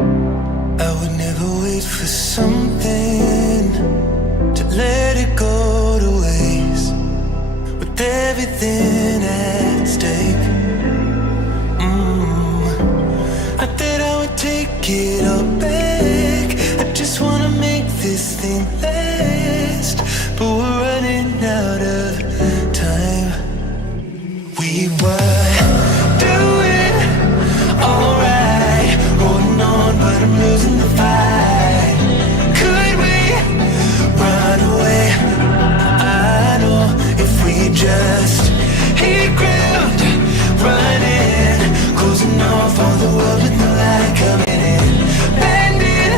I would never wait for something to let it go to waste, with everything at stake. Not that I would take it all back, I just wanna make this thing last. But we're running out of time. We were doing alright, holding on, but I'm losing the fight. Could we run away? I know if we just hit ground running, closing off all the world with the light coming in, bending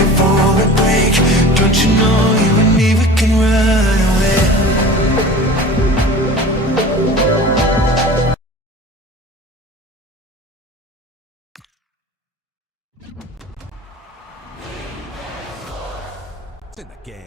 before we break. Don't you know you and me, we can run away. in the game.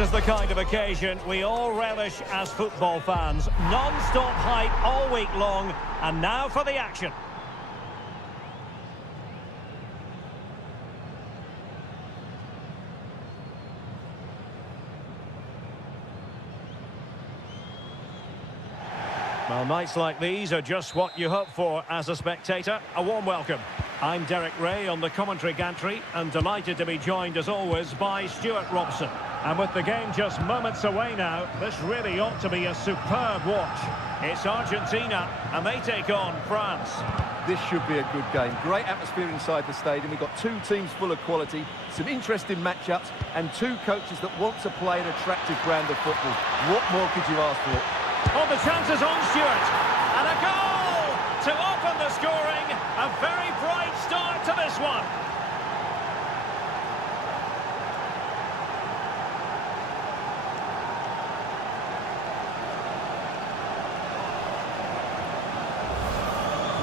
is the kind of occasion we all relish as football fans. Non-stop hype all week long, and now for the action. Well, nights like these are just what you hope for as a spectator. A warm welcome. I'm Derek Ray on the commentary gantry, and delighted to be joined as always by Stuart Robson. And with the game just moments away now, this really ought to be a superb watch. It's Argentina, and they take on France. This should be a good game. Great atmosphere inside the stadium. We've got two teams full of quality, some interesting matchups, and two coaches that want to play an attractive brand of football. What more could you ask for? Oh, the chance is on, Stuart. And a goal to open the scoring. A very bright start to this one.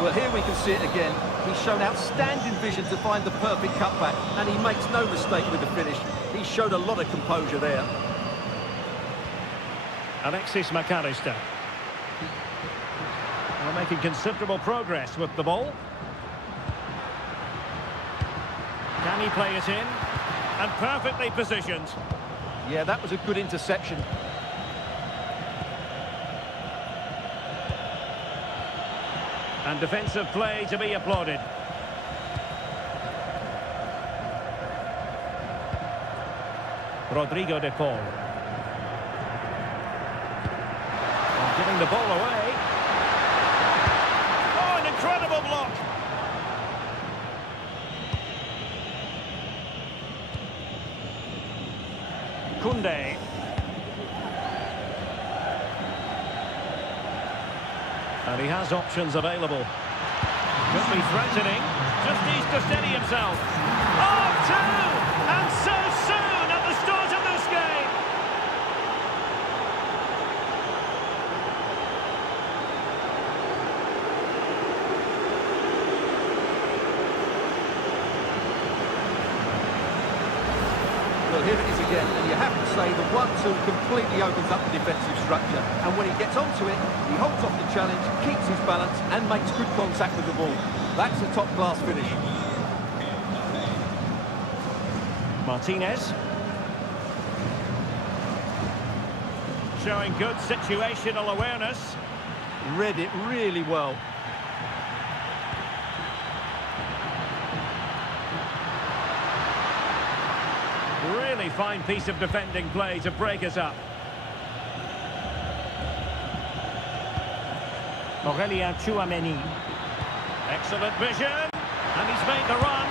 Well, here we can see it again. He's shown outstanding vision to find the perfect cutback, and he makes no mistake with the finish. He showed a lot of composure there. Alexis McAllister. Well, making considerable progress with the ball. Can he play it in? And perfectly positioned. Yeah, that was a good interception. And defensive play to be applauded. Rodrigo de Paul. Giving the ball away. Oh, an incredible block. Koundé. And he has options available. Could be threatening. Just needs to steady himself. Oh, two! And so soon at the start of this game. Well, here it is again, and you have to say the 1-2 completely opens up the defensive structure, and when he gets onto it, he holds off the challenge, keeps his balance, and makes good contact with the ball. That's a top-class finish. Martinez. Showing good situational awareness. Read it really well. Really fine piece of defending play to break us up. Aurelien Tchouameni. Excellent vision. And he's made the run.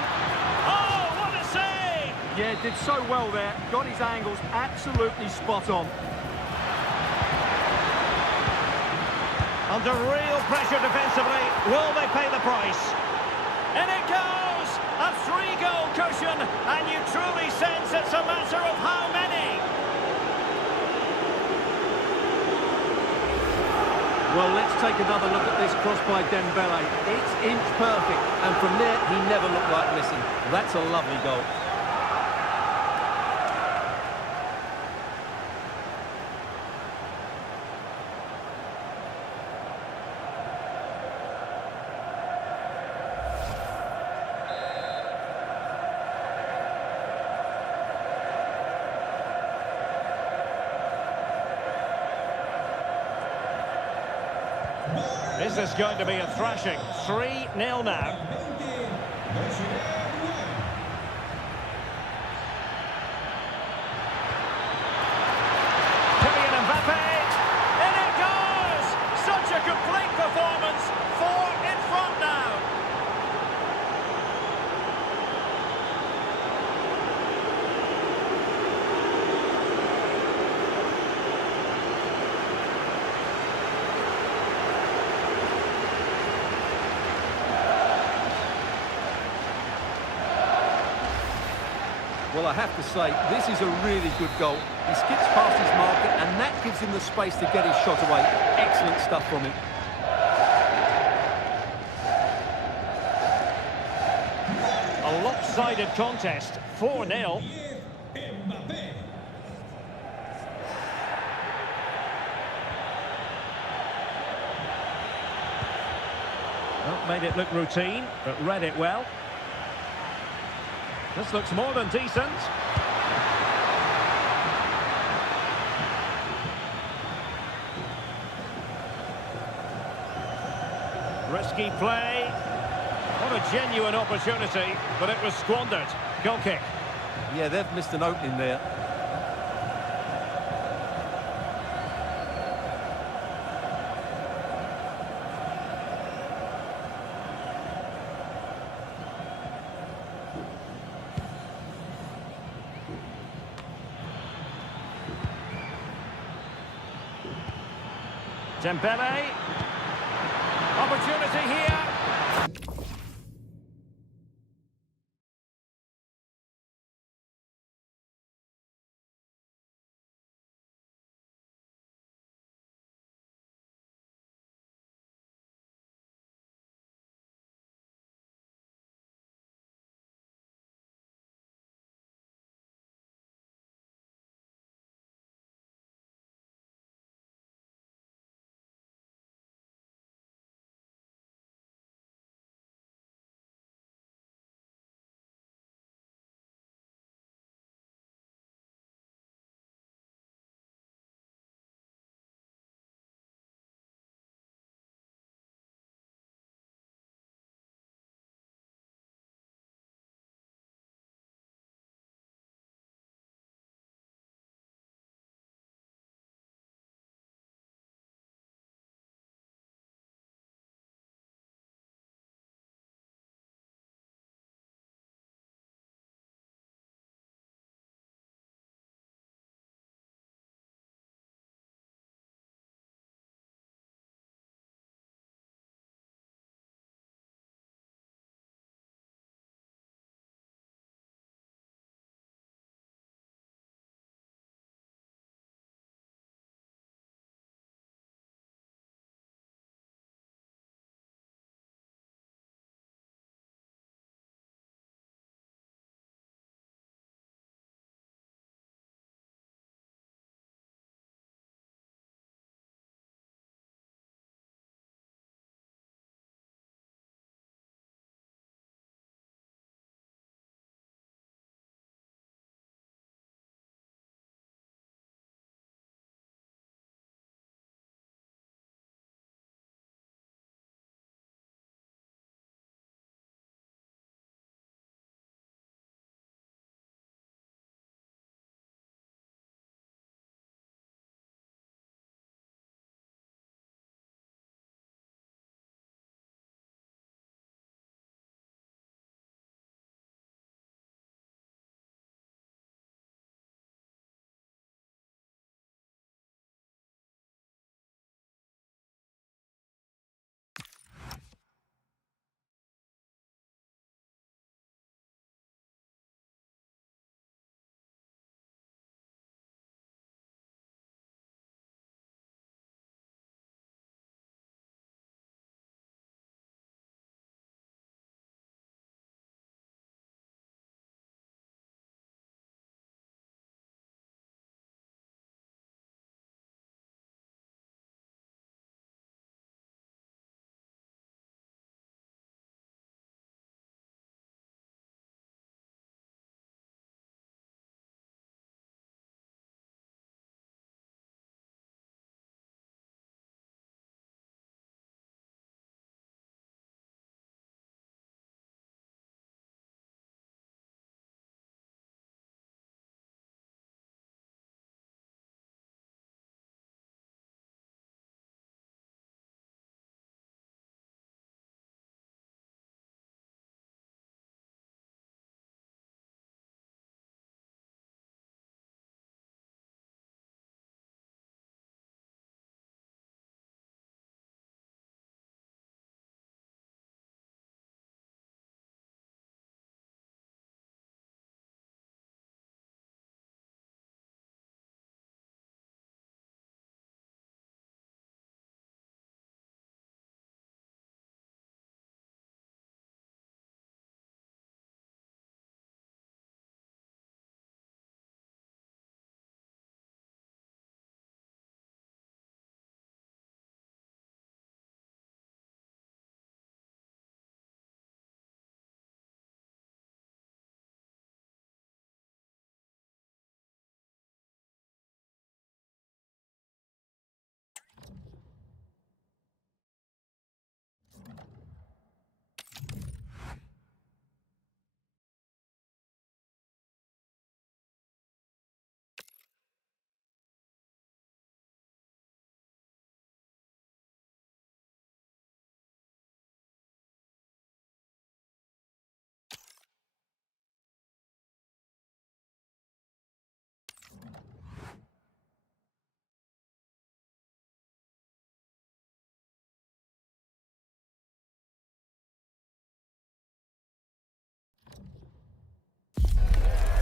Oh, what a save! Yeah, did so well there. Got his angles absolutely spot on. Under real pressure defensively. Will they pay the price? And it goes! A 3-goal cushion, and you truly sense it's a matter of how many. Well, let's take another look at this cross by Dembele. It's inch perfect, and from there, he never looked like missing. That's a lovely goal. This is going to be a thrashing. 3-0 now. Kylian Mbappe. In it goes! Such a complete performance. 4 in front now. Well, I have to say, this is a really good goal. He skips past his marker, and that gives him the space to get his shot away. Excellent stuff from him. A a lopsided contest, 4-0. Kylian Mbappe. And it goes! Such a complete performance, 4 in front now. Well, I have to say, this is a really good goal. He skips past his marker, and that gives him the space to get his shot away. Excellent stuff from him. A lopsided contest, 4-0. Well, made it look routine, but read it well. This looks more than decent. Risky play. What a genuine opportunity, but it was squandered. Goal kick. Yeah, they've missed an opening there. Dembele. Opportunity here.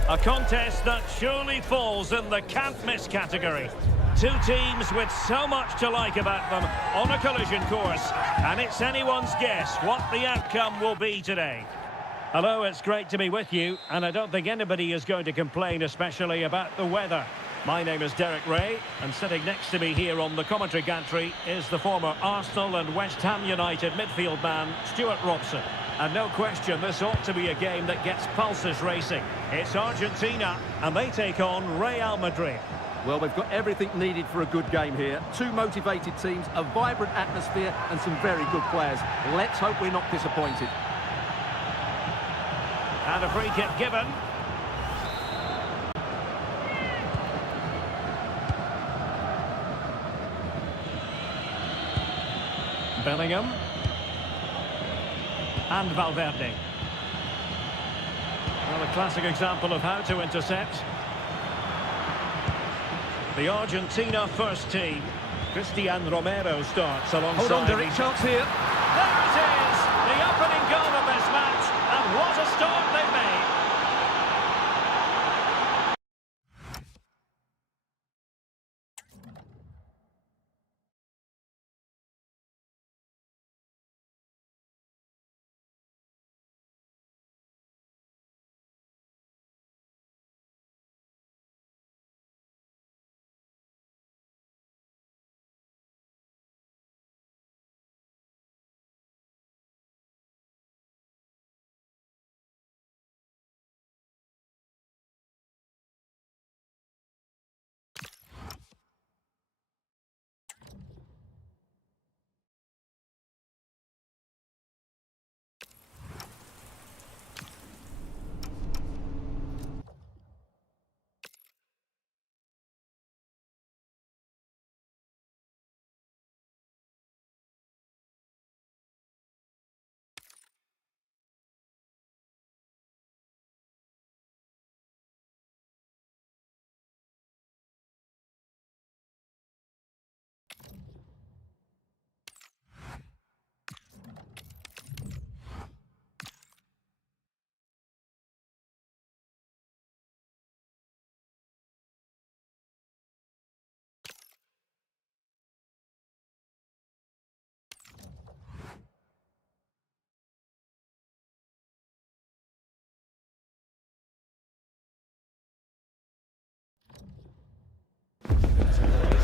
A contest that surely falls in the can't-miss category. Two teams with so much to like about them on a collision course, and it's anyone's guess what the outcome will be today. Hello, it's great to be with you, and I don't think anybody is going to complain, especially about the weather. My name is Derek Ray, and sitting next to me here on the commentary gantry is the former Arsenal and West Ham United midfield man, Stuart Robson. And no question, this ought to be a game that gets pulses racing. It's Argentina, and they take on Real Madrid. Well, they've got everything needed for a good game here. Two motivated teams, a vibrant atmosphere, and some very good players. Let's hope we're not disappointed. And a free kick given. Bellingham. And Valverde. Well, a classic example of how to intercept. The Argentina first team. Cristian Romero starts alongside. Hold on, Derek, chance here. There it is! The opening goal of this match. And what a start they've made.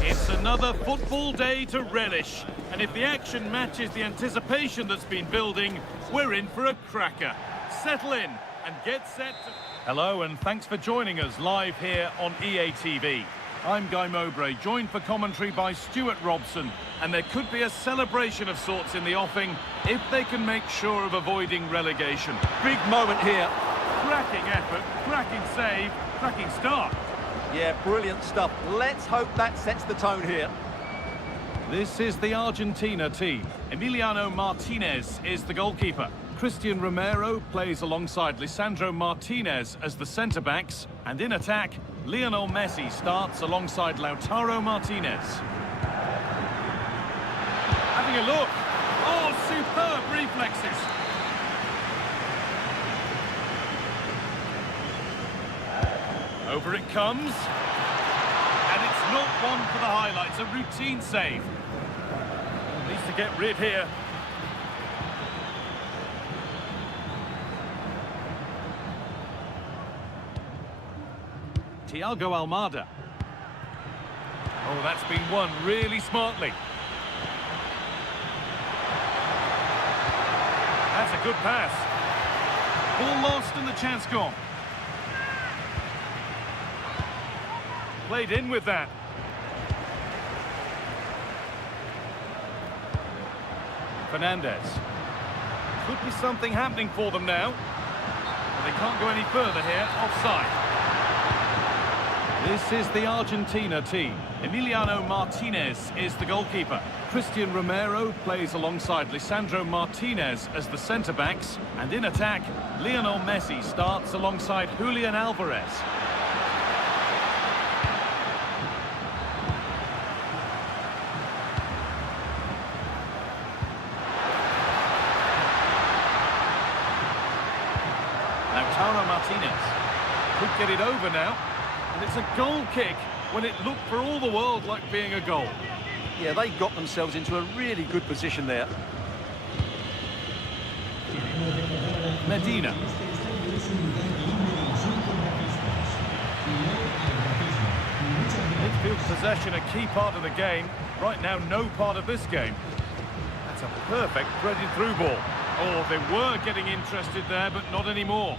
It's another football day to relish, and if the action matches the anticipation that's been building, we're in for a cracker. Settle in and get set to... Hello, and thanks for joining us live here on EA TV. I'm Guy Mowbray, joined for commentary by Stuart Robson, and there could be a celebration of sorts in the offing if they can make sure of avoiding relegation. Big moment here. Cracking effort, cracking save, cracking start. Yeah, brilliant stuff. Let's hope that sets the tone here. This is the Argentina team. Emiliano Martinez is the goalkeeper. Cristian Romero plays alongside Lisandro Martinez as the centre-backs. And in attack, Lionel Messi starts alongside Lautaro Martinez. Having a look. Oh, superb reflexes. Over it comes. And it's not one for the highlights, a routine save. Needs to get rid here. Thiago Almada. Oh, that's been won really smartly. That's a good pass. Ball lost and the chance gone. Played in with that. Fernandez. Could be something happening for them now. But they can't go any further here. Offside. This is the Argentina team. Emiliano Martinez is the goalkeeper. Cristian Romero plays alongside Lisandro Martinez as the centre-backs. And in attack, Lionel Messi starts alongside Julian Alvarez. Lautaro Martinez. Could get it over now. And it's a goal kick when it looked for all the world like being a goal. Yeah, they got themselves into a really good position there. Medina. Midfield possession, a key part of the game. Right now, no part of this game. That's a perfect threaded through ball. Oh, they were getting interested there, but not anymore.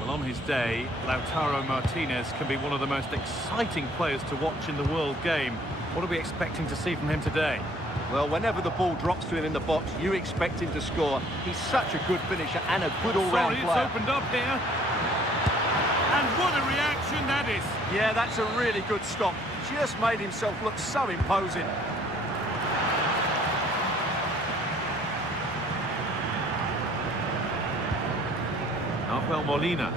Well, on his day, Lautaro Martinez can be one of the most exciting players to watch in the world game. What are we expecting to see from him today? Well, whenever the ball drops to him in the box, you expect him to score. He's such a good finisher and a good all-round player. Sorry, it's opened up here. And what a reaction that is. Yeah, that's a really good stop. Just made himself look so imposing. Rafael Molina.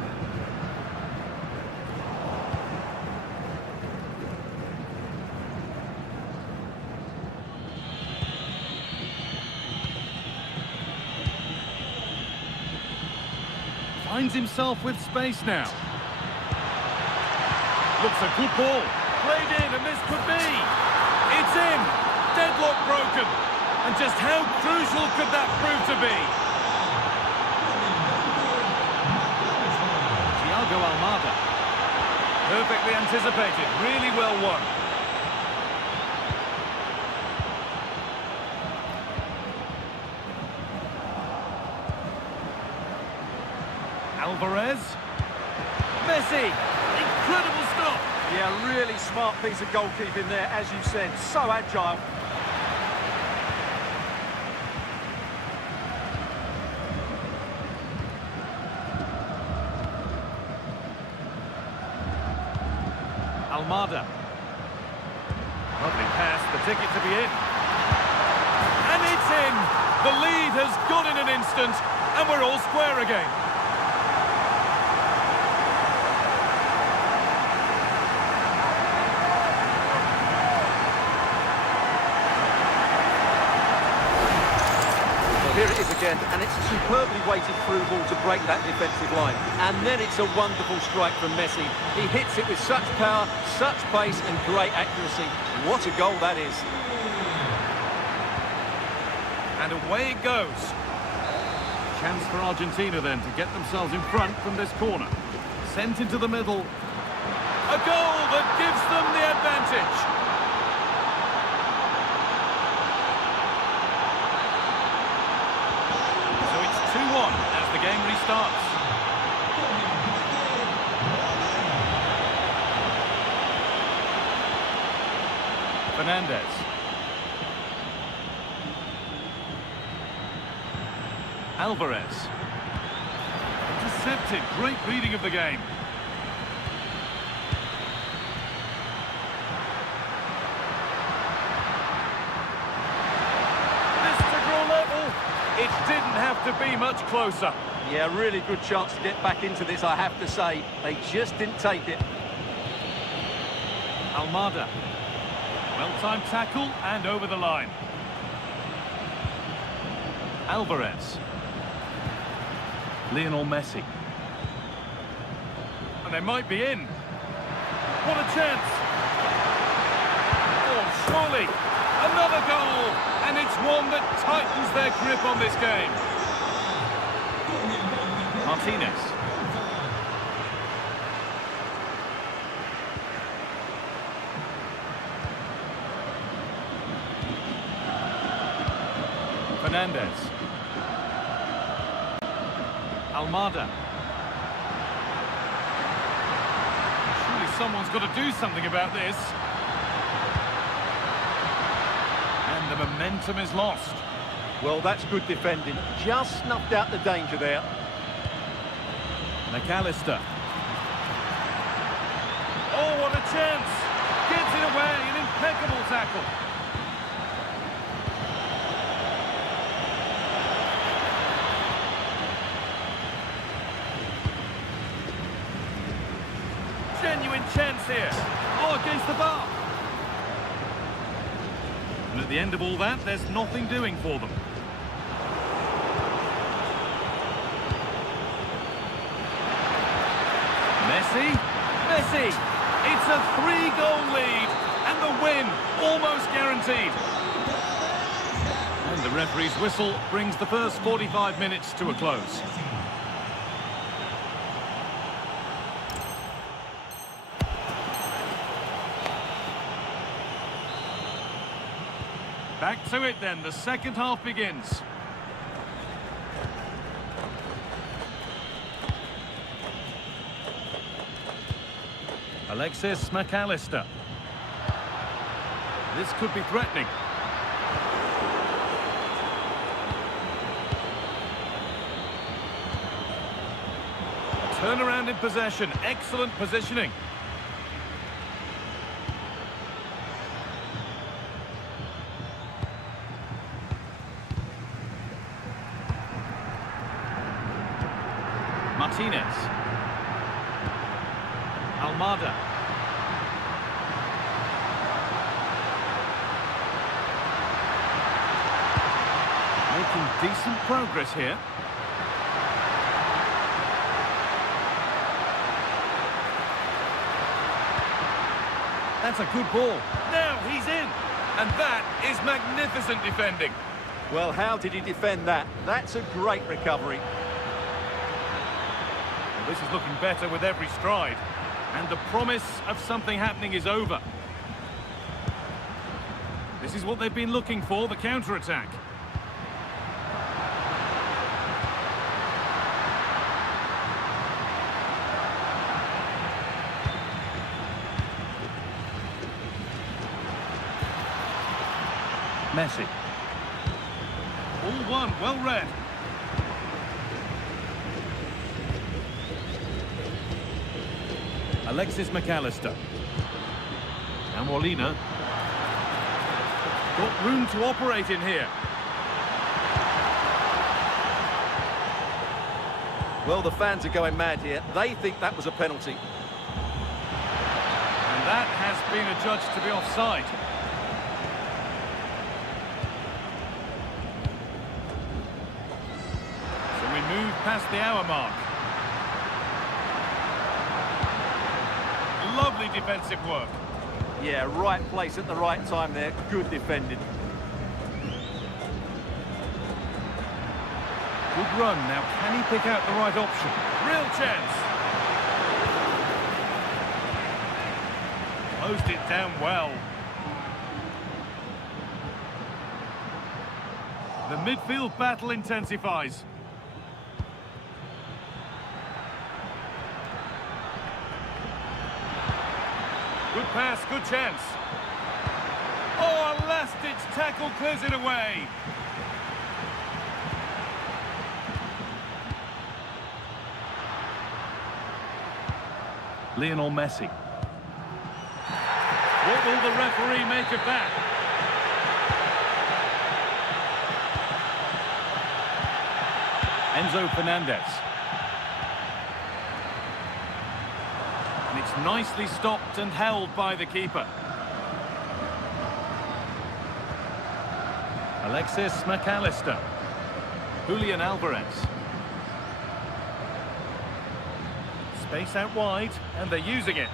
Finds himself with space now. Looks a good ball. Played in, and this could be. It's in. Deadlock broken. And just how crucial could that prove to be? Thiago Almada. Perfectly anticipated. Really well won. Alvarez. Messi. Incredible stop. Yeah, really smart piece of goalkeeping there, as you said. So agile. Almada. Lovely pass, the ticket to be in. And it's in! The lead has gone in an instant, and we're all square again. Here it is again, and it's a superbly weighted through ball to break that defensive line. And then it's a wonderful strike from Messi. He hits it with such power, such pace, and great accuracy. What a goal that is. And away it goes. Chance for Argentina then to get themselves in front from this corner. Sent into the middle. A goal that gives them the advantage. So it's 2-1 as the game restarts. Fernandez. Alvarez. Intercepted. Great reading of the game. This to draw level. It didn't have to be much closer. Yeah, really good chance to get back into this, I have to say. They just didn't take it. Almada. Well-timed tackle and over the line. Alvarez. Lionel Messi. And they might be in. What a chance! Oh, surely! Another goal! And it's one that tightens their grip on this game. Martinez. Fernandez. Almada. Surely someone's got to do something about this. And the momentum is lost. Well, that's good defending. Just snuffed out the danger there. McAllister. Oh, what a chance! Gets it away, an impeccable tackle. Genuine chance here. Oh, against the bar. And at the end of all that, there's nothing doing for them. Messi. Messi! It's a 3-goal lead, and the win almost guaranteed. And the referee's whistle brings the first 45 minutes to a close. Back to it then, the second half begins. Alexis McAllister. This could be threatening. Turnaround in possession, excellent positioning. Martinez. Almada. Making decent progress here. That's a good ball. Now he's in. And that is magnificent defending. Well, how did he defend that? That's a great recovery. Well, this is looking better with every stride. And the promise of something happening is over. This is what they've been looking for, the counter-attack. Messi. All one, well read. Alexis McAllister. And Molina. Got room to operate in here. Well, the fans are going mad here. They think that was a penalty. And that has been adjudged to be offside. So we move past the hour mark. Lovely defensive work. Yeah, right place at the right time there. Good defending. Good run. Now, can he pick out the right option? Real chance. Closed it down well. The midfield battle intensifies. Good pass, good chance. Oh, a last-ditch tackle clears it away. Lionel Messi. What will the referee make of that? Enzo Fernandez. And it's nicely stopped and held by the keeper. Alexis McAllister. Julian Alvarez. Space out wide, and they're using it.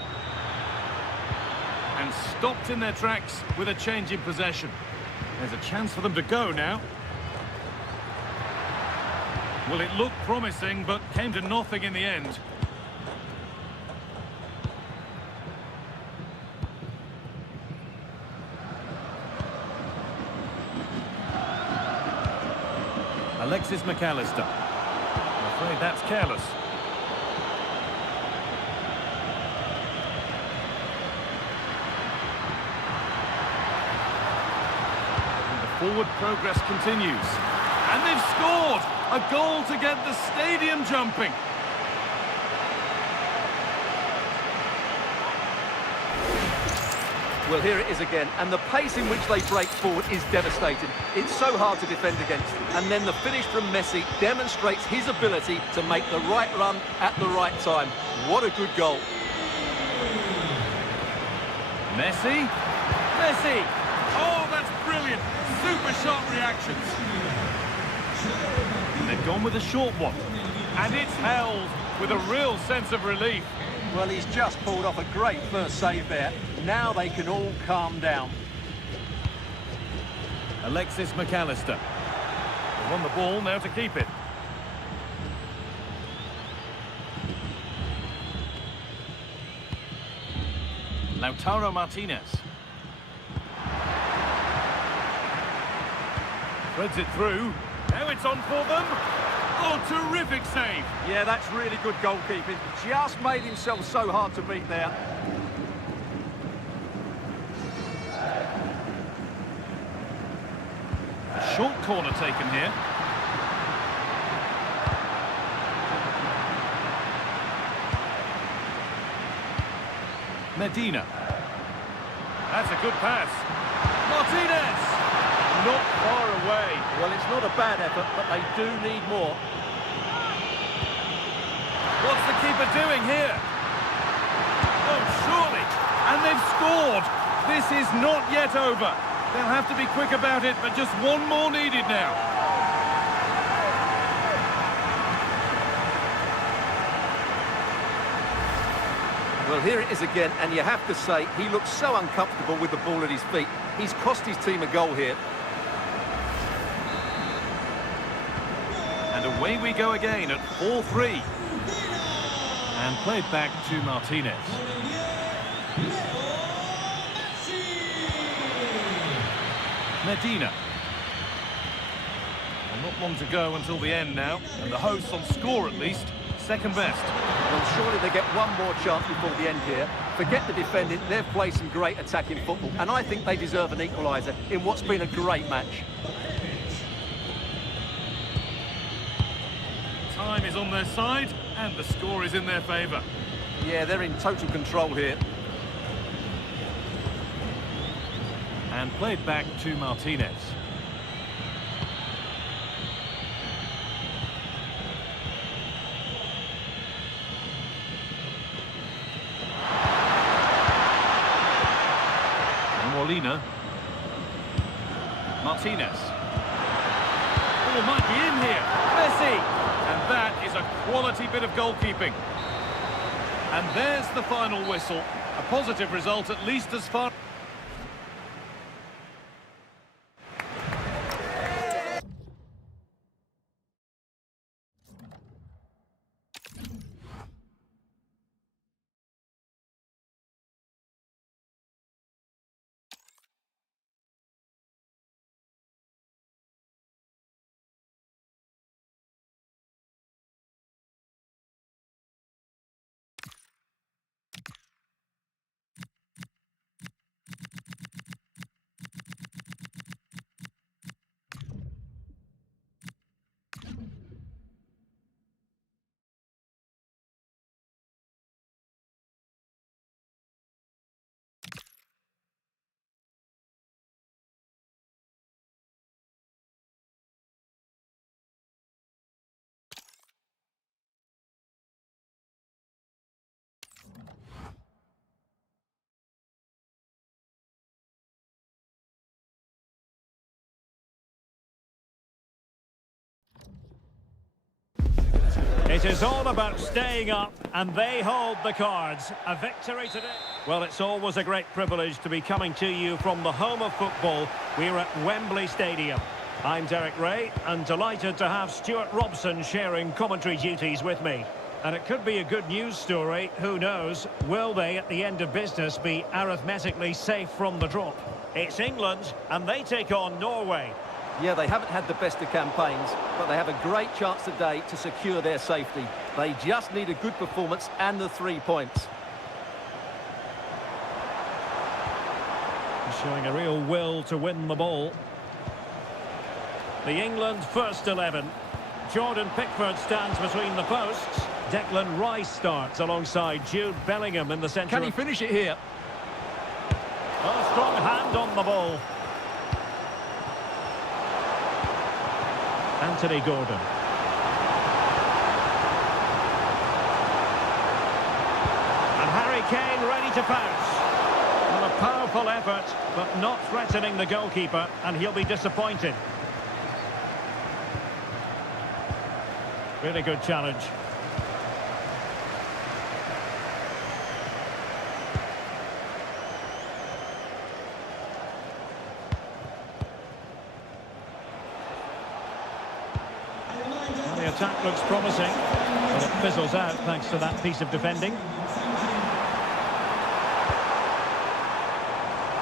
And stopped in their tracks with a change in possession. There's a chance for them to go now. Well, it looked promising, but came to nothing in the end. Alexis McAllister. I'm afraid that's careless. And the forward progress continues. And they've scored! A goal to get the stadium jumping. Well, here it is again, and the pace in which they break forward is devastating. It's so hard to defend against. And then the finish from Messi demonstrates his ability to make the right run at the right time. What a good goal. Messi. Messi! Oh, that's brilliant. Super shot reactions. And they've gone with a short one. And it's held with a real sense of relief. Well, he's just pulled off a great first save there. Now they can all calm down. Alexis McAllister. They won the ball, now to keep it. Lautaro Martinez. Threads it through. Now it's on for them. Oh, terrific save. Yeah, that's really good goalkeeping. Just made himself so hard to beat there. A short corner taken here. Medina. That's a good pass. Martinez! Not far away. Well, it's not a bad effort, but they do need more. What's the keeper doing here? Oh, surely. And they've scored. This is not yet over. They'll have to be quick about it, but just one more needed now. Well, here it is again, and you have to say, he looks so uncomfortable with the ball at his feet. He's cost his team a goal here. And away we go again at 4-3. And played back to Martinez. Medina. And not long to go until the end now. And the hosts on score at least. Second best. Well, surely they get one more chance before the end here. Forget the defending, they've played some great attacking football. And I think they deserve an equaliser in what's been a great match. Time is on their side, and the score is in their favour. Yeah, they're in total control here. And played back to Martinez. Molina. Martinez. Ball might be in here. Messi! And that is a quality bit of goalkeeping. And there's the final whistle. A positive result, at least as far... It is all about staying up, and they hold the cards. A victory today. Well, it's always a great privilege to be coming to you from the home of football. We're at Wembley Stadium. I'm Derek Ray, and delighted to have Stuart Robson sharing commentary duties with me. And it could be a good news story, who knows? Will they, at the end of business, be arithmetically safe from the drop? It's England, and they take on Norway. Yeah, they haven't had the best of campaigns, but they have a great chance today to secure their safety. They just need a good performance and the 3 points. Showing a real will to win the ball. The England first 11. Jordan Pickford stands between the posts. Declan Rice starts alongside Jude Bellingham in the centre. Can he finish it here? A strong hand on the ball. Anthony Gordon. And Harry Kane ready to pounce. Well, a powerful effort, but not threatening the goalkeeper, and he'll be disappointed. Really good challenge. Well, the attack looks promising, but it fizzles out thanks to that piece of defending.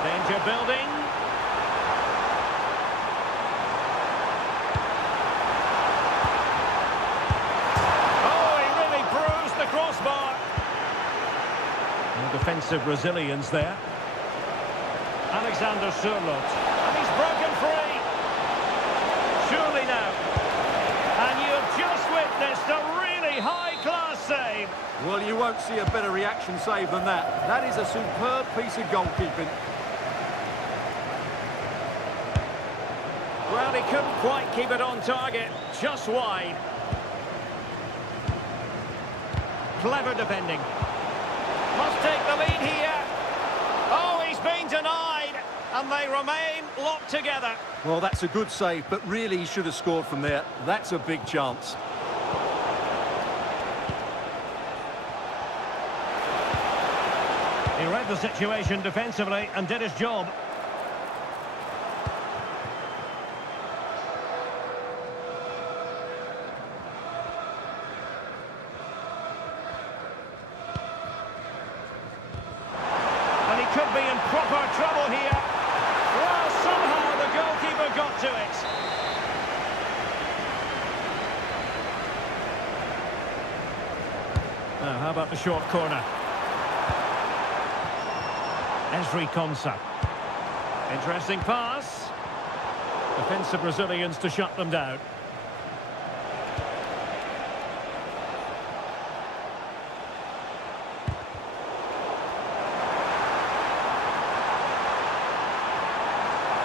Danger building. Oh, he really bruised the crossbar. No defensive resilience there. Alexander Sørloth. And he's broken free. Surely now. And you've just witnessed a really high-class save. Well, you won't see a better reaction save than that. That is a superb piece of goalkeeping. Well, he couldn't quite keep it on target. Just wide. Clever defending. Must take the lead here. Oh, he's been denied. And they remain locked together. Well, that's a good save, but really he should have scored from there. That's a big chance. He read the situation defensively and did his job. And he could be in proper trouble here. Well, somehow the goalkeeper got to it. Now, how about the short corner? Esri Konsa. Interesting pass. Defensive resilience to shut them down.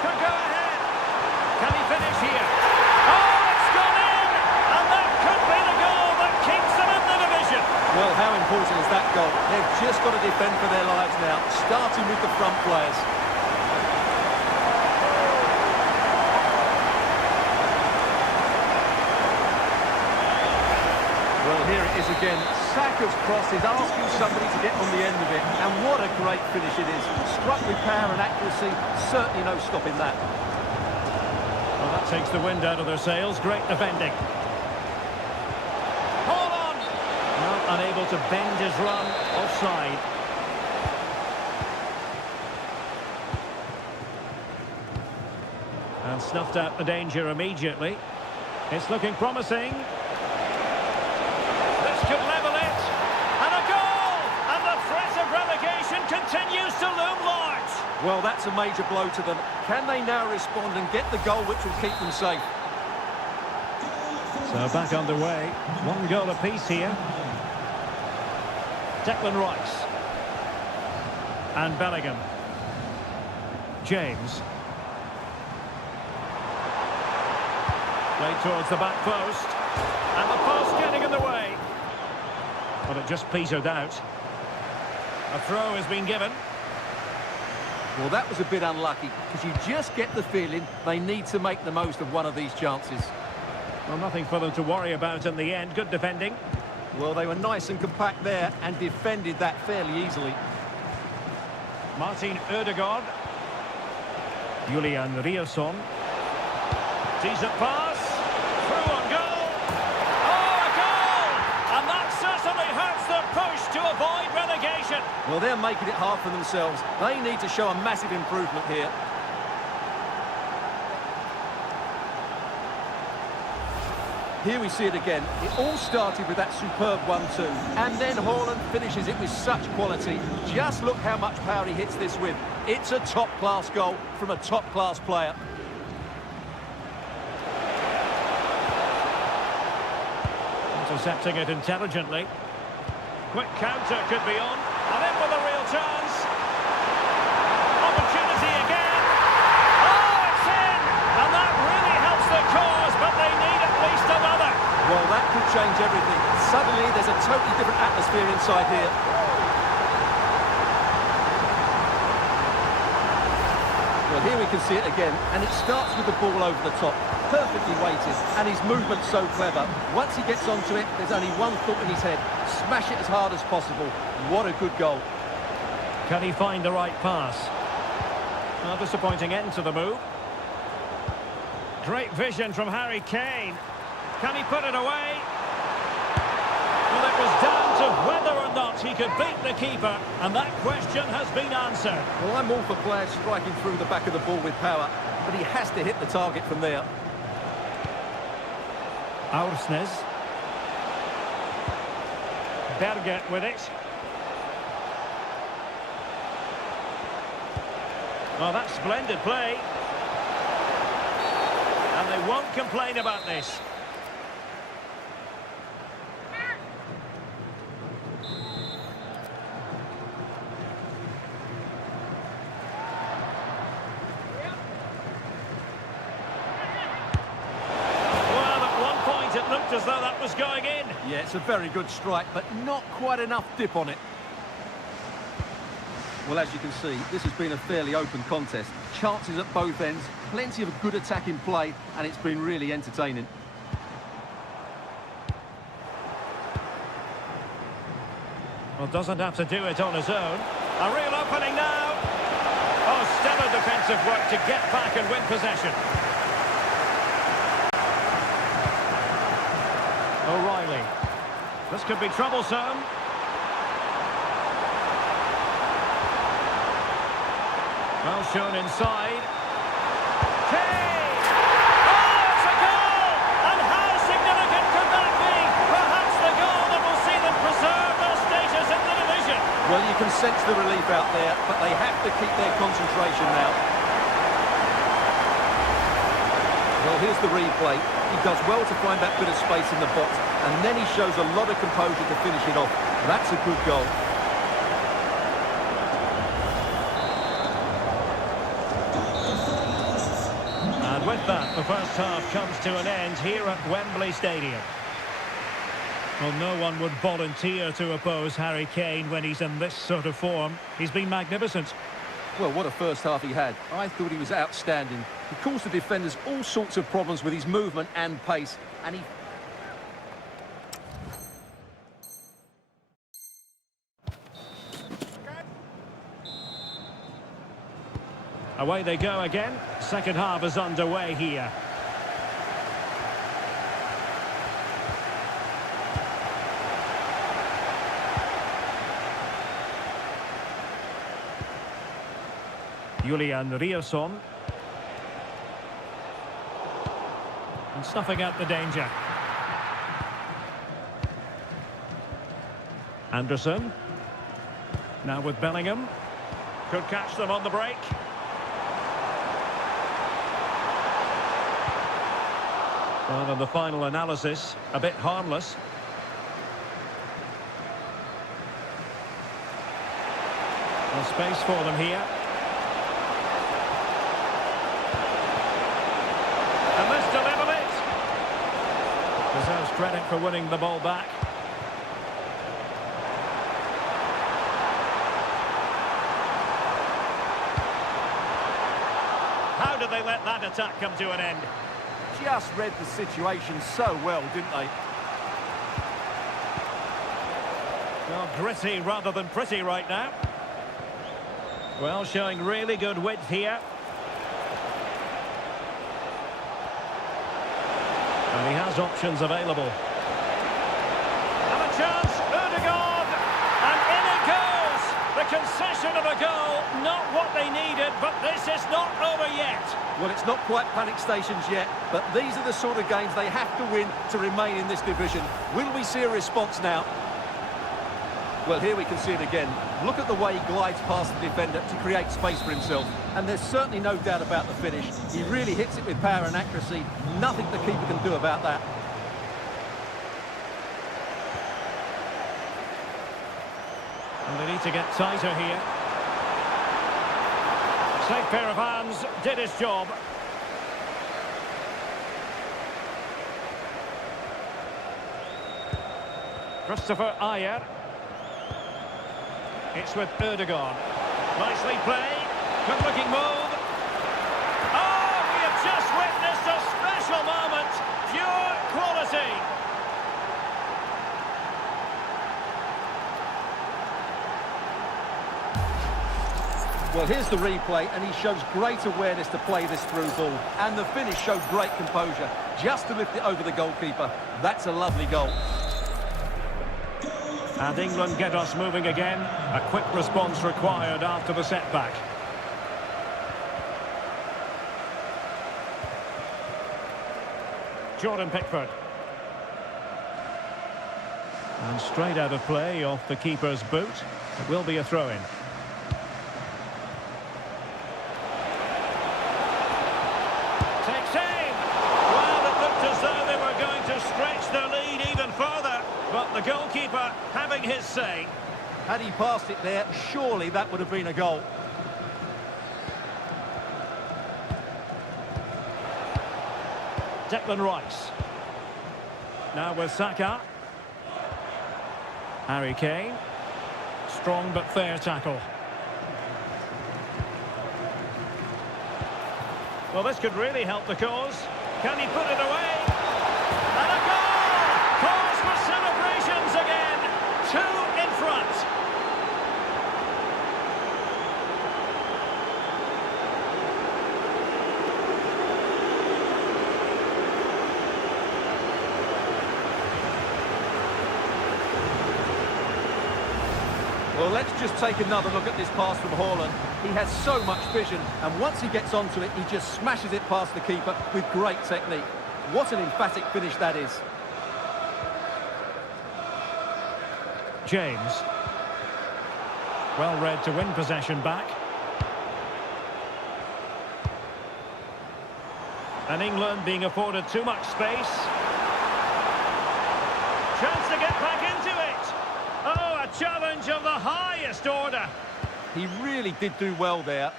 Could go ahead. Can he finish here? Oh, it's gone in! And that could be the goal that keeps them in the division. Well, how important is that goal? They've just got to defend for their lives now, starting with the front players. Well, here it is again. Saka's cross is asking somebody to get on the end of it, and what a great finish it is. Struck with power and accuracy, certainly no stopping that. Well, that takes the wind out of their sails. Great defending. Hold on! Well, unable to bend his run. Offside. And snuffed out the danger immediately. It's looking promising. This could level it. And a goal! And the threat of relegation continues to loom large. Well, that's a major blow to them. Can they now respond and get the goal which will keep them safe? So back underway. One goal apiece here. Declan Rice. And Bellingham. James. Played towards the back post. And the post getting in the way. But it just petered out. A throw has been given. Well, that was a bit unlucky, because you just get the feeling they need to make the most of one of these chances. Well, nothing for them to worry about in the end. Good defending. Well, they were nice and compact there and defended that fairly easily. Martin Ødegaard. Julian Riasson. Decent pass. Through on goal. Oh, a goal! And that certainly hurts their push to avoid relegation. Well, they're making it hard for themselves. They need to show a massive improvement here. Here we see it again. It all started with that superb 1-2. And then Haaland finishes it with such quality. Just look how much power he hits this with. It's a top-class goal from a top-class player. Intercepting it intelligently. Quick counter could be on. And in with a real chance. Opportunity again. Oh, it's in! And that really helps the cause, but they need at least another. Well, that could change everything. Suddenly, there's a totally different atmosphere inside here. Well, here we can see it again, and it starts with the ball over the top. Perfectly weighted, and his movement's so clever. Once he gets onto it, there's only one thought in his head. Smash it as hard as possible. What a good goal. Can he find the right pass? A disappointing end to the move. Great vision from Harry Kane. Can he put it away? Well, it was down to whether or not he could beat the keeper, and that question has been answered. Well, I'm all for players striking through the back of the ball with power, but he has to hit the target from there. Aursnes. Berger with it. Well, that's splendid play. And they won't complain about this. It looked as though that was going in. Yeah, it's a very good strike, but not quite enough dip on it. Well, as you can see, this has been a fairly open contest. Chances at both ends, plenty of good attacking play, and it's been really entertaining. Well, doesn't have to do it on his own. A real opening now. Oh, stellar defensive work to get back and win possession. O'Reilly. This could be troublesome. Well shown inside. Kane! Oh, it's a goal! And how significant could that be? Perhaps the goal that will see them preserve their status in the division. Well, you can sense the relief out there, but they have to keep their concentration now. Well, here's the replay. He does well to find that bit of space in the box, and then he shows a lot of composure to finish it off. That's a good goal. And with that, the first half comes to an end here at Wembley Stadium. Well, no one would volunteer to oppose Harry Kane when he's in this sort of form. He's been magnificent. Well, what a first half he had. I thought he was outstanding. He caused the defenders all sorts of problems with his movement and pace, and he... Away they go again. Second half is underway here. Julian Rierson. And snuffing out the danger. Anderson. Now with Bellingham. Could catch them on the break. Well, in the final analysis, a bit harmless. No space for them here. And this delivered it. Deserves credit for winning the ball back. How did they let that attack come to an end? Just read the situation so well, didn't they? Well, gritty rather than pretty right now. Well, showing really good width here. And he has options available. And a chance, Ødegaard! And in it goes! The concession of a goal, not what they needed, but this is not over yet. Well, it's not quite panic stations yet, but these are the sort of games they have to win to remain in this division. Will we see a response now? Well, here we can see it again. Look at the way he glides past the defender to create space for himself. And there's certainly no doubt about the finish. He really hits it with power and accuracy. Nothing the keeper can do about that. And they need to get tighter here. Safe pair of hands, did his job. Christopher Ayer. It's with Ødegaard. Nicely played. Good-looking move. Oh, we have just witnessed a special moment. Pure quality. Well, here's the replay, and he shows great awareness to play this through ball. And the finish showed great composure. just to lift it over the goalkeeper. That's a lovely goal. And England get us moving again. A quick response required after the setback. Jordan Pickford. And straight out of play off the keeper's boot. It will be a throw-in. Takes aim. Well, it looked as though they were going to stretch their lead even further. But the goalkeeper having his say. Had he passed it there, surely that would have been a goal. Declan Rice. Now with Saka. Harry Kane. Strong but fair tackle. Well, this could really help the cause. Can he put it away? And a goal! Cause for celebrations again. 2 in front. Well, let's just take another look at this pass from Haaland. He has so much vision, and once he gets onto it, he just smashes it past the keeper with great technique. What an emphatic finish that is. James. Well read to win possession back. And England being afforded too much space. Chance to get back into it. Oh, a challenge of the highest order. He really did do well there.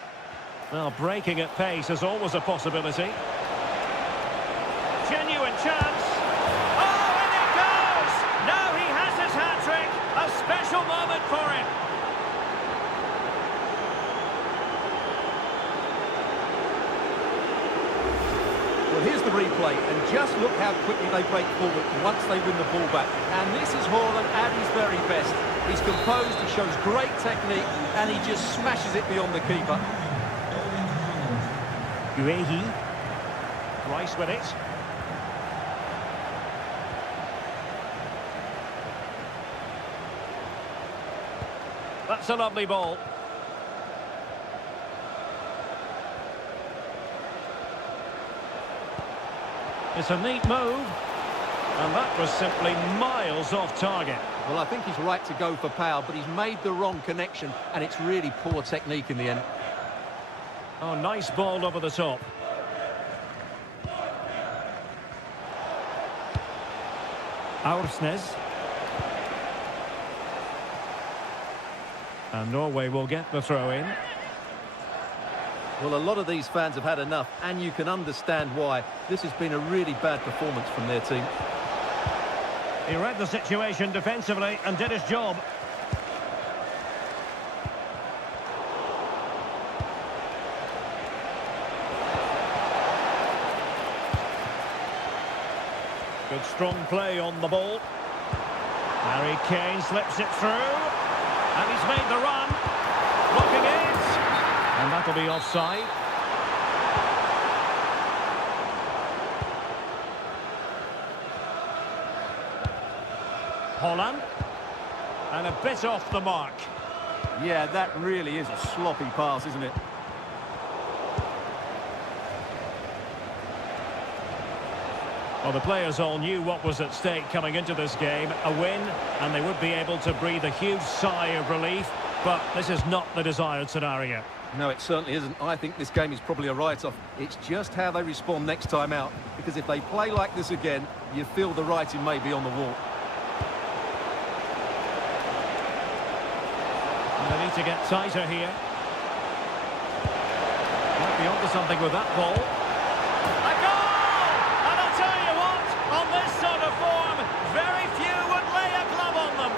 Well, breaking at pace is always a possibility. Genuine chance. Oh, and it goes! Now he has his hat-trick. A special moment for him. Well, here's the replay, and just look how quickly they break forward once they win the ball back. And this is Haaland at his very best. He's composed, he shows great technique, and he just smashes it beyond the keeper. Guehi. Rice with it. That's a lovely ball. It's a neat move. And that was simply miles off target. Well, I think he's right to go for power, but he's made the wrong connection, and it's really poor technique in the end. Oh, nice ball over the top. Aursnes. And Norway will get the throw-in. Well, a lot of these fans have had enough, and you can understand why. This has been a really bad performance from their team. He read the situation defensively and did his job. Good strong play on the ball. Harry Kane slips it through. And he's made the run. Looking it. And that'll be offside. Holland. And a bit off the mark. Yeah, that really is a sloppy pass, isn't it? Well, the players all knew what was at stake coming into this game. A win, and they would be able to breathe a huge sigh of relief. But this is not the desired scenario. No, it certainly isn't. I think this game is probably a write-off. It's just how they respond next time out. Because if they play like this again, you feel the writing may be on the wall. And they need to get tighter here. Might be onto something with that ball. A goal! And I'll tell you what, on this sort of form, very few would lay a glove on them.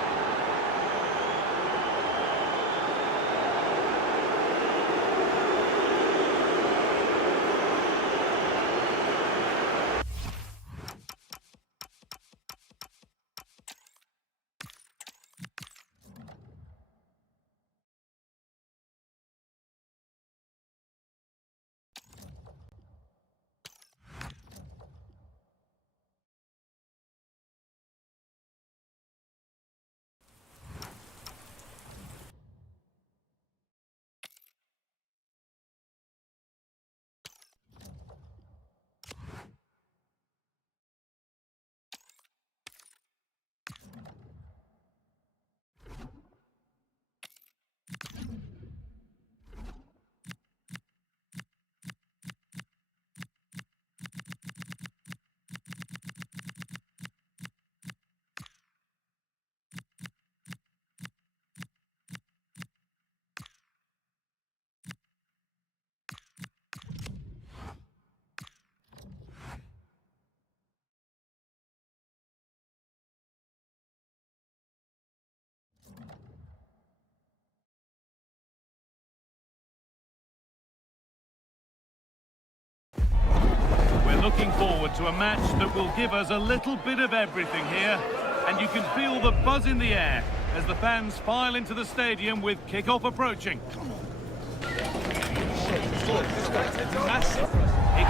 Looking forward to a match that will give us a little bit of everything here. And you can feel the buzz in the air as the fans file into the stadium with kick-off approaching. It's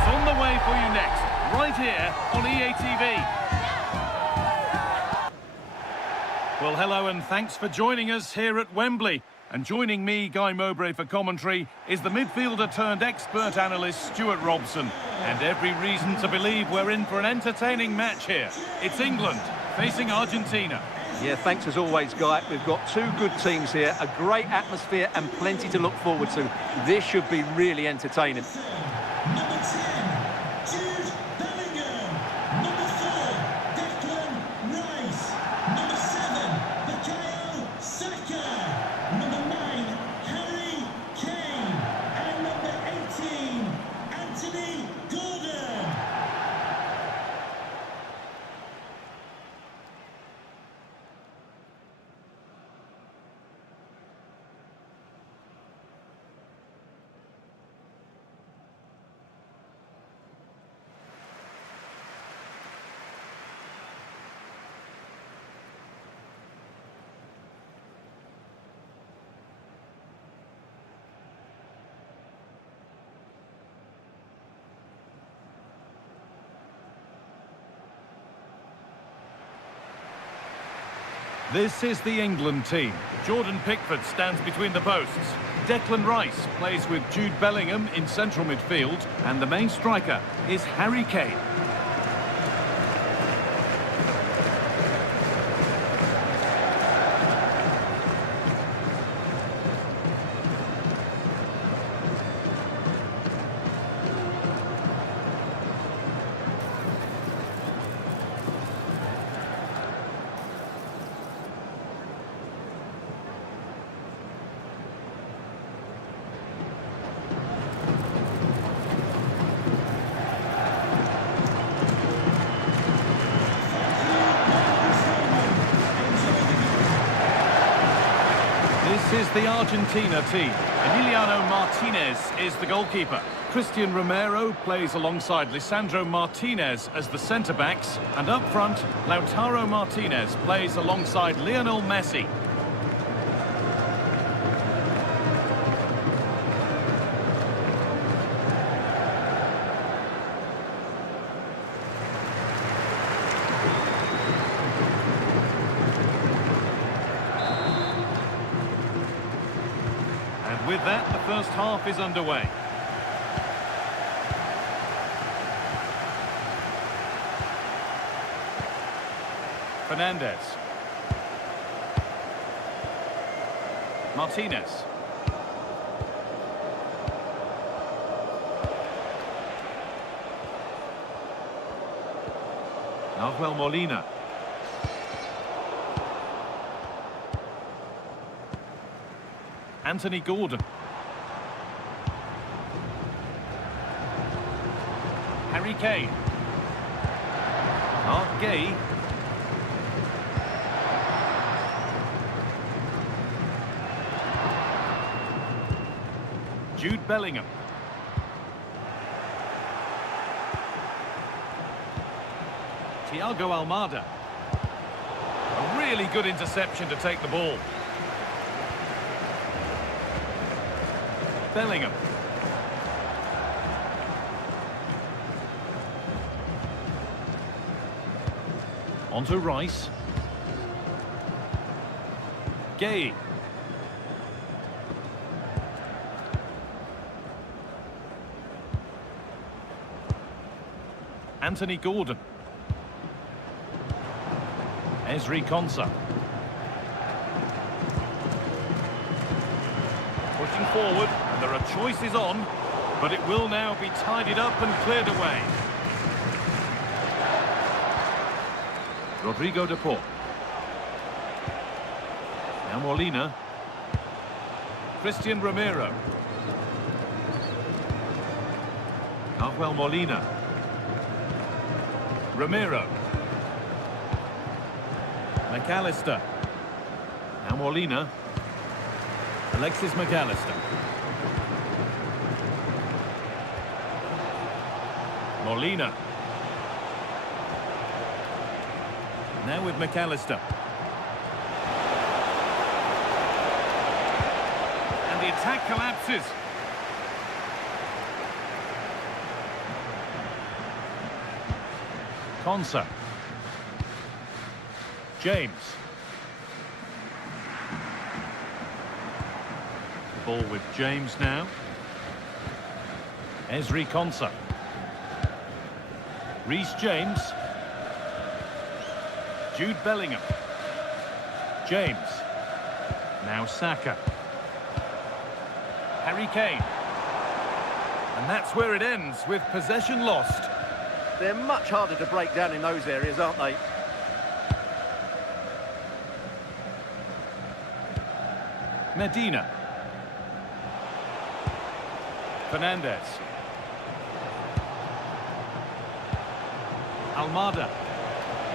on the way for you next, right here on EA TV. Well, hello and thanks for joining us here at Wembley. And joining me, Guy Mowbray, for commentary is the midfielder-turned-expert analyst Stuart Robson. And every reason to believe we're in for an entertaining match here. It's England facing Argentina. Yeah, thanks as always, Guy. We've got two good teams here, a great atmosphere and plenty to look forward to. This should be really entertaining. Number 10, Jude Bellingham. Number 4, Declan Rice. Number 7, Bukayo Saka. Number 9, Harry Kane. And number 18, Anthony Gordon. This is the England team. Jordan Pickford stands between the posts. Declan Rice plays with Jude Bellingham in central midfield. And the main striker is Harry Kane. This is the Argentina team. Emiliano Martinez is the goalkeeper. Christian Romero plays alongside Lisandro Martinez as the centre-backs. And up front, Lautaro Martinez plays alongside Lionel Messi. With that, the first half is underway. Fernandez. Martinez. Nahuel Molina. Anthony Gordon. Harry Kane. Mark Gay. Jude Bellingham. Thiago Almada. A really good interception to take the ball. Bellingham. On to Rice. Gay. Anthony Gordon. Ezri Konsa. Pushing forward, and there are choices on, but it will now be tidied up and cleared away. Rodrigo de Paul. Now Molina. Christian Romero. Nahuel Molina. Romero. McAllister. Now Molina. Alexis McAllister. Molina. Now with McAllister. And the attack collapses. Konsa. James. Ball with James now. Ezri Konsa. Reece James. Jude Bellingham. James. Now Saka. Harry Kane. And that's where it ends, with possession lost. They're much harder to break down in those areas, aren't they? Medina. Fernandez. Almada.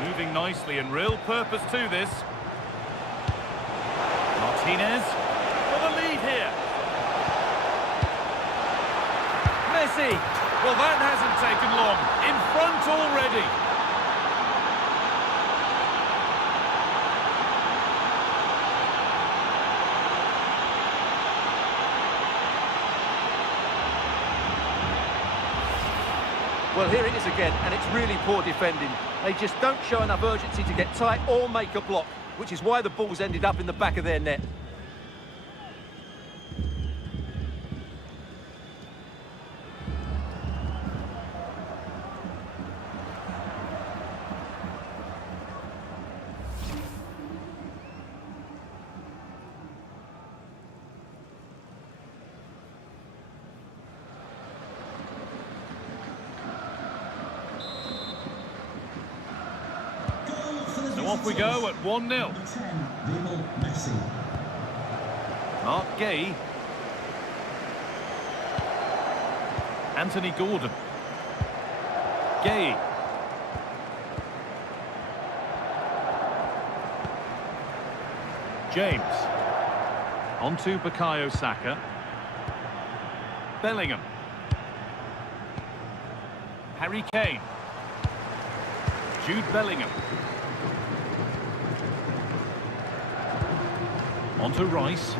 Moving nicely and real purpose to this. Martinez. For the lead here. Messi. Well, that hasn't taken long. In front already. Well, here it is again, and it's really poor defending. They just don't show enough urgency to get tight or make a block, which is why the ball's ended up in the back of their net. So off we go at 1-0. Number 10, Lionel Messi. Mark Gay. Anthony Gordon. Gay. James. On to Bukayo Saka. Bellingham. Harry Kane. Jude Bellingham. On to Rice.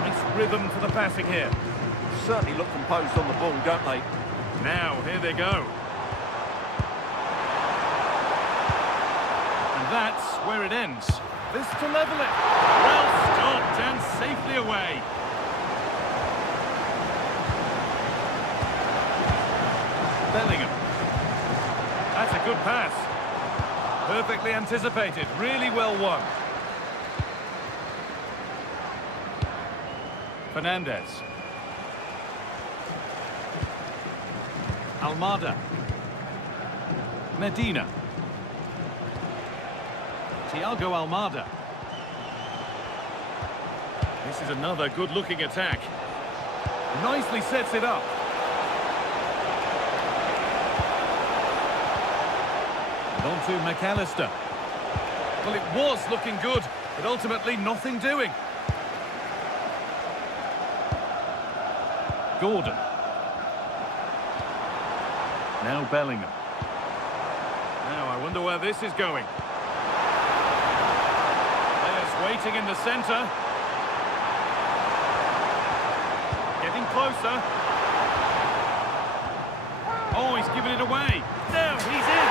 Nice rhythm for the passing here. Certainly look composed on the ball, don't they? Now, here they go. And that's where it ends. This to level it. Well stopped and safely away. Bellingham. That's a good pass. Perfectly anticipated. Really well won. Fernandez. Almada. Medina. Thiago Almada. This is another good-looking attack. Nicely sets it up. And on to McAllister. Well, it was looking good, but ultimately nothing doing. Gordon. Now Bellingham. Now I wonder where this is going. Players waiting in the centre. Getting closer. Oh, he's given it away. Now he's in.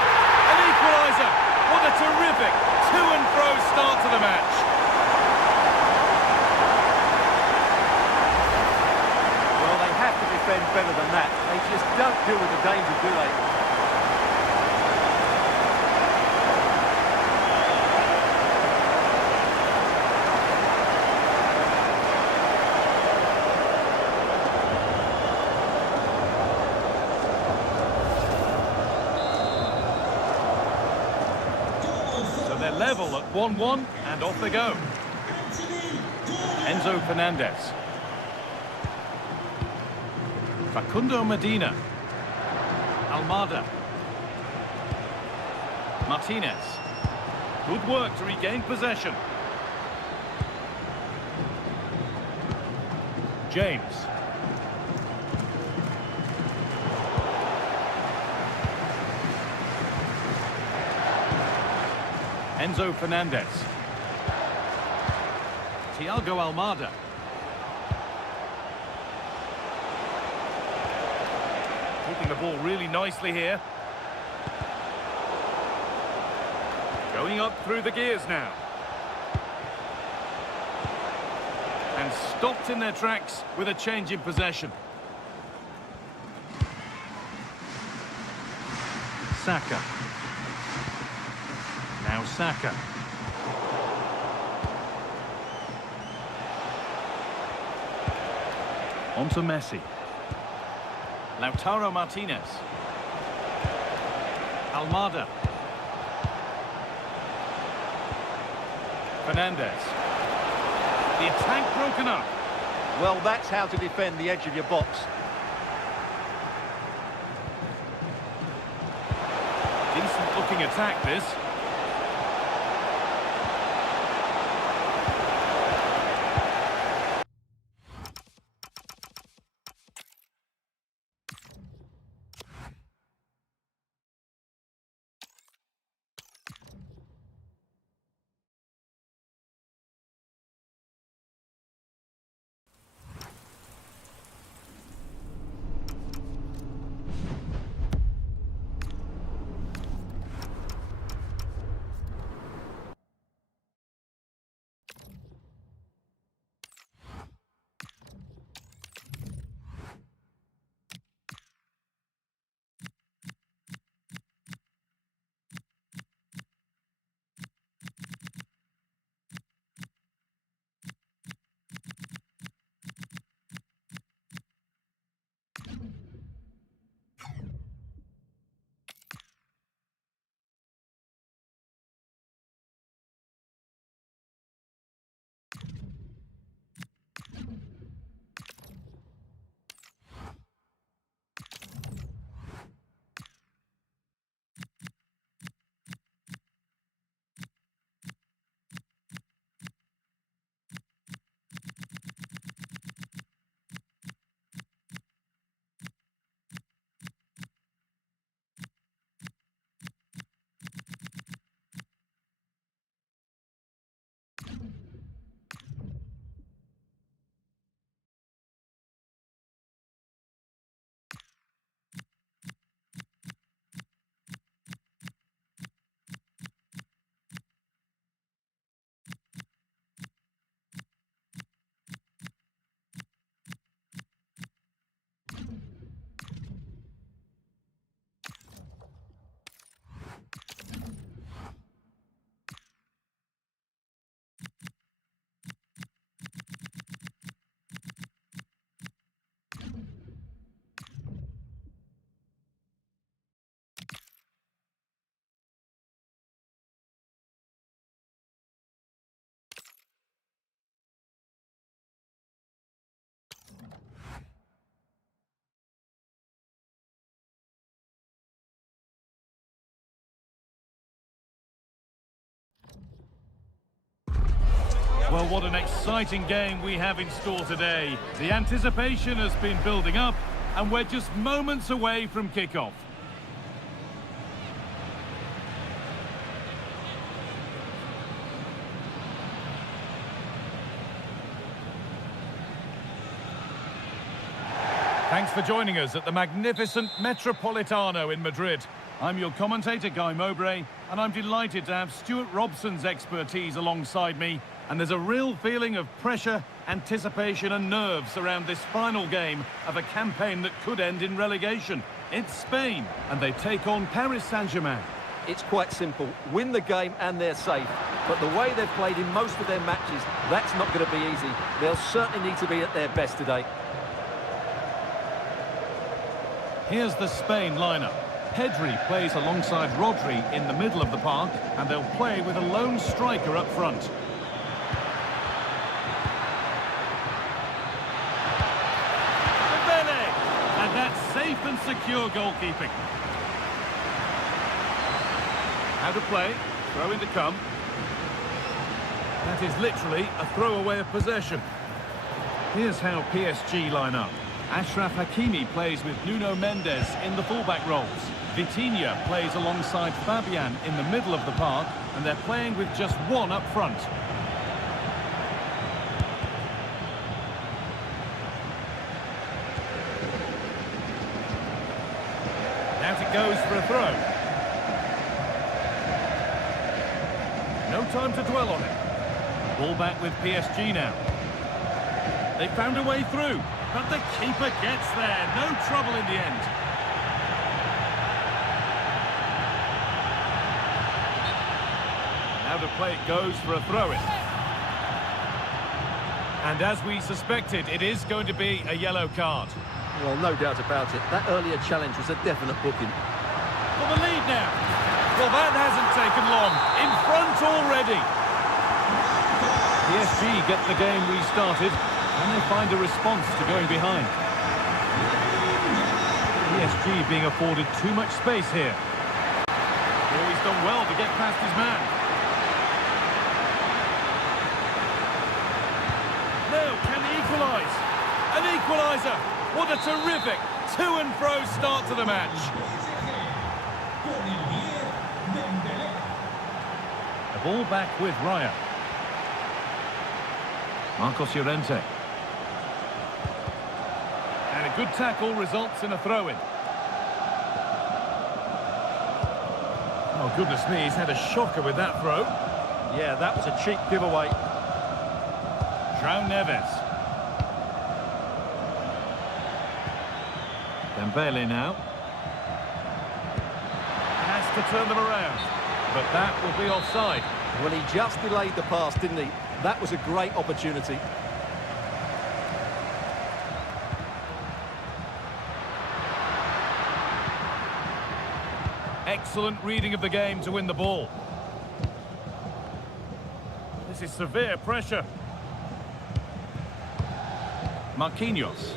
An equaliser. What a terrific to-and-fro start to the match. Defend better than that. They just don't deal with the danger, do they? So they're level at 1-1 and off they go. Enzo Fernandez. Facundo Medina. Almada. Martinez. Good work to regain possession. James. Enzo Fernandez. Thiago Almada. Keeping the ball really nicely here. Going up through the gears now. And stopped in their tracks with a change in possession. Saka. Now Saka. On to Messi. Lautaro Martinez. Almada. Fernandez. The attack broken up. Well, that's how to defend the edge of your box. Decent looking attack, this. Well, what an exciting game we have in store today. The anticipation has been building up, and we're just moments away from kickoff. Thanks for joining us at the magnificent Metropolitano in Madrid. I'm your commentator, Guy Mowbray, and I'm delighted to have Stuart Robson's expertise alongside me. And there's a real feeling of pressure, anticipation and nerves around this final game of a campaign that could end in relegation. It's Spain, and they take on Paris Saint-Germain. It's quite simple. Win the game and they're safe. But the way they've played in most of their matches, that's not going to be easy. They'll certainly need to be at their best today. Here's the Spain lineup. Pedri plays alongside Rodri in the middle of the park, and they'll play with a lone striker up front. That's safe and secure goalkeeping. How to play, throw in to come. That is literally a throwaway of possession. Here's how PSG line up. Achraf Hakimi plays with Nuno Mendes in the fullback roles. Vitinha plays alongside Fabian in the middle of the park, and they're playing with just one up front. Out it goes for a throw. No time to dwell on it. Ball back with PSG now. They found a way through, but the keeper gets there. No trouble in the end. Now the play it goes for a throw-in. And as we suspected, it is going to be a yellow card. Well, no doubt about it. That earlier challenge was a definite booking. For the lead now. Well, that hasn't taken long. In front already. PSG get the game restarted, and they find a response to going behind. PSG being afforded too much space here. Oh, he's done well to get past his man. Now, can he equalise? An equaliser! What a terrific to and fro start to the match. The ball back with Raya. Marcos Llorente. And a good tackle results in a throw-in. Oh, goodness me, he's had a shocker with that throw. Yeah, that was a cheap giveaway. João Neves. Dembele now. Has to turn them around. But that will be offside. Well, he just delayed the pass, didn't he? That was a great opportunity. Excellent reading of the game to win the ball. This is severe pressure. Marquinhos.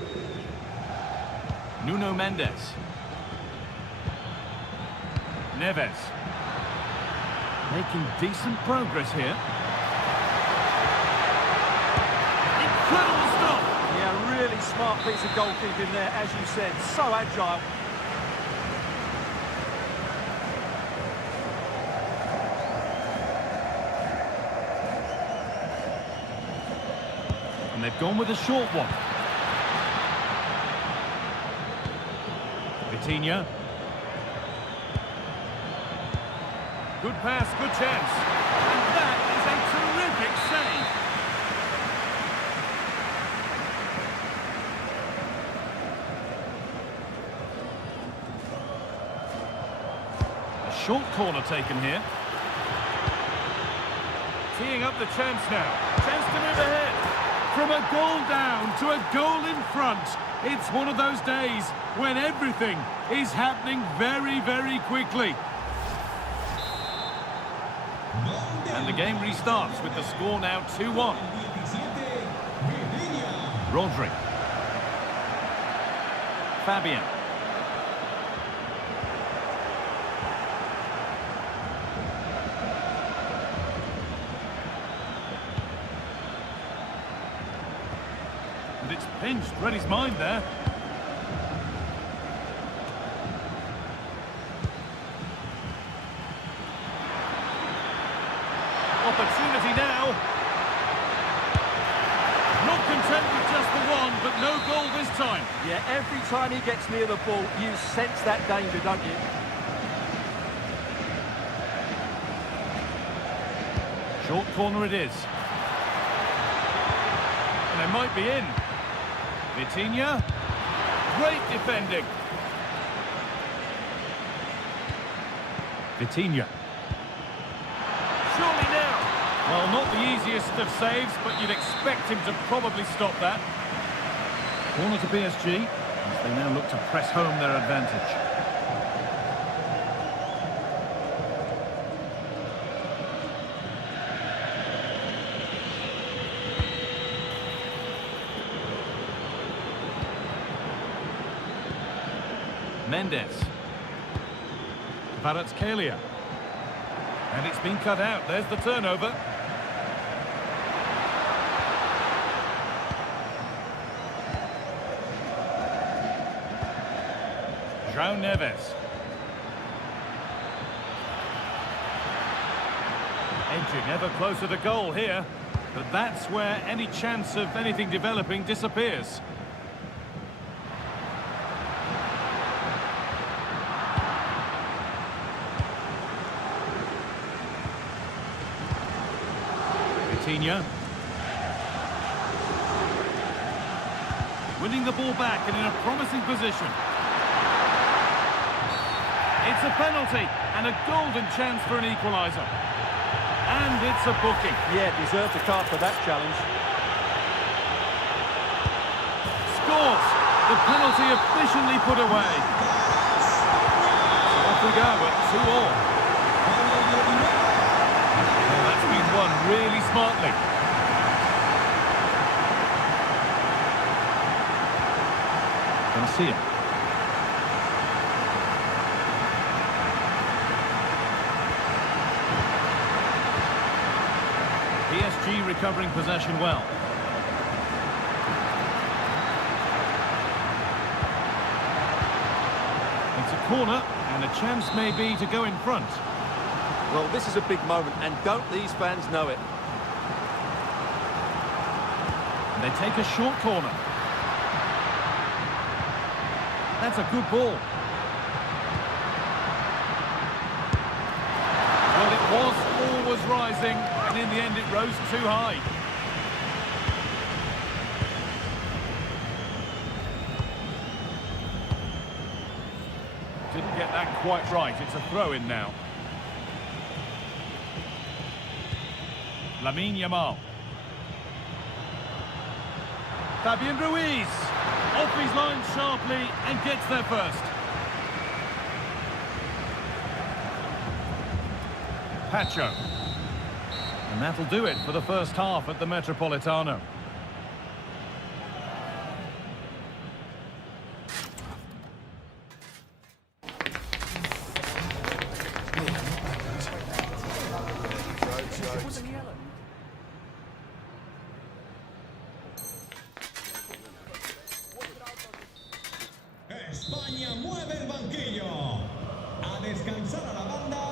Nuno Mendes. Neves. Making decent progress here. Incredible stop! Yeah, really smart piece of goalkeeping there, as you said. So agile. And they've gone with a short one. Vitinha. Good pass, good chance. And that is a terrific save. A short corner taken here. Teeing up the chance now. Chance to move ahead. From a goal down to a goal in front. It's one of those days when everything is happening very, very quickly. And the game restarts with the score now 2-1. Rodri. Fabian. And it's pinched, read his mind there. Opportunity now. Not content with just the one, but no goal this time. Yeah, every time he gets near the ball, you sense that danger, don't you? Short corner it is. And they might be in. Vitinha. Great defending. Vitinha. Surely now. Well, not the easiest of saves, but you'd expect him to probably stop that. Corner to PSG, as they now look to press home their advantage. Mendes. Kvaratskhelia. And it's been cut out. There's the turnover. João Neves. Edging ever closer to goal here, but that's where any chance of anything developing disappears. Coutinho. Winning the ball back and in a promising position. It's a penalty and a golden chance for an equaliser. And it's a booking. Yeah, deserved a card for that challenge. Scores! The penalty efficiently put away. So off we go at 2-all. Well, that's been won really smartly. Garcia. PSG recovering possession well. It's a corner, and a chance maybe to go in front. Well, this is a big moment, and don't these fans know it? And they take a short corner. That's a good ball. Well, it was always rising, and in the end it rose too high. Didn't get that quite right. It's a throw-in now. Yamal. Fabian Ruiz. Off his line sharply and gets there first. Pacho. And that'll do it for the first half at the Metropolitano. España mueve el banquillo. A descansar a la banda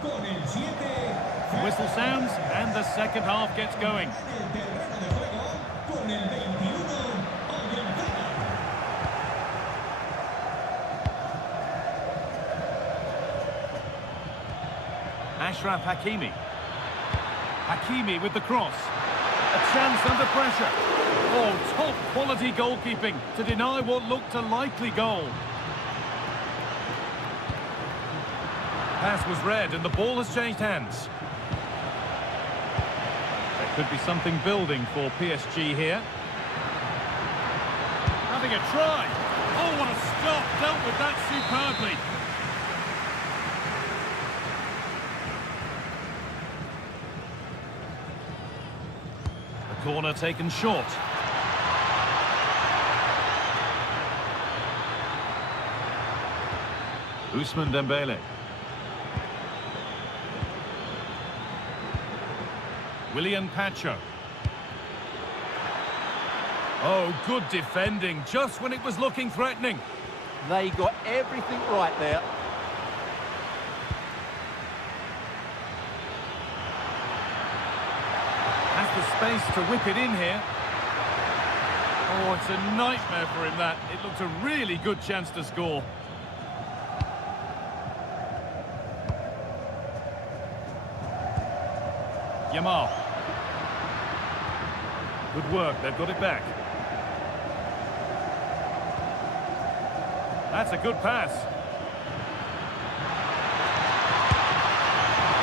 con el 7. Whistle sounds and the second half gets going. En el terreno de juego con el 21. Argentina. Ashraf Hakimi. Hakimi with the cross. A chance under pressure. Oh, top quality goalkeeping to deny what looked a likely goal. Pass was read and the ball has changed hands. There could be something building for PSG here. Having a try. Oh, what a stop. Dealt with that superbly. The corner taken short. Ousmane Dembele. William Pacho. Oh, good defending, just when it was looking threatening. They got everything right there. Has the space to whip it in here. Oh, it's a nightmare for him, that. It looked a really good chance to score. Yamal. Good work, they've got it back. That's a good pass.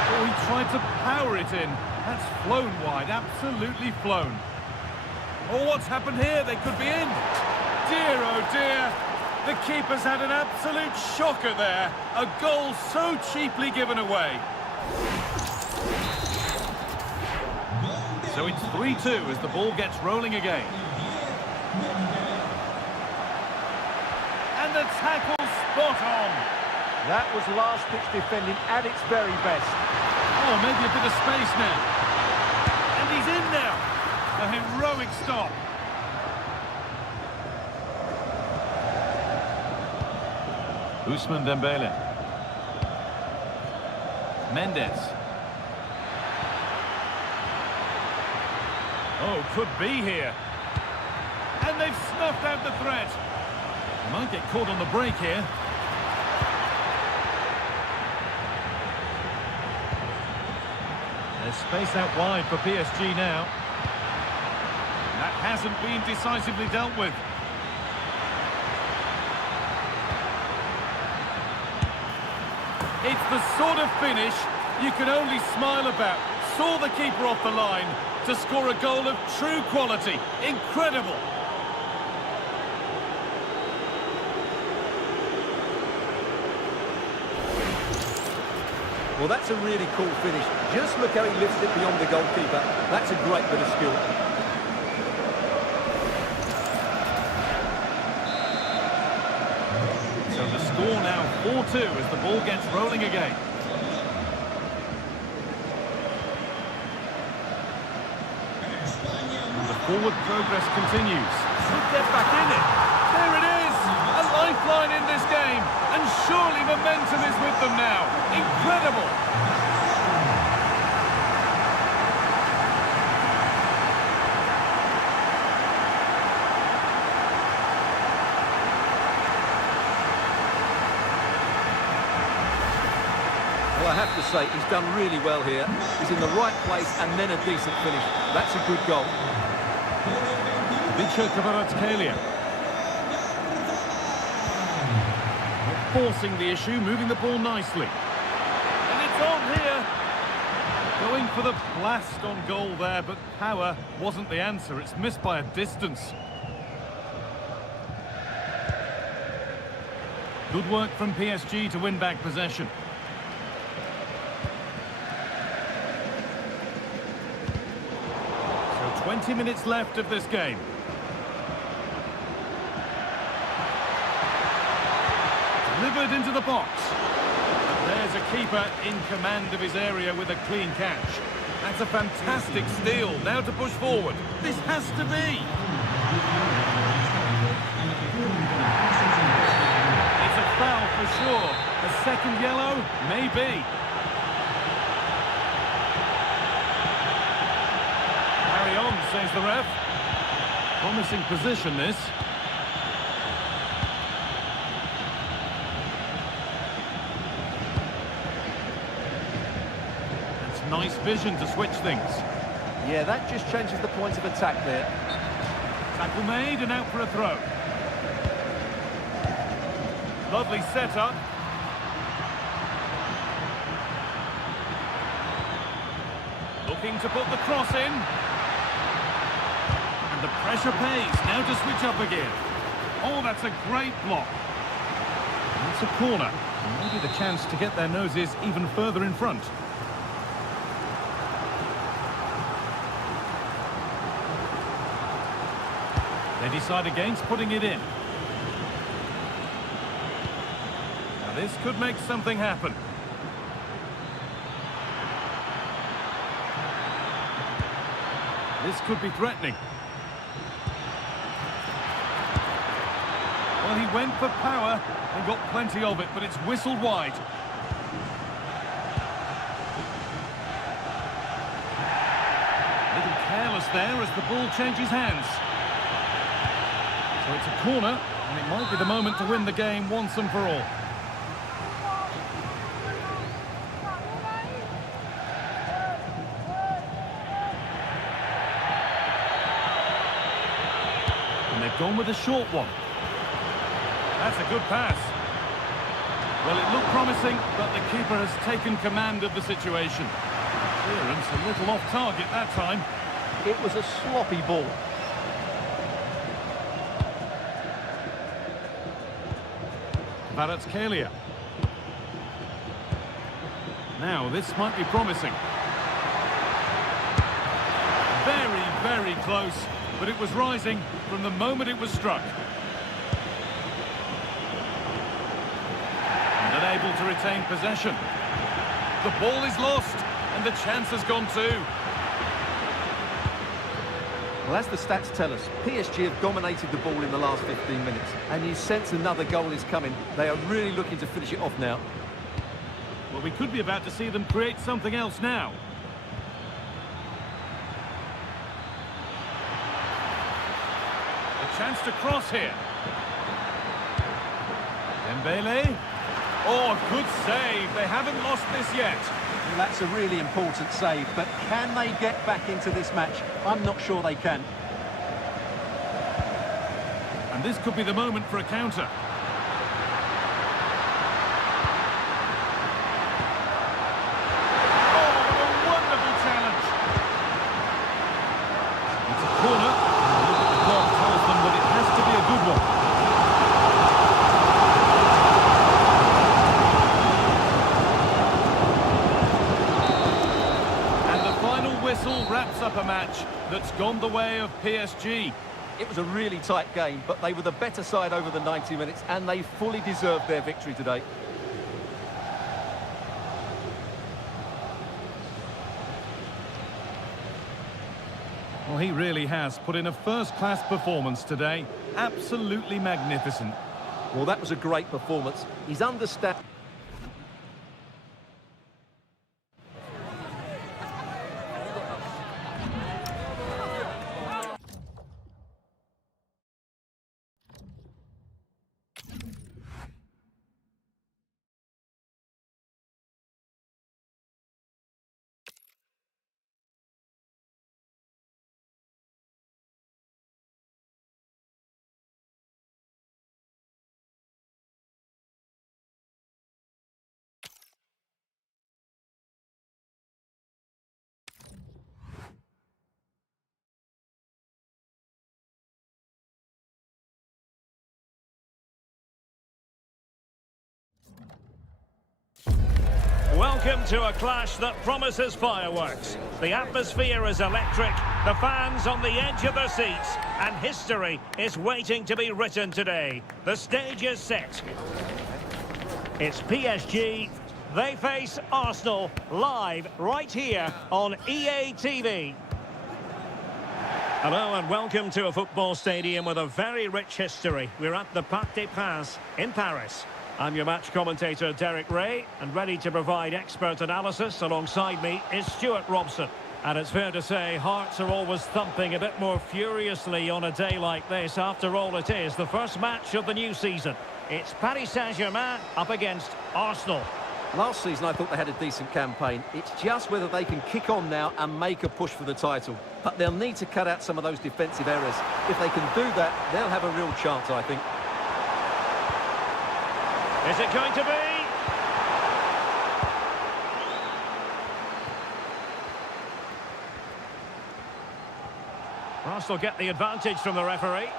Oh, he tried to power it in. That's flown wide, absolutely flown. Oh, what's happened here? They could be in. Dear, oh dear. The keeper's had an absolute shocker there. A goal so cheaply given away. So it's 3-2 as the ball gets rolling again. And the tackle spot on. That was last-pitch defending at its very best. Oh, maybe a bit of space now. And he's in now. A heroic stop. Ousmane Dembele. Mendes. Oh, could be here. And they've snuffed out the threat. Might get caught on the break here. There's space out wide for PSG now. That hasn't been decisively dealt with. It's the sort of finish you can only smile about. Saw the keeper off the line to score a goal of true quality. Incredible. Well, that's a really cool finish. Just look how he lifts it beyond the goalkeeper. That's a great bit of skill. So the score now 4-2 as the ball gets rolling again. The forward progress continues. Should get back in it. There it is! A lifeline in this game. And surely momentum is with them now. Incredible! Well, I have to say, he's done really well here. He's in the right place and then a decent finish. That's a good goal. Kvaratskhelia. Forcing the issue, moving the ball nicely. And it's on here. Going for the blast on goal there, but power wasn't the answer. It's missed by a distance. Good work from PSG to win back possession. So 20 minutes left of this game. Delivered into the box. There's a keeper in command of his area with a clean catch. That's a fantastic steal. Now to push forward. This has to be. It's a foul for sure. A second yellow? Maybe. Carry on, says the ref. Promising position, this. Nice vision to switch things. Yeah, that just changes the point of attack there. Tackle made and out for a throw. Lovely setup. Looking to put the cross in. And the pressure pays. Now to switch up again. Oh, that's a great block. It's a corner. Maybe the chance to get their noses even further in front. They decide against putting it in. Now this could make something happen. This could be threatening. Well, he went for power and got plenty of it, but it's whistled wide. A little careless there as the ball changes hands. So it's a corner, and it might be the moment to win the game once and for all. And they've gone with a short one. That's a good pass. Well, it looked promising, but the keeper has taken command of the situation. Clearance a little off target that time. It was a sloppy ball. Kvaratskhelia. Now, this might be promising. Very, very close, but it was rising from the moment it was struck. And unable to retain possession. The ball is lost, and the chance has gone too. Well, as the stats tell us, PSG have dominated the ball in the last 15 minutes. And you sense another goal is coming. They are really looking to finish it off now. Well, we could be about to see them create something else now. Chance to cross here. Dembele. Oh, good save. They haven't lost this yet. Well, that's a really important save, but can they get back into this match? I'm not sure they can. And this could be the moment for a counter. Oh, what a wonderful challenge. It's a corner. And look at the clock tells them that it has to be a good one. Whistle wraps up a match that's gone the way of PSG. It was a really tight game, but they were the better side over the 90 minutes, and they fully deserved their victory today. Well, he really has put in a first-class performance today. Absolutely magnificent. Well, that was a great performance. He's understand. Welcome to a clash that promises fireworks. The atmosphere is electric, the fans on the edge of their seats, and history is waiting to be written today. The stage is set. It's PSG. They face Arsenal live right here on EA TV. Hello and welcome to a football stadium with a very rich history. We're at the Parc des Princes in Paris. I'm your match commentator, Derek Ray, and ready to provide expert analysis alongside me is Stuart Robson. And it's fair to say hearts are always thumping a bit more furiously on a day like this. After all, it is the first match of the new season. It's Paris Saint-Germain up against Arsenal. Last season, I thought they had a decent campaign. It's just whether they can kick on now and make a push for the title. But they'll need to cut out some of those defensive errors. If they can do that, they'll have a real chance, I think. Is it going to be? Arsenal get the advantage from the referee.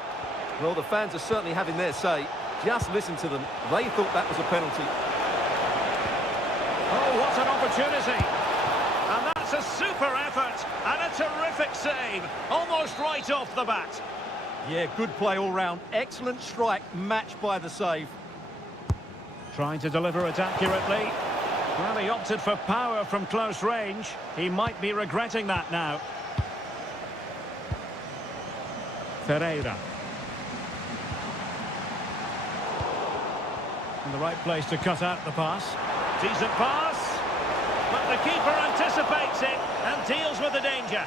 Well, the fans are certainly having their say. Just listen to them. They thought that was a penalty. Oh, what an opportunity. And that's a super effort and a terrific save. Almost right off the bat. Yeah, good play all round. Excellent strike, matched by the save. Trying to deliver it accurately. Well, he opted for power from close range. He might be regretting that now. Ferreira. In the right place to cut out the pass. Decent pass. But the keeper anticipates it and deals with the danger.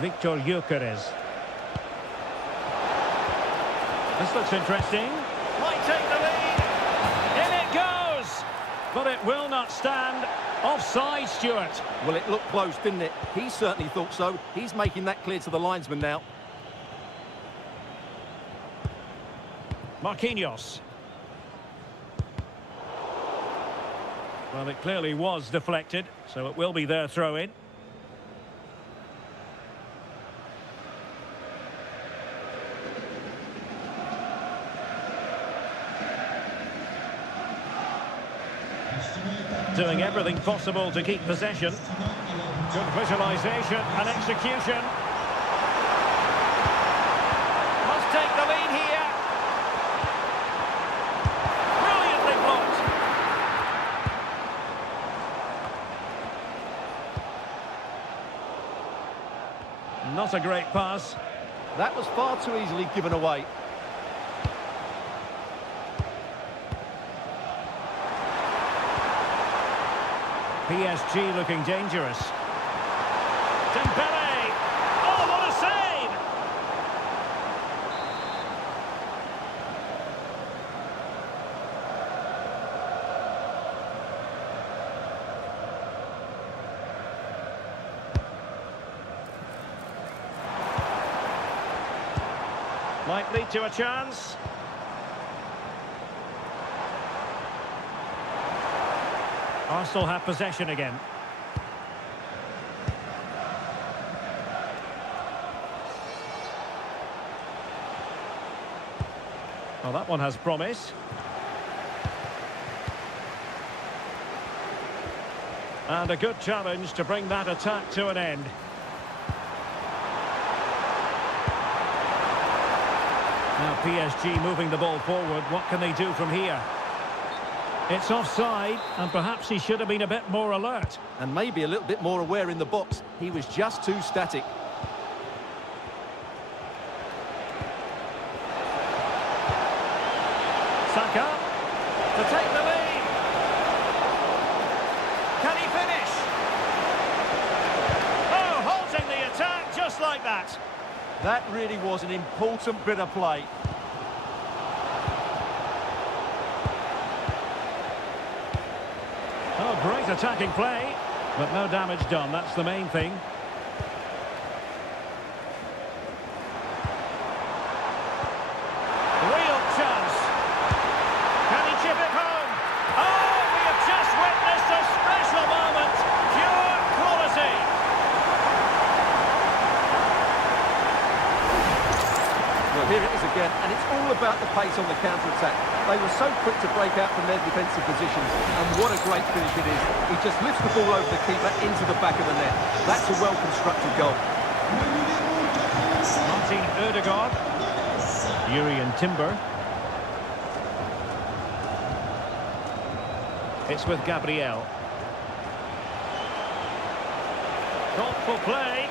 Victor Gyökeres. This looks interesting. Might take the lead. In it goes. But it will not stand. Offside, Stuart. Well, it looked close, didn't it? He certainly thought so. He's making that clear to the linesman now. Marquinhos. Well, it clearly was deflected, so it will be their throw-in. Doing everything possible to keep possession. Good visualisation and execution. Must take the lead here. Brilliantly blocked. Not a great pass. That was far too easily given away. PSG looking dangerous. Dembele! Oh, what a save! Might lead to a chance. Arsenal have possession again. Well, that one has promise. And a good challenge to bring that attack to an end. Now PSG moving the ball forward. What can they do from here? It's offside, and perhaps he should have been a bit more alert. And maybe a little bit more aware in the box. He was just too static. Saka to take the lead. Can he finish? Oh, halting the attack just like that. That really was an important bit of play. Oh, great attacking play, but no damage done. That's the main thing. Real chance. Can he chip it home? Oh, we have just witnessed a special moment. Pure quality. Well, here it is again, and it's all about the pace on the counter-attack. They were so quick to break out from their defensive positions, and what a great finish it is. He just lifts the ball over the keeper into the back of the net. That's a well-constructed goal. Martin Ødegaard. Jurriën Timber. It's with Gabriel. Thoughtful play.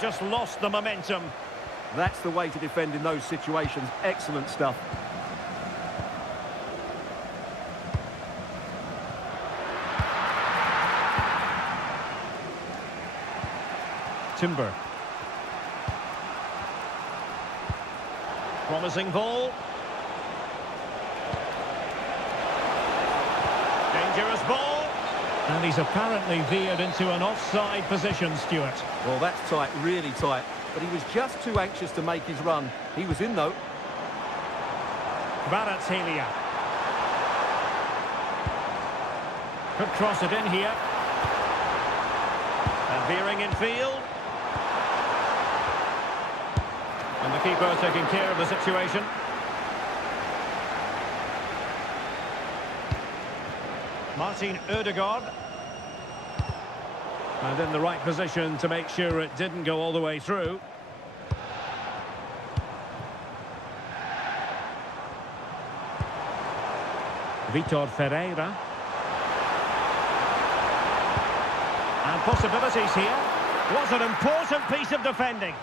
Just lost the momentum. That's the way to defend in those situations. Excellent stuff. Timber. Promising ball. Dangerous ball. And he's apparently veered into an offside position, Stuart. Well, that's tight, really tight. But he was just too anxious to make his run. He was in, though. Kvaratskhelia. Could cross it in here. And veering in field. And the keeper taking care of the situation. Martin Ødegaard. And in the right position to make sure it didn't go all the way through. Vitor Ferreira. And possibilities here. Was an important piece of defending.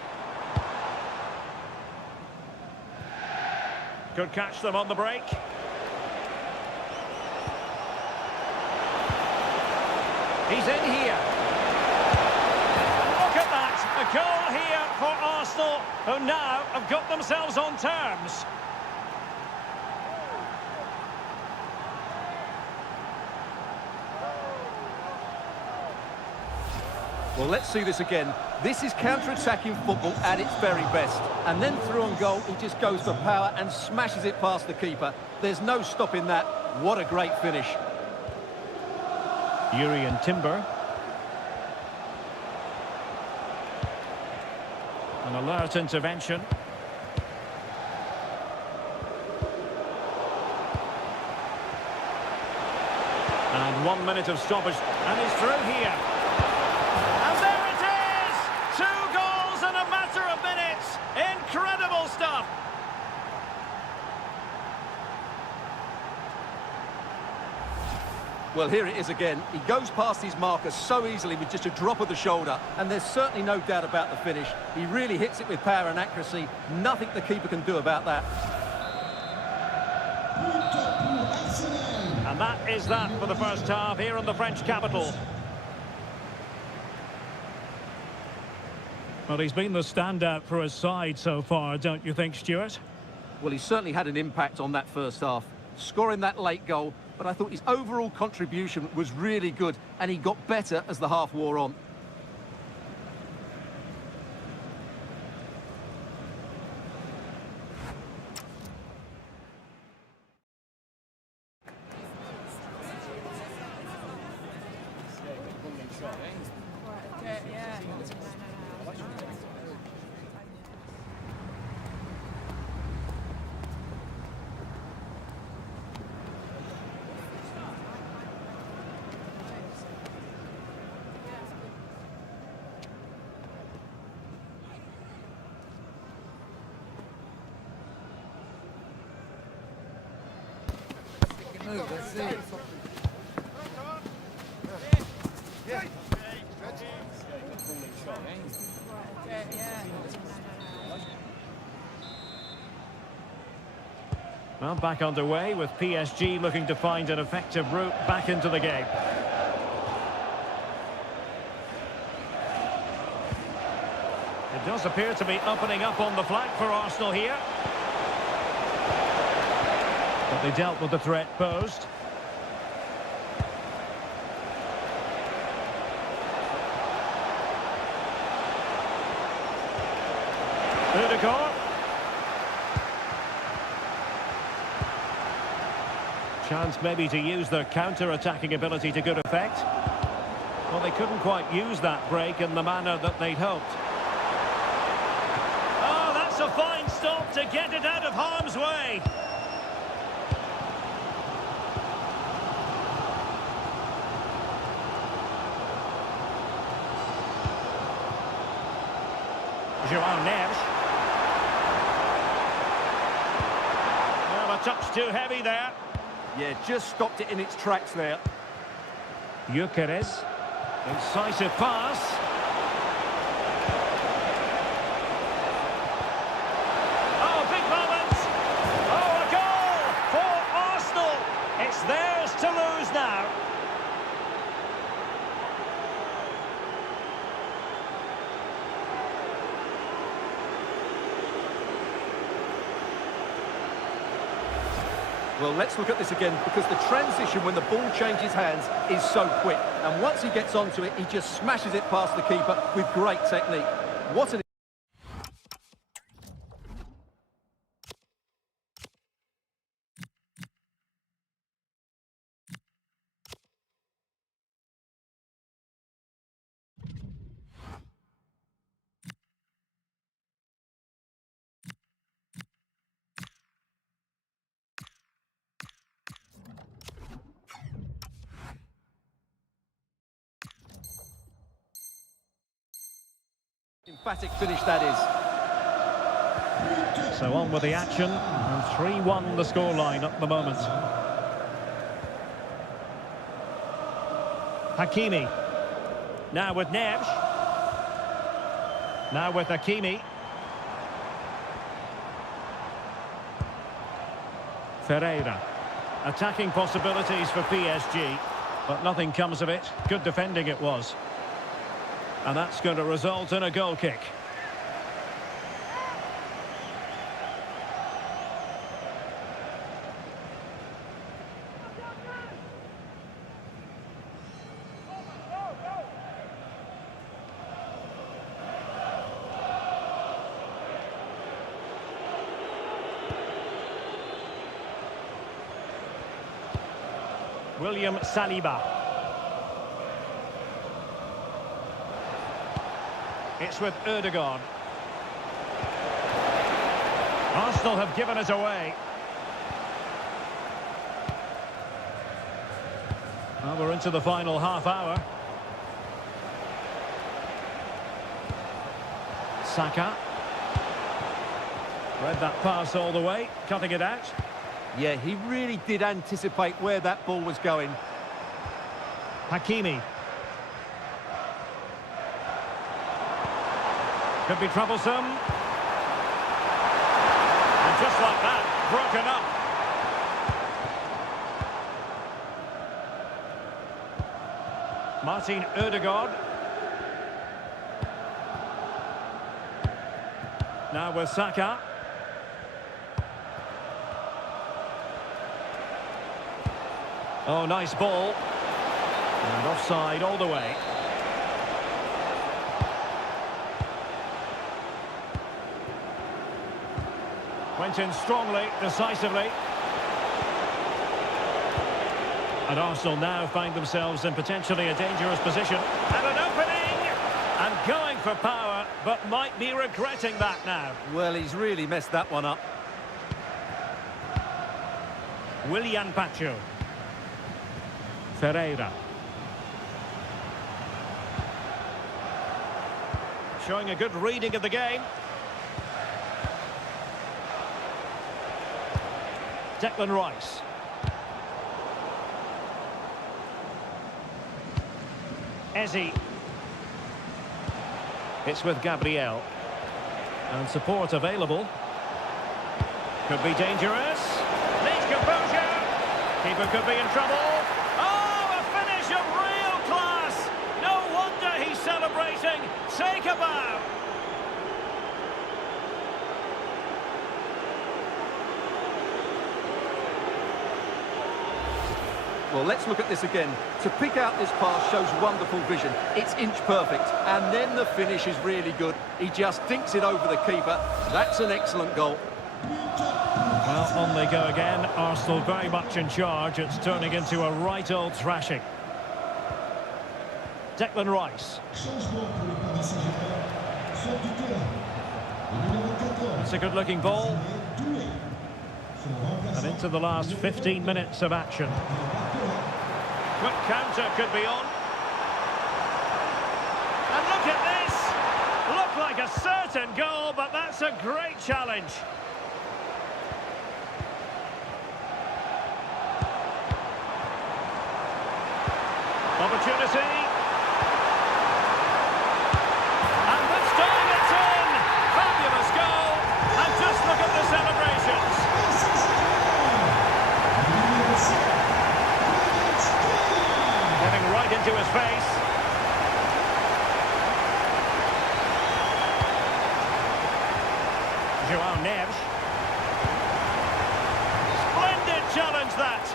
Could catch them on the break. He's in here. Look at that. A goal here for Arsenal, who now have got themselves on terms. Well, let's see this again. This is counter-attacking football at its very best. And then through on goal, he just goes for power and smashes it past the keeper. There's no stopping that. What a great finish. Jurriën Timber. An alert intervention. And 1 minute of stoppage. And he's through here. And there it is! 2 goals in a matter of minutes. Incredible stuff. Well, here it is again. He goes past his marker so easily with just a drop of the shoulder, and there's certainly no doubt about the finish. He really hits it with power and accuracy. Nothing the keeper can do about that. Arsenal. And that is that for the first half here in the French capital. Well, he's been the standout for his side so far, don't you think, Stuart? Well, he certainly had an impact on that first half, scoring that late goal, but I thought his overall contribution was really good, and he got better as the half wore on. Well, back underway with PSG looking to find an effective route back into the game. It does appear to be opening up on the flank for Arsenal here. But they dealt with the threat posed. Odegaard. Chance maybe to use their counter-attacking ability to good effect. Well, they couldn't quite use that break in the manner that they'd hoped. Oh, that's a fine stop to get it out of harm's way. João Neves. Well, a touch too heavy there. Yeah, just stopped it in its tracks there. Gyökeres. Incisive pass. Oh, big moment. Oh, a goal for Arsenal. It's theirs to lose now. Well, let's look at this again, because the transition when the ball changes hands is so quick. And once he gets onto it, he just smashes it past the keeper with great technique. What an... emphatic finish that is. So on with the action, and 3-1 the scoreline at the moment. Hakimi. Now with Neves. Now with Hakimi. Ferreira. Attacking possibilities for PSG, but nothing comes of it. Good defending it was. And that's going to result in a goal kick. William Saliba. It's with Odegaard. Arsenal have given it away. Well, we're into the final half hour. Saka. Read that pass all the way, cutting it out. Yeah, he really did anticipate where that ball was going. Hakimi. Could be troublesome. And just like that, broken up. Martin Ødegaard. Now with Saka. Oh, nice ball. And offside all the way. Went in strongly, decisively. And Arsenal now find themselves in potentially a dangerous position. And an opening! And going for power, but might be regretting that now. Well, he's really messed that one up. Willian Pacho. Ferreira. Showing a good reading of the game. Declan Rice. Ezzy. It's with Gabriel. And support available. Could be dangerous. Needs composure. Keeper could be in trouble. Oh, a finish of real class. No wonder he's celebrating. Take a bow. Well, let's look at this again. To pick out this pass shows wonderful vision. It's inch perfect. And then the finish is really good. He just dinks it over the keeper. That's an excellent goal. Well, on they go again. Arsenal very much in charge. It's turning into a right old thrashing. Declan Rice. It's a good-looking ball. And into the last 15 minutes of action. Quick counter could be on. And look at this! Looked like a certain goal, but that's a great challenge. Opportunity. And this time it's in! Fabulous goal! And just look at the celebrations. Getting right into his face. Joao Neves. Splendid challenge that.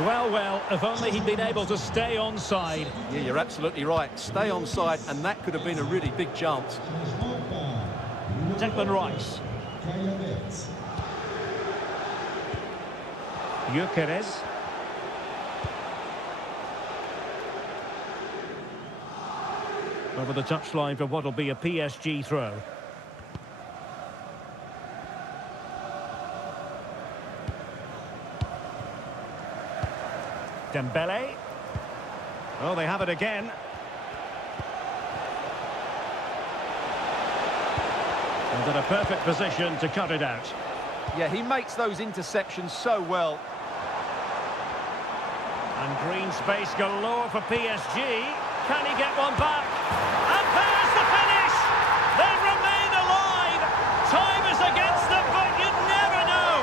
Well, if only he'd been able to stay onside. Yeah, you're absolutely right. Stay onside, and that could have been a really big chance. Declan Rice. Gyökeres. Over the touchline for what will be a PSG throw. Dembele. Oh, they have it again. And in a perfect position to cut it out. Yeah, he makes those interceptions so well. And green space galore for PSG. Can he get one back? And there's the finish! They remain alive! Time is against them, but you never know!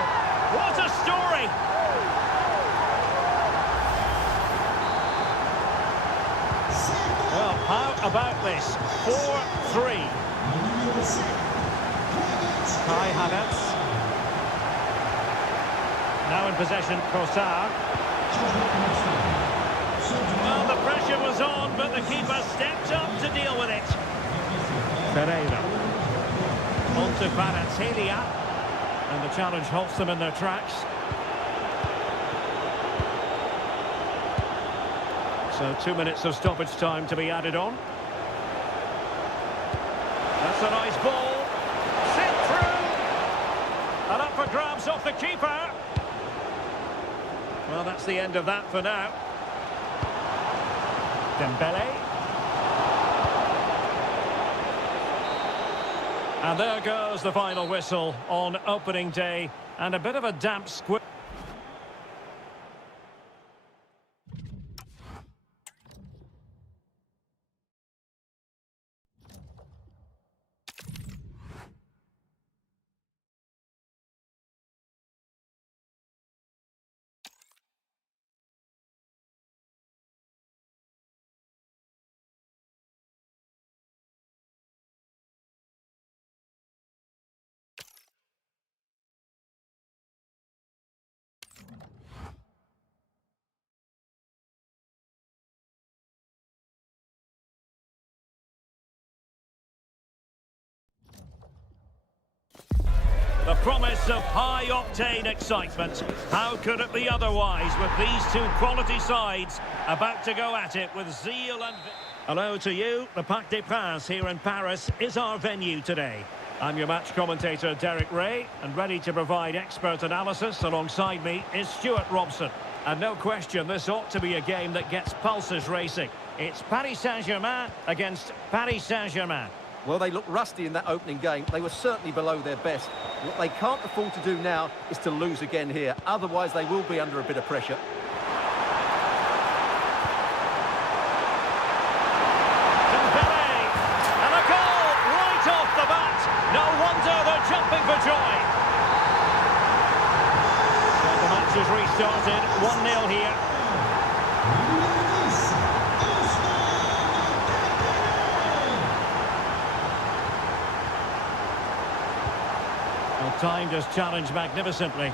What a story! Well, how about this? 4-3. Kai Havertz. Now in possession, Trossard. Well, the pressure was on, but the keeper stepped up to deal with it. Ferreira. On to Kvaratskhelia. And the challenge halts them in their tracks. So 2 minutes of stoppage time to be added on. That's a nice ball. Sent through. And up for grabs off the keeper. Well, that's the end of that for now. Dembele. And there goes the final whistle on opening day. And a bit of a damp squib. The promise of high-octane excitement. How could it be otherwise with these two quality sides about to go at it with zeal and... Hello to you. The Parc des Princes here in Paris is our venue today. I'm your match commentator, Derek Ray, and ready to provide expert analysis alongside me is Stuart Robson. And no question, this ought to be a game that gets pulses racing. It's Paris Saint-Germain against Paris Saint-Germain. Well, they looked rusty in that opening game. They were certainly below their best. What they can't afford to do now is to lose again here. Otherwise, they will be under a bit of pressure. Dembele! And a goal right off the bat. No wonder they're jumping for joy. So the match has restarted. 1-0 here. Timed his challenge magnificently.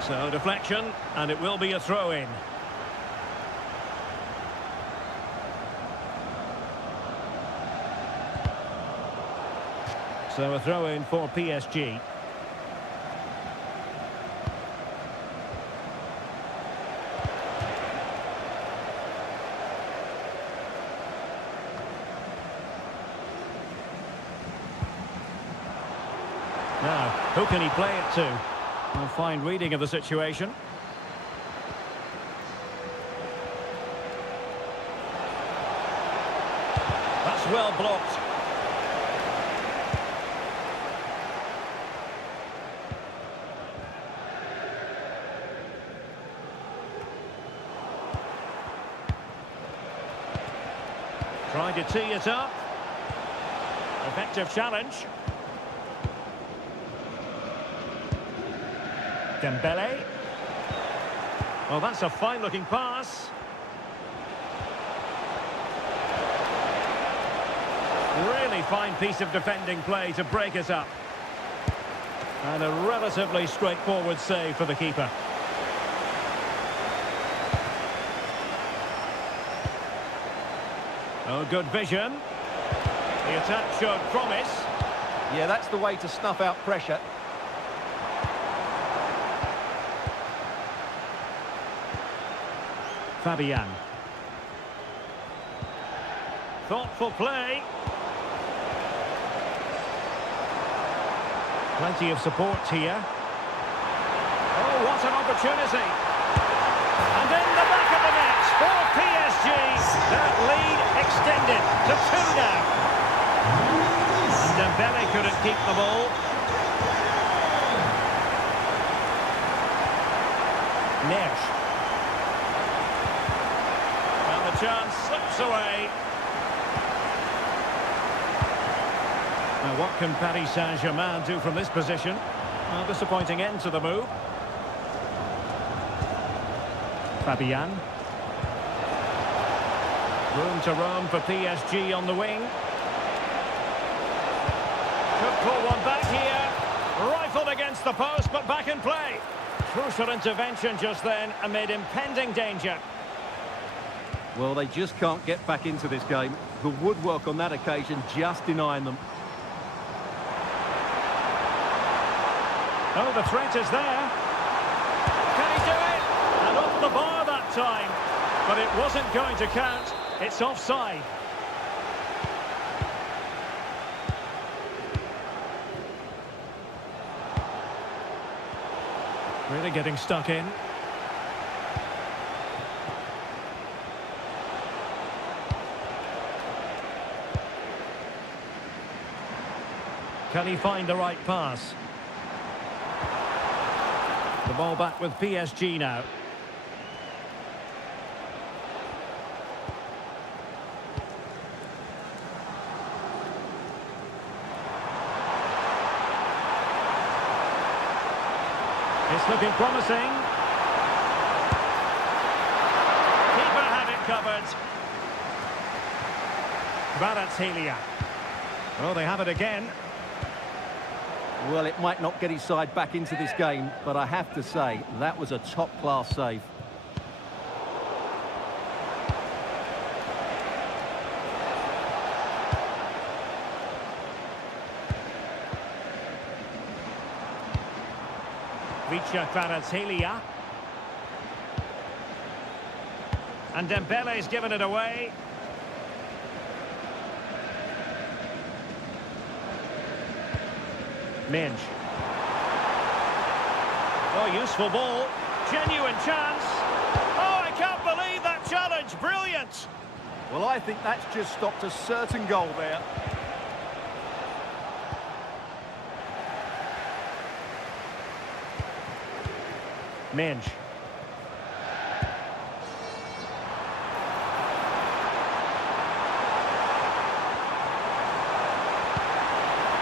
So deflection, and it will be a throw-in. So a throw-in for PSG. Now, who can he play it to? A fine reading of the situation. That's well blocked. Trying to tee it up. Effective challenge. Dembele. Well, that's a fine-looking pass. Really fine piece of defending play to break it up. And a relatively straightforward save for the keeper. Oh, good vision. The attack showed promise. Yeah, that's the way to snuff out pressure. Fabian. Thoughtful play. Plenty of support here. Oh, what an opportunity. And in the back of the net for PSG. That lead extended to 2 now. And Dembele couldn't keep the ball. Nesh. Chance slips away. Now what can Paris Saint-Germain do from this position? A disappointing end to the move. Fabian. Room to roam for PSG on the wing. Could pull one back here. Rifled against the post, but back in play. Crucial intervention just then amid impending danger. Well, they just can't get back into this game. The woodwork on that occasion just denying them. Oh, the threat is there. Can he do it? And off the bar that time. But it wasn't going to count. It's offside. Really getting stuck in. Can he find the right pass? The ball back with PSG now. It's looking promising. Keeper had it covered. Kvaratskhelia. Oh, they have it again. Well, it might not get his side back into this game, but I have to say, that was a top-class save. Vicha Kvaratskhelia. And Dembele's given it away. Minge. Oh, useful ball. Genuine chance. Oh, I can't believe that challenge. Brilliant. Well, I think that's just stopped a certain goal there. Minge.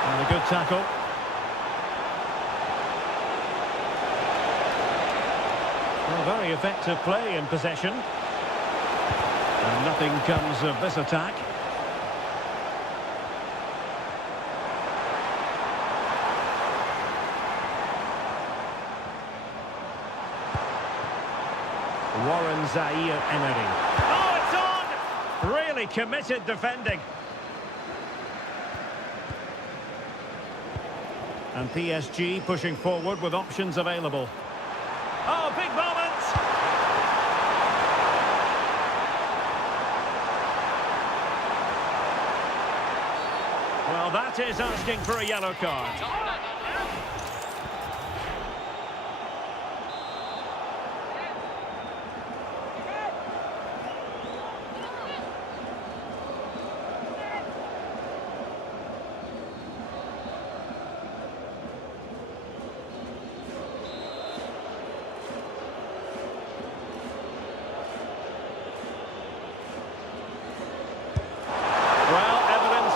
And a good tackle. Well, very effective play in possession. And nothing comes of this attack. Warren Zaire-Emery. Oh, it's on! Really committed defending. And PSG pushing forward with options available. Oh, big moment! Well, that is asking for a yellow card.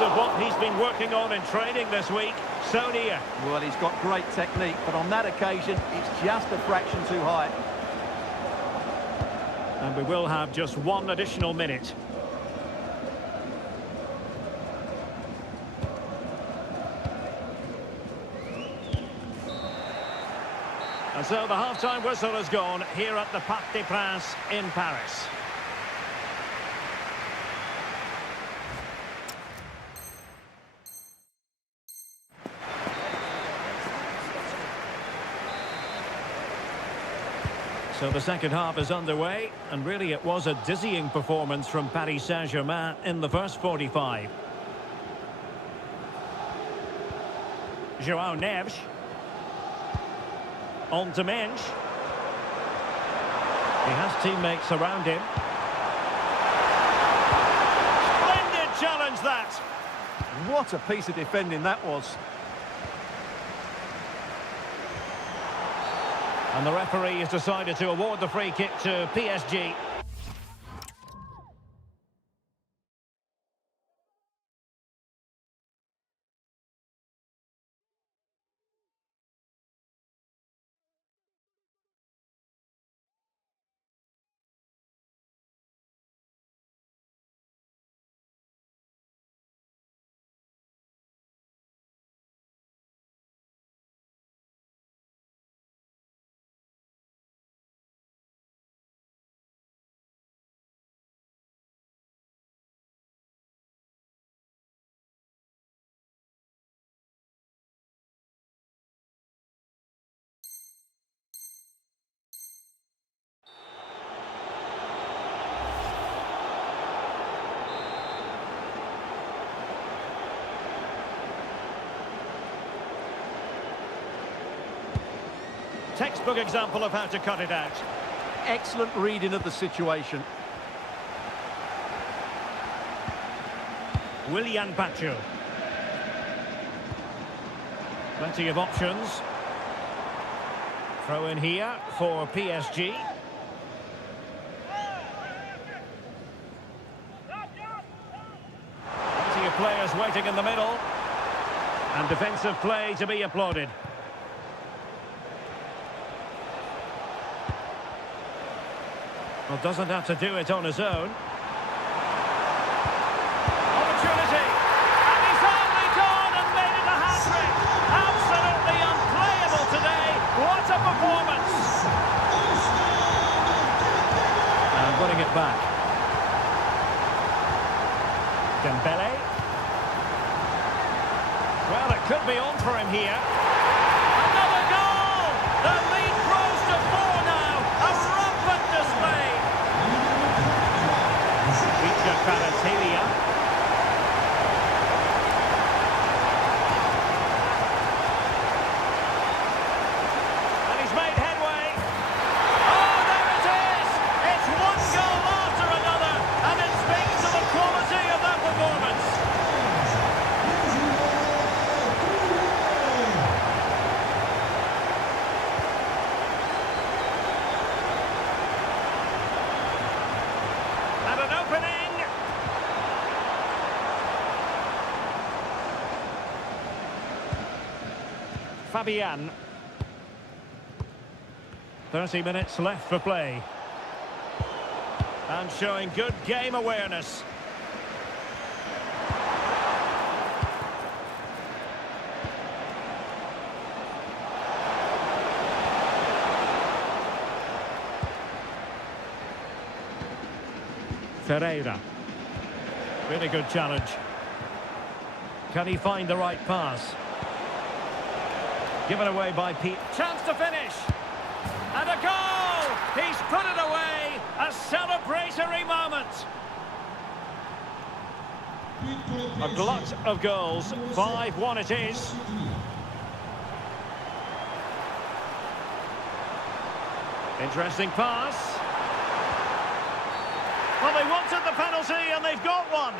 Of what he's been working on in training this week, so near. Well, he's got great technique, but on that occasion, it's just a fraction too high. And we will have just one additional minute. And so the half-time whistle has gone here at the Parc des Princes in Paris. So the second half is underway, and really it was a dizzying performance from Paris Saint-Germain in the first 45. João Neves. On to Minge. He has teammates around him. Splendid challenge that! What a piece of defending that was. And the referee has decided to award the free kick to PSG. Textbook example of how to cut it out. Excellent reading of the situation. Willian Pacho. Plenty of options. Throw in here for PSG. Plenty of players waiting in the middle. And defensive play to be applauded. Well, doesn't have to do it on his own. Opportunity! And he's only gone and made it a hat-trick! Absolutely Could be on for him here. Another goal! The lead grows to 4 now. A rampant display. FIFA World And he's made headway. Oh, there it is! It's one goal after another, and it speaks to the quality of that performance. And an opening. Fabian. 30 minutes left for play. And showing good game awareness. Ferreira. Really good challenge. Can he find the right pass? Given away by Pete. Chance to finish. And a goal! He's put it away. A celebratory moment. A glut of goals. 5-1 it is. Interesting pass. Well, they wanted the penalty and they've got one.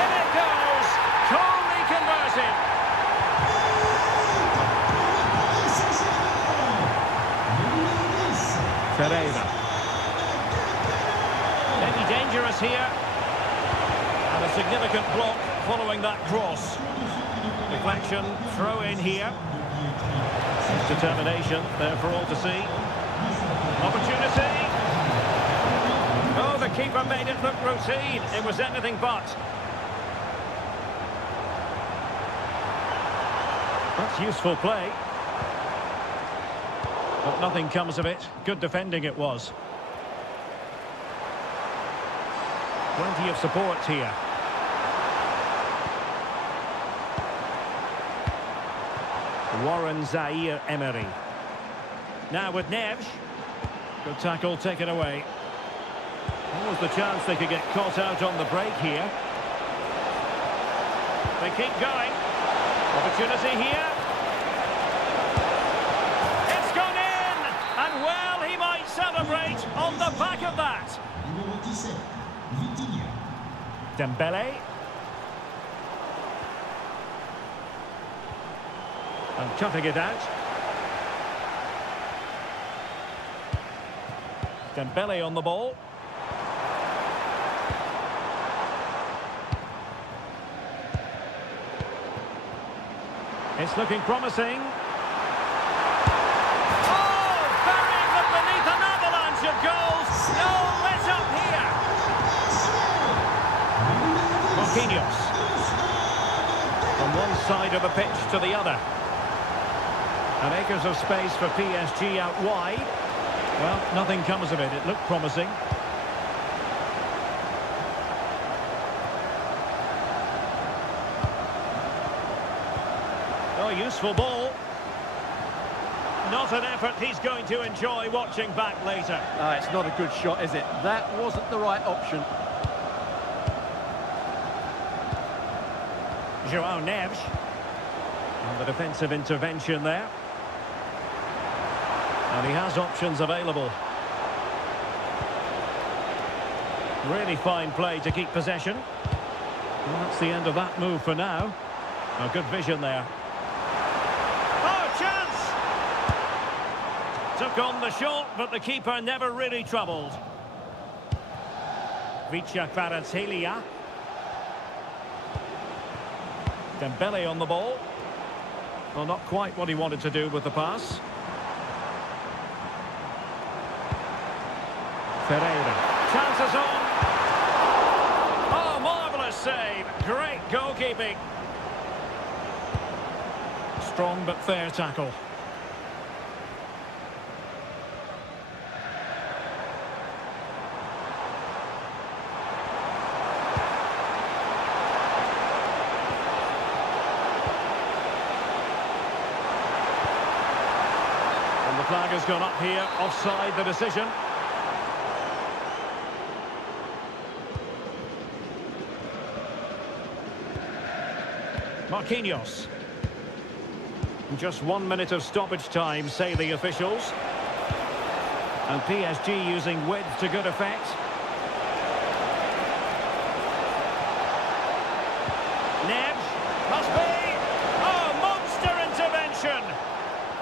In it goes. Coolly converted. Ferreira. Maybe dangerous here. And a significant block following that cross. Deflection, throw in here. Determination there for all to see. Opportunity. Oh, the keeper made it look routine. It was anything but. That's useful play. But nothing comes of it. Good defending it was. Plenty of support here. Warren Zaire-Emery. Now with Neves. Good tackle taken away. What was the chance they could get caught out on the break here? They keep going. Opportunity here. It's gone in! And well, he might celebrate on the back of that. Dembele. And cutting it out. Dembele on the ball. It's looking promising. Oh, burying them beneath an avalanche of goals. No let up here. Marquinhos. From one side of the pitch to the other. And acres of space for PSG out wide. Well, nothing comes of it. It looked promising. Oh, useful ball. Not an effort he's going to enjoy watching back later. It's not a good shot, is it? That wasn't the right option. João Neves. And the defensive intervention there. And he has options available. Really fine play to keep possession. Well, that's the end of that move for now. Oh, good vision there. Oh, chance! Took on the shot, but the keeper never really troubled. FIFA World. Dembele on the ball. Well, not quite what he wanted to do with the pass. Ferreira. Chances on. Oh, marvellous save. Great goalkeeping. Strong but fair tackle. flag has gone up here. Offside the decision. Marquinhos. Just 1 minute of stoppage time, say the officials. And PSG using width to good effect. Neves, must be! Oh, monster intervention!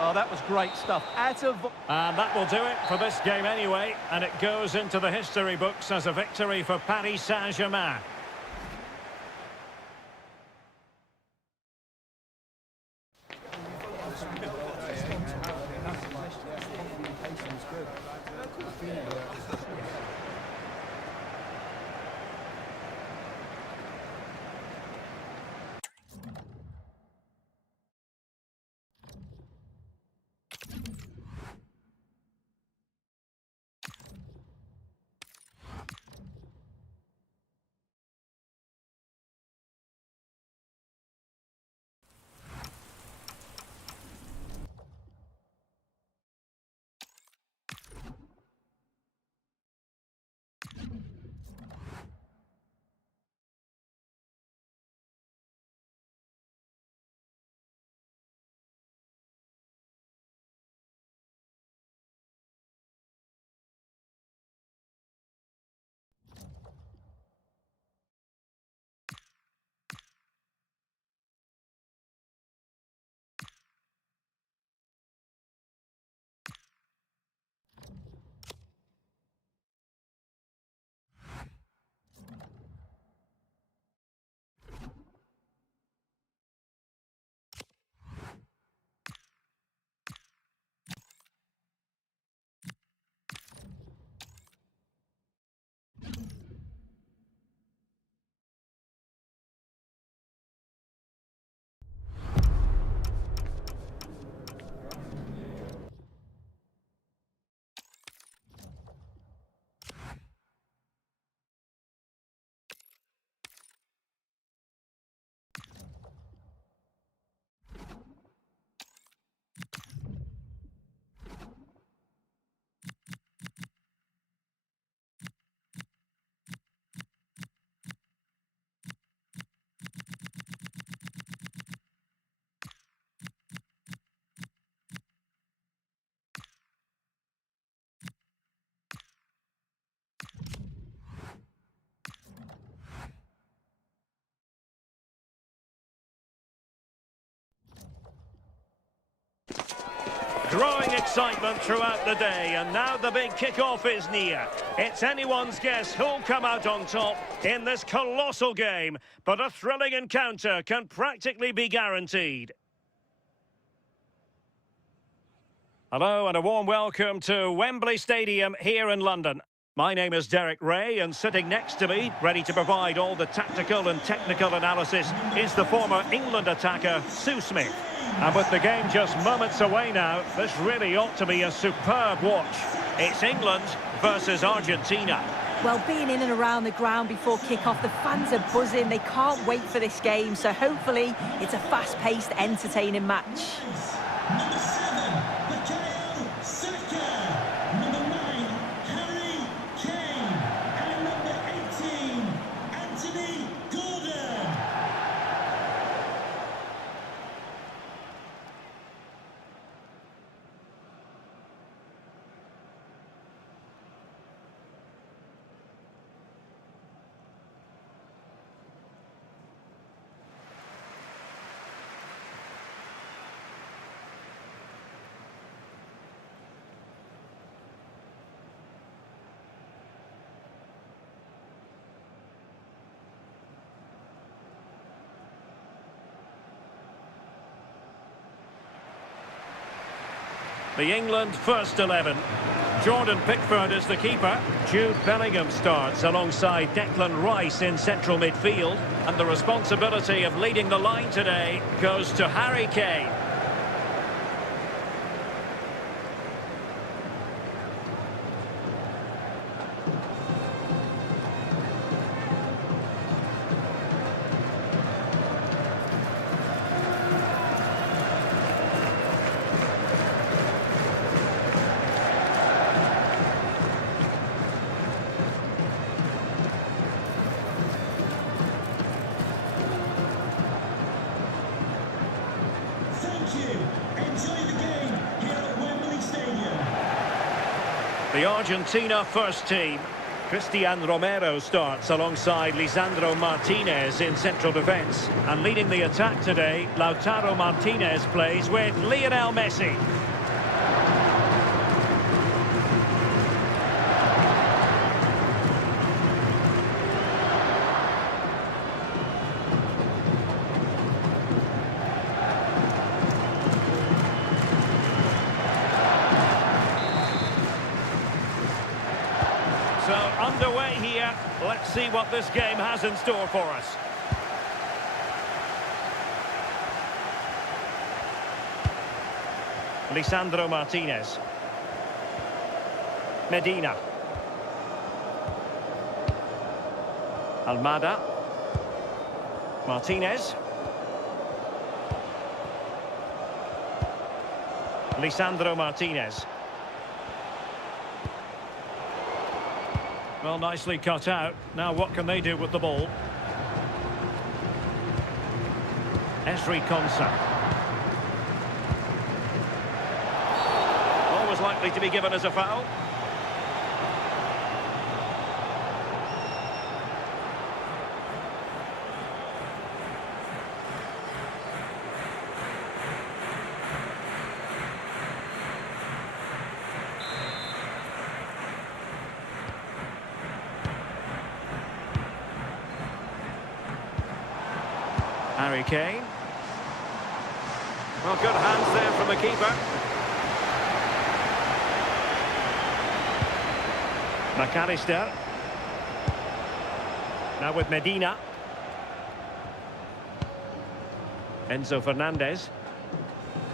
Oh, that was great stuff. And that will do it for this game anyway. And it goes into the history books as a victory for Paris Saint-Germain. Growing excitement throughout the day, and now the big kick-off is near. It's anyone's guess who'll come out on top in this colossal game, but a thrilling encounter can practically be guaranteed. Hello and a warm welcome to Wembley Stadium here in London. My name is Derek Ray, and sitting next to me, ready to provide all the tactical and technical analysis, is the former England attacker, Sue Smith. And with the game just moments away now, this really ought to be a superb watch. It's England versus Argentina. Well, being in and around the ground before kick-off, the fans are buzzing. They can't wait for this game, so hopefully it's a fast-paced, entertaining match. The England first 11. Jordan Pickford is the keeper. Jude Bellingham starts alongside Declan Rice in central midfield. And the responsibility of leading the line today goes to Harry Kane. The Argentina first team. Cristian Romero starts alongside Lisandro Martinez in central defence. And leading the attack today, Lautaro Martinez plays with Lionel Messi. So underway here. Let's see what this game has in store for us. Lisandro Martinez. Medina. Almada. Martinez. Lisandro Martinez. Well, nicely cut out. Now what can they do with the ball? Ezri Konsa. Always likely to be given as a foul. Harry Kane. Well, good hands there from the keeper. McAllister. Now with Medina. Enzo Fernandez.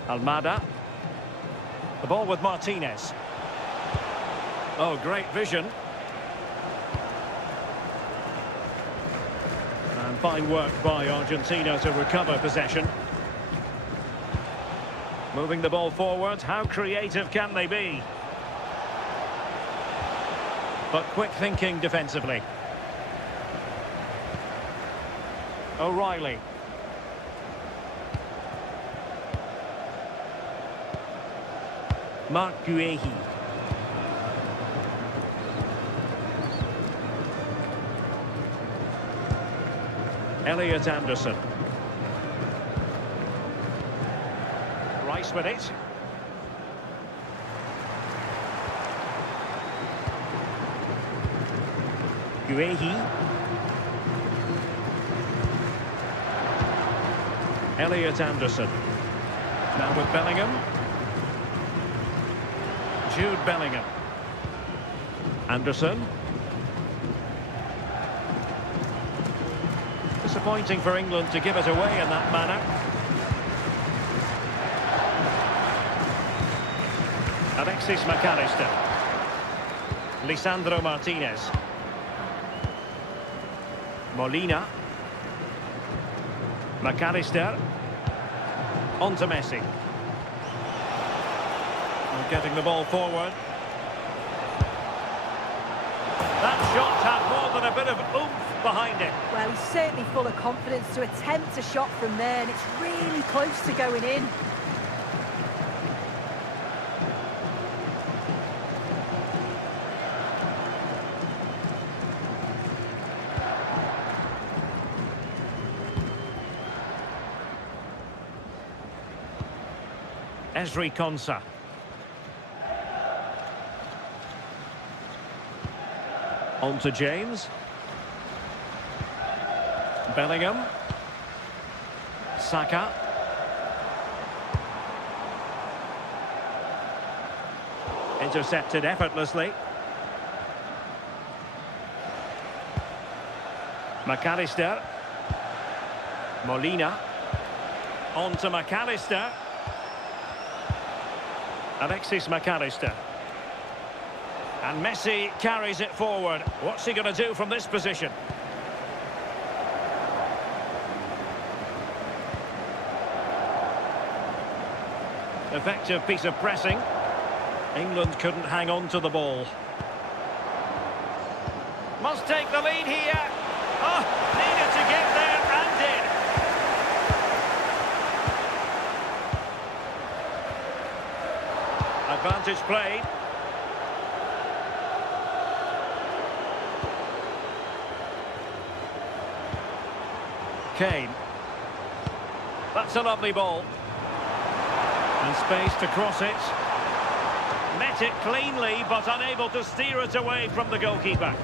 Almada. The ball with Martinez. Oh, great vision. And fine work by Argentina to recover possession. Moving the ball forward, how creative can they be? But quick thinking defensively. O'Reilly. Marc Guehi. Elliot Anderson. Rice with it. Guehi. Elliot Anderson. Now with Bellingham. Jude Bellingham. Anderson. Disappointing for England to give it away in that manner. Alexis McAllister. Lisandro Martinez. Molina. McAllister. On to Messi. And getting the ball forward. That shot had more than a bit of oomph behind it. Well, he's certainly full of confidence to attempt a shot from there, and it's really close to going in. Ezri Konsa. On to James. Bellingham. Saka. Intercepted effortlessly. McAllister. Molina. On to McAllister. Alexis McAllister. And Messi carries it forward. What's he going to do from this position? Effective piece of pressing. England couldn't hang on to the ball. Must take the lead here. Oh, needed to get there and did. Advantage played. Kane. That's a lovely ball. And space to cross it. Met it cleanly, but unable to steer it away from the goalkeeper.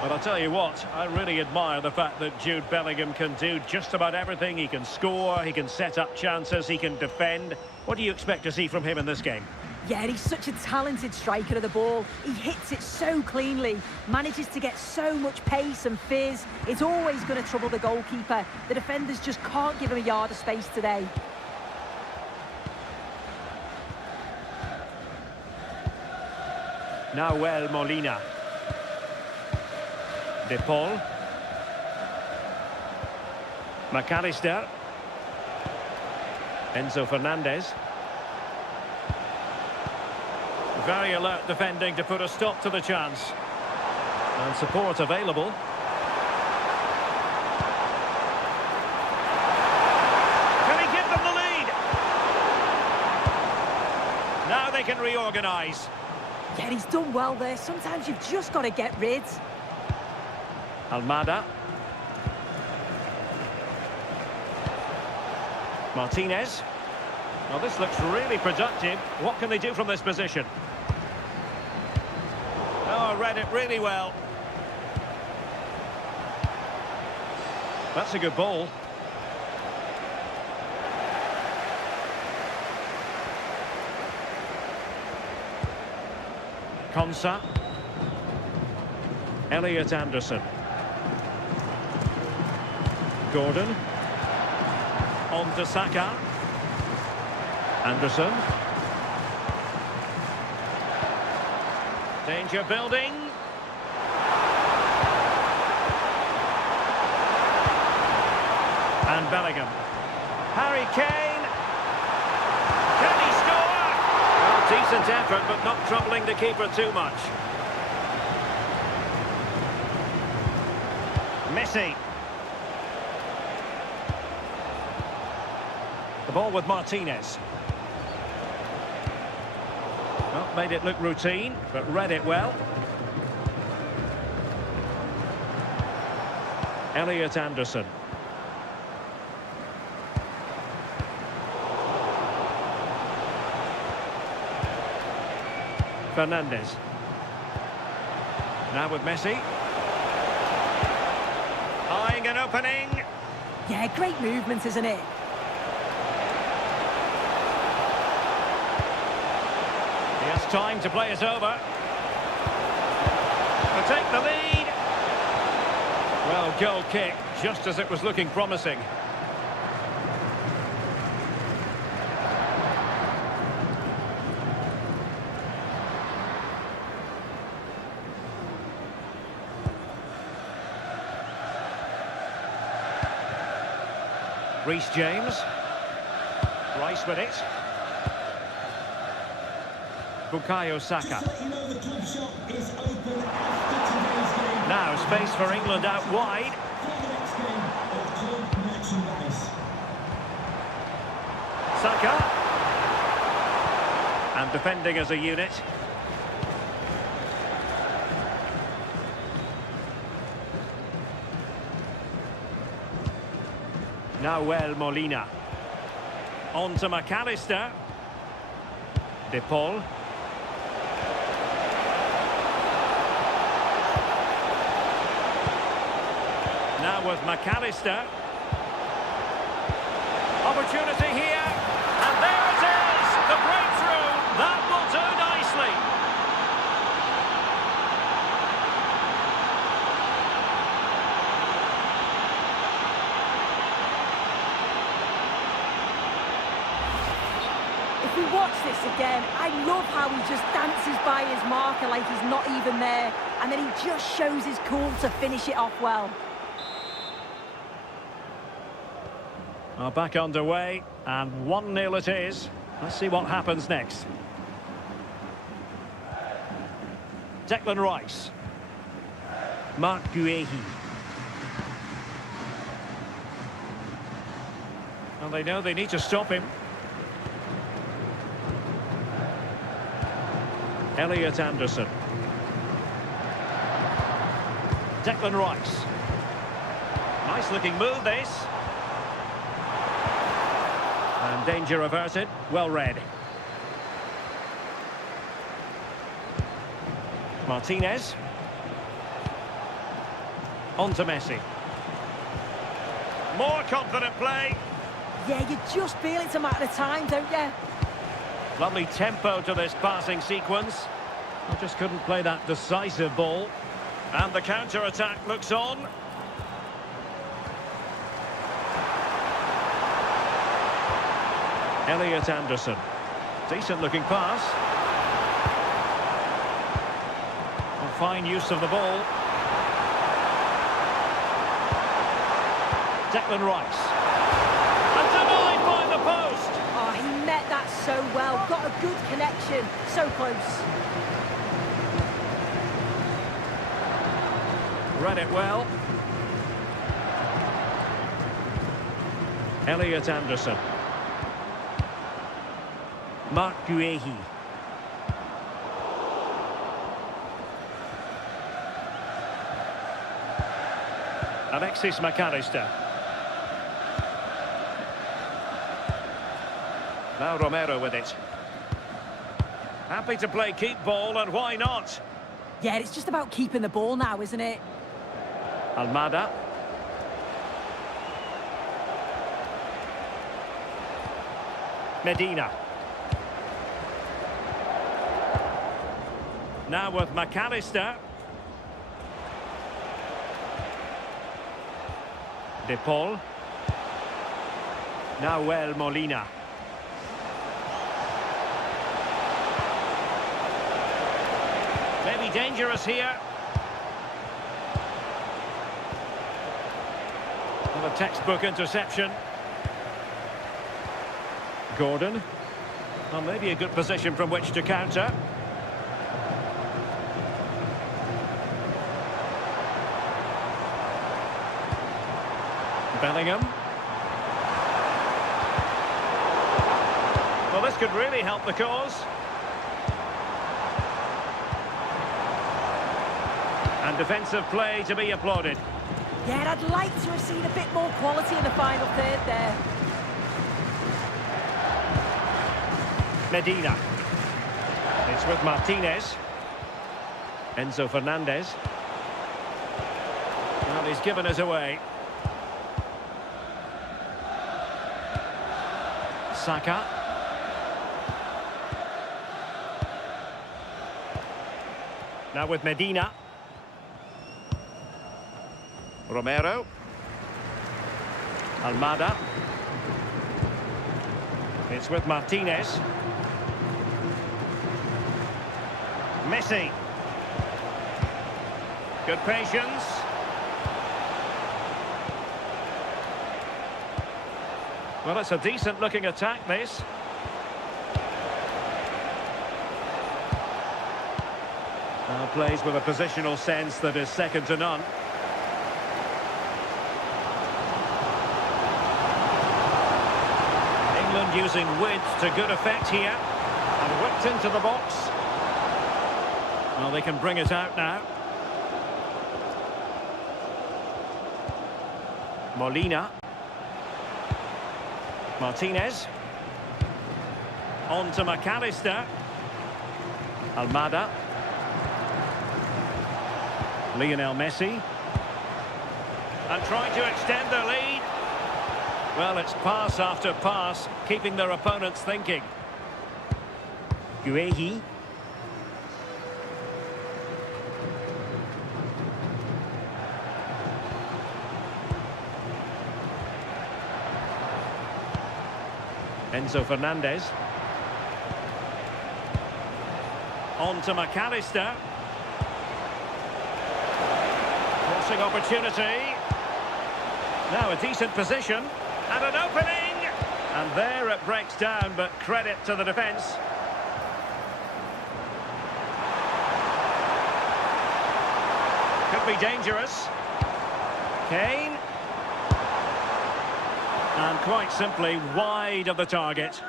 But I'll tell you what, I really admire the fact that Jude Bellingham can do just about everything. He can score, he can set up chances, he can defend. What do you expect to see from him in this game? Yeah, and he's such a talented striker of the ball. He hits it so cleanly, manages to get so much pace and fizz. It's always going to trouble the goalkeeper. The defenders just can't give him a yard of space today. Nahuel Molina. De Paul. McAllister. Enzo Fernandez. Very alert defending to put a stop to the chance. And support available. Can he give them the lead? Now they can reorganise. Yeah, he's done well there. Sometimes you've just got to get rid. Almada. Martinez. Well, this looks really productive. What can they do from this position? Oh, read it really well. That's a good ball. Konsa. Elliot Anderson. Gordon. On to Saka. Anderson. Danger building. And Bellingham. Harry Kane. Can he score? Well, decent effort, but not troubling the keeper too much. Messi. The ball with Martinez. Well, made it look routine, but read it well. Elliot Anderson. Fernandez. Now with Messi. Eyeing an opening. Yeah, great movement, isn't it? He has time to play it over. To take the lead. Well, goal kick, just as it was looking promising. Reece James. Rice with it. Bukayo Saka. Now space for England out wide. Saka. And defending as a unit. Nahuel Molina. On to McAllister. De Paul. Now with McAllister. Opportunity here. And there it is! The breakthrough! That will do nicely. If we watch this again, I love how he just dances by his marker like he's not even there. And then he just shows his cool to finish it off well. Well, back underway, and 1-0 it is. Let's see what happens next. Declan Rice. Mark Guehi. Well, they know they need to stop him. Elliot Anderson. Declan Rice. Nice looking move, this. And danger averted. Well read. Martinez. On to Messi. More confident play. Yeah, you just feel it's a matter of time, don't you? Lovely tempo to this passing sequence. I just couldn't play that decisive ball. And the counter-attack looks on. Elliot Anderson. Decent looking pass. And fine use of the ball. Declan Rice. And denied by the post. Oh, he met that so well. Got a good connection. So close. Read it well. Elliot Anderson. Mark Guehi. Alexis McAllister. Now Romero with it. Happy to play keep ball, and why not? Yeah, it's just about keeping the ball now, isn't it? Almada. Medina. Now with McAllister. De Paul. Nahuel Molina. Maybe dangerous here. Well, a textbook interception. Gordon. Well, maybe a good position from which to counter. Bellingham. Well, this could really help the cause. And defensive play to be applauded. Yeah, I'd like to have seen a bit more quality in the final third there. Medina. It's with Martinez. Enzo Fernandez. Well, he's given us away. Saka. Now with Medina. Romero. Almada. It's with Martinez. Messi. Good patience. Well, it's a decent looking attack, this. Plays with a positional sense that is second to none. England using width to good effect here. And whipped into the box. Well, they can bring it out now. Molina. Martinez. On to McAllister. Almada. Lionel Messi. And trying to extend their lead. Well, it's pass after pass, keeping their opponents thinking. Guehi. Enzo Fernandez. On to McAllister. Crossing opportunity. Now a decent position. And an opening. And there it breaks down, but credit to the defence. Could be dangerous. Kane. And quite simply wide of the target.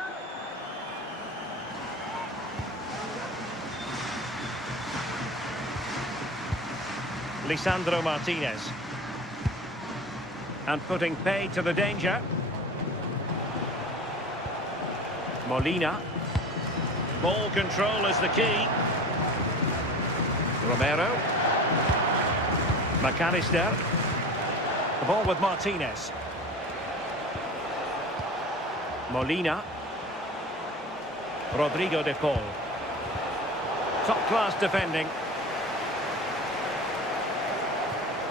Lisandro Martinez. And putting pay to the danger. Molina. Ball control is the key. Romero. McAllister. The ball with Martinez. Molina. Rodrigo de Paul. Top-class defending.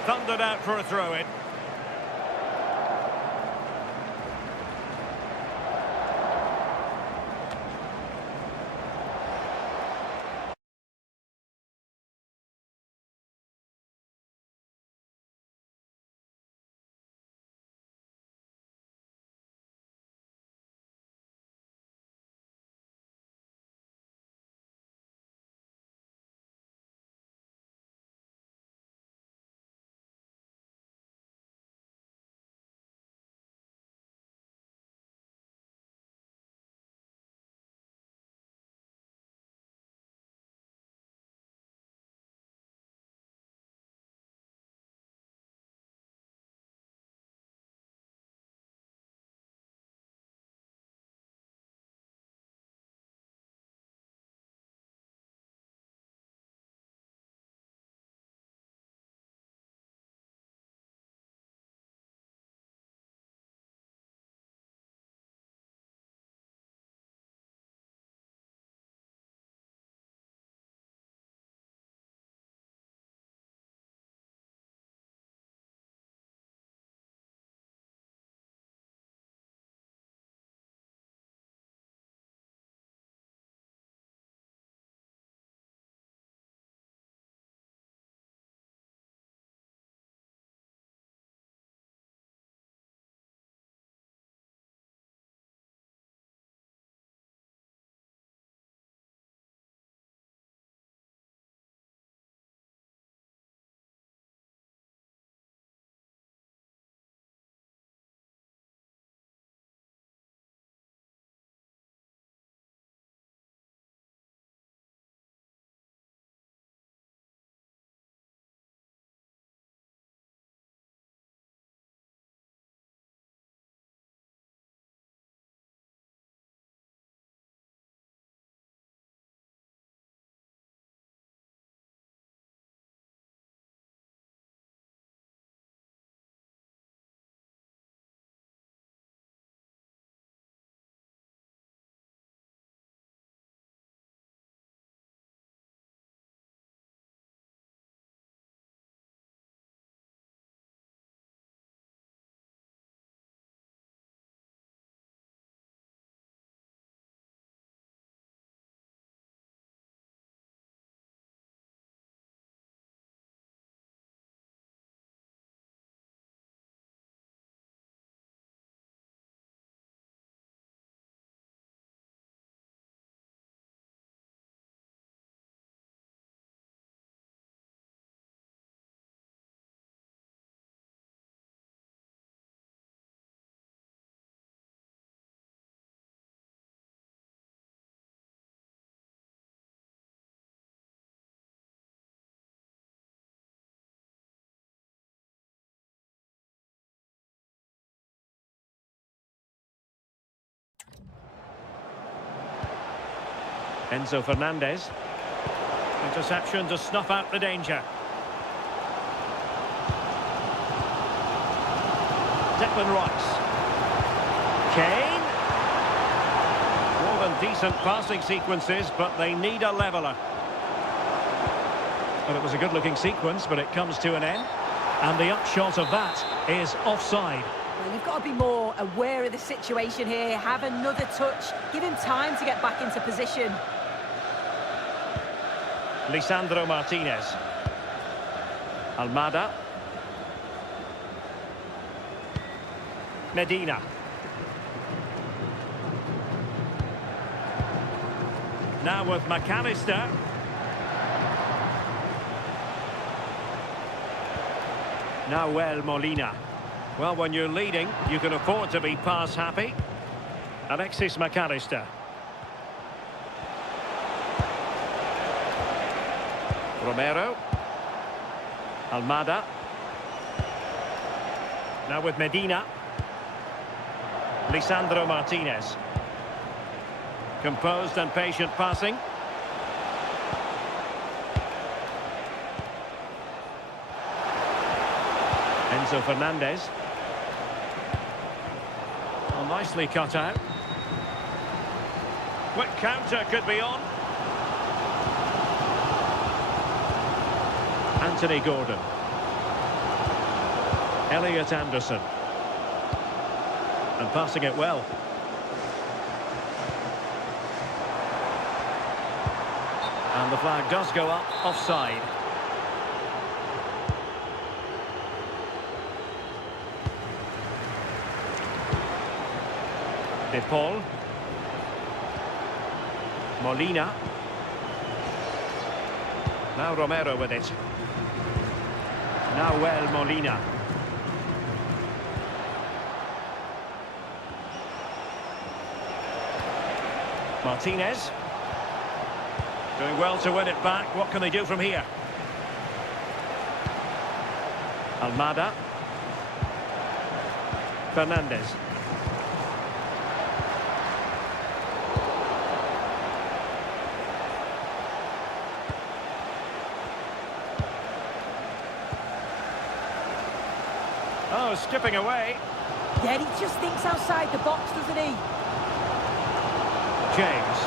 Thundered out for a throw-in. Enzo Fernandez. Interception to snuff out the danger. Declan Rice. Kane. More than decent passing sequences, but they need a leveller. Well, it was a good-looking sequence, but it comes to an end. And the upshot of that is offside. Well, you've got to be more aware of the situation here. Have another touch. Give him time to get back into position. Lisandro Martinez. Almada. Medina. Now with McAllister. Now Molina. Well, when you're leading, you can afford to be pass happy. Alexis McAllister. Romero. Almada. Now with Medina. Lisandro Martinez. Composed and patient passing. Enzo Fernandez. Well, nicely cut out. Quick counter could be on. Anthony Gordon. Elliot Anderson. And passing it well. And the flag does go up, offside. De Paul. Molina. Now Romero with it. Now Molina. Martinez. Doing well to win it back. What can they do from here? Almada. Fernandez. Oh, skipping away. Yeah, he just thinks outside the box, doesn't he? James.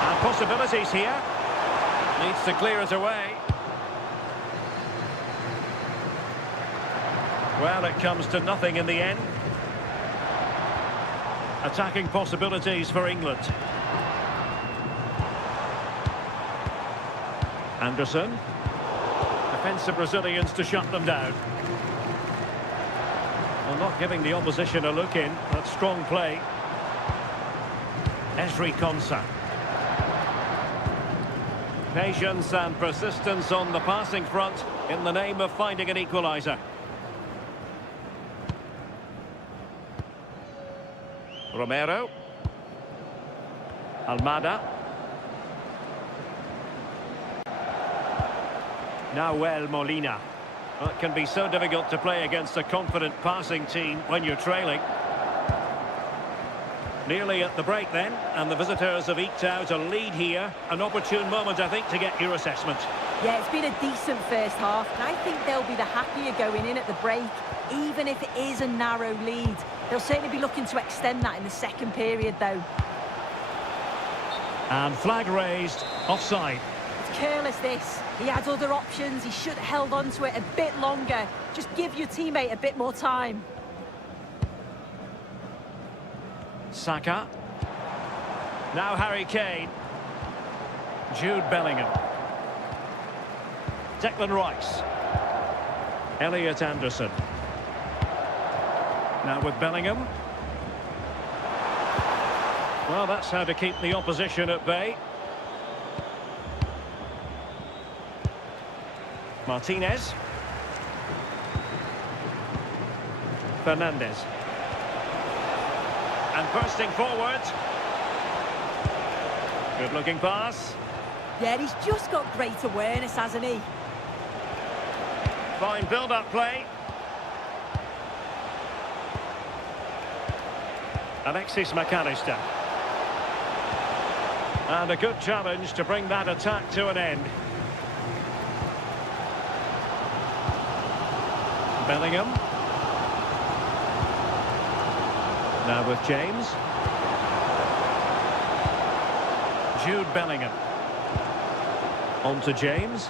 And possibilities here. Needs to clear it away. Well, it comes to nothing in the end. Attacking possibilities for England. Anderson. Defensive Brazilians to shut them down. Well, not giving the opposition a look in. That's strong play. Esri Konsa. Patience and persistence on the passing front in the name of finding an equaliser. Romero. Almada. Now Molina. Well, it can be so difficult to play against a confident passing team when you're trailing. Nearly at the break then, and the visitors have eked out a lead here. An opportune moment, I think, to get your assessment. Yeah, it's been a decent first half, and I think they'll be the happier going in at the break, even if it is a narrow lead. They'll certainly be looking to extend that in the second period, though. And flag raised, offside. It's careless, this. He had other options. He should have held on to it a bit longer. Just give your teammate a bit more time. Saka. Now Harry Kane. Jude Bellingham. Declan Rice. Elliot Anderson. Now with Bellingham. Well, that's how to keep the opposition at bay. Martinez. Fernandez. And bursting forward. Good looking pass. Yeah, he's just got great awareness, hasn't he? Fine build-up play. Alexis McAllister. And a good challenge to bring that attack to an end. Bellingham. Now with James. Jude Bellingham. On to James.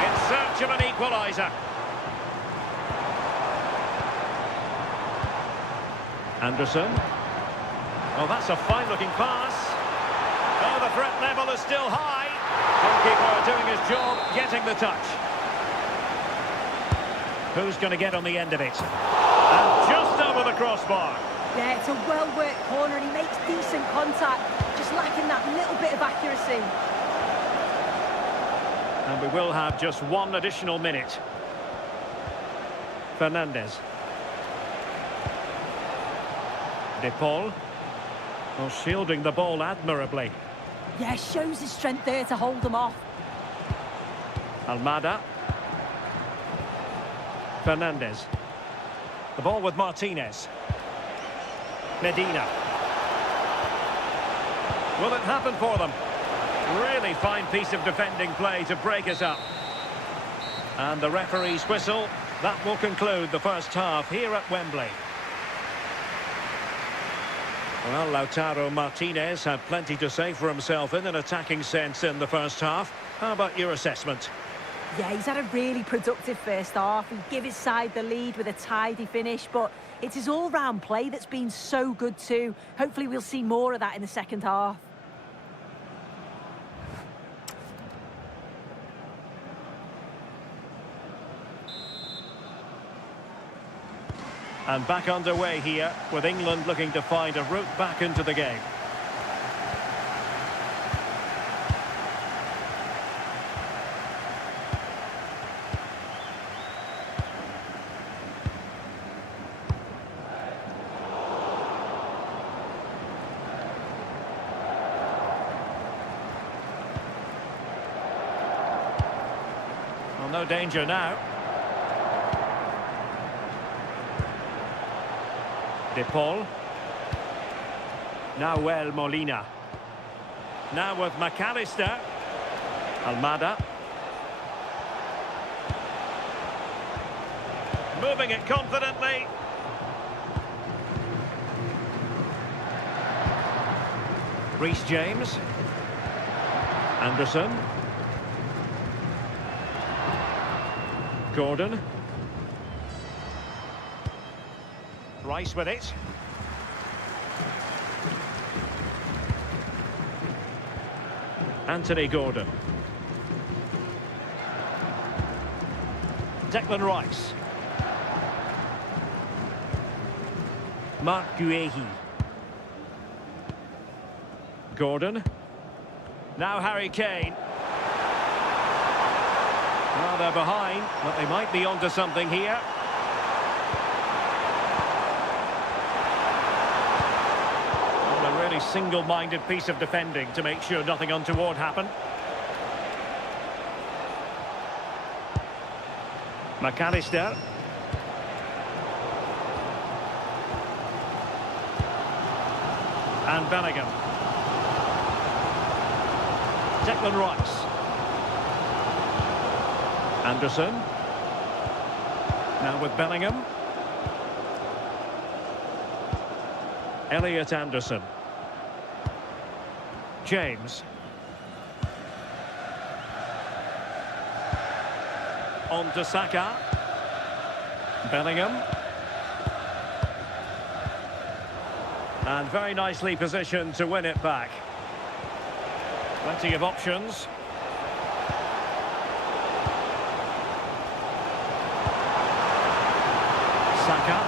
In search of an equaliser. Anderson. Oh, that's a fine-looking pass. Oh, the threat level is still high. Goalkeeper doing his job, getting the touch. Who's going to get on the end of it? And just over the crossbar. Yeah, it's a well-worked corner and he makes decent contact, just lacking that little bit of accuracy. And we will have just one additional minute. Fernandez. De Paul. Well, shielding the ball admirably. Yeah, shows his strength there to hold them off. Almada. Fernandez. The ball with Martinez. Medina. Will it happen for them? Really fine piece of defending play to break us up. And the referee's whistle. That will conclude the first half here at Wembley. Well, Lautaro Martinez had plenty to say for himself in an attacking sense in the first half. How about your assessment? Yeah, he's had a really productive first half. He gave his side the lead with a tidy finish, but it's his all-round play that's been so good too. Hopefully we'll see more of that in the second half. And back underway here, with England looking to find a route back into the game. Well, no danger now. De Paul. Now Molina. Now with McAllister. Almada. Moving it confidently. Reece James. Anderson. Gordon. Rice with it. Anthony Gordon. Declan Rice. Mark Guehi. Gordon. Now Harry Kane. Well, they're behind, but they might be onto something here. Single-minded piece of defending to make sure nothing untoward happened. McAllister. And Bellingham. Declan Rice. Anderson. Now with Bellingham. Elliot Anderson. James. On to Saka. Bellingham. And very nicely positioned to win it back. Plenty of options. Saka.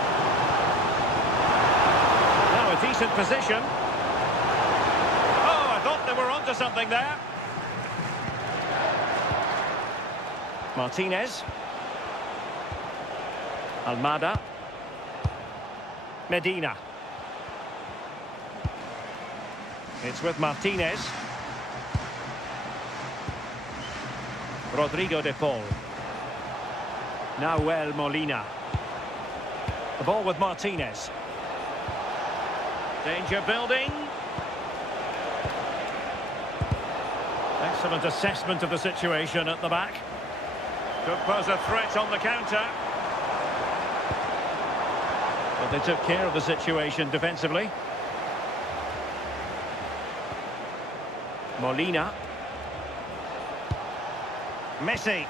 Now a decent position. We're onto something there. Martinez. Almada. Medina. It's with Martinez. Rodrigo de Paul. Now Molina. The ball with Martinez. Danger building. Excellent assessment of the situation at the back. Could pose a threat on the counter. But they took care of the situation defensively. Molina. Messi.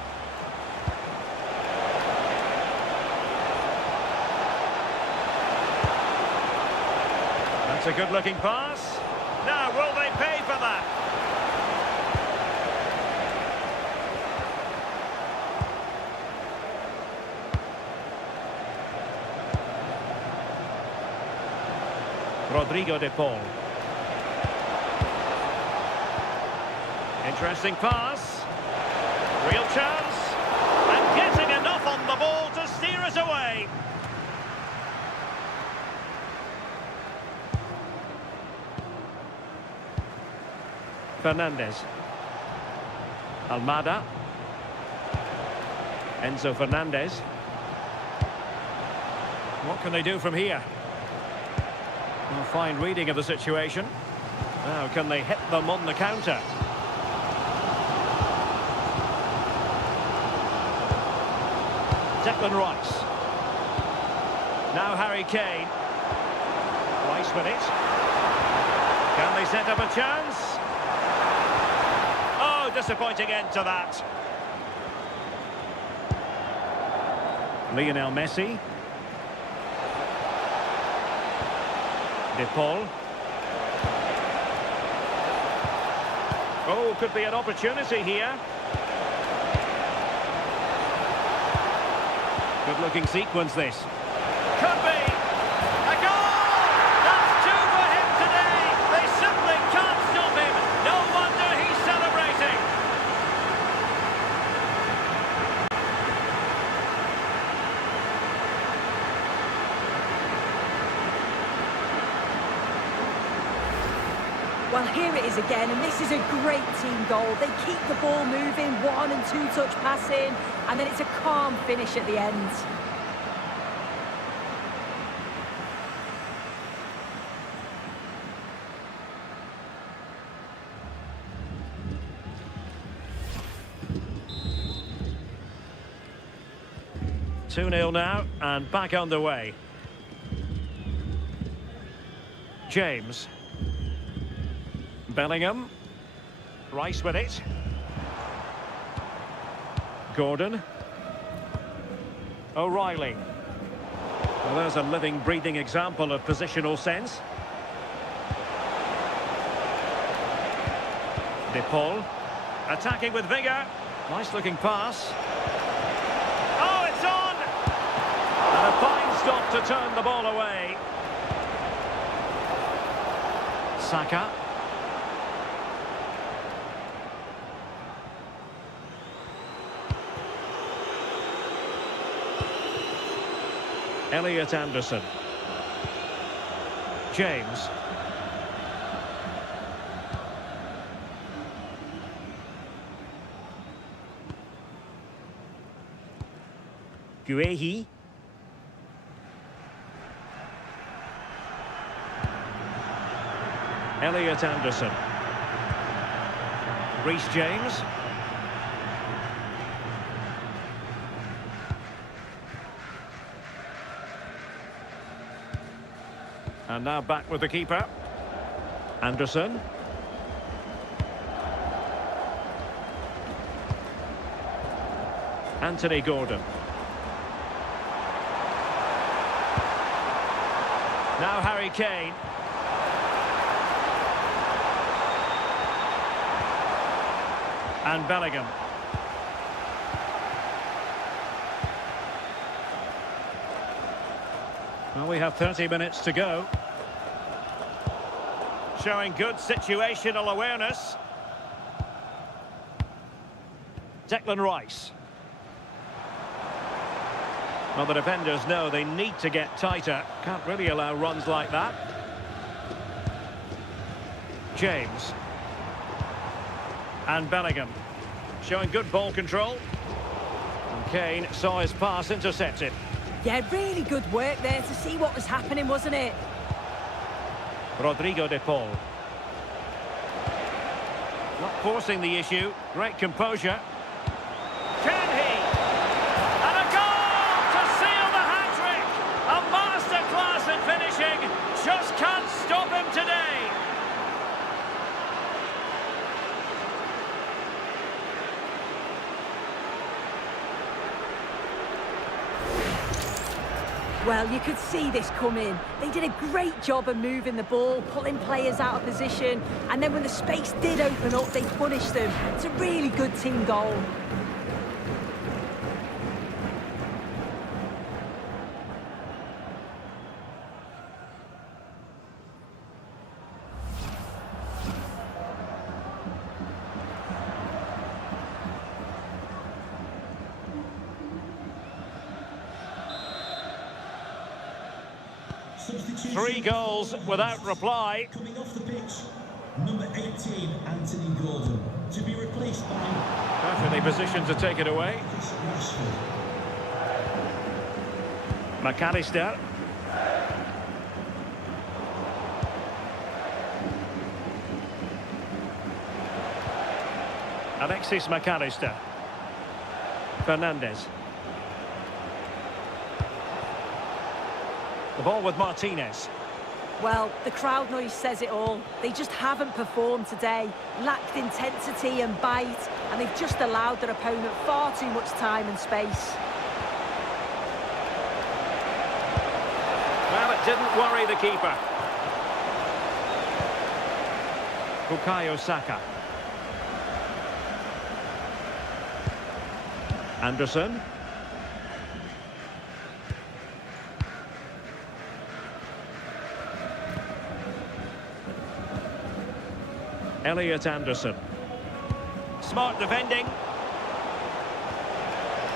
That's a good-looking pass. Now, will they pay for that? Rodrigo de Paul. Interesting pass. Real chance. And getting enough on the ball to steer us away. Fernandez. Almada. Enzo Fernandez. What can they do from here? Well, fine reading of the situation. Now, can they hit them on the counter? Declan Rice. Now Harry Kane. Rice with it. Can they set up a chance? Oh, disappointing end to that. Lionel Messi. De Paul. Oh, could be an opportunity here. Good-looking sequence, this. Could be! A goal! That's two for him today! They simply can't stop him! No wonder he's celebrating! Well, here it is again, and this is a great team goal. They keep the ball moving, 1- and 2-touch passing, and then it's a calm finish at the end. Two-nil now, and back underway. James. Bellingham. Rice with it. Gordon. O'Reilly. Well, there's a living, breathing example of positional sense. De Paul. Attacking with vigour. Nice-looking pass. Oh, it's on! And a fine stop to turn the ball away. Saka. Elliot Anderson. James. Guehi. Elliot Anderson. Reece James. And now back with the keeper. Anderson. Anthony Gordon. Now Harry Kane. And Bellingham. Well, we have 30 minutes to go. Showing good situational awareness. Declan Rice. Well, the defenders know they need to get tighter. Can't really allow runs like that. James. And Bellingham. Showing good ball control. And Kane saw his pass intercepted. Yeah, really good work there to see what was happening, wasn't it? Rodrigo de Paul. Not forcing the issue. Great composure. Can he? And a goal to seal the hat-trick! A masterclass in finishing. Just can't stop him today. Well, you could see this coming. They did a great job of moving the ball, pulling players out of position, and then when the space did open up, they punished them. It's a really good team goal. Three goals without reply. Coming off the pitch, number 18, Anthony Gordon, to be replaced by... Perfectly positioned to take it away. McAllister. Alexis McAllister. Fernandez. The ball with Martinez. Well, the crowd noise says it all. They just haven't performed today. Lacked intensity and bite, and they've just allowed their opponent far too much time and space. Well, it didn't worry the keeper. Bukayo Saka. Anderson. Elliot Anderson. Smart defending.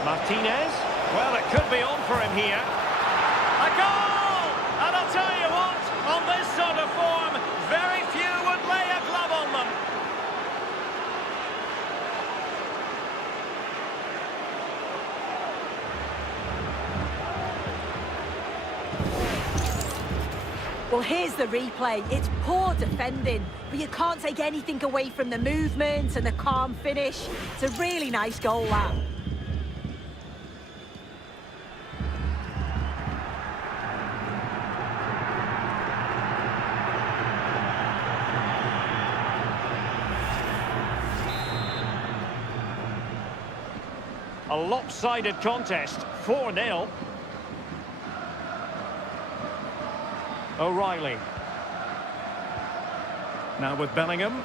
Martinez. Well, it could be on for him here. A goal! And I'll tell you what, on this sort of form, very few would lay a glove on them. Well, here's the replay. It's poor defending, but you can't take anything away from the movement and the calm finish. It's a really nice goal, that. A lopsided contest, 4-0. O'Reilly. Now with Bellingham.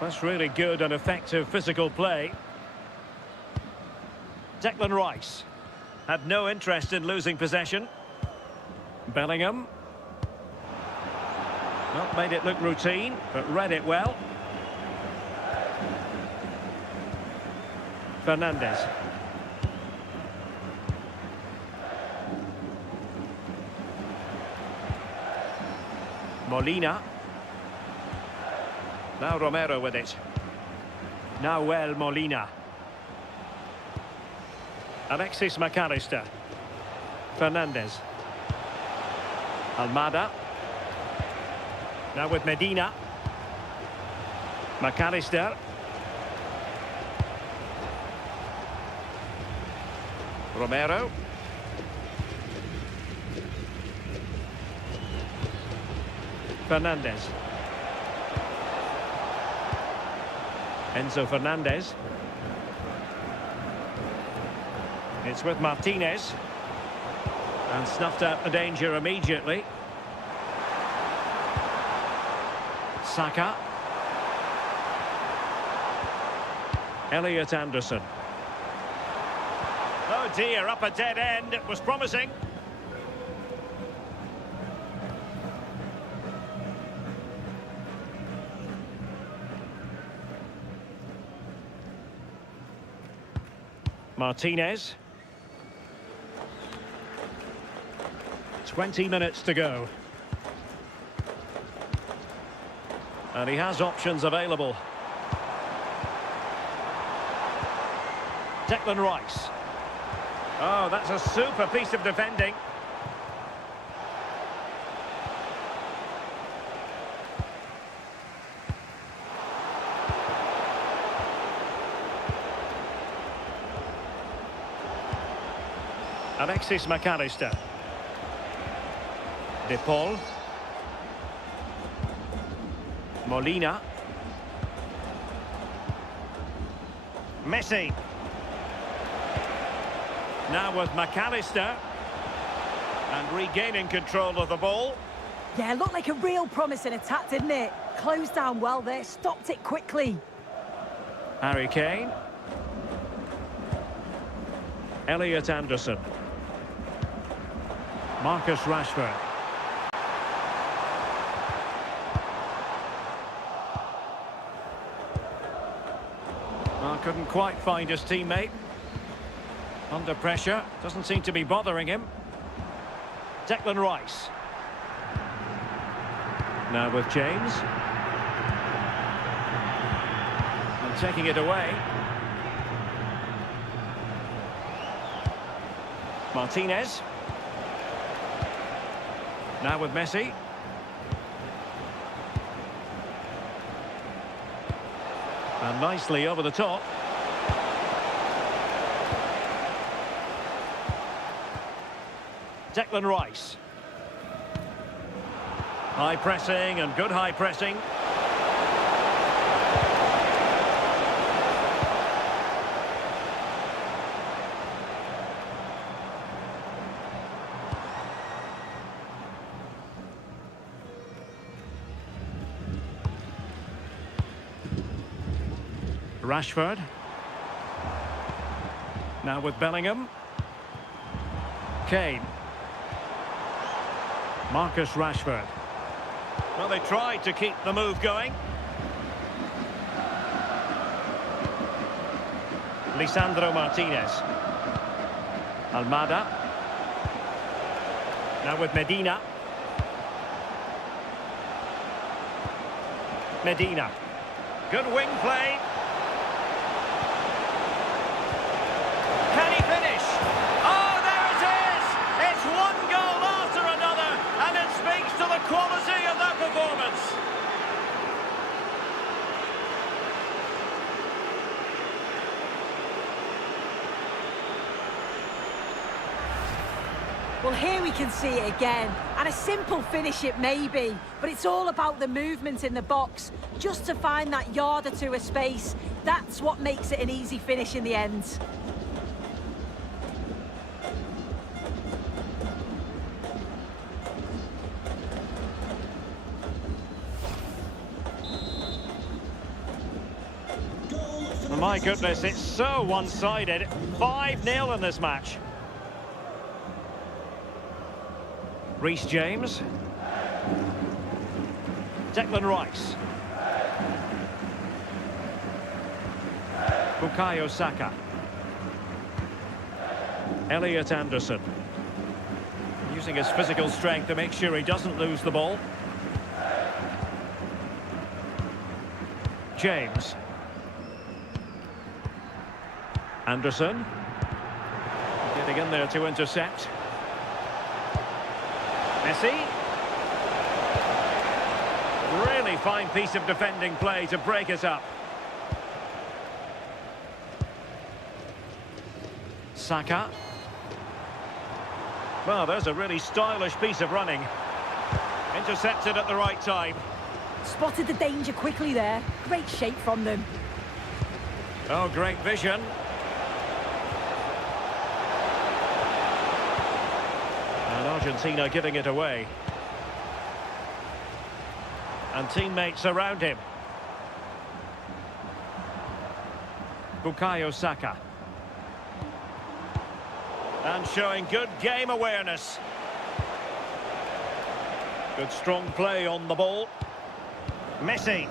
That's really good and effective physical play. Declan Rice had no interest in losing possession. Bellingham. Not made it look routine, but read it well. Fernandez. Molina. Now Romero with it. Now Molina. Alexis McAllister. Fernandez. Almada. Now with Medina. McAllister. Romero. Fernandez. Enzo Fernandez. It's with Martinez. And snuffed out the danger immediately. Saka. Elliot Anderson. Oh dear, up a dead end. It was promising. Martinez. 20 minutes to go. And he has options available. Declan Rice. Oh, that's a super piece of defending. Alexis McAllister. De Paul. Molina. Messi. Now with McAllister. And regaining control of the ball. Yeah, it looked like a real promising attack, didn't it? Closed down well there, stopped it quickly. Harry Kane. Elliot Anderson. Marcus Rashford. Well, couldn't quite find his teammate. Under pressure, doesn't seem to be bothering him. Declan Rice. Now with James. And taking it away. Martinez. Now with Messi. And nicely over the top. Declan Rice. High pressing and good high pressing. Rashford. Now with Bellingham. Kane. Marcus Rashford. Well, they tried to keep the move going. Lisandro Martinez. Almada. Now with Medina. Medina. Good wing play. Can he finish? Oh, there it is! It's one goal after another, and it speaks to the quality of that performance. Well, here we can see it again, and a simple finish it may be, but it's all about the movement in the box, just to find that yard or two of space. That's what makes it an easy finish in the end. Oh, my goodness, it's so one-sided. 5-0 in this match. Reece James. Declan Rice. Bukayo Saka. Elliot Anderson. Using his physical strength to make sure he doesn't lose the ball. James. Anderson. Getting in there to intercept. Messi. Really fine piece of defending play to break it up. Saka. Well, there's a really stylish piece of running. Intercepted at the right time. Spotted the danger quickly there. Great shape from them. Oh, great vision. And Argentina giving it away. And teammates around him. Bukayo Saka. And showing good game awareness. Good strong play on the ball. Messi.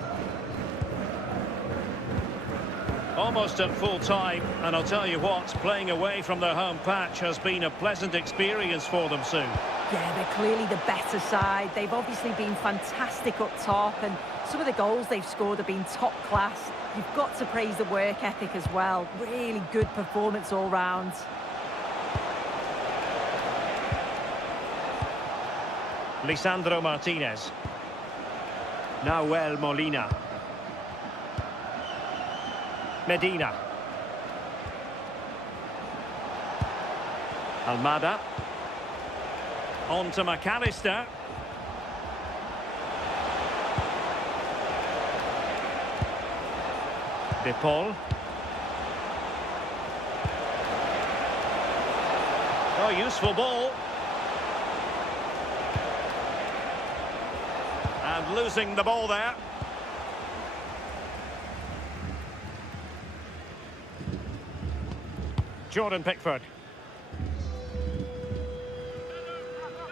Almost at full time, and I'll tell you what, playing away from their home patch has been a pleasant experience for them soon. Yeah, they're clearly the better side. They've obviously been fantastic up top, and some of the goals they've scored have been top class. You've got to praise the work ethic as well. Really good performance all round. Lisandro Martinez. Nahuel Molina. Medina. Almada. On to McAllister. De Paul. Oh, useful ball. And losing the ball there. Jordan Pickford.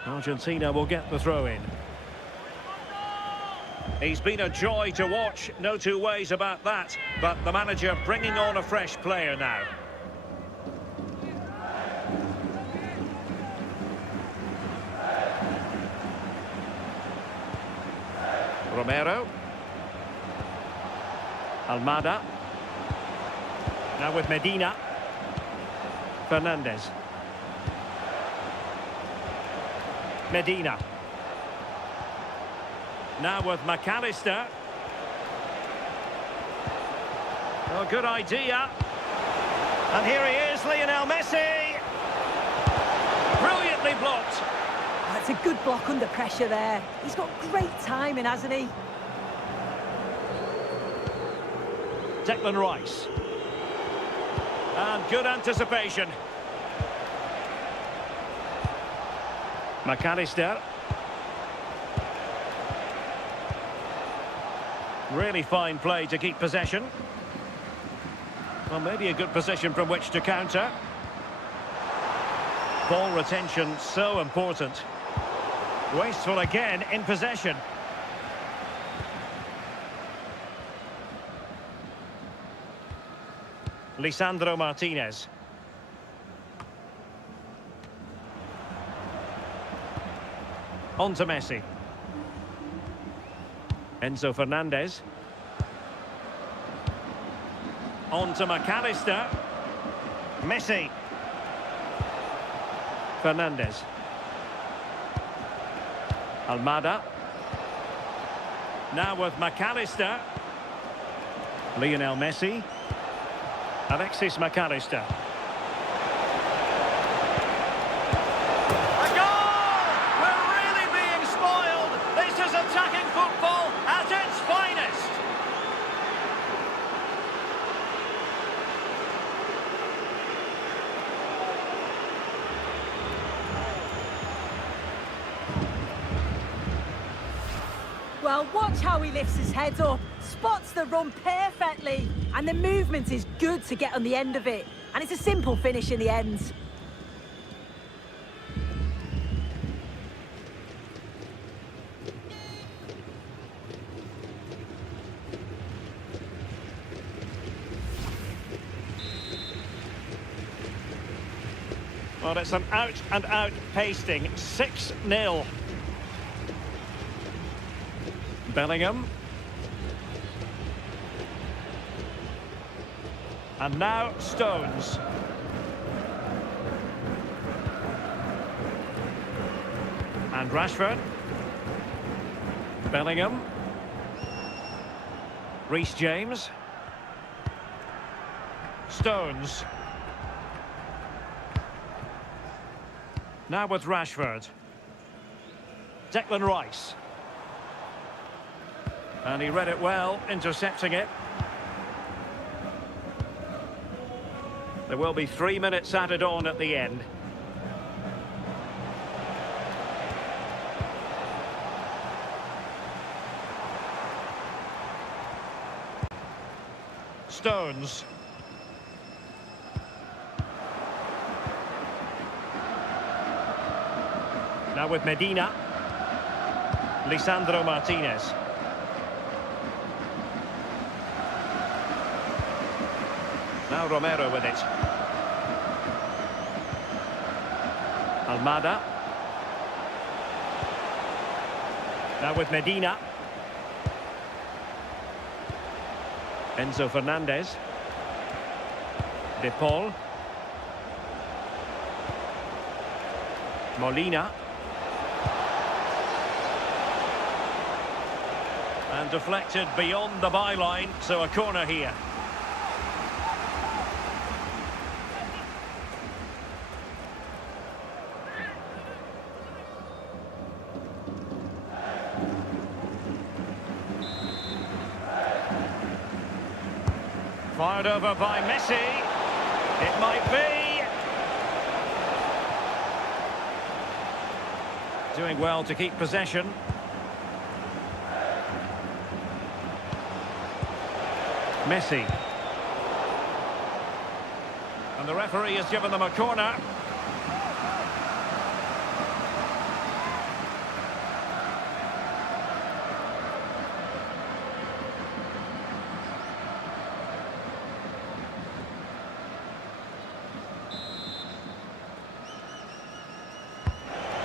Argentina will get the throw in. He's been a joy to watch, no two ways about that, but the manager bringing on a fresh player now. Romero. Almada. Now with Medina. Fernandez. Medina. Now with McAllister. Oh, good idea. And here he is, Lionel Messi. Brilliantly blocked. That's a good block under pressure there. He's got great timing, hasn't he? Declan Rice. And good anticipation. McAllister. Really fine play to keep possession. Well, maybe a good position from which to counter. Ball retention so important. Wasteful again in possession. Lisandro Martinez. On to Messi. Enzo Fernandez. On to McAllister. Messi. Fernandez. Almada. Now with McAllister. Lionel Messi. Alexis McAllister. A goal! We're really being spoiled. This is attacking football at its finest. Well, watch how he lifts his head up, spots the run perfectly, and the movement is good to get on the end of it. And it's a simple finish in the end. Well, it's an out-and-out pasting. 6-0. Bellingham. And now Stones. And Rashford. Bellingham. Reece James. Stones. Now with Rashford. Declan Rice. And he read it well, intercepting it. There will be 3 minutes added on at the end. Stones. Now with Medina. Lisandro Martinez. Now Romero with it. Almada. Now with Medina. Enzo Fernandez. De Paul. Molina. And deflected beyond the byline, so a corner here. Fired over by Messi. It might be. Doing well to keep possession. Messi. And the referee has given them a corner.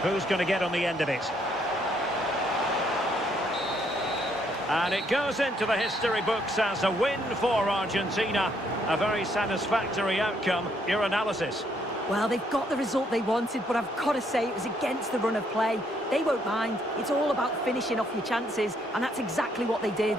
Who's going to get on the end of it? And it goes into the history books as a win for Argentina. A very satisfactory outcome. Your analysis? Well, they've got the result they wanted, but I've got to say it was against the run of play. They won't mind. It's all about finishing off your chances, and that's exactly what they did.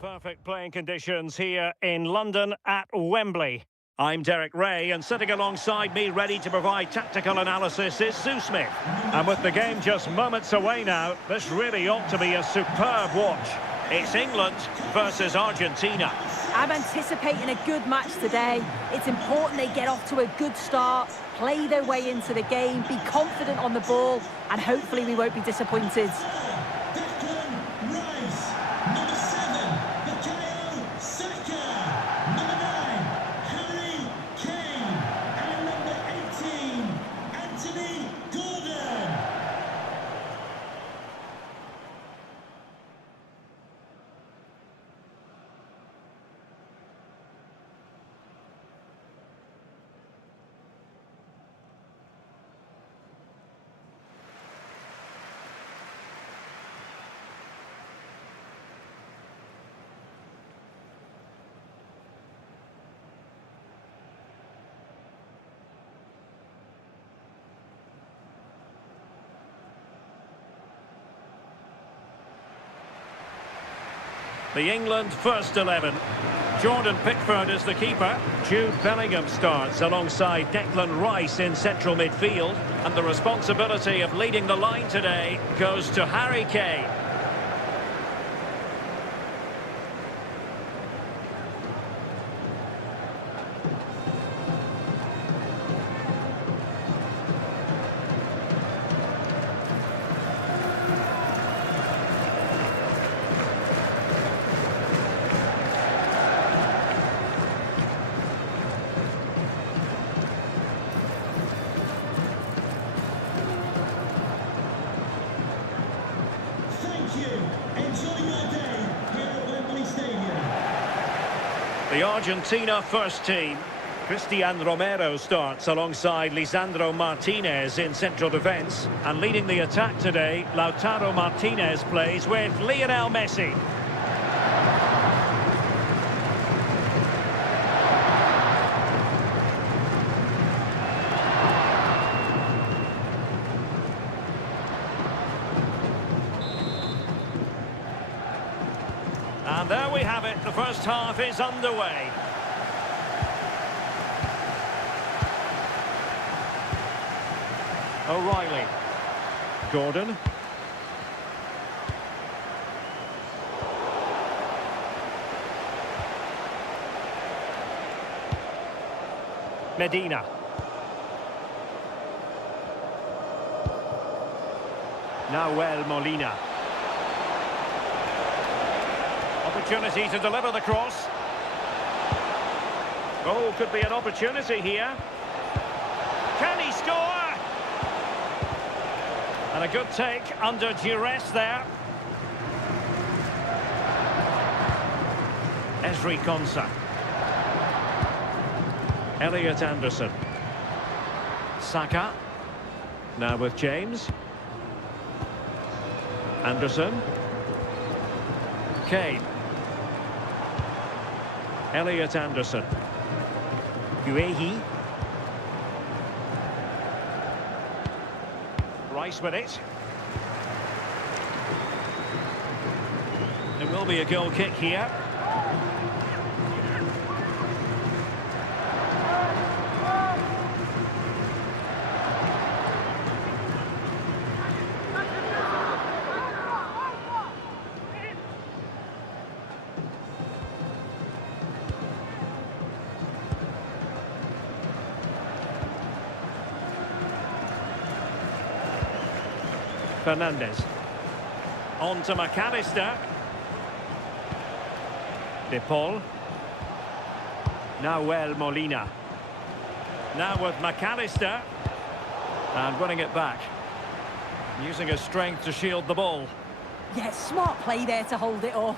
Perfect playing conditions here in London at Wembley. I'm Derek Ray, and sitting alongside me ready to provide tactical analysis is Sue Smith. And with the game just moments away now, this really ought to be a superb watch. It's England versus Argentina. I'm anticipating a good match today. It's important they get off to a good start, play their way into the game, be confident on the ball, and hopefully we won't be disappointed. The England first 11. Jordan Pickford is the keeper. Jude Bellingham starts alongside Declan Rice in central midfield. And the responsibility of leading the line today goes to Harry Kane. The Argentina first team. Cristian Romero starts alongside Lisandro Martinez in central defence. And leading the attack today, Lautaro Martinez plays with Lionel Messi. And there we have it, the first half is underway. O'Reilly. Gordon. Medina. Nahuel Molina. Opportunity to deliver the cross. Oh, could be an opportunity here. Can he score? And a good take under duress there. Esri Konsa. Elliot Anderson. Saka. Now with James. Anderson. Kane. Elliot Anderson. Guehi. Rice with it. There will be a goal kick here. Fernandez. On to McAllister. De Paul. Nahuel Molina. Now with McAllister. And winning it back. Using his strength to shield the ball. Yeah, smart play there to hold it up.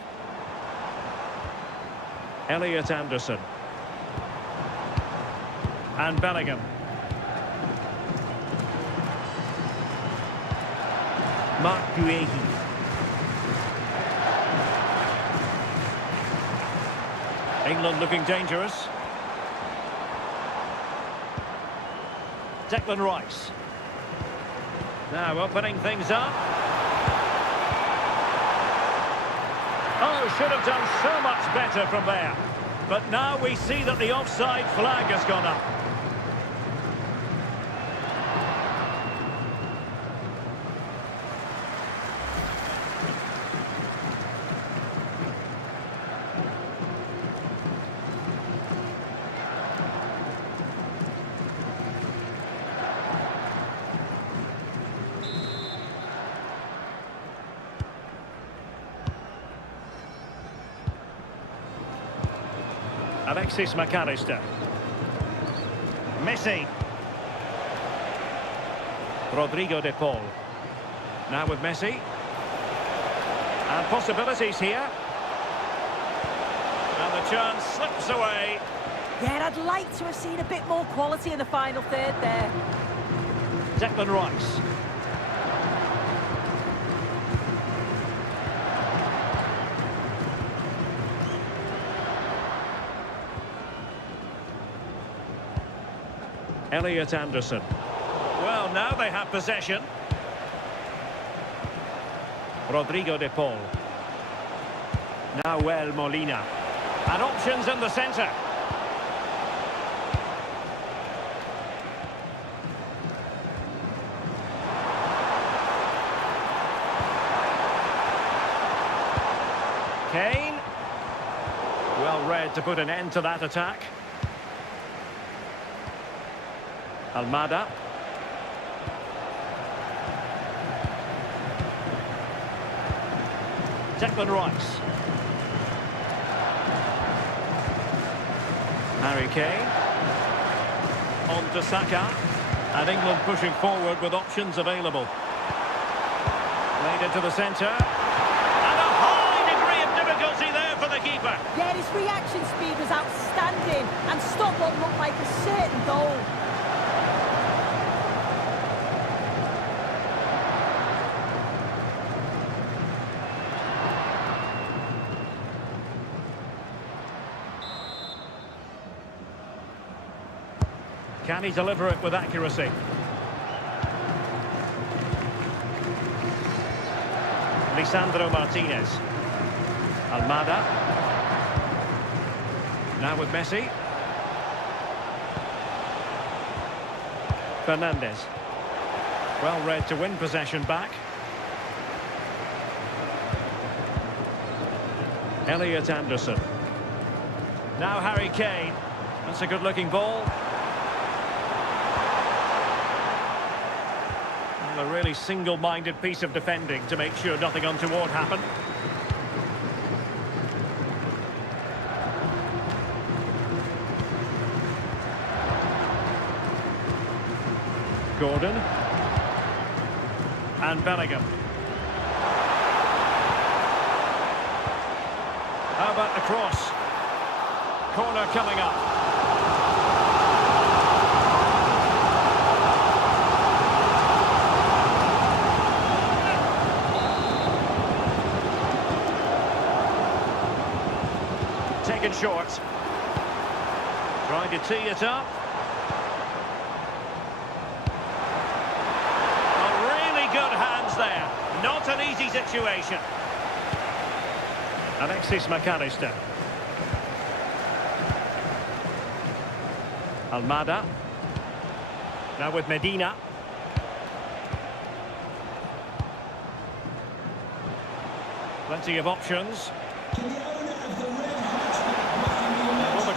Elliot Anderson. And Bellingham. Mark Guehi. England looking dangerous. Declan Rice. Now opening things up. Oh, should have done so much better from there. But now we see that the offside flag has gone up. Alexis McAllister. Messi. Rodrigo de Paul. Now with Messi. And possibilities here. And the chance slips away. Yeah, I'd like to have seen a bit more quality in the final third there. Declan Rice. Elliot Anderson. Well, now they have possession. Rodrigo de Paul. Nahuel Molina. And options in the centre. Kane. Well read to put an end to that attack. Almada. Declan Rice. Harry Kane. On to Saka. And England pushing forward with options available. Laid into the centre. And a high degree of difficulty there for the keeper. Yeah, his reaction speed was outstanding and stopped what looked like a certain goal. Can he deliver it with accuracy? Lisandro Martinez. Almada. Now with Messi. Fernandez. Well read to win possession back. Elliot Anderson. Now Harry Kane. That's a good-looking ball. A really single-minded piece of defending to make sure nothing untoward happened. Gordon. And Bellingham. How about the cross? Corner coming up. Taken short. Trying to tee it up. Oh, really good hands there. Not an easy situation. Alexis McAllister. Almada. Now with Medina. Plenty of options.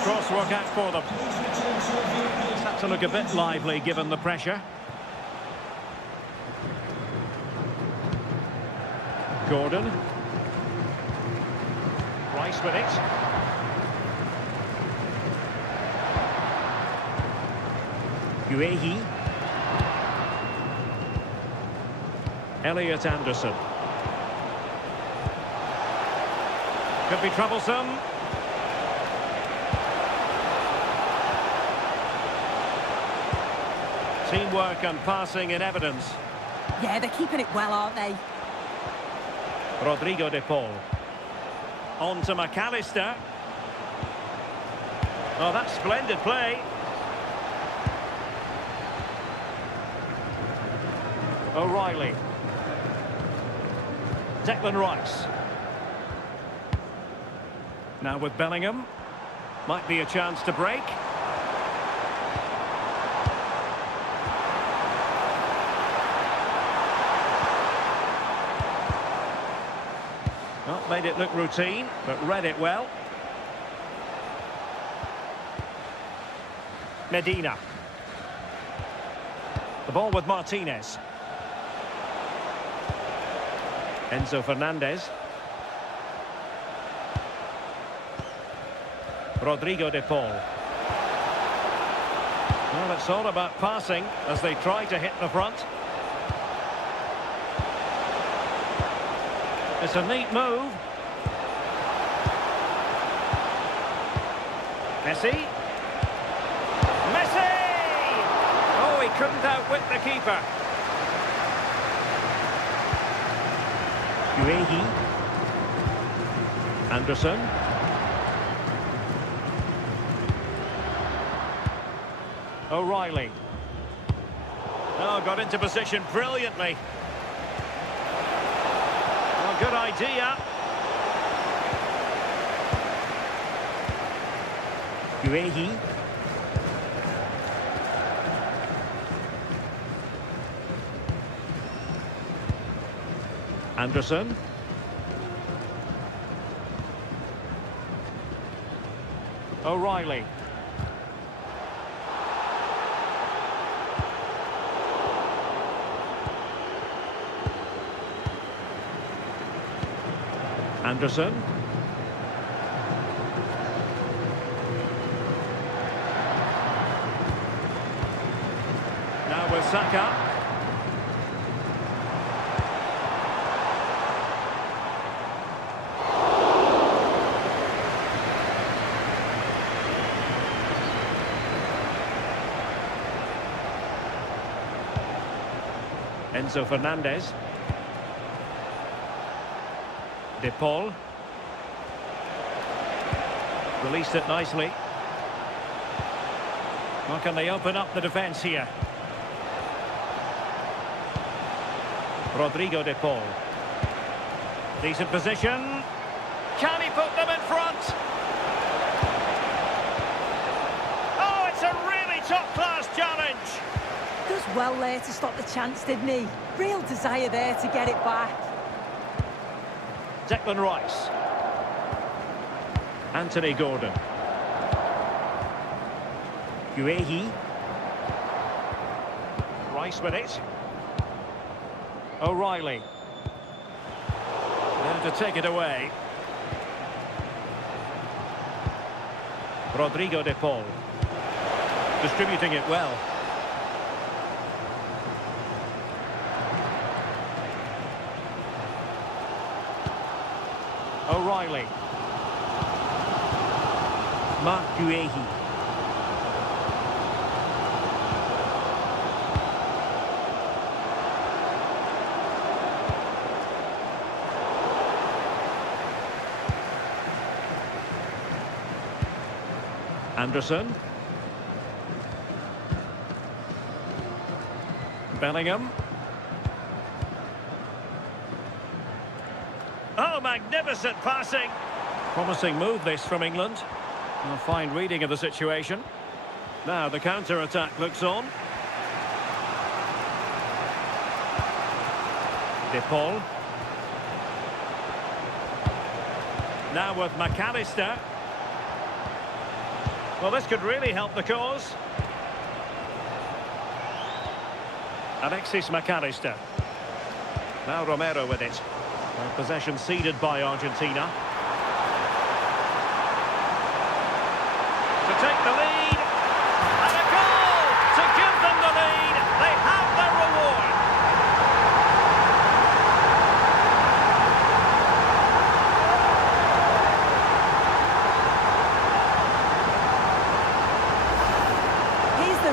Cross work out for them. It's had to look a bit lively given the pressure. Gordon. Rice with it. Guehi. Elliot Anderson. Could be troublesome. Teamwork and passing in evidence. Yeah, they're keeping it well, aren't they? Rodrigo de Paul. On to McAllister. Oh, that's splendid play. O'Reilly. Declan Rice. Now with Bellingham. Might be a chance to break. Not made it look routine, but read it well. Medina. The ball with Martinez. Enzo Fernandez. Rodrigo de Paul. Well, it's all about passing as they try to hit the front. It's a neat move. Messi. Messi! Oh, he couldn't outwit the keeper. Uehi. Anderson. O'Reilly. Oh, got into position brilliantly. Oh, good idea. Uehi. Anderson. O'Reilly. Anderson. Now with Saka. Enzo Fernandez. De Paul. Released it nicely. Well, can they open up the defence here? Rodrigo de Paul. Decent position. Can he put them in front? Oh, it's a really top-class challenge. Does well there to stop the chance, didn't he? Real desire there to get it back. Declan Rice. Anthony Gordon. Uehi. Rice with it. O'Reilly. There to take it away. Rodrigo de Paul. Distributing it well. O'Reilly. Mark Uehi. Anderson. Bellingham. Oh, magnificent passing. Promising move this from England. A fine reading of the situation. Now the counter-attack looks on. De Paul. Now with McAllister. Well, this could really help the cause. Alexis McAllister. Now Romero with it. Possession ceded by Argentina. To take the lead. And a goal to give them the lead. They have their reward.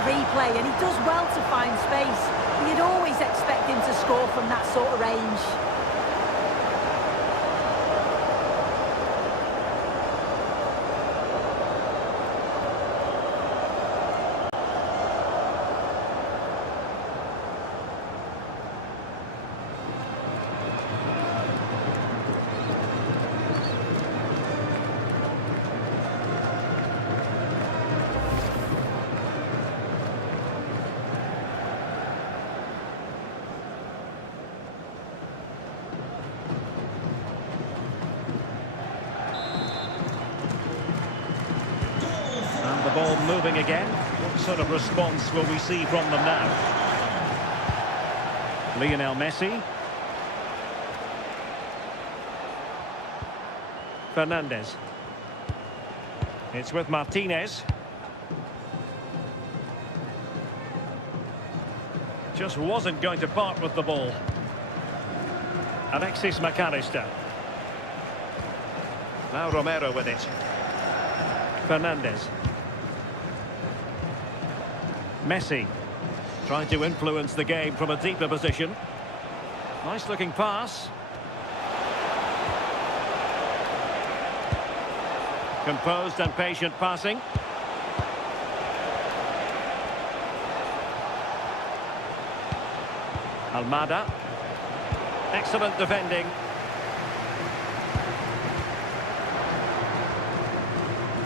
replay, and he does well to find space. You'd always expect him to score from that sort of range. And the ball moving again. What sort of response will we see from them now? Lionel Messi. Fernandez. It's with Martinez. Just wasn't going to part with the ball. Alexis McAllister. Now Romero with it. Fernandez. Messi. Trying to influence the game from a deeper position. Nice looking pass. Composed and patient passing. Almada. Excellent defending.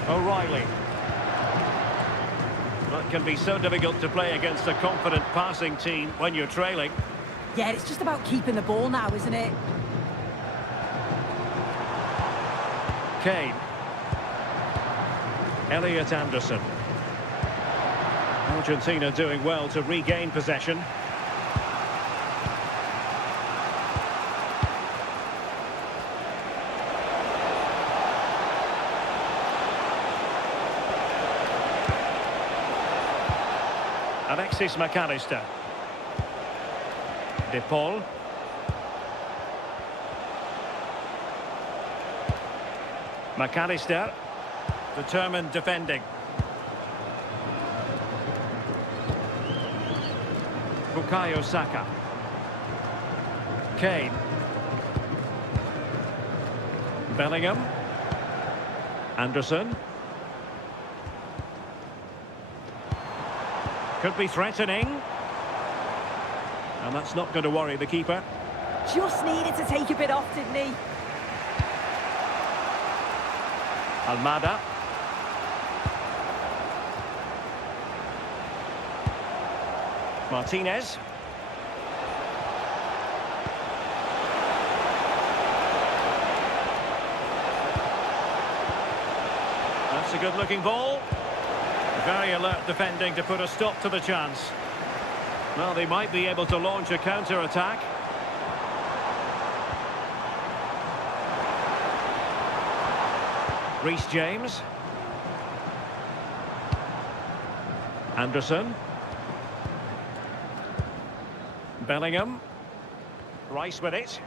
O'Reilly. That can be so difficult to play against a confident passing team when you're trailing. Yeah, it's just about keeping the ball now, isn't it? Kane. Elliot Anderson. Argentina doing well to regain possession. Alexis McAllister. De Paul. McAllister. Determined defending. Bukayo Saka. Kane. Bellingham. Anderson. Could be threatening. And that's not going to worry the keeper. Just needed to take a bit off, didn't he? Almada. Martinez. That's a good-looking ball. Very alert defending to put a stop to the chance. Well, they might be able to launch a counter-attack. Reece James. Anderson. Bellingham. Rice with it.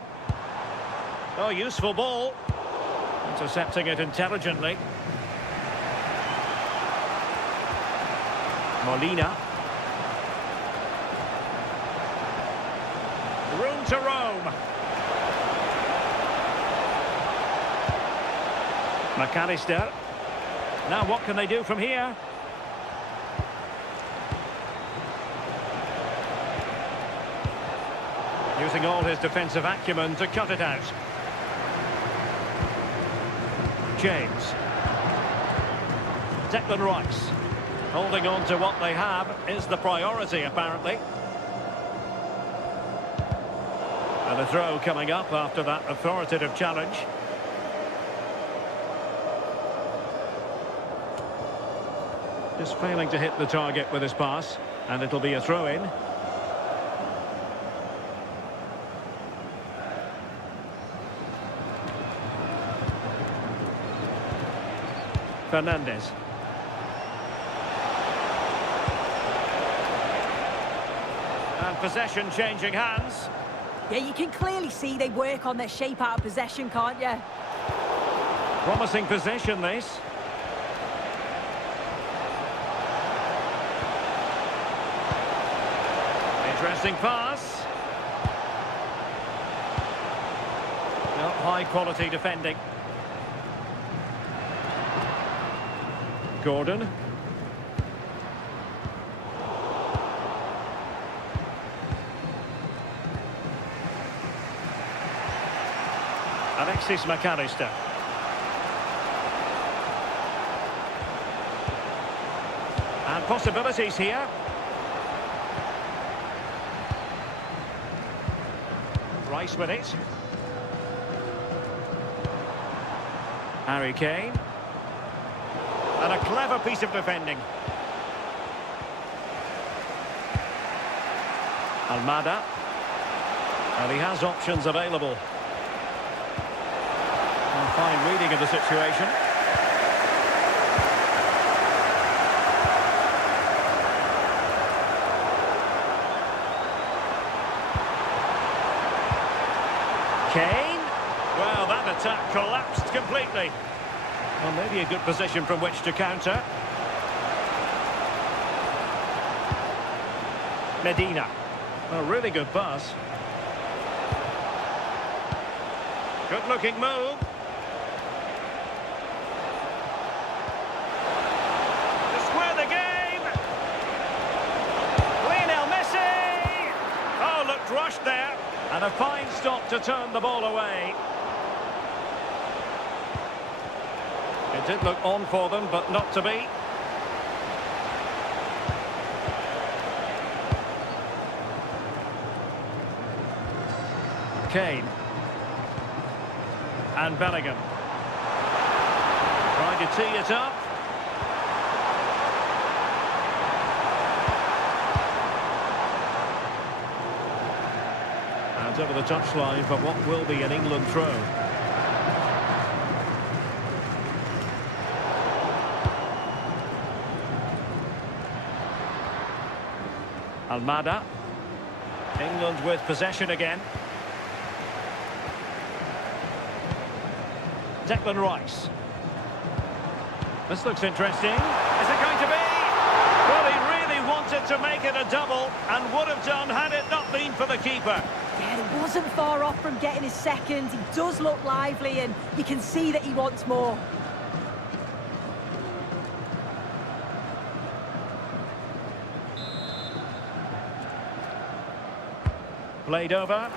Oh, useful ball. Intercepting it intelligently. Molina. Room to roam. McAllister. Now what can they do from here? Using all his defensive acumen to cut it out. James. Declan Rice. Holding on to what they have is the priority, apparently. And a throw coming up after that authoritative challenge. Just failing to hit the target with his pass, and it'll be a throw-in. Fernandez. And possession changing hands. Yeah, you can clearly see they work on their shape out of possession, can't you? Promising possession, this. Interesting pass. No, high quality defending. Gordon. Alexis McAllister. And possibilities here. Rice with it. Harry Kane. And a clever piece of defending. Almada. And he has options available. And fine reading of the situation. Kane. Well, that attack collapsed completely. Well, maybe a good position from which to counter. Medina. A really good pass. Good-looking move. To square the game. Lionel Messi. Oh, looked rushed there. And a fine stop to turn the ball away. It did look on for them, but not to be. Kane. And Bellingham. Trying to tee it up. And over the touchline for what will be an England throw. Almada. England with possession again. Declan Rice. This looks interesting. Is it going to be? Well, he really wanted to make it a double and would have done had it not been for the keeper. Yeah, he wasn't far off from getting his second. He does look lively and you can see that he wants more. Played over.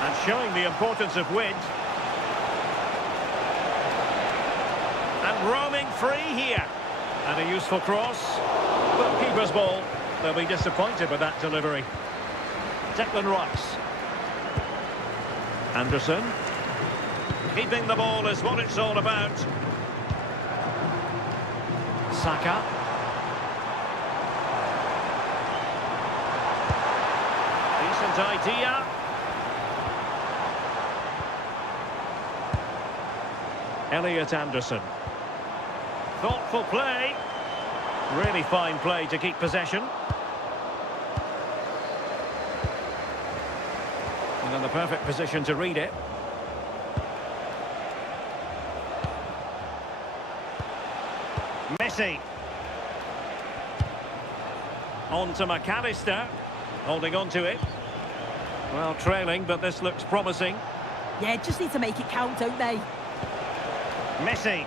And showing the importance of width. And roaming free here. And a useful cross. But keeper's ball. They'll be disappointed with that delivery. Declan Rice. Anderson. Keeping the ball is what it's all about. Saka. Decent idea. Elliot Anderson. Thoughtful play. Really fine play to keep possession. And in the perfect position to read it. Messi. On to McAllister. Holding on to it. Well, trailing, but this looks promising. Yeah, just need to make it count, don't they? Messi.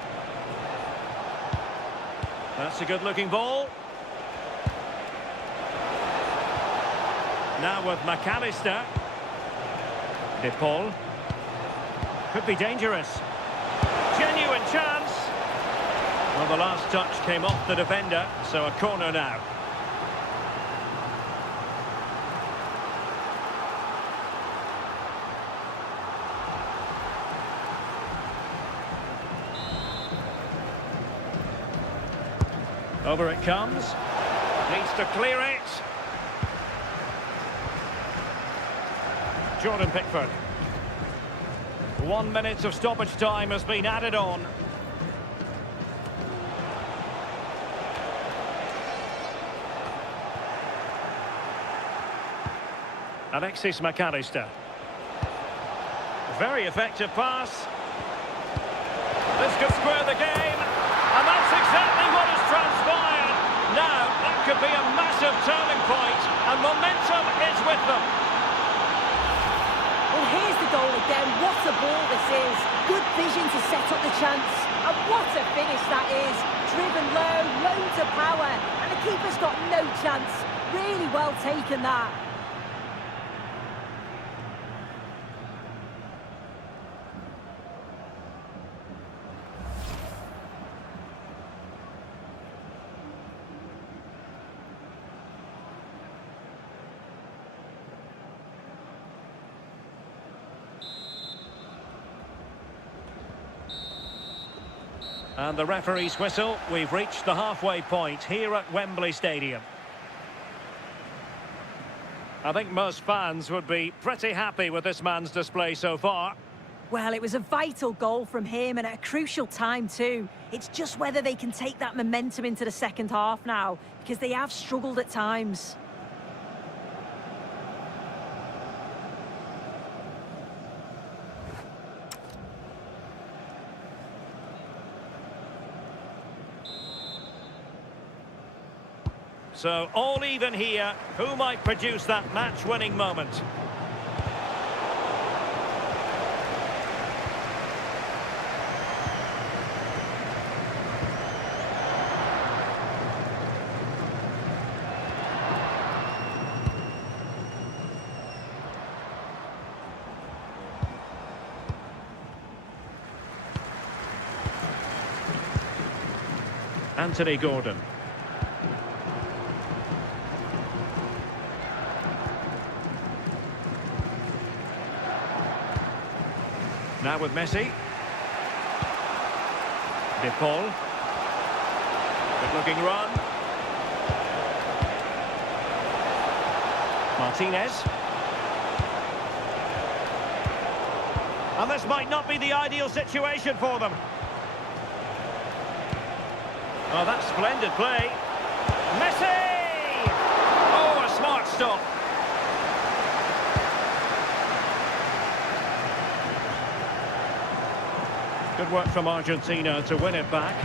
That's a good-looking ball. Now with McAllister. De Paul. Could be dangerous. Genuine chance. Well, the last touch came off the defender, so a corner now. Over it comes. Needs to clear it. Jordan Pickford. 1 minute of stoppage time has been added on. Alexis McAllister. Very effective pass. This could square the game. And that's exactly what has transpired. Now, that could be a massive turning point, and momentum is with them. Well, here's the goal again. What a ball this is. Good vision to set up the chance. And what a finish that is. Driven low, loads of power. And the keeper's got no chance. Really well taken, that. And the referee's whistle. We've reached the halfway point here at Wembley Stadium. I think most fans would be pretty happy with this man's display so far. Well, it was a vital goal from him and at a crucial time too. It's just whether they can take that momentum into the second half now, because they have struggled at times. So, all even here. Who might produce that match-winning moment? Anthony Gordon. Now with Messi. De Paul. Good looking run. Martinez. And this might not be the ideal situation for them. Oh, that's splendid play. Messi! Oh, a smart stop. Good work from Argentina to win it back.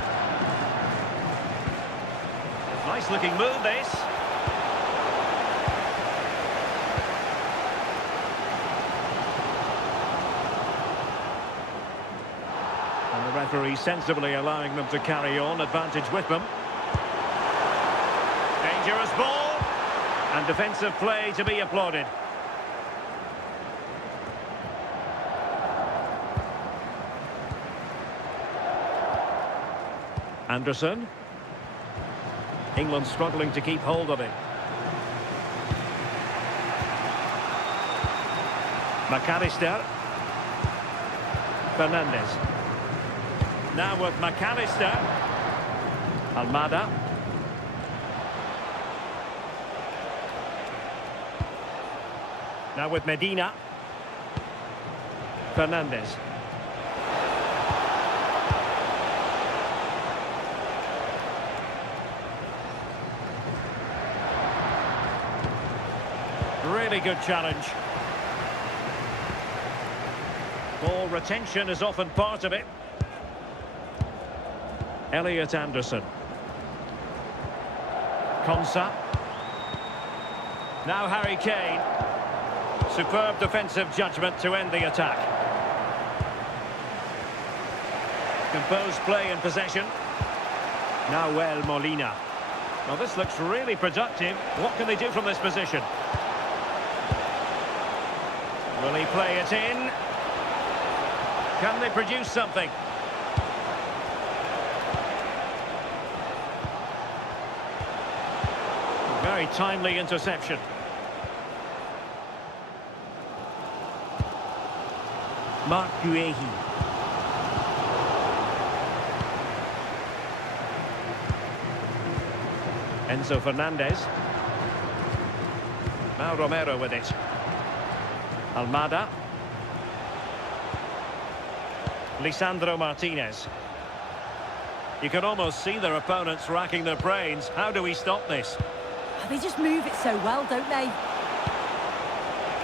Nice looking move, this. And the referee sensibly allowing them to carry on, advantage with them. Dangerous ball. And defensive play to be applauded. Anderson. England struggling to keep hold of it. McAllister. Fernandez. Now with McAllister. Almada. Now with Medina. Fernandez. Really good challenge. Ball retention is often part of it. Elliot Anderson. Konsa. Now Harry Kane. Superb defensive judgment to end the attack. Composed play in possession. Now Molina. Well, this looks really productive. What can they do from this position? Will he play it in? Can they produce something? Very timely interception. Mark Guehi. Enzo Fernandez. Now Romero with it. Almada. Lisandro Martinez. You can almost see their opponents racking their brains. How do we stop this? They just move it so well, don't they?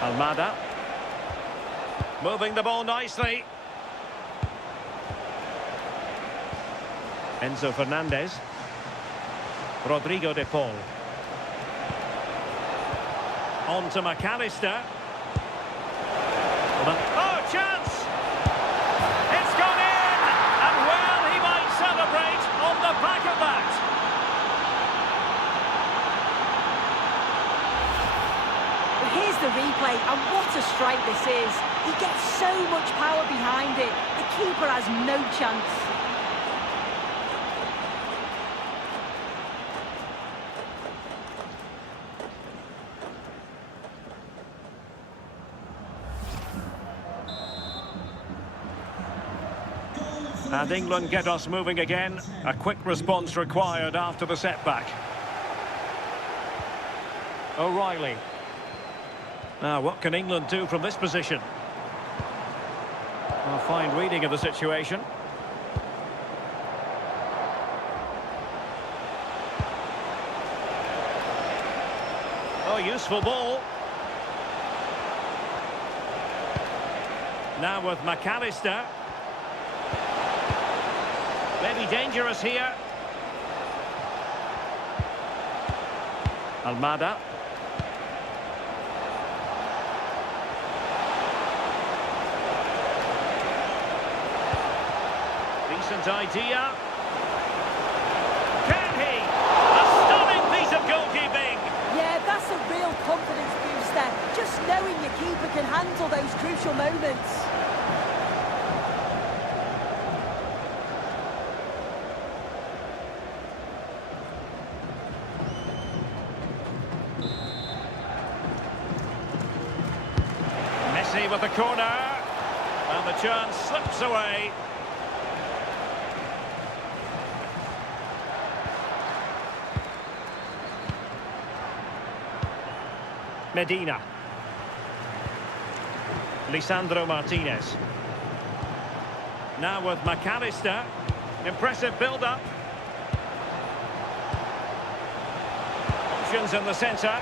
Almada. Moving the ball nicely. Enzo Fernandez. Rodrigo de Paul. On to McAllister. Oh, chance! It's gone in! And well, he might celebrate on the back of that. Here's the replay, and what a strike this is. He gets so much power behind it. The keeper has no chance. And England get us moving again. A quick response required after the setback. O'Reilly. Now, what can England do from this position? A fine reading of the situation. Oh, useful ball. Now with McAllister. Maybe dangerous here. Almada. Decent idea. Can he? A stunning piece of goalkeeping. Yeah, that's a real confidence booster. Just knowing your keeper can handle those crucial moments. Messi with the corner. And the chance slips away. Medina. Lisandro Martinez. Now with McAllister. Impressive build-up. Options in the centre.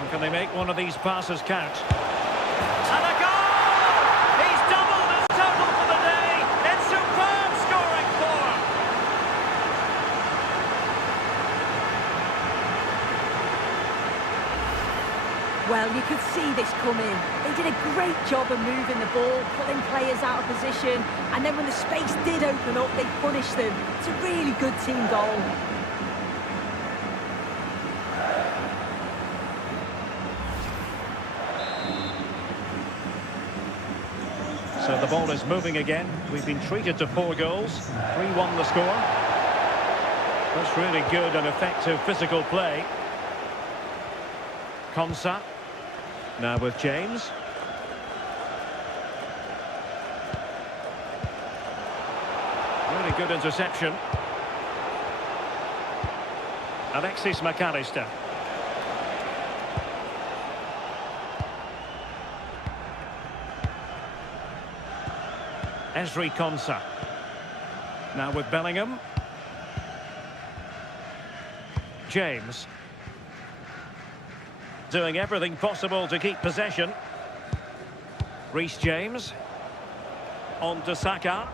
And can they make one of these passes count? And a goal! He's doubled his total for the day in superb scoring form. Well, you could see this coming. They did a great job of moving the ball, pulling players out of position, and then when the space did open up, they punished them. It's a really good team goal. So the ball is moving again. We've been treated to 4 goals. 3-1 the score. That's really good and effective physical play. Konsa. Now with James. Really good interception. Alexis McAllister. Ezri Konsa. Now with Bellingham. James. Doing everything possible to keep possession. Reece James. On to Saka.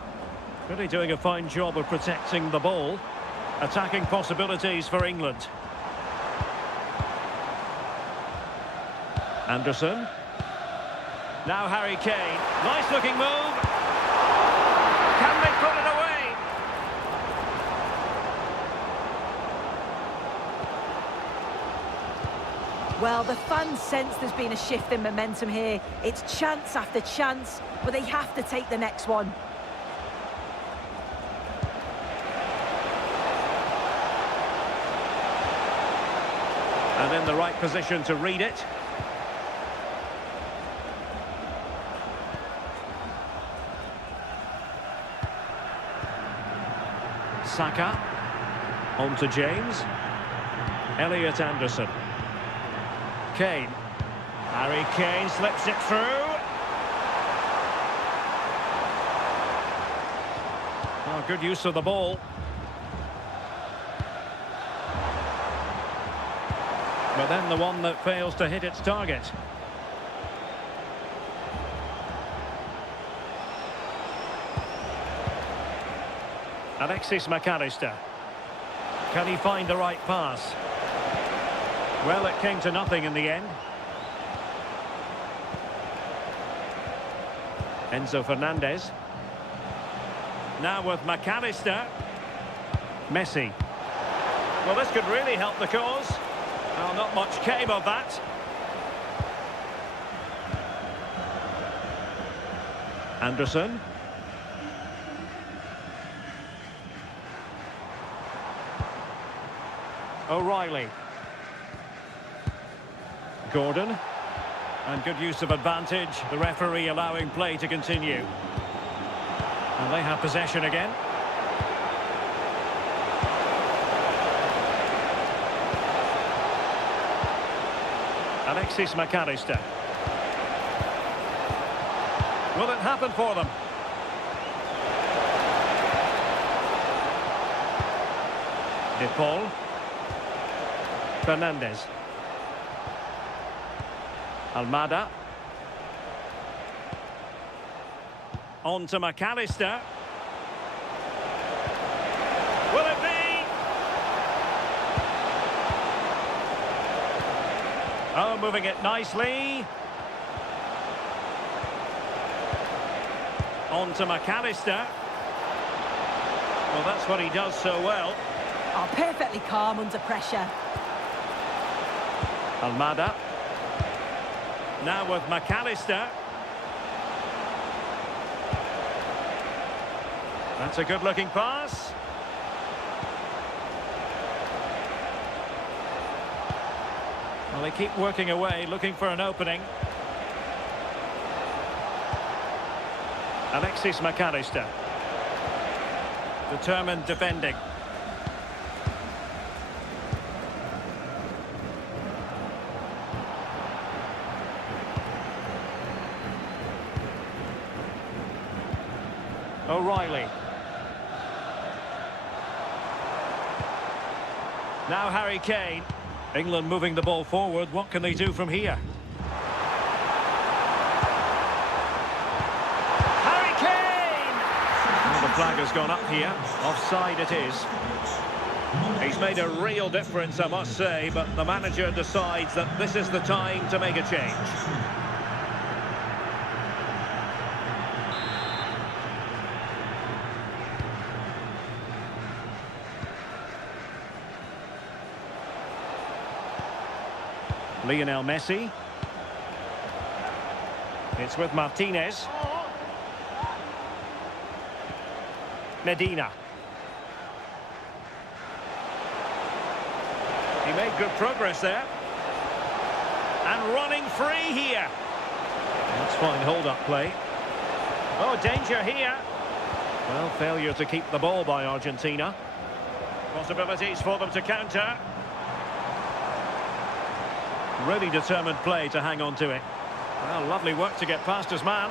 Really doing a fine job of protecting the ball. Attacking possibilities for England. Anderson. Now Harry Kane. Nice looking move. Can they put it away? Well, the fans sense there's been a shift in momentum here. It's chance after chance, but they have to take the next one. And in the right position to read it. Saka. On to James. Elliot Anderson. Kane. Harry Kane slips it through. Oh, good use of the ball. But then the one that fails to hit its target. Alexis McAllister. Can he find the right pass? Well, it came to nothing in the end. Enzo Fernandez. Now with McAllister. Messi. Well, this could really help the cause. Well, not much came of that. Anderson. O'Reilly. Gordon. And good use of advantage. The referee allowing play to continue. And they have possession again. Alexis McAllister. Will it happen for them? De Paul. Fernandez. Almada. On to McAllister. Will it be? Oh, moving it nicely. On to McAllister. Well, that's what he does so well. Oh, perfectly calm under pressure. Almada. Now with McAllister. That's a good-looking pass. Well, they keep working away, looking for an opening. Alexis McAllister. Determined defending. O'Reilly. Now Harry Kane. England moving the ball forward. What can they do from here? Harry Kane! Well, the flag has gone up here. Offside it is. He's made a real difference, I must say, but the manager decides that this is the time to make a change. Lionel Messi. It's with Martinez. Medina. He made good progress there. And running free here. That's fine hold-up play. Oh, danger here. Well, failure to keep the ball by Argentina. Possibilities for them to counter. Really determined play to hang on to it. Well, lovely work to get past his man.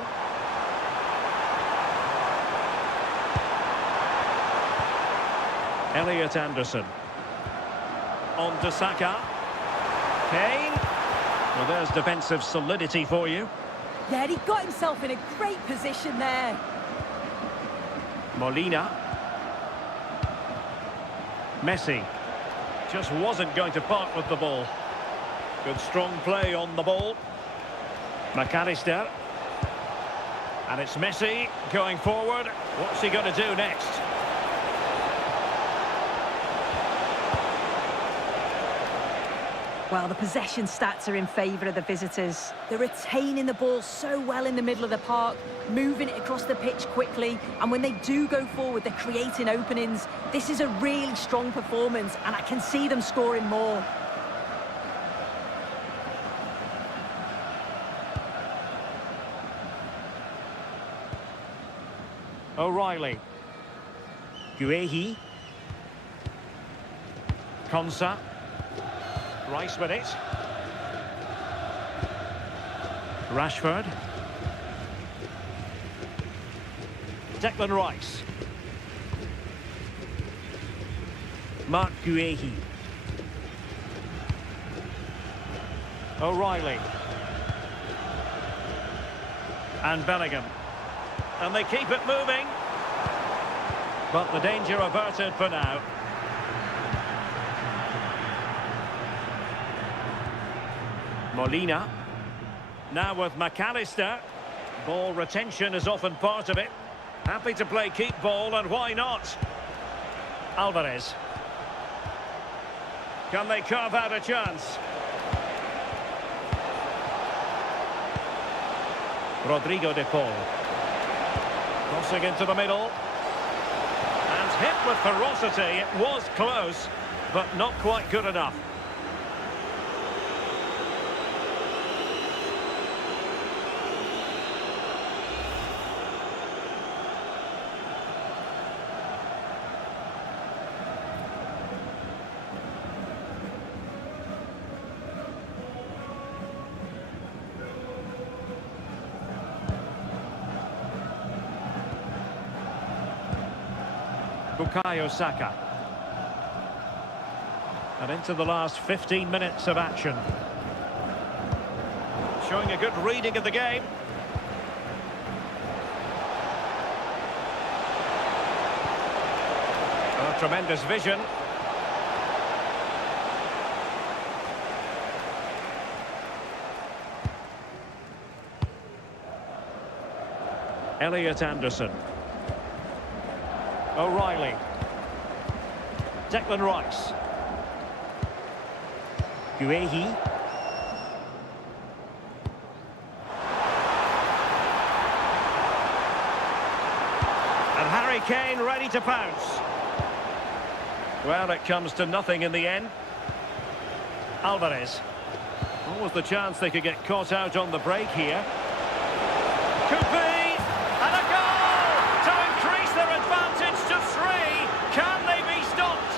Elliot Anderson. On to Saka. Kane. Well, there's defensive solidity for you. Yeah, he got himself in a great position there. Molina. Messi. Just wasn't going to part with the ball. Good strong play on the ball. McAllister. And it's Messi going forward. What's he going to do next? Well, the possession stats are in favour of the visitors. They're retaining the ball so well in the middle of the park, moving it across the pitch quickly, and when they do go forward, they're creating openings. This is a really strong performance, and I can see them scoring more. O'Reilly. Guehi. Konsa. Rice with it. Rashford. Declan Rice. Mark Guehi. O'Reilly. And Bellingham. And they keep it moving. But the danger averted for now. Molina. Now with McAllister. Ball retention is often part of it. Happy to play keep ball, and why not? Alvarez. Can they carve out a chance? Rodrigo de Paul. Crossing into the middle. And hit with ferocity. It was close, but not quite good enough. Bukayo Saka. And into the last 15 minutes of action. Showing a good reading of the game. A tremendous vision. Elliot Anderson. O'Reilly. Declan Rice. Guehi. And Harry Kane ready to pounce. Well, it comes to nothing in the end. Alvarez. What was the chance they could get caught out on the break here? Could be! And a goal! To increase their advantage to 3. Can they be stopped?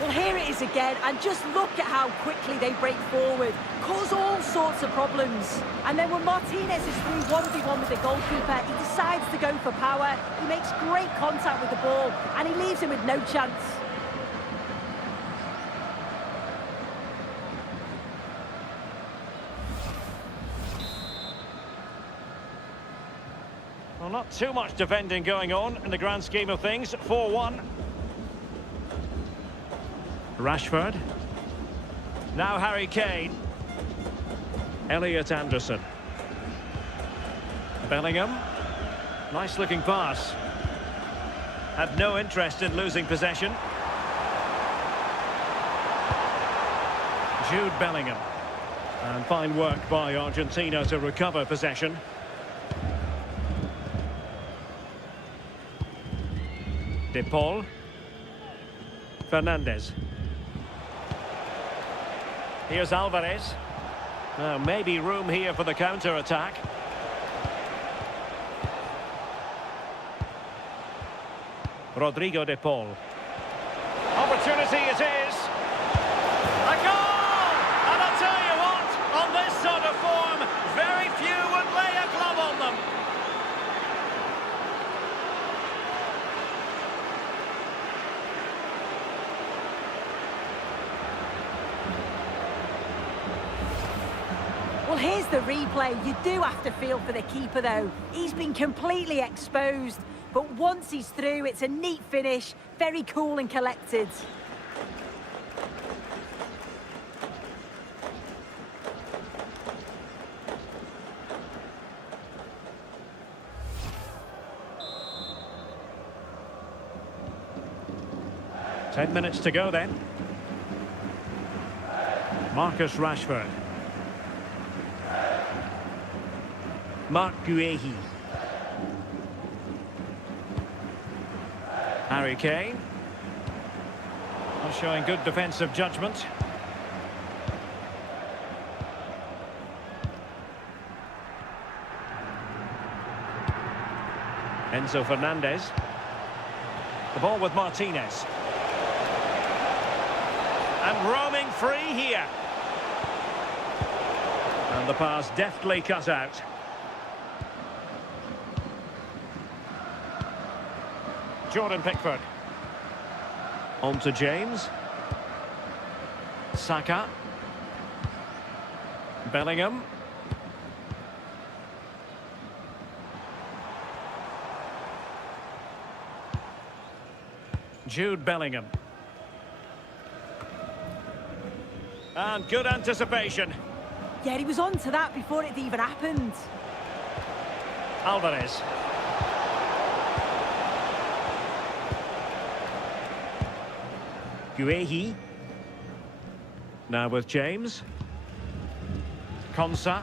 Well, here it is again, and just look at how quickly they break forward, cause all sorts of problems. And then when Martinez is through 1v1 with the goalkeeper, he decides to go for power, he makes great contact with the ball, and he leaves him with no chance. Well, not too much defending going on in the grand scheme of things. 4-1. Rashford. Now Harry Kane. Elliot Anderson. Bellingham. Nice looking pass. Had no interest in losing possession. Jude Bellingham. And fine work by Argentina to recover possession. De Paul. Fernandez. Here's Alvarez. Now, maybe room here for the counter-attack. Rodrigo de Paul. Opportunity it is. A goal! And I'll tell you what, on this sort of form, very few would lay a glove on them. Well, here's the replay. You do have to feel for the keeper, though. He's been completely exposed. But once he's through, it's a neat finish. Very cool and collected. Ten minutes to go then. Marcus Rashford. Marc Guehi. Harry Kane. Showing good defensive judgment. Enzo Fernandez. The ball with Martinez. And roaming free here. And the pass deftly cut out. Jordan Pickford. On to James. Saka. Bellingham. Jude Bellingham. And good anticipation. Yeah, he was on to that before it even happened. Alvarez. Guehi. Now with James. Konsa.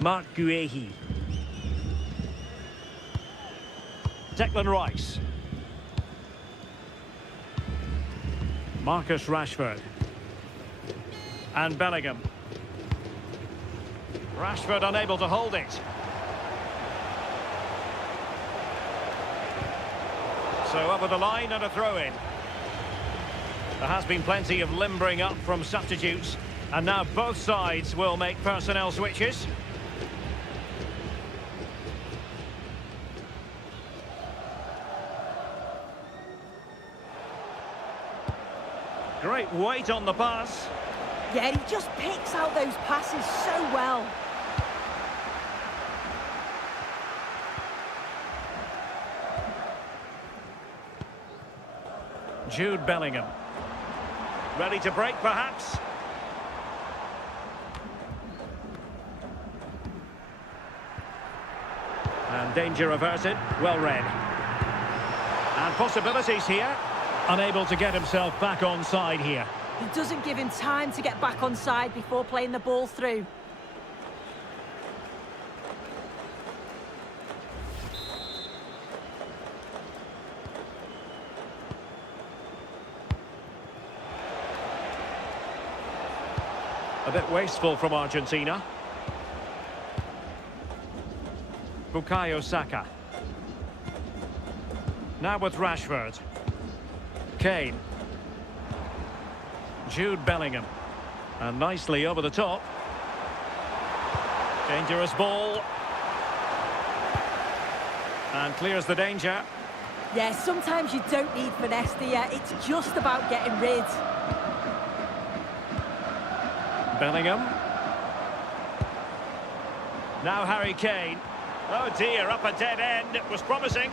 Mark Guehi. Declan Rice. Marcus Rashford. And Bellingham. Rashford unable to hold it. So over the line and a throw-in. There has been plenty of limbering up from substitutes. And now both sides will make personnel switches. Great weight on the pass. Yeah, he just picks out those passes so well. Jude Bellingham. Ready to break, perhaps? And danger averted. Well read. And possibilities here. Unable to get himself back on side here. He doesn't give him time to get back on side before playing the ball through. A bit wasteful from Argentina. Bukayo Saka. Now with Rashford. Kane. Jude Bellingham. And nicely over the top. Dangerous ball. And clears the danger. Yeah, sometimes you don't need finesse, do you? It's just about getting rid. Bellingham. Now Harry Kane. Oh dear, up a dead end. It was promising.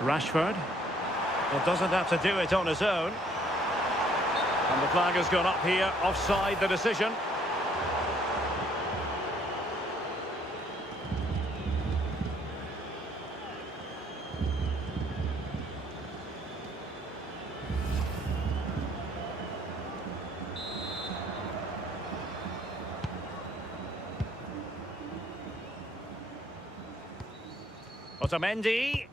Rashford. Well, doesn't have to do it on his own. And the flag has gone up here, offside the decision. Otamendi.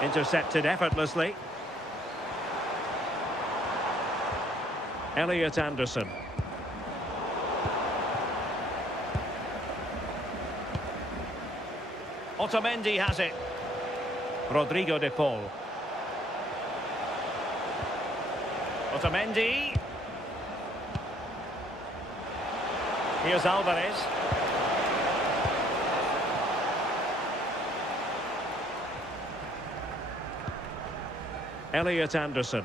Intercepted effortlessly. Elliot Anderson. Otamendi has it. Rodrigo de Paul. Otamendi. Here's Alvarez. Elliot Anderson.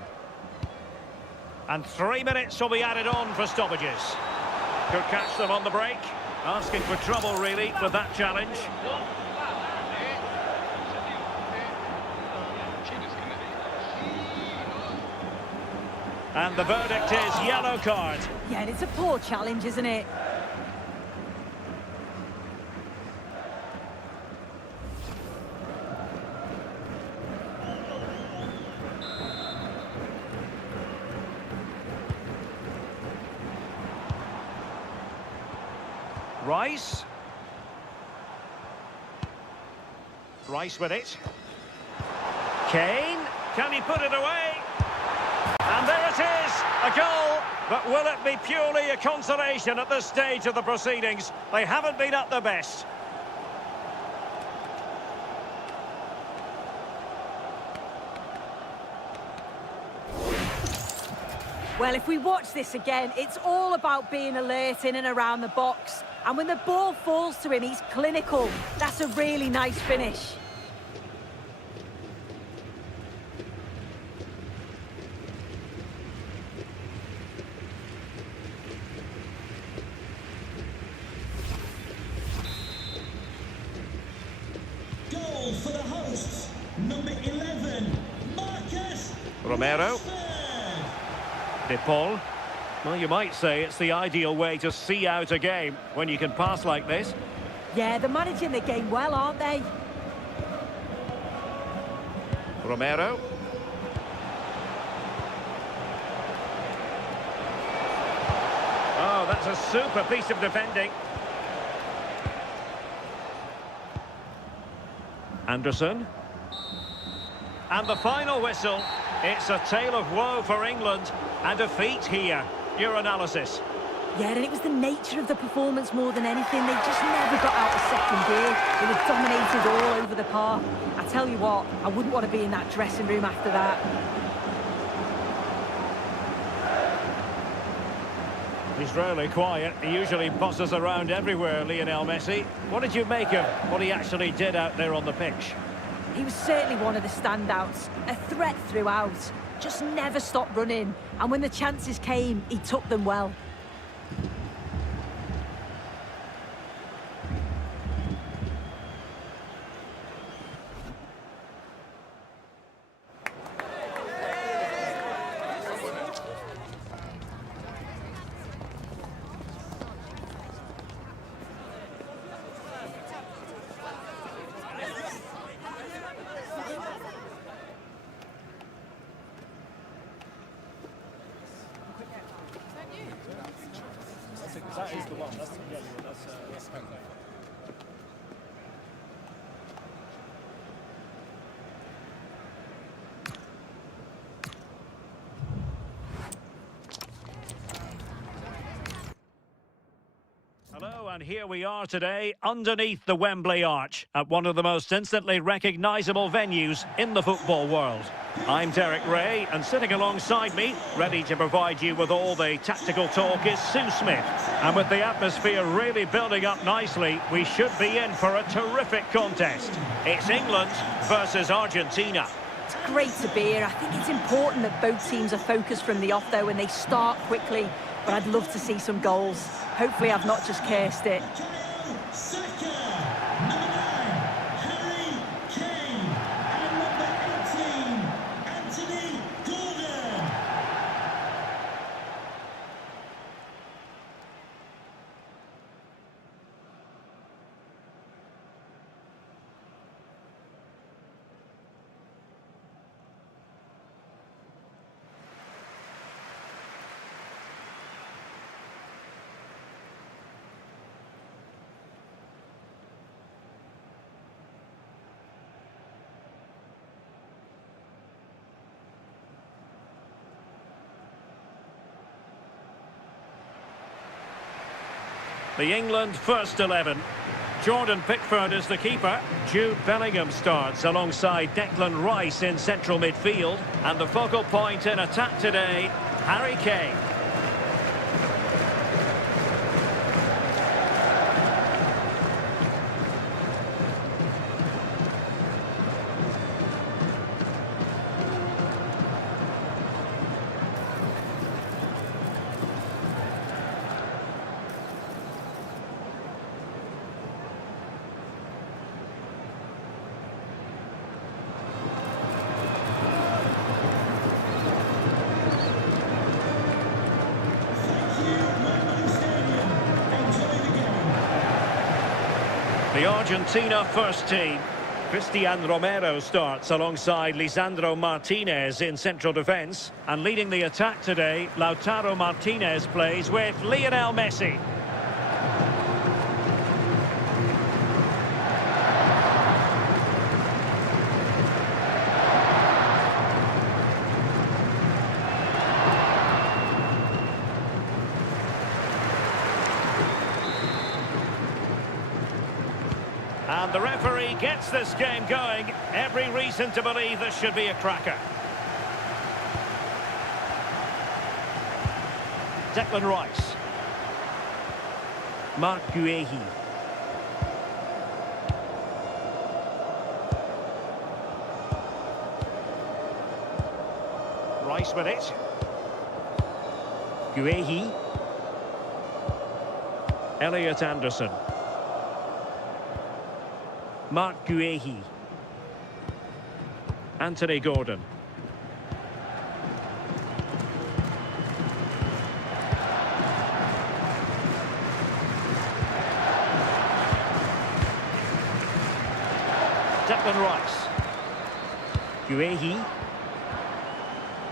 And 3 minutes will be added on for stoppages. Could catch them on the break. Asking for trouble, really, with that challenge. And the verdict is yellow card. Yeah, and it's a poor challenge, isn't it? Rice. Rice with it. Kane. Can he put it away? And there it is, a goal. But will it be purely a consolation at this stage of the proceedings? They haven't been at their best. Well, if we watch this again, it's all about being alert in and around the box. And when the ball falls to him, he's clinical. That's a really nice finish. Number 11, Marcus Romero. Rashford. De Paul. Well, you might say it's the ideal way to see out a game when you can pass like this. Yeah, they're managing the game well, aren't they? Romero. Oh, that's a super piece of defending. Anderson. And the final whistle. It's a tale of woe for England and defeat here. Your analysis. Yeah, and it was the nature of the performance more than anything. They just never got out of second gear. They were dominated all over the park. I tell you what, I wouldn't want to be in that dressing room after that. He's rarely quiet. He usually buzzes around everywhere, Lionel Messi. What did you make of what he actually did out there on the pitch? He was certainly one of the standouts. A threat throughout. Just never stopped running. And when the chances came, he took them well. That is the one. That's penalty. Hello, and here we are today underneath the Wembley Arch at one of the most instantly recognisable venues in the football world. I'm Derek Ray, and sitting alongside me, ready to provide you with all the tactical talk, is Sue Smith. And with the atmosphere really building up nicely, we should be in for a terrific contest. It's England versus Argentina. It's great to be here. I think it's important that both teams are focused from the off, though, and they start quickly. But I'd love to see some goals. Hopefully I've not just cursed it. The England first 11. Jordan Pickford is the keeper. Jude Bellingham starts alongside Declan Rice in central midfield. And the focal point in attack today, Harry Kane. The Argentina first team. Cristian Romero starts alongside Lisandro Martinez in central defence. And leading the attack today, Lautaro Martinez plays with Lionel Messi. And the referee gets this game going. Every reason to believe this should be a cracker. Declan Rice. Marc Guehi. Rice with it. Guehi. Elliot Anderson. Marc Guehi. Anthony Gordon. Declan Rice. Guehi.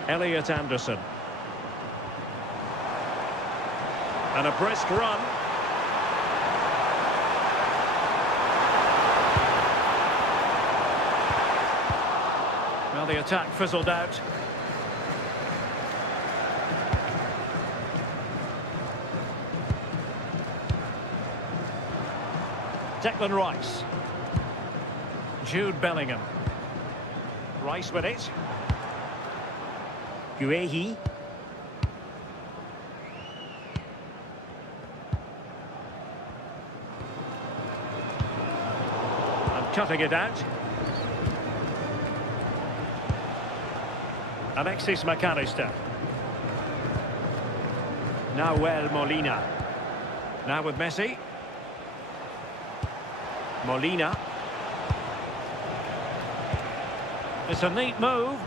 Elliot Anderson. And a brisk run. Well, the attack fizzled out. Declan Rice. Jude Bellingham. Rice with it. Guehi. And cutting it out. Alexis McAllister. Nahuel Molina. Now with Messi. Molina. It's a neat move.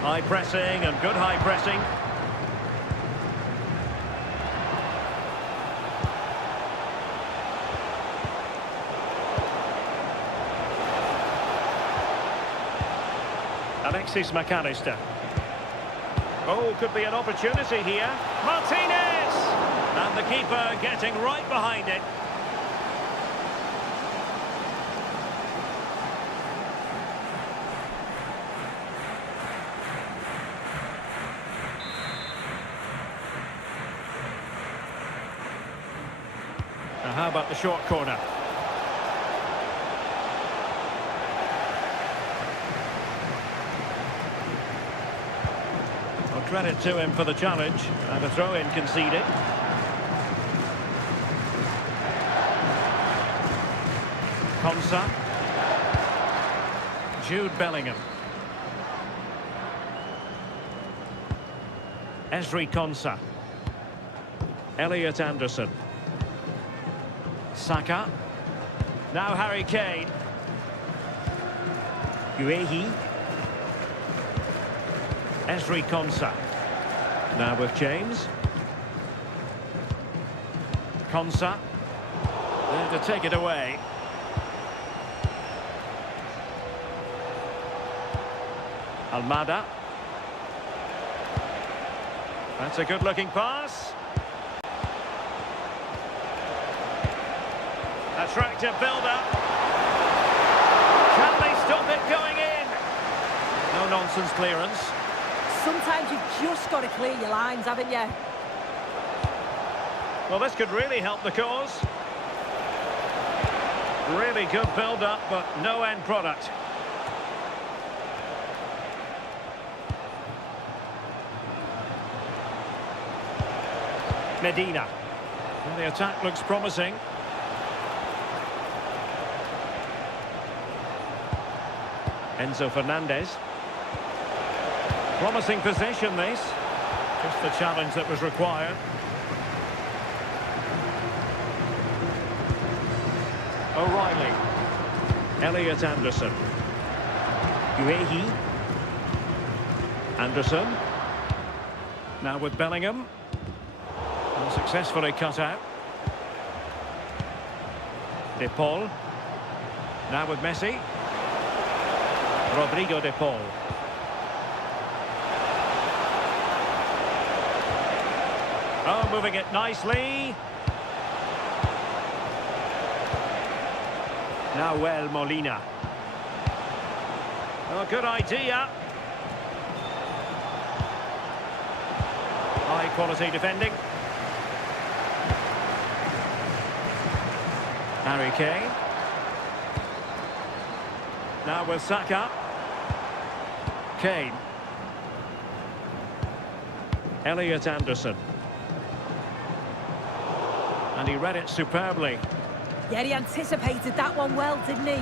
High pressing and good high pressing. Alexis McAllister. Oh, could be an opportunity here. Martinez! And the keeper getting right behind it. Now how about the short corner? Well, credit to him for the challenge, and a throw-in conceded. Konsa. Jude Bellingham. Ezri Konsa. Elliot Anderson. Saka. Now Harry Kane. Guehi. Ezri Konsa. Now with James. Konsa. There to take it away. Almada. That's a good-looking pass. Attractive build-up. Can they stop it going in? No nonsense clearance. Sometimes you've just got to clear your lines, haven't you? Well, this could really help the cause. Really good build-up, but no end product. Medina. And the attack looks promising. Enzo Fernandez. Promising position, this. Just the challenge that was required. O'Reilly. Elliot Anderson. Guehi. Anderson. Now with Bellingham. And successfully cut out. De Paul. Now with Messi. Rodrigo De Paul. Oh, moving it nicely. Nahuel Molina. Oh, good idea. High quality defending. Harry Kane. Now with Saka. Kane. Elliot Anderson. And he read it superbly. Yeah, he anticipated that one well, didn't he?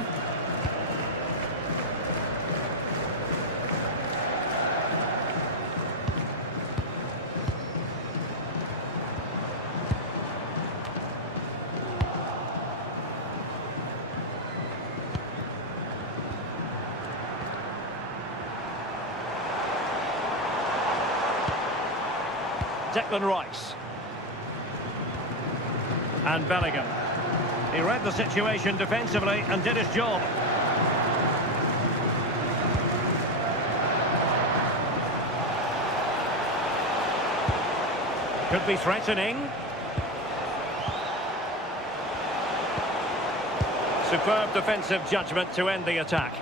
Declan Rice. And Bellingham. He read the situation defensively and did his job. Could be threatening. Superb defensive judgment to end the attack.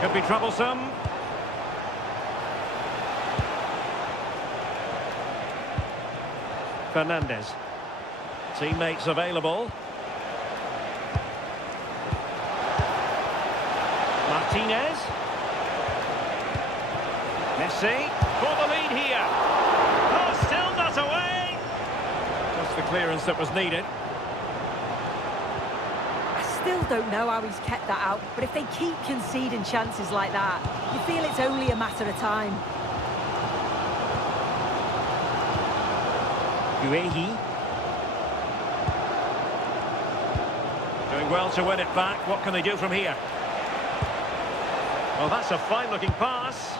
Could be troublesome. Fernandez. Teammates available. Martinez. Messi for the lead here. Oh, still not away. Just the clearance that was needed. I still don't know how he's kept that out, but if they keep conceding chances like that, you feel it's only a matter of time. Guehi. Doing well to win it back. What can they do from here? Well, that's a fine-looking pass.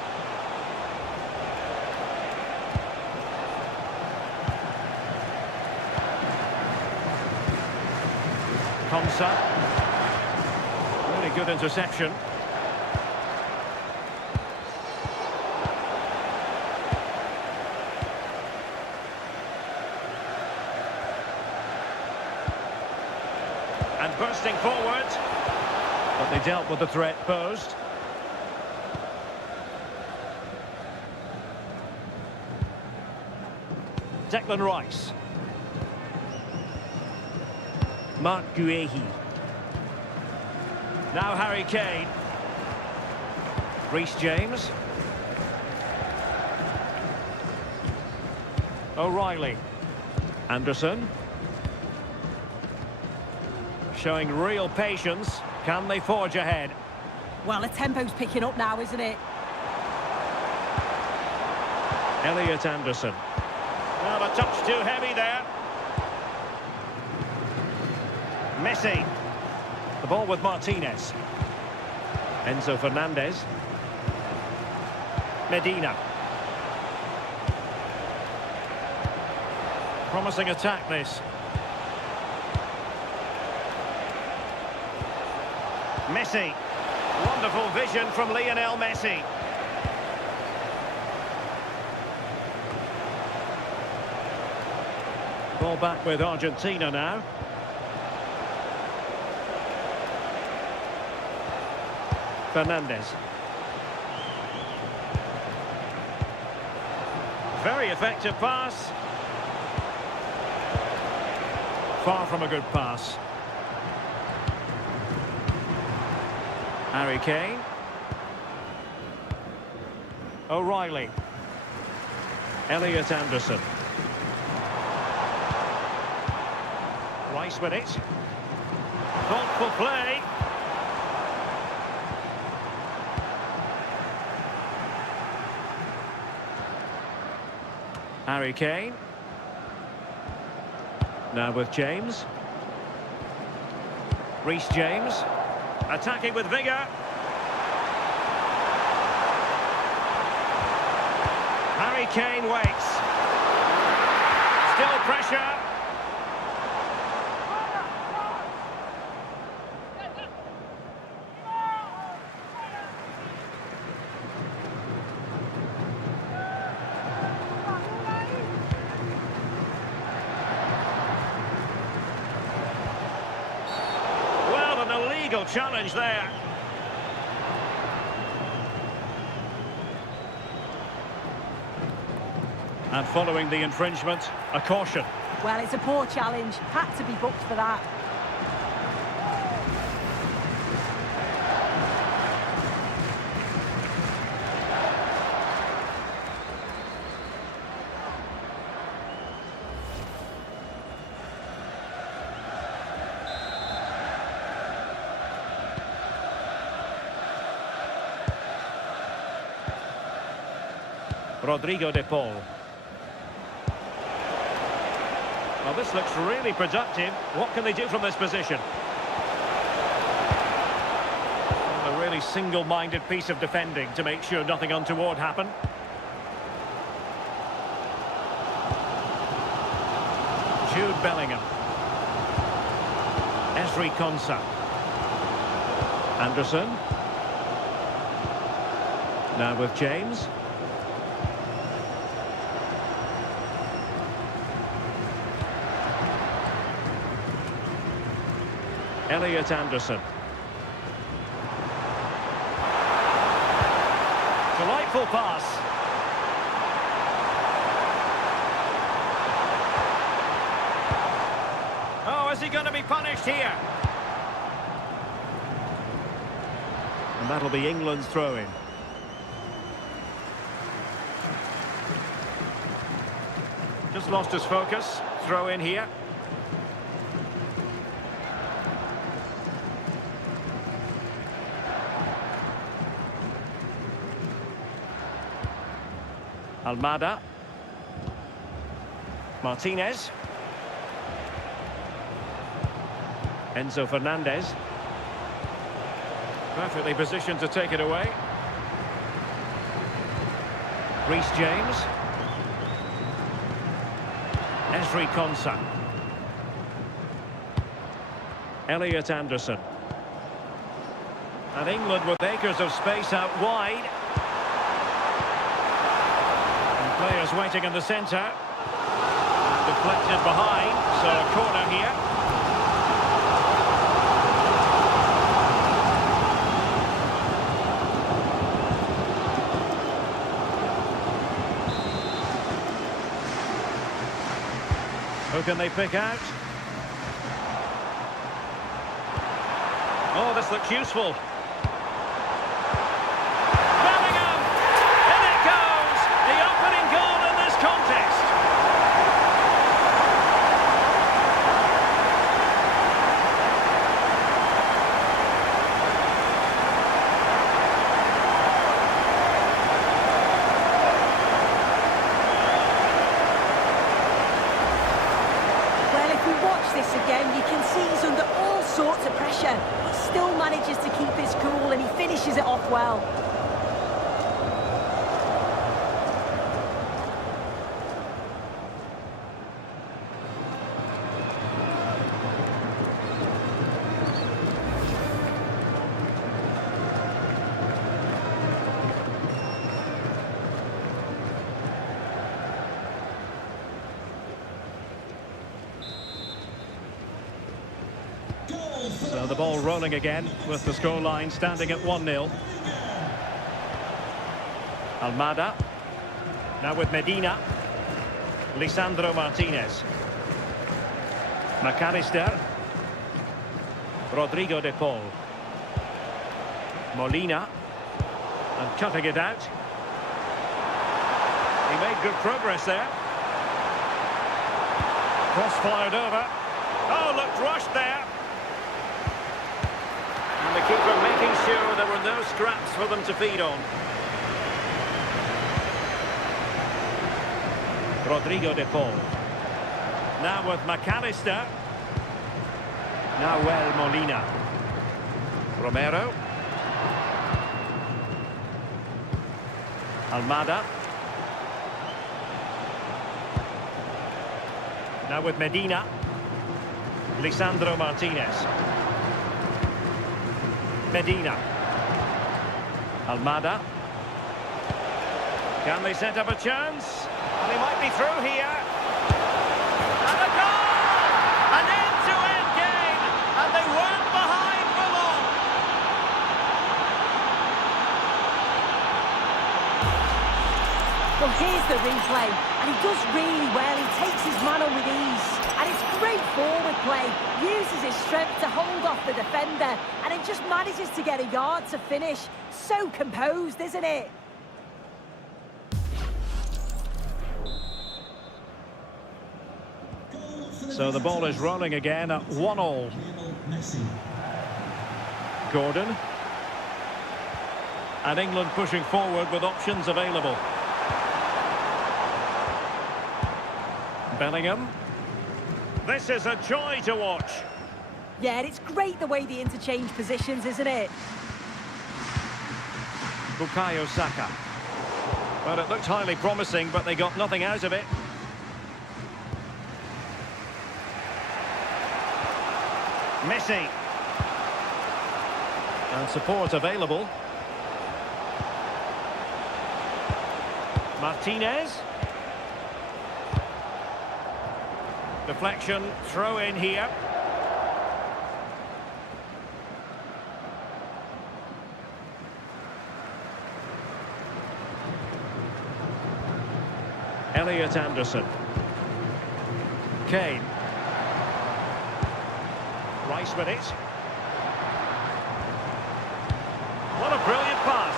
Konsa. Really good interception. And bursting forward. But they dealt with the threat posed. Declan Rice. Mark Guehi. Now Harry Kane. Reece James. O'Reilly. Anderson. Showing real patience. Can they forge ahead? Well, the tempo's picking up now, isn't it? Elliot Anderson. Well, a touch too heavy there. Messi. The ball with Martinez. Enzo Fernandez. Medina. Promising attack, this. Messi. Wonderful vision from Lionel Messi. Ball back with Argentina now. Fernandez. Very effective pass. Far from a good pass. Harry Kane. O'Reilly. Elliot Anderson. Rice with it. Thoughtful play. Harry Kane. Now with James. Reece James. Attacking with vigour. Harry Kane waits. Still pressure. Illegal challenge there. And following the infringement, a caution. Well, it's a poor challenge. Had to be booked for that. Rodrigo de Paul. Well, this looks really productive. What can they do from this position? A really single-minded piece of defending to make sure nothing untoward happened. Jude Bellingham. Ezri Konsa. Anderson. Now with James. Elliot Anderson. Delightful pass. Oh, is he going to be punished here? And that'll be England's throw-in. Just lost his focus. Throw in here. Almada. Martinez. Enzo Fernandez. Perfectly positioned to take it away. Reece James. Ezri Konsa. Elliot Anderson. And England with acres of space out wide. And players waiting in the centre. Deflected behind, so a corner here. Who can they pick out? Oh, this looks useful. Bellingham! In it goes! The opening goal in this contest. This again, you can see he's under all sorts of pressure, but still manages to keep his cool and he finishes it off well. So the ball rolling again with the scoreline standing at 1-0. Almada. Now with Medina. Lisandro Martinez. McAllister. Rodrigo de Paul. Molina. And cutting it out. He made good progress there. Cross fired over. Oh, looked rushed there. And the keeper making sure there were no scraps for them to feed on. Rodrigo de Paul. Now with McAllister. Nahuel Molina. Romero. Almada. Now with Medina. Lisandro Martinez. Medina. Almada. Can they set up a chance? And he might be through here. And a goal! An end-to-end game! And they weren't behind for long. Well, here's the replay, and he does really well. He takes his man on with ease. And it's great forward play. Uses his strength to hold off the defender. And it just manages to get a yard to finish. So composed, isn't it? So the ball is rolling again at 1-1. Gordon. And England pushing forward with options available. Bellingham. This is a joy to watch. Yeah, and it's great the way they interchange positions, isn't it? Bukayo Saka. Well, it looked highly promising, but they got nothing out of it. Messi. And support available. Martinez. Deflection, throw in here. Elliot Anderson. Kane. Rice with it. What a brilliant pass.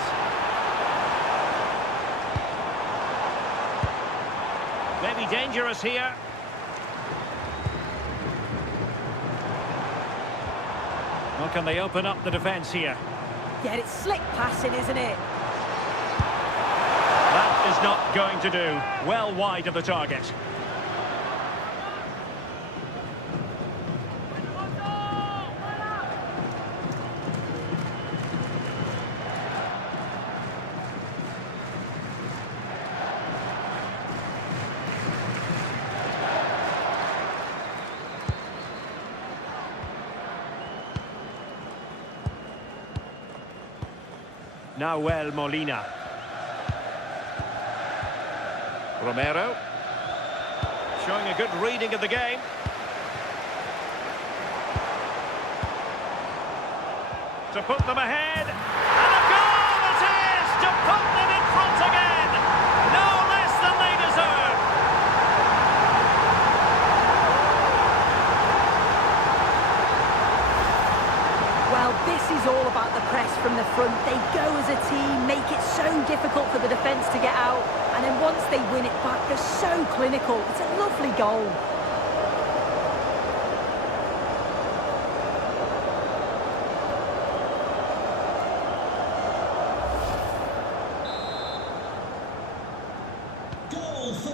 Maybe dangerous here. Well, can they open up the defence here? Yeah, it's slick passing, isn't it? That is not going to do. Well wide of the target. Nahuel Molina. Romero. Showing a good reading of the game. To put them ahead. And a goal it is! To put them in front again! No less than they deserve! Well, this is all about the press from the front. They go as a team, make it so difficult for the defence to get out, and then once they win it back, they're so clinical. It's a lovely goal.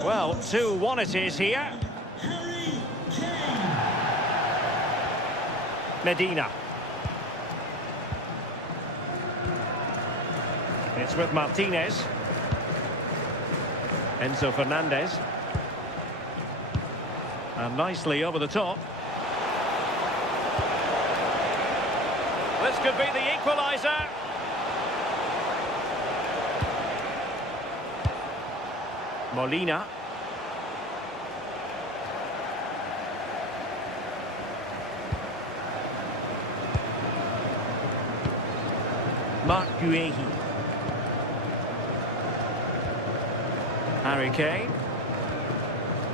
Well, 2-1 it is here. Medina. It's with Martinez. Enzo Fernandez. And nicely over the top. This could be the equaliser. Molina. Marc Guehi. Harry Kane.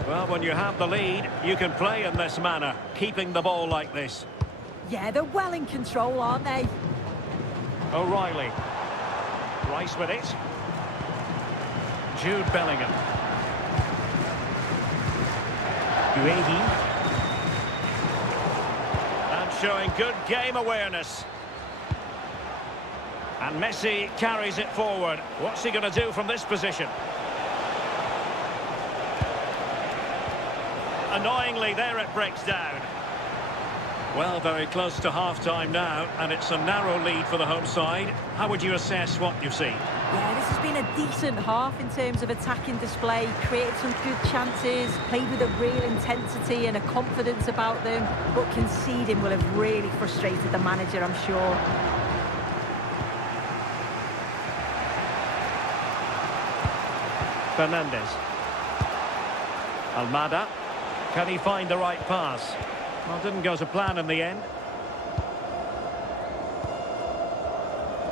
Well, when you have the lead, you can play in this manner, keeping the ball like this. Yeah, they're well in control, aren't they? O'Reilly. Rice with it. Jude Bellingham. Guehi. And showing good game awareness. And Messi carries it forward. What's he going to do from this position? Annoyingly, there it breaks down. Well, very close to half-time now, and it's a narrow lead for the home side. How would you assess what you've seen? Yeah, this has been a decent half in terms of attacking display, created some good chances, played with a real intensity and a confidence about them, but conceding will have really frustrated the manager, I'm sure. Fernandez. Almada. Can he find the right pass? Well, didn't go to plan in the end.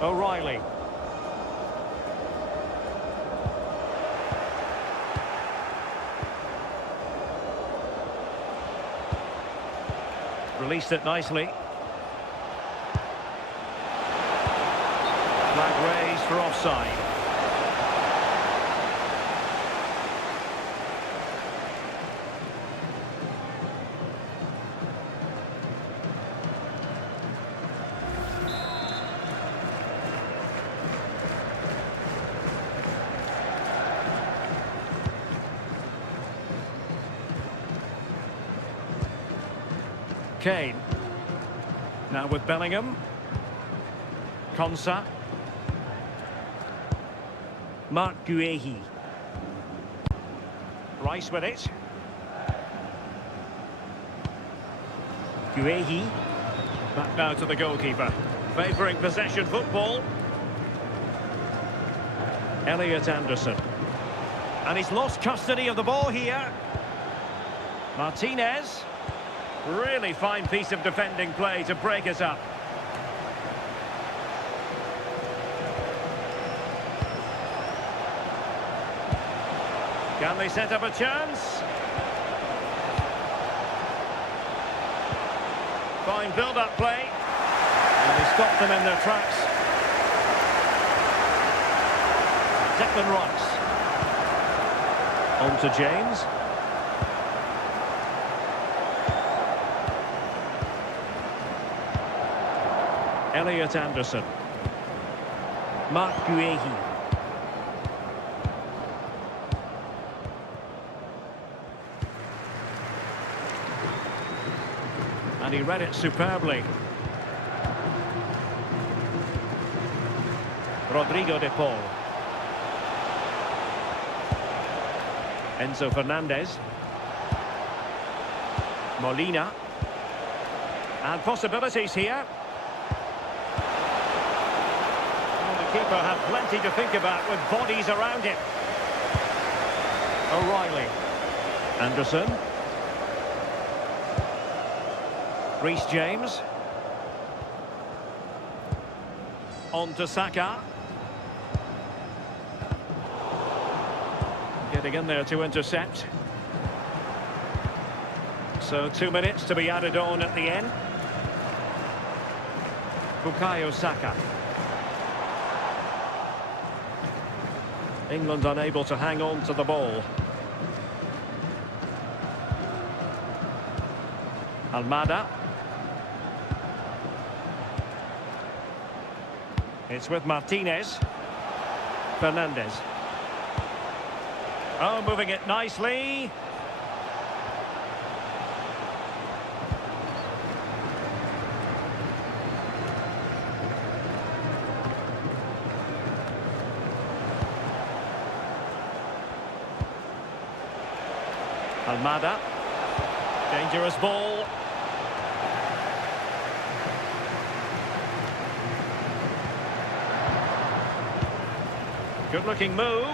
O'Reilly. Released it nicely. Flag raised for offside. Kane. Now with Bellingham. Konsa. Marc Guehi. Rice with it. Guehi. Back now to the goalkeeper. Favouring possession football. Elliot Anderson. And he's lost custody of the ball here. Martinez. Really fine piece of defending play to break us up. Can they set up a chance? Fine build-up play. And they stop them in their tracks. Declan Rice. On to James. Elliot Anderson. Marc Guehi. And he read it superbly. Rodrigo de Paul. Enzo Fernandez. Molina. And possibilities here. Well, the keeper had plenty to think about with bodies around him. O'Reilly. Anderson. Reece James. On to Saka. Getting in there to intercept. So 2 minutes to be added on at the end. Bukayo Saka. England unable to hang on to the ball. Almada. It's with Martinez. Fernandez. Oh, moving it nicely. Almada. Dangerous ball. Good-looking move.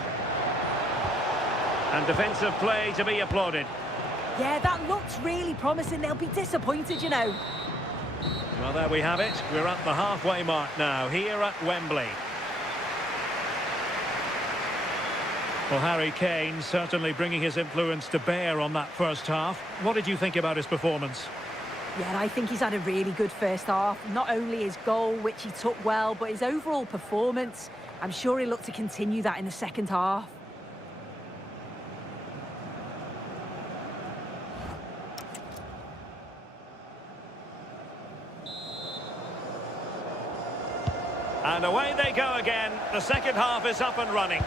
And defensive play to be applauded. Yeah, that looks really promising. They'll be disappointed, you know. Well, there we have it. We're at the halfway mark now, here at Wembley. Well, Harry Kane certainly bringing his influence to bear on that first half. What did you think about his performance? Yeah, I think he's had a really good first half. Not only his goal, which he took well, but his overall performance. I'm sure he'll look to continue that in the second half. And away they go again. The second half is up and running.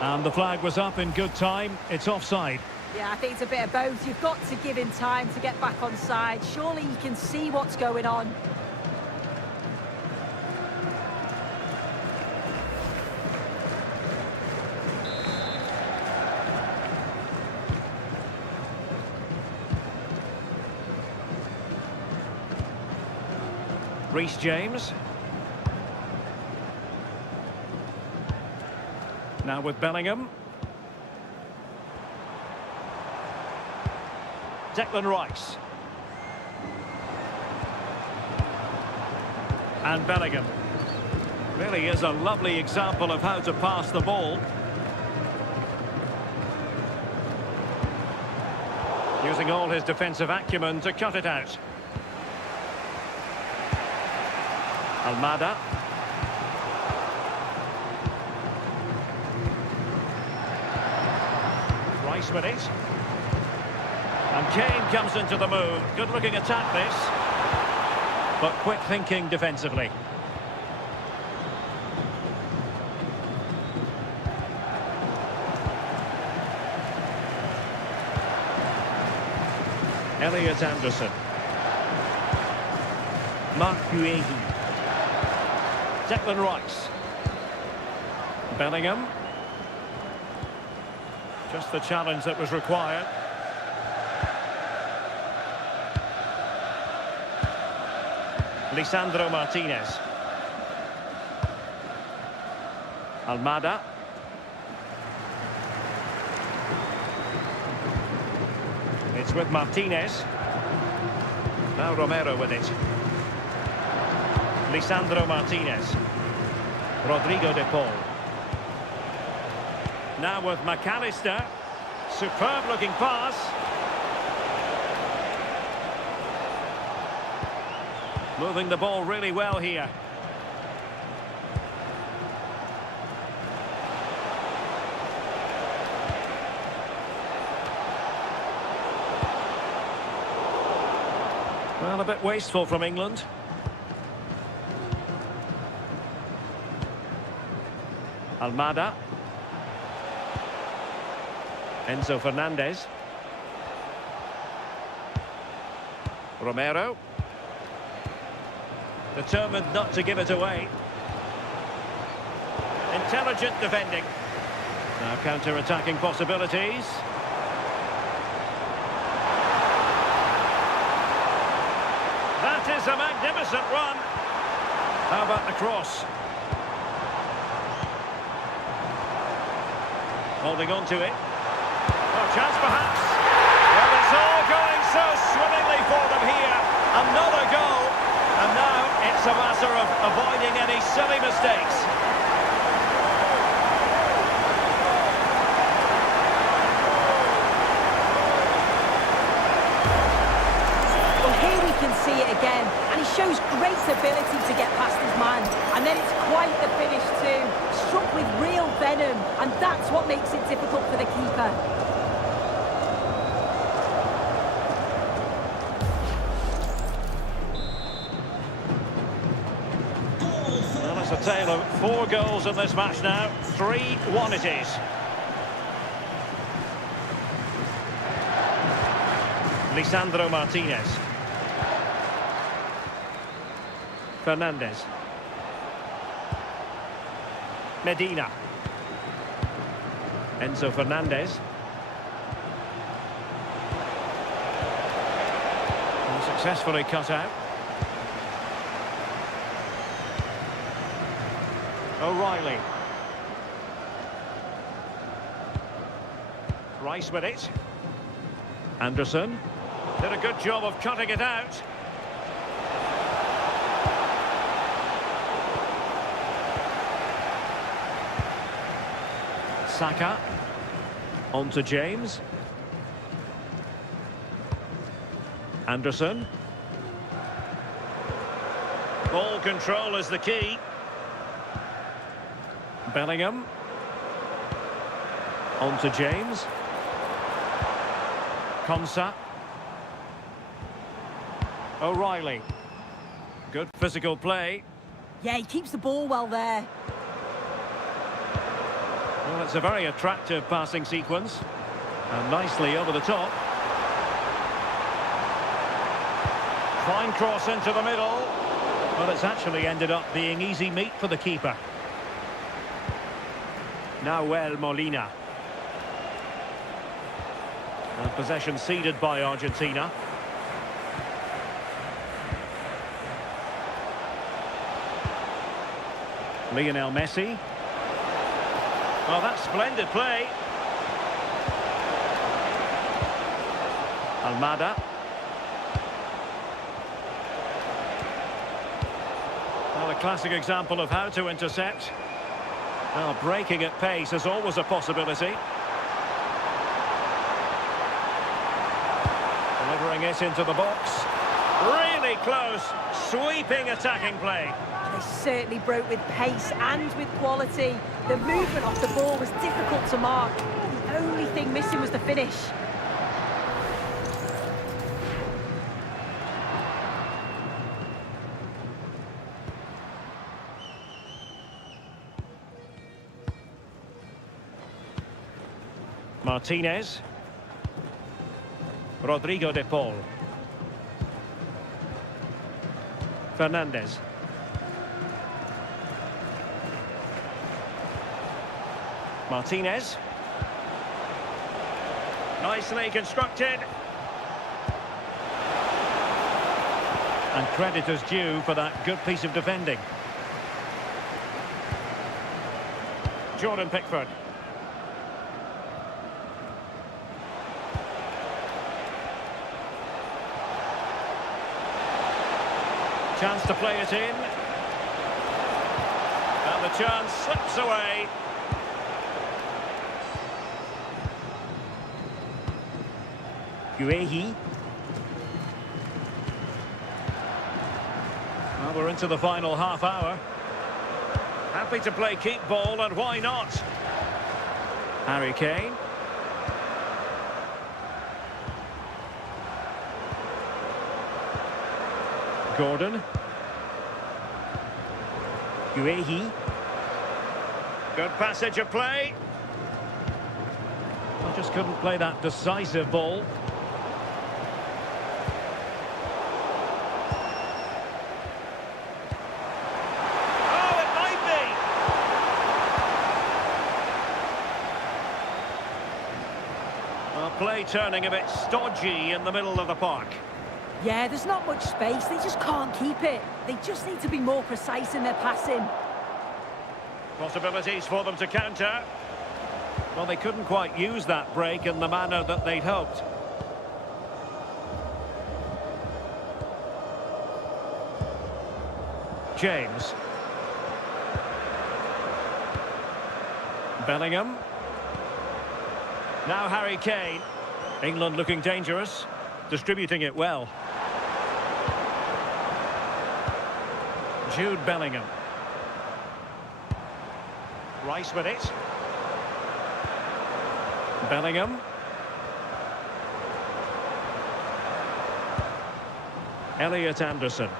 And the flag was up in good time. It's offside. Yeah, I think it's a bit of both. You've got to give him time to get back on side. Surely he can see what's going on. Reece James. Now with Bellingham. Declan Rice. And Bellingham. Really is a lovely example of how to pass the ball. Using all his defensive acumen to cut it out. Almada. Rice with it. And Kane comes into the move. Good looking attack this. But quick thinking defensively. Elliot Anderson. Mark Guehi. Declan Rice. Bellingham. Just the challenge that was required. Lisandro Martinez. Almada. It's with Martinez. Now Romero with it. Lisandro Martinez. Rodrigo de Paul. Now with McAllister. Superb looking pass. Moving the ball really well here. Well, a bit wasteful from England. Almada. Enzo Fernandez. Romero. Determined not to give it away. Intelligent defending. Now counter-attacking possibilities. That is a magnificent run. How about the cross? Holding on to it. Oh, chance perhaps. Well, it's all going so swimmingly for them here. Another goal. And now it's a matter of avoiding any silly mistakes. Well, here we can see it again, and he shows great ability to get past his man. And then it's quite the finish too. Struck with real venom, and that's what makes it difficult for the keeper. A tale of 4 goals in this match now. 3-1 it is. Lisandro Martinez. Fernandez. Medina. Enzo Fernandez. And successfully cut out. O'Reilly. Rice with it. Anderson. Did a good job of cutting it out. Saka. On to James. Anderson. Ball control is the key. Bellingham. On to James. Konsa. O'Reilly. Good physical play. Yeah, he keeps the ball well there. Well, it's a very attractive passing sequence. And nicely over the top. Fine cross into the middle. Well, it's actually ended up being easy meat for the keeper. Nahuel Molina. And possession ceded by Argentina. Lionel Messi. Oh, that's splendid play. Almada. Well, a classic example of how to intercept. Well, breaking at pace is always a possibility. Delivering it into the box. Really close, sweeping attacking play. They certainly broke with pace and with quality. The movement off the ball was difficult to mark. The only thing missing was the finish. Martinez. Rodrigo de Paul. Fernandez. Martinez. Nicely constructed. And credit is due for that good piece of defending. Jordan Pickford. Chance to play it in. And the chance slips away. Guehi. Well, we're into the final half hour. Happy to play keep ball, and why not? Harry Kane. Gordon. Guehi. Good passage of play. I just couldn't play that decisive ball. Oh, it might be. Well, play turning a bit stodgy in the middle of the park. Yeah, there's not much space. They just can't keep it. They just need to be more precise in their passing. Possibilities for them to counter. Well, they couldn't quite use that break in the manner that they'd hoped. James. Bellingham. Now Harry Kane. England looking dangerous. Distributing it well. Jude Bellingham. Rice with it. Bellingham. Elliot Anderson.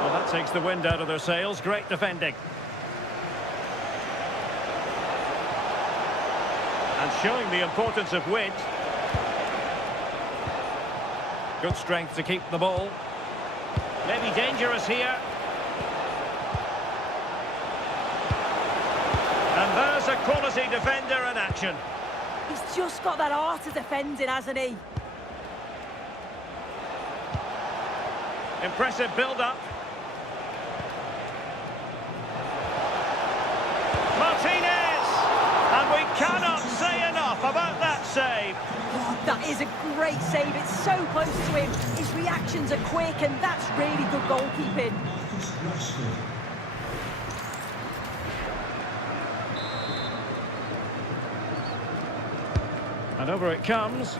Well, that takes the wind out of their sails. Great defending. And showing the importance of width. Good strength to keep the ball. Maybe dangerous here. And there's a quality defender in action. He's just got that art of defending, hasn't he? Impressive build-up. Martinez! And we cannot say enough about that save. God, that is a great save. It's so close to him. His reactions are quick, and that's really good goalkeeping. And over it comes.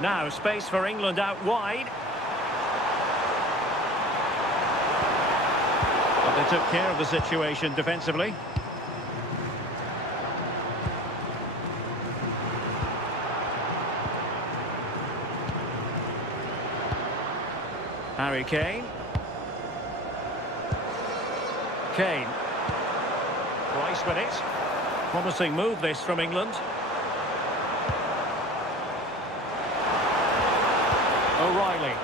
Now space for England out wide. But they took care of the situation defensively. Harry Kane. Kane. Rice with it. Promising move this from England. O'Reilly.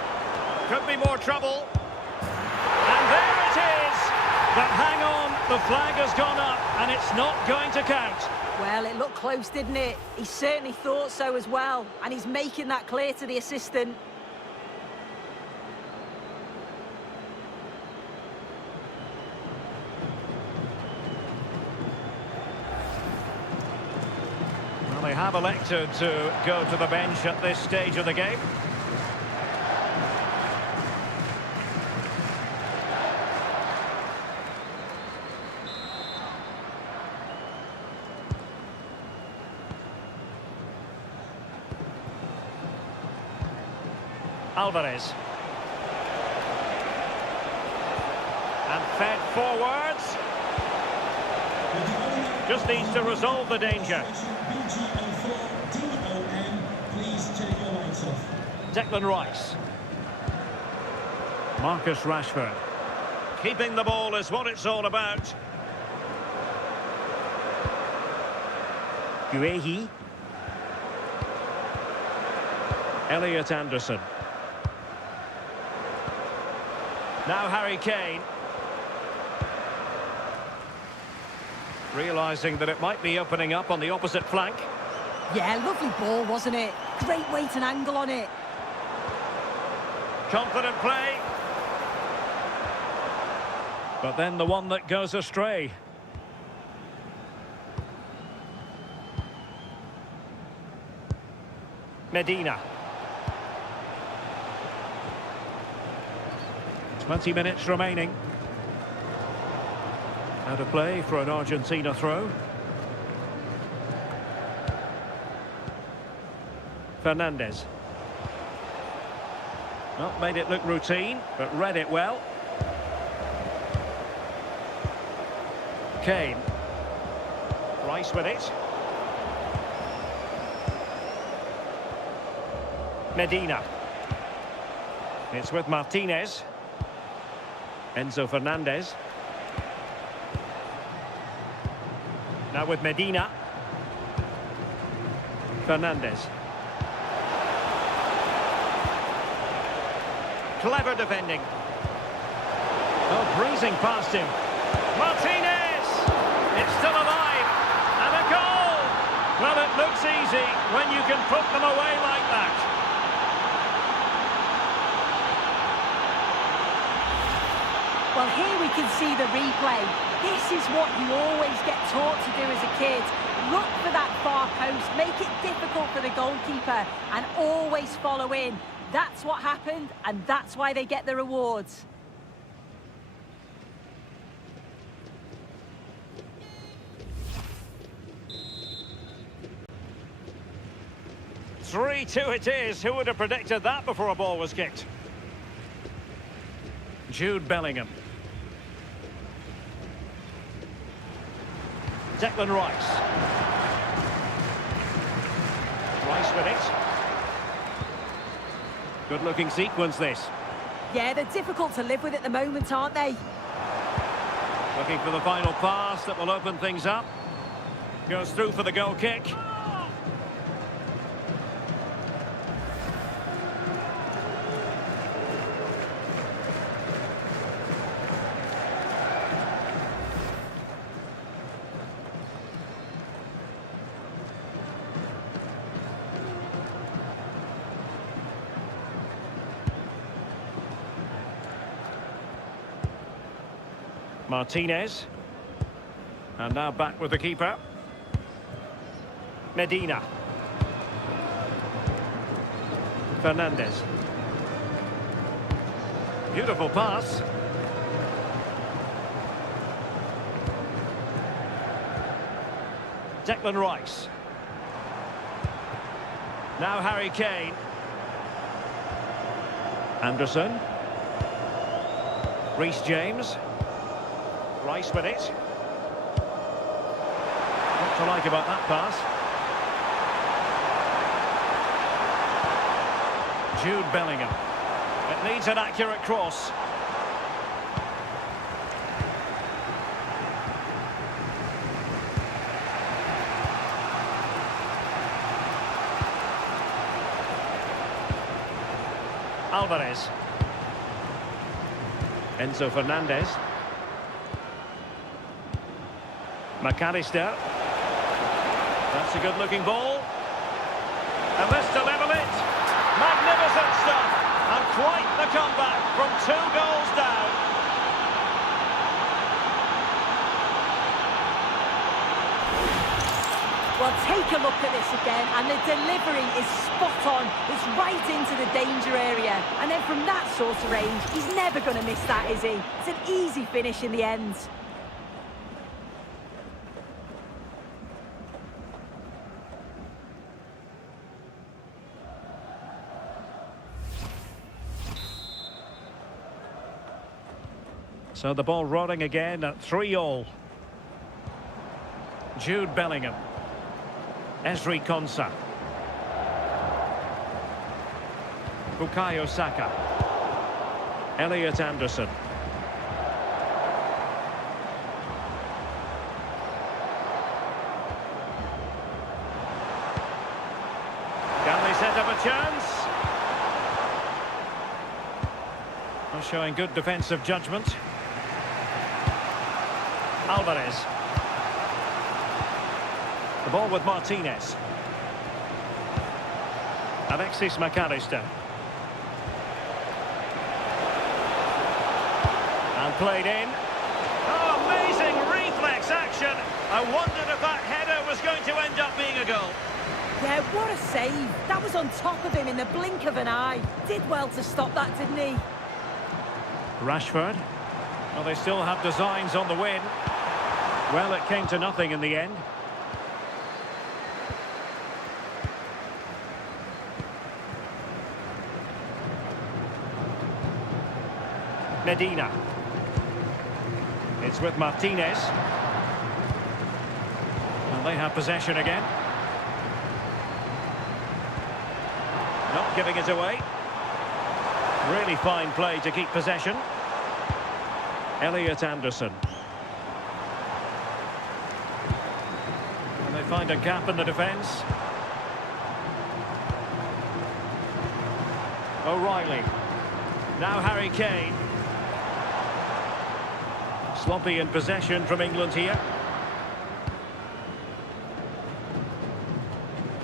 Could be more trouble. And there it is! But hang on, the flag has gone up and it's not going to count. Well, it looked close, didn't it? He certainly thought so as well. And he's making that clear to the assistant. Well, they have elected to go to the bench at this stage of the game. Alvarez. And fed forwards. Just needs to resolve the danger. Declan Rice. Marcus Rashford. Keeping the ball is what it's all about. Guehi. Elliot Anderson. Now Harry Kane. Realising that it might be opening up on the opposite flank. Yeah, lovely ball, wasn't it? Great weight and angle on it. Confident play. But then the one that goes astray. Medina. 20 minutes remaining. Out of play for an Argentina throw. Fernandez. Not made it look routine, but read it well. Kane. Rice with it. Medina. It's with Martinez. Enzo Fernandez. Now with Medina. Fernandez. Clever defending. Oh, breezing past him. Martinez! It's still alive. And a goal! Well, it looks easy when you can put them away like that. Well, here we can see the replay. This is what you always get taught to do as a kid. Look for that far post, make it difficult for the goalkeeper, and always follow in. That's what happened, and that's why they get the rewards. Three-two it is. Who would have predicted that before a ball was kicked? Jude Bellingham. Declan Rice. Rice with it. Good-looking sequence, this. Yeah, they're difficult to live with at the moment, aren't they? Looking for the final pass that will open things up. Goes through for the goal kick. Martinez. And now back with the keeper. Medina. Fernandez. Beautiful pass. Declan Rice. Now Harry Kane. Anderson. Reece James. Rice with it. What to like about that pass? Jude Bellingham. It needs an accurate cross. Alvarez. Enzo Fernandez. McAllister. That's a good-looking ball. And this to level it. Magnificent stuff. And quite the comeback from 2 goals down. Well, take a look at this again, and the delivery is spot on. It's right into the danger area. And then from that sort of range, he's never going to miss that, is he? It's an easy finish in the end. So the ball rolling again at 3-3. Jude Bellingham. Ezri Konsa. Bukayo Saka. Elliot Anderson. Can they set up a chance? Well, showing good defensive judgment. Alvarez. The ball with Martinez. Alexis McAllister. And played in. Oh, amazing reflex action. I wondered if that header was going to end up being a goal. Yeah, what a save. That was on top of him in the blink of an eye. Did well to stop that, didn't he? Rashford. Well, they still have designs on the win. Well, it came to nothing in the end. Medina. It's with Martinez. And they have possession again. Not giving it away. Really fine play to keep possession. Elliot Anderson. And they find a gap in the defence. O'Reilly. Now Harry Kane. Sloppy in possession from England here.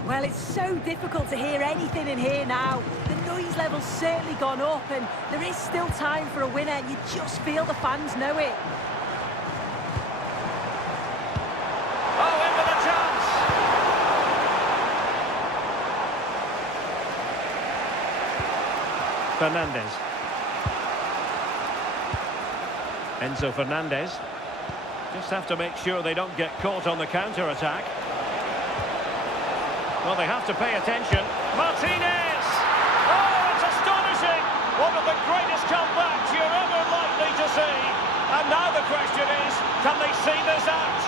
Well, it's so difficult to hear anything in here now. The noise level's certainly gone up, and there is still time for a winner. You just feel the fans know it. Oh, in with a chance! Fernandes. Enzo Fernandez. Just have to make sure they don't get caught on the counter-attack. Well, they have to pay attention. Martinez! Oh, it's astonishing! One of the greatest comebacks you're ever likely to see. And now the question is, can they see this out?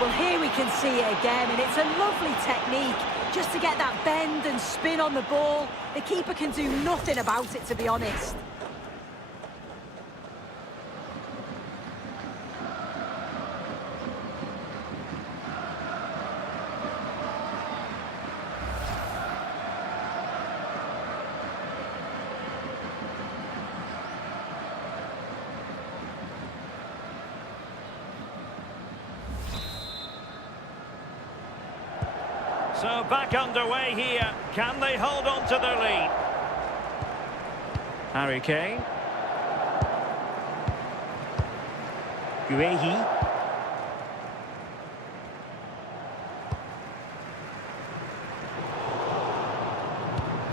Well, here we can see it again, and it's a lovely technique. Just to get that bend and spin on the ball. The keeper can do nothing about it, to be honest. So back underway here. Can they hold on to their lead? Harry Kane. Guehi.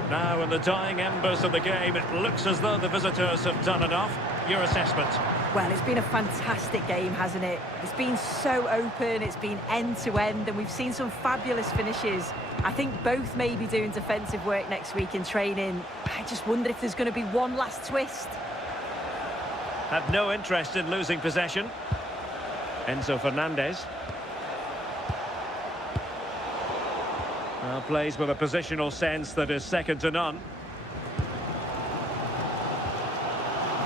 Now in the dying embers of the game, it looks as though the visitors have done enough. Your assessment? Well, it's been a fantastic game, hasn't it? It's been so open, it's been end-to-end, and we've seen some fabulous finishes. I think both may be doing defensive work next week in training. I just wonder if there's going to be one last twist. Have no interest in losing possession. Enzo Fernandez. Well, plays with a positional sense that is second to none.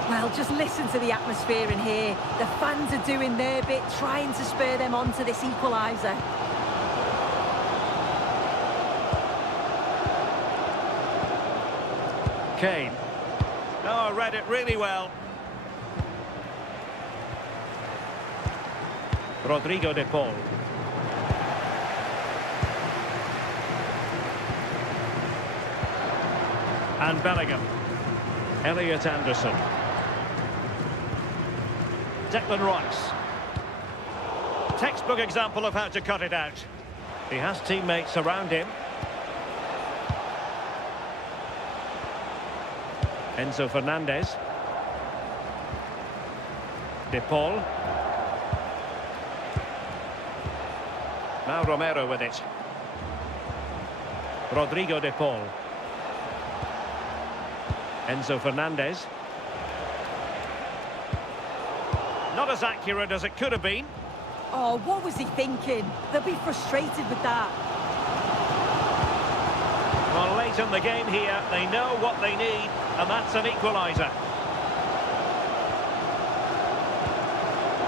Well, just listen to the atmosphere in here. The fans are doing their bit, trying to spur them on to this equaliser. Kane. Oh, read it really well. Rodrigo de Paul. And Bellingham. Elliot Anderson. Declan Rice. Textbook example of how to cut it out. He has teammates around him. Enzo Fernandez. De Paul. Now Romero with it. Rodrigo de Paul. Enzo Fernandez. Not as accurate as it could have been. Oh, what was he thinking? They'll be frustrated with that. Well, late in the game here, they know what they need, and that's an equaliser.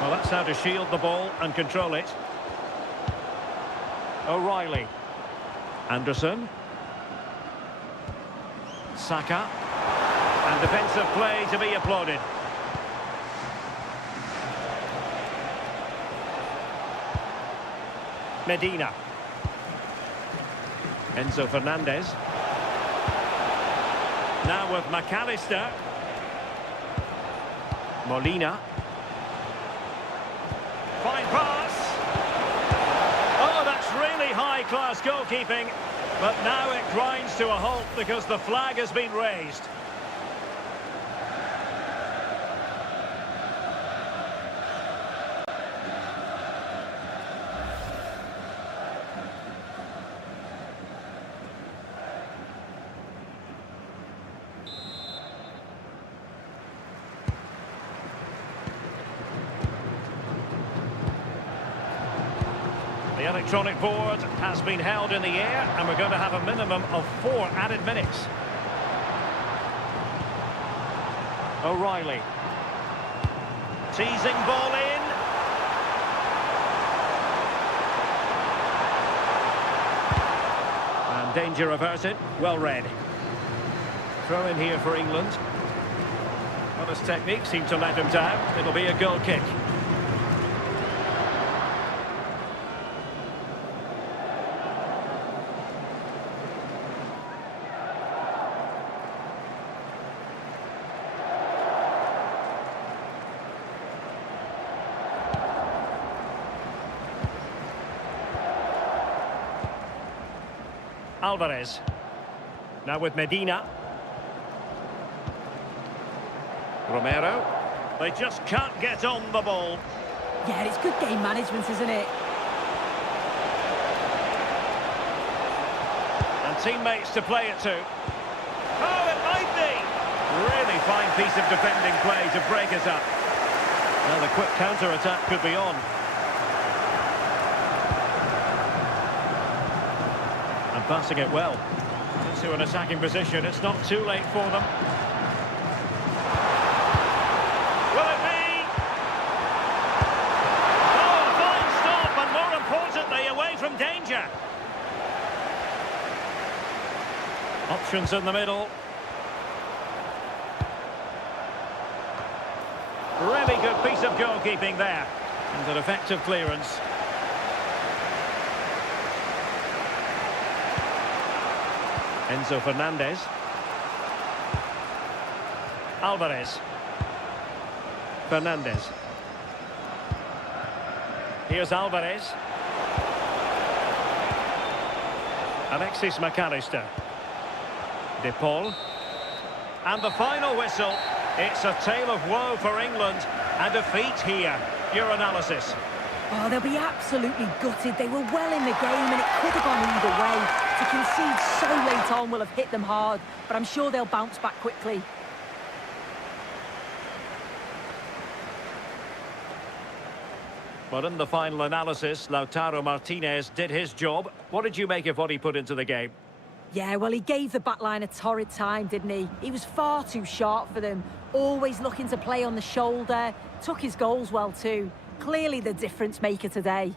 Well, that's how to shield the ball and control it. O'Reilly. Anderson. Saka. And defensive play to be applauded. Medina. Enzo Fernandez. Now with McAllister. Molina. Fine pass. Oh, that's really high-class goalkeeping. But now it grinds to a halt because the flag has been raised. The electronic board has been held in the air, and we're going to have a minimum of 4 added minutes. O'Reilly. Teasing ball in. And danger averted. Well read. Throw in here for England. Well, his technique seemed to let him down. It'll be a goal kick. Alvarez. Now with Medina. Romero. They just can't get on the ball. Yeah, it's good game management, isn't it? And teammates to play it to. Oh, it might be! Really fine piece of defending play to break us up. Now the quick counter-attack could be on. And passing it well. Into an attacking position. It's not too late for them. Will it be? Oh, a fine stop, and more importantly, away from danger. Options in the middle. Really good piece of goalkeeping there. And an effective clearance. Enzo Fernandez. Alvarez. Fernandez. Here's Alvarez. Alexis McAllister. De Paul. And the final whistle. It's a tale of woe for England. A defeat here. Your analysis. Oh, they'll be absolutely gutted. They were well in the game and it could have gone either way. To concede so late on will have hit them hard, but I'm sure they'll bounce back quickly. But in the final analysis, Lautaro Martinez did his job. What did you make of what he put into the game? Yeah, well, he gave the backline a torrid time, didn't he? He was far too sharp for them. Always looking to play on the shoulder. Took his goals well too. Clearly the difference maker today.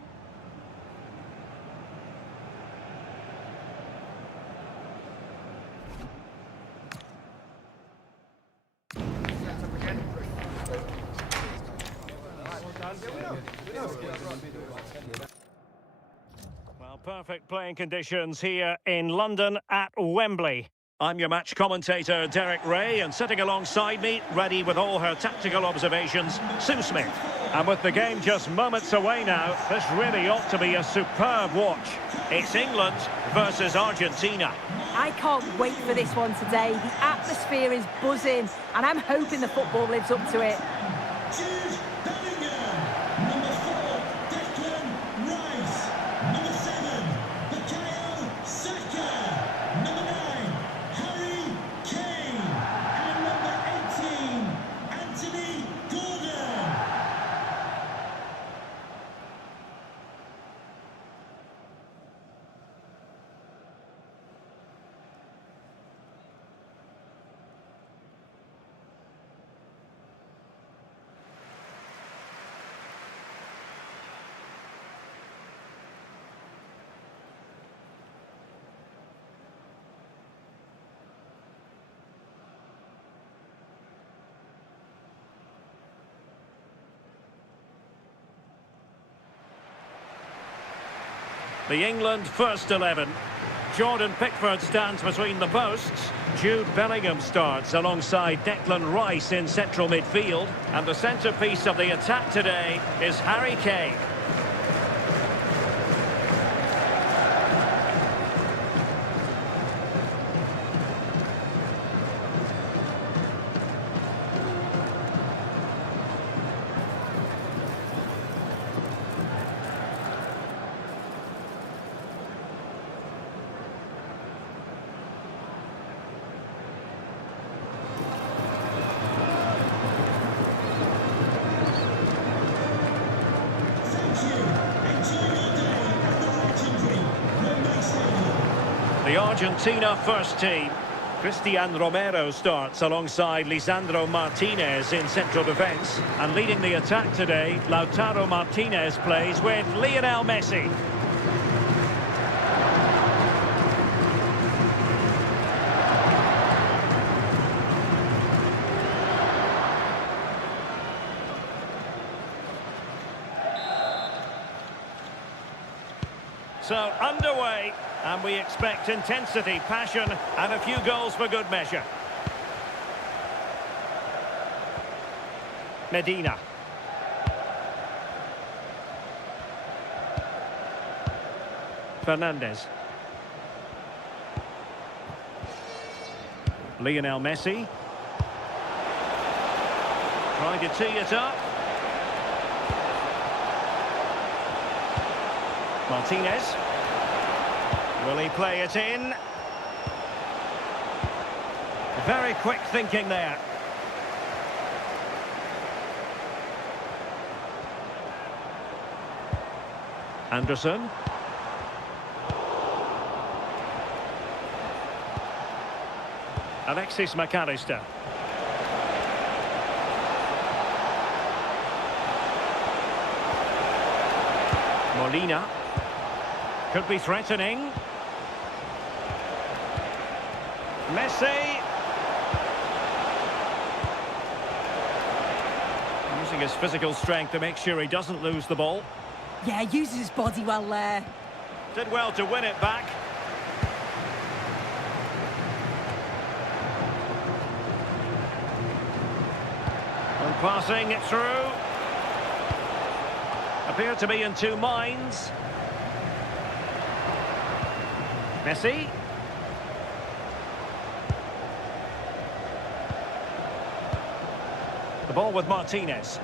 Well, perfect playing conditions here in London at Wembley. I'm your match commentator, Derek Ray, and sitting alongside me, ready with all her tactical observations, Sue Smith. And with the game just moments away now, this really ought to be a superb watch. It's England versus Argentina. I can't wait for this one today. The atmosphere is buzzing, and I'm hoping the football lives up to it. Jude Bellingham. Number 4, Declan Rice. Number 7, Bukayo Saka. Number 9, Harry Kane. And number 18, Anthony Gordon. The England first 11. Jordan Pickford stands between the posts. Jude Bellingham starts alongside Declan Rice in central midfield. And the centrepiece of the attack today is Harry Kane. The Argentina first team. Christian Romero starts alongside Lisandro Martinez in central defence. And leading the attack today, Lautaro Martinez plays with Lionel Messi. So underway, and we expect intensity, passion, and a few goals for good measure. Medina. Fernandez. Lionel Messi. Trying to tee it up. Martinez. Will he play it in? Very quick thinking there. Anderson. Alexis McAllister. Molina. Could be threatening. Messi. Using his physical strength to make sure he doesn't lose the ball. Yeah, uses his body well there. Did well to win it back. And passing it through. Appeared to be in two minds. Messi. The ball with Martinez.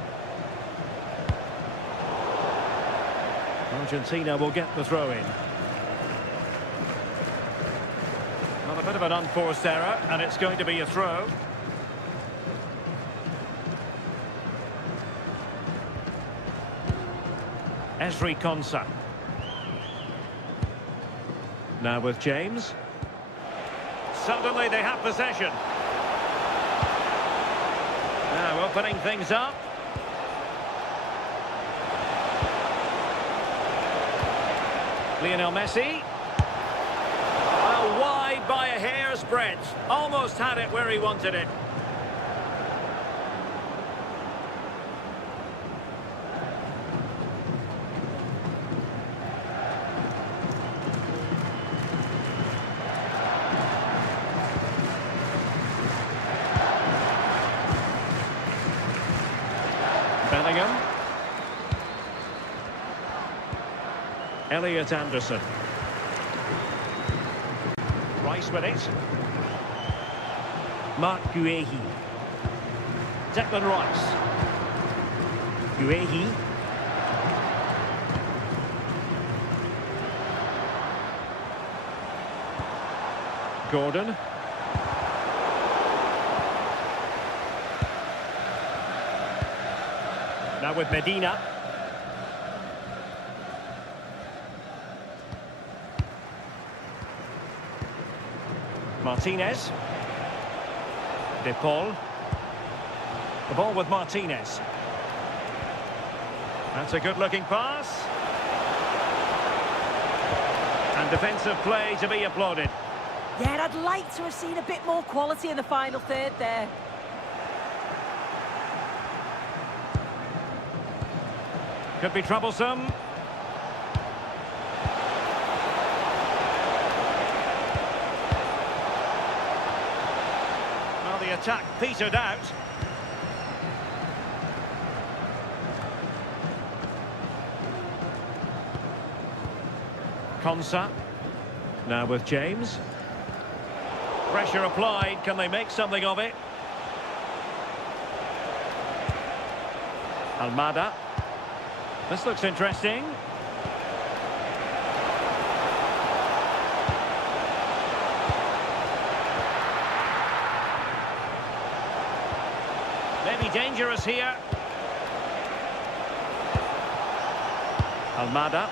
Argentina will get the throw in. Well, a bit of an unforced error, and it's going to be a throw. Esri Konsa. Now with James. Suddenly they have possession. Now opening things up. Lionel Messi. Well, wide by a hair's breadth. Almost had it where he wanted it. Bellingham. Elliot Anderson. Rice with it. Mark Guehi. Declan Rice. Guehi. Gordon. Now with Medina. Martinez. De Paul. The ball with Martinez. That's a good-looking pass. And defensive play to be applauded. Yeah, I'd like to have seen a bit more quality in the final third there. Could be troublesome. attack petered out. Konsa. Now with James. Pressure applied. Can they make something of it? Almada. This looks interesting. Maybe dangerous here. Almada.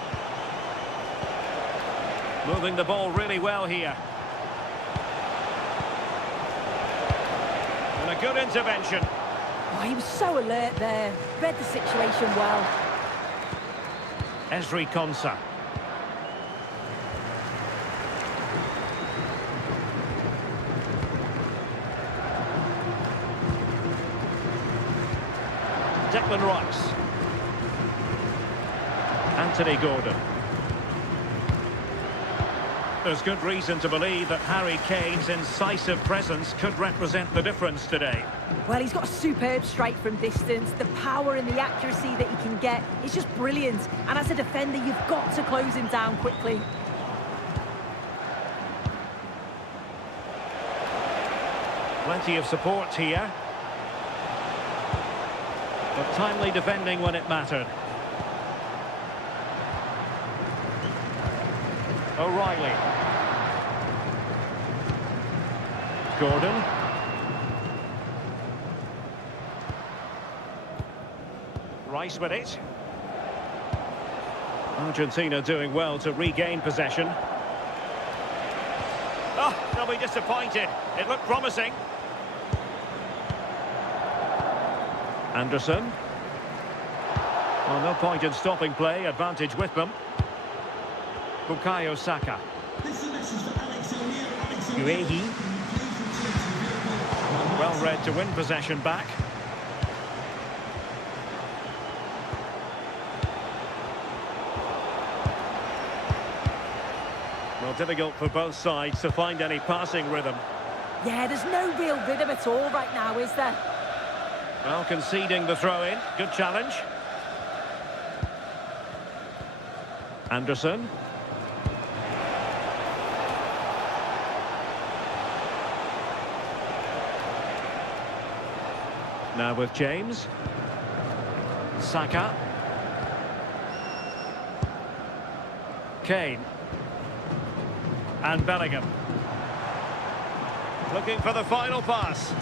Moving the ball really well here. And a good intervention. Oh, he was so alert there. Read the situation well. Ezri Konsa. Declan Rice. Anthony Gordon. There's good reason to believe that Harry Kane's incisive presence could represent the difference today. Well, he's got a superb strike from distance. The power and the accuracy that he can get is just brilliant. And as a defender, you've got to close him down quickly. Plenty of support here. But timely defending when it mattered. O'Reilly. Gordon. Rice with it. Argentina doing well to regain possession. Oh, they'll be disappointed. It looked promising. Anderson. Well, no point in stopping play. Advantage with them. Bukayo Saka. Uehi. Well read to win possession back. Well, difficult for both sides to find any passing rhythm. Yeah, there's no real rhythm at all right now, is there? Well, conceding the throw-in. Good challenge. Anderson. Now with James. Saka. Kane. And Bellingham. Looking for the final pass.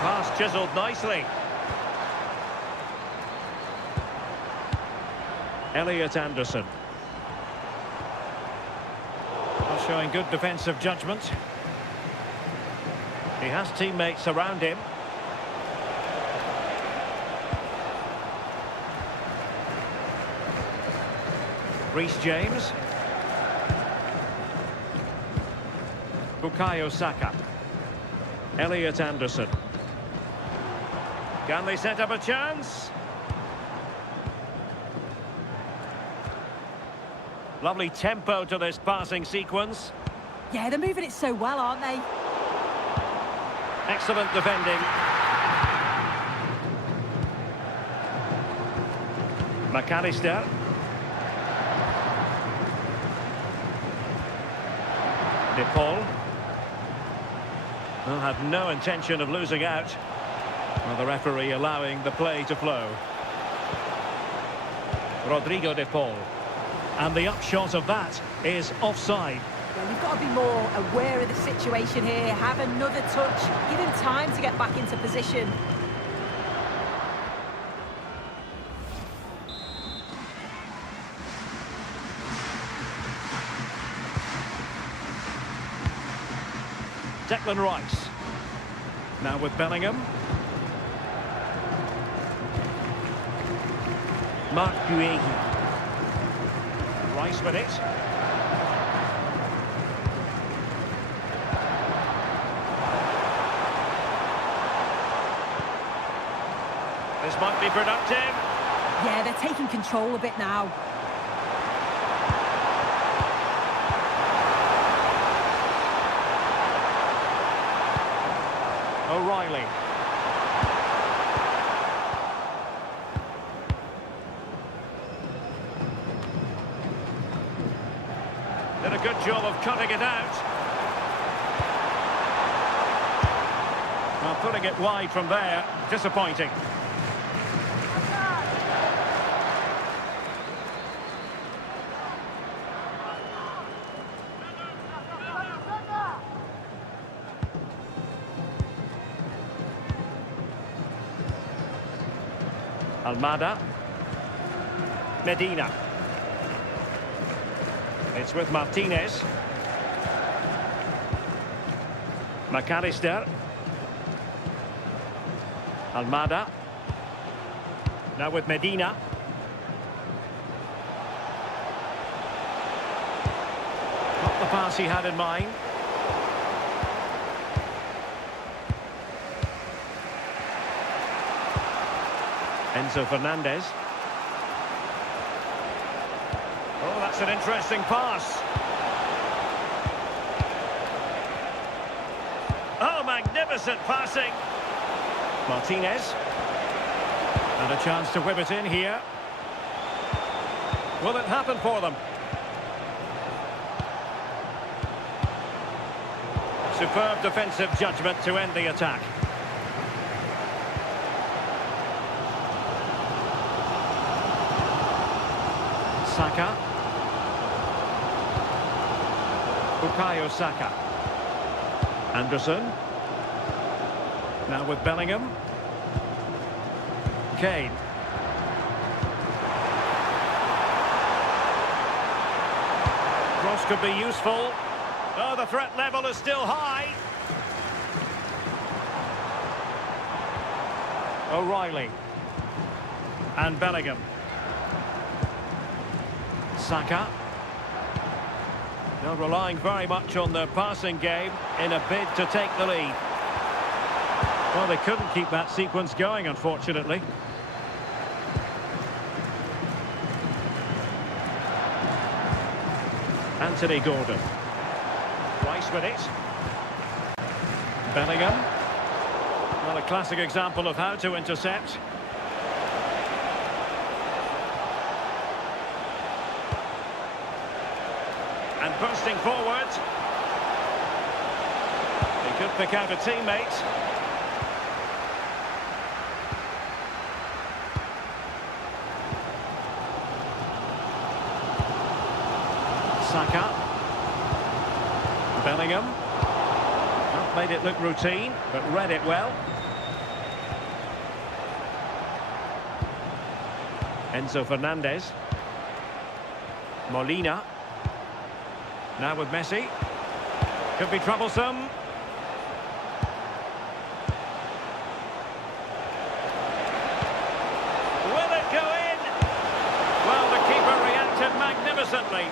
Pass chiseled nicely. Elliot Anderson. Showing good defensive judgment. He has teammates around him. Reece James. Bukayo Saka. Elliot Anderson. Can they set up a chance? Lovely tempo to this passing sequence. Yeah, they're moving it so well, aren't they? Excellent defending. McAllister. De Paul. Well, had no intention of losing out. Well, the referee allowing the play to flow. Rodrigo De Paul. And the upshot of that is offside. Well, you've got to be more aware of the situation here. Have another touch. Give him time to get back into position. Declan Rice. Now with Bellingham. Mark Uehi. Rice with it. This might be productive. Yeah, they're taking control of it now. O'Reilly. Did a good job of cutting it out. Well, putting it wide from there, disappointing. Almada. Medina. It's with Martinez. McAllister. Almada. Now with Medina. Not the pass he had in mind. Enzo Fernandez. Oh, that's an interesting pass. Oh, magnificent passing. Martinez. And a chance to whip it in here. Will it happen for them? Superb defensive judgment to end the attack. Saka. Bukayo Saka. Anderson. Now with Bellingham. Kane. Cross could be useful. Oh, the threat level is still high. O'Reilly. And Bellingham. Saka. They're relying very much on their passing game in a bid to take the lead. Well, they couldn't keep that sequence going, unfortunately. Anthony Gordon. Rice with it. Bellingham. Well, a classic example of how to intercept. And bursting forward. He could pick out a teammate. Saka. Bellingham. Not made it look routine, but read it well. Enzo Fernandez. Molina. Now with Messi. Could be troublesome. Will it go in? Well, the keeper reacted magnificently.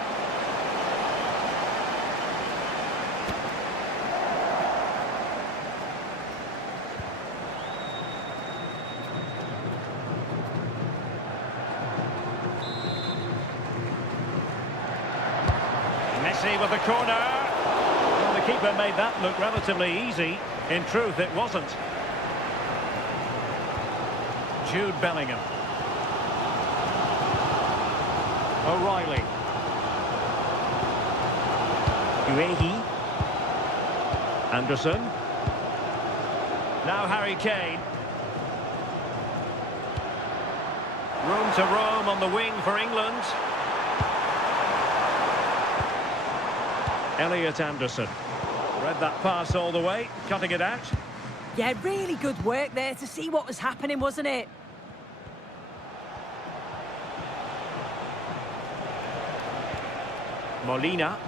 Messi with the corner. Well, the keeper made that look relatively easy. In truth, it wasn't. Jude Bellingham. O'Reilly. Uehi. Anderson. Now Harry Kane. Room to roam on the wing for England. Elliot Anderson. Read that pass all the way, cutting it out. Yeah, really good work there to see what was happening, wasn't it? Molina.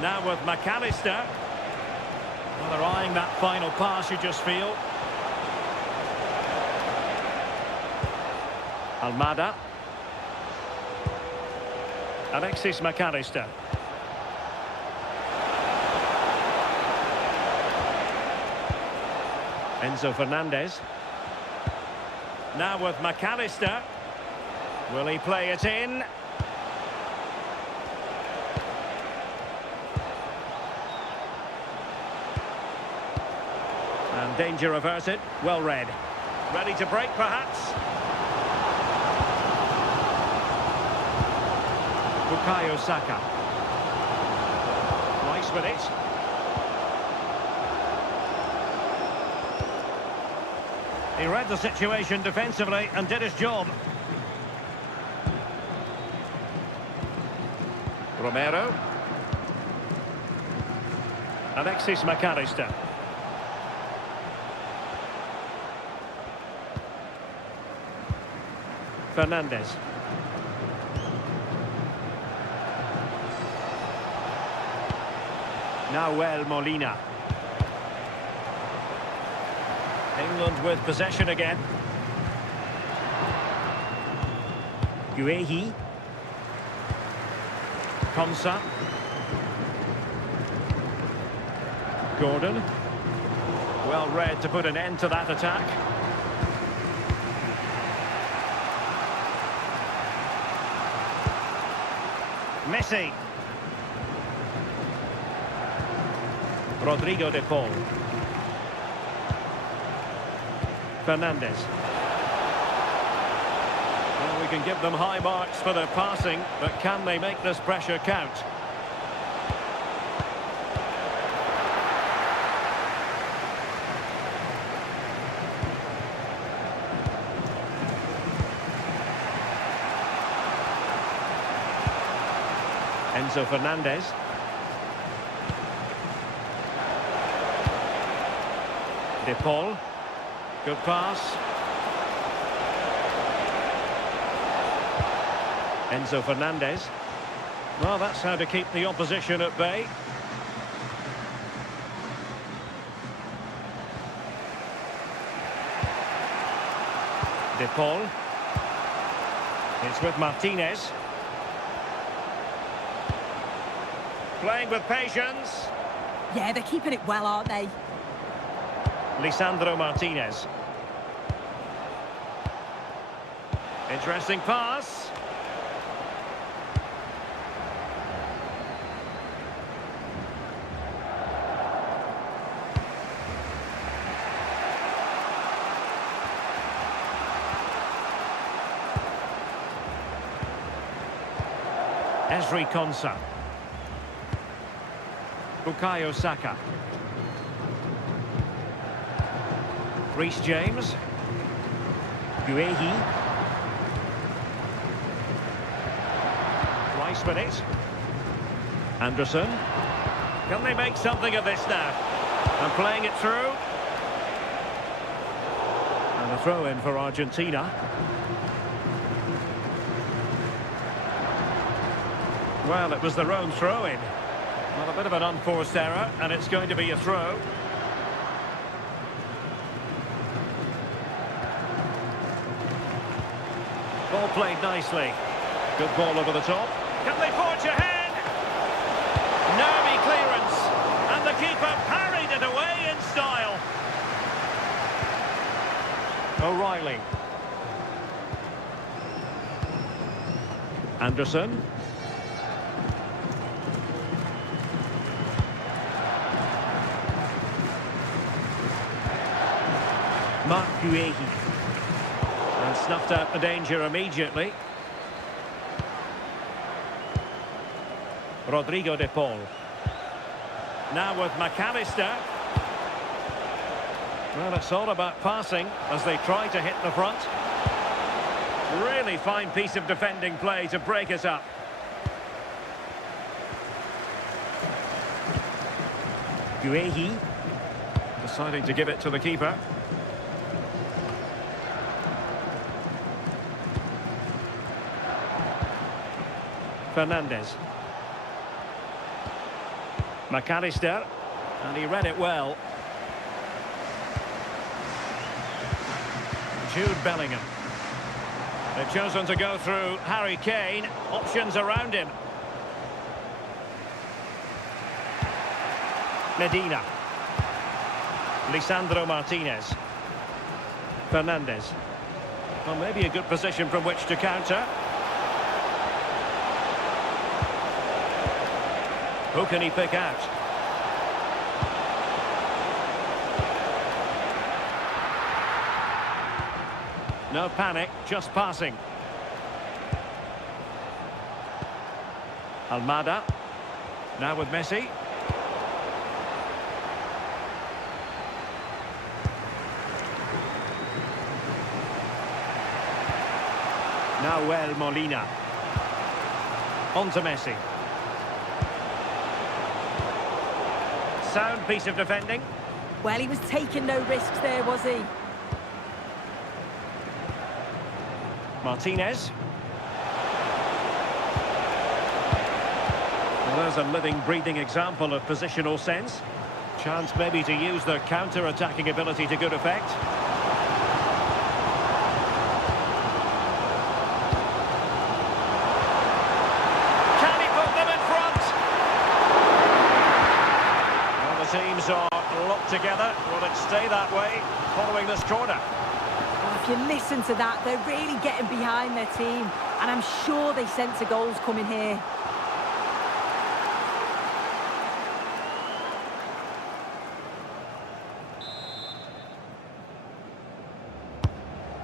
Now with McAllister. Well, they're eyeing that final pass, you just feel. Almada. Alexis McAllister. Enzo Fernandez. Now with McAllister. Will he play it in? Danger averted. Well read. Ready to break, perhaps? Bukayo Saka. Nice with it. He read the situation defensively and did his job. Romero. Alexis McAllister. Fernandes. Nahuel Molina. England with possession again. Guehi. Konsa. Gordon. Well read to put an end to that attack. Messi. Rodrigo de Paul. Fernandes. Well, we can give them high marks for their passing, but can they make this pressure count? Enzo Fernandez. De Paul. Good pass. Enzo Fernandez. Well, that's how to keep the opposition at bay. De Paul. It's with Martinez. Playing with patience. Yeah, they're keeping it well, aren't they? Lisandro Martinez. Interesting pass. Ezri Konsa. Bukayo Saka. Reece James. Guehi. Rice with it. Anderson. Can they make something of this now? And playing it through. And a throw in for Argentina. Well, it was their own throw in. Well, a bit of an unforced error, and it's going to be a throw. Ball played nicely. Good ball over the top. Can they forge ahead? Nervy clearance. And the keeper parried it away in style. O'Reilly. Anderson. Mark Guehi. And snuffed out the danger immediately. Rodrigo de Paul. Now with McAllister. Well, it's all about passing as they try to hit the front. Really fine piece of defending play to break it up. Guehi. Deciding to give it to the keeper. Fernandes. McAllister, and he read it well. Jude Bellingham. They've chosen to go through Harry Kane. Options around him. Medina. Lisandro Martinez. Fernandes. Well, maybe a good position from which to counter. Who can he pick out? No panic, just passing. Almada. Now with Messi. Now Molina. On to Messi. Sound piece of defending. Well, he was taking no risks there, was he? Martinez. Well, there's a living, breathing example of positional sense. Chance maybe to use their counter-attacking ability to good effect. Can he put them in front? Well, the teams are locked together. Will it stay that way following this corner? Well, if you listen to that, they're really getting behind their team. And I'm sure they sense a goal's coming here.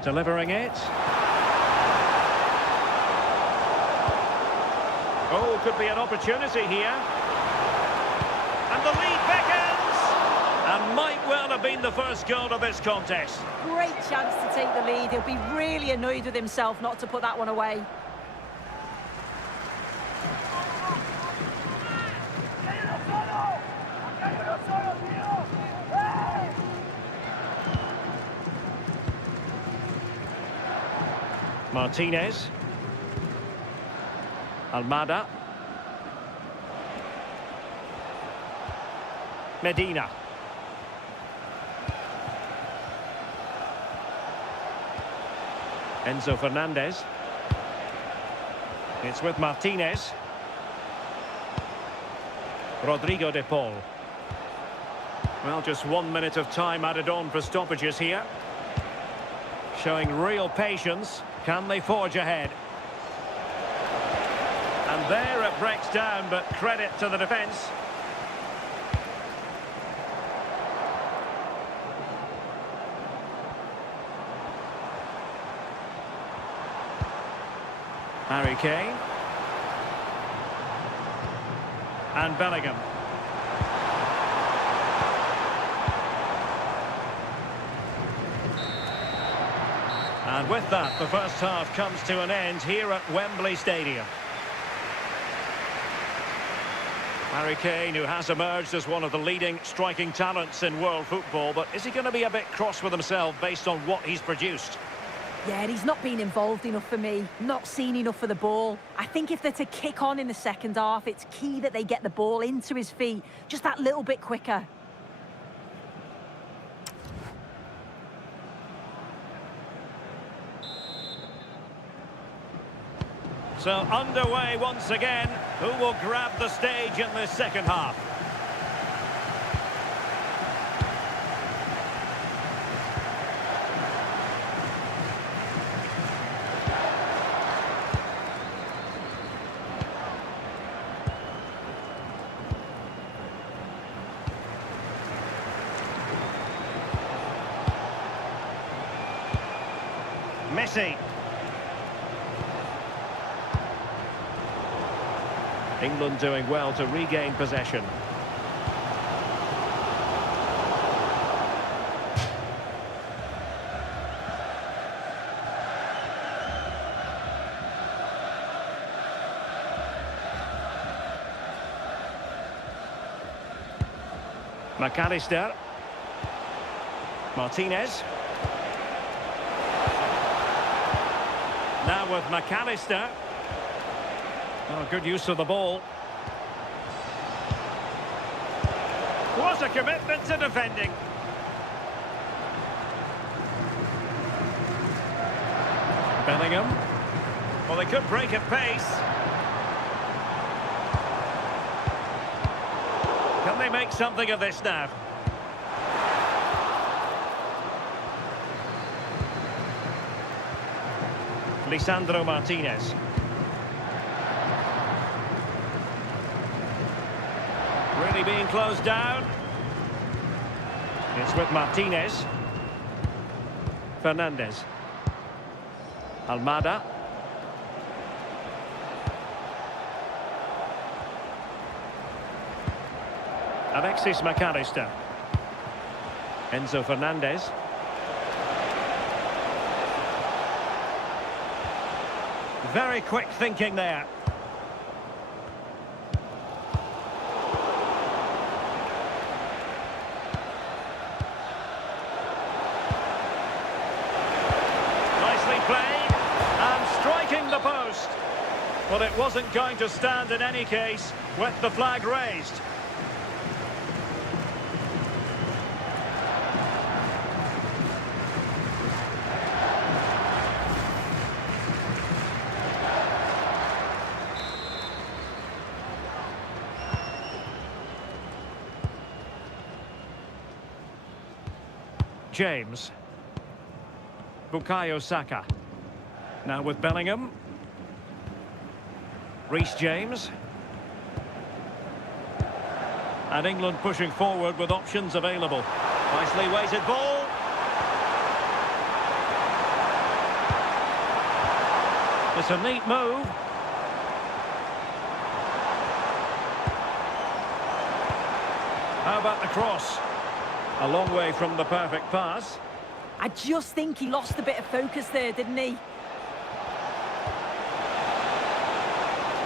Delivering it. Oh, could be an opportunity here. And the lead beckons! And might well have been the first goal of this contest. Great chance to take the lead. He'll be really annoyed with himself not to put that one away. Martinez. Almada. Medina. Enzo Fernandez. It's with Martinez. Rodrigo de Paul. Well, just 1 minute of time added on for stoppages here. Showing real patience. Can they forge ahead? And there it breaks down, but credit to the defence. Harry Kane. And Bellingham. And with that, the first half comes to an end here at Wembley Stadium. Harry Kane, who has emerged as one of the leading striking talents in world football, but is he going to be a bit cross with himself based on what he's produced? Yeah, he's not been involved enough for me, not seen enough for the ball. I think if they're to kick on in the second half, it's key that they get the ball into his feet just that little bit quicker. So underway once again. Who will grab the stage in this second half? Messi. England doing well to regain possession. McAllister. Martinez. Now with McAllister. Oh, good use of the ball. What a commitment to defending. Bellingham. Well, they could break at pace. Can they make something of this now? Lisandro Martinez. Really being closed down. It's with Martinez. Fernandez. Almada. Alexis McAllister. Enzo Fernandez. Very quick thinking there. Nicely played, and striking the post. Well, it wasn't going to stand in any case with the flag raised. James. Bukayo Saka. Now with Bellingham. Reece James. And England pushing forward with options available. Nicely weighted ball. It's a neat move. How about the cross? A long way from the perfect pass. I just think he lost a bit of focus there, didn't he?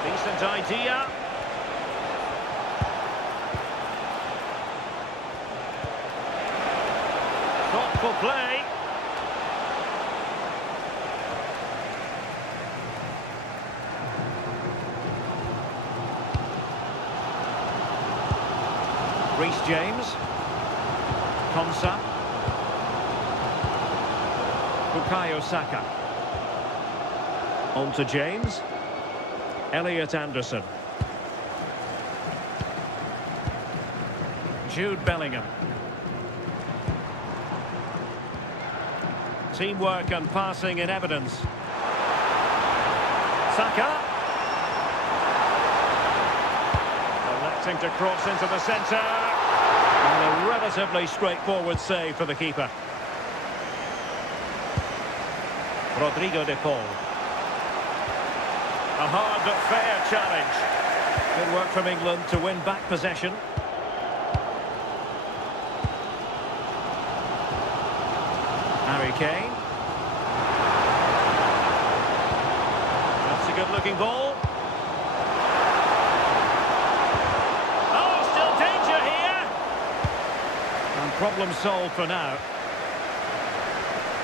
Decent idea. Thoughtful play. Reece James. Konsa. Bukayo Saka. On to James. Elliot Anderson. Jude Bellingham. Teamwork and passing in evidence. Saka. Electing to cross into the centre. And a relatively straightforward save for the keeper. Rodrigo de Paul. A hard but fair challenge. Good work from England to win back possession. Harry Kane. That's a good-looking ball. Oh, still danger here. And problem solved for now.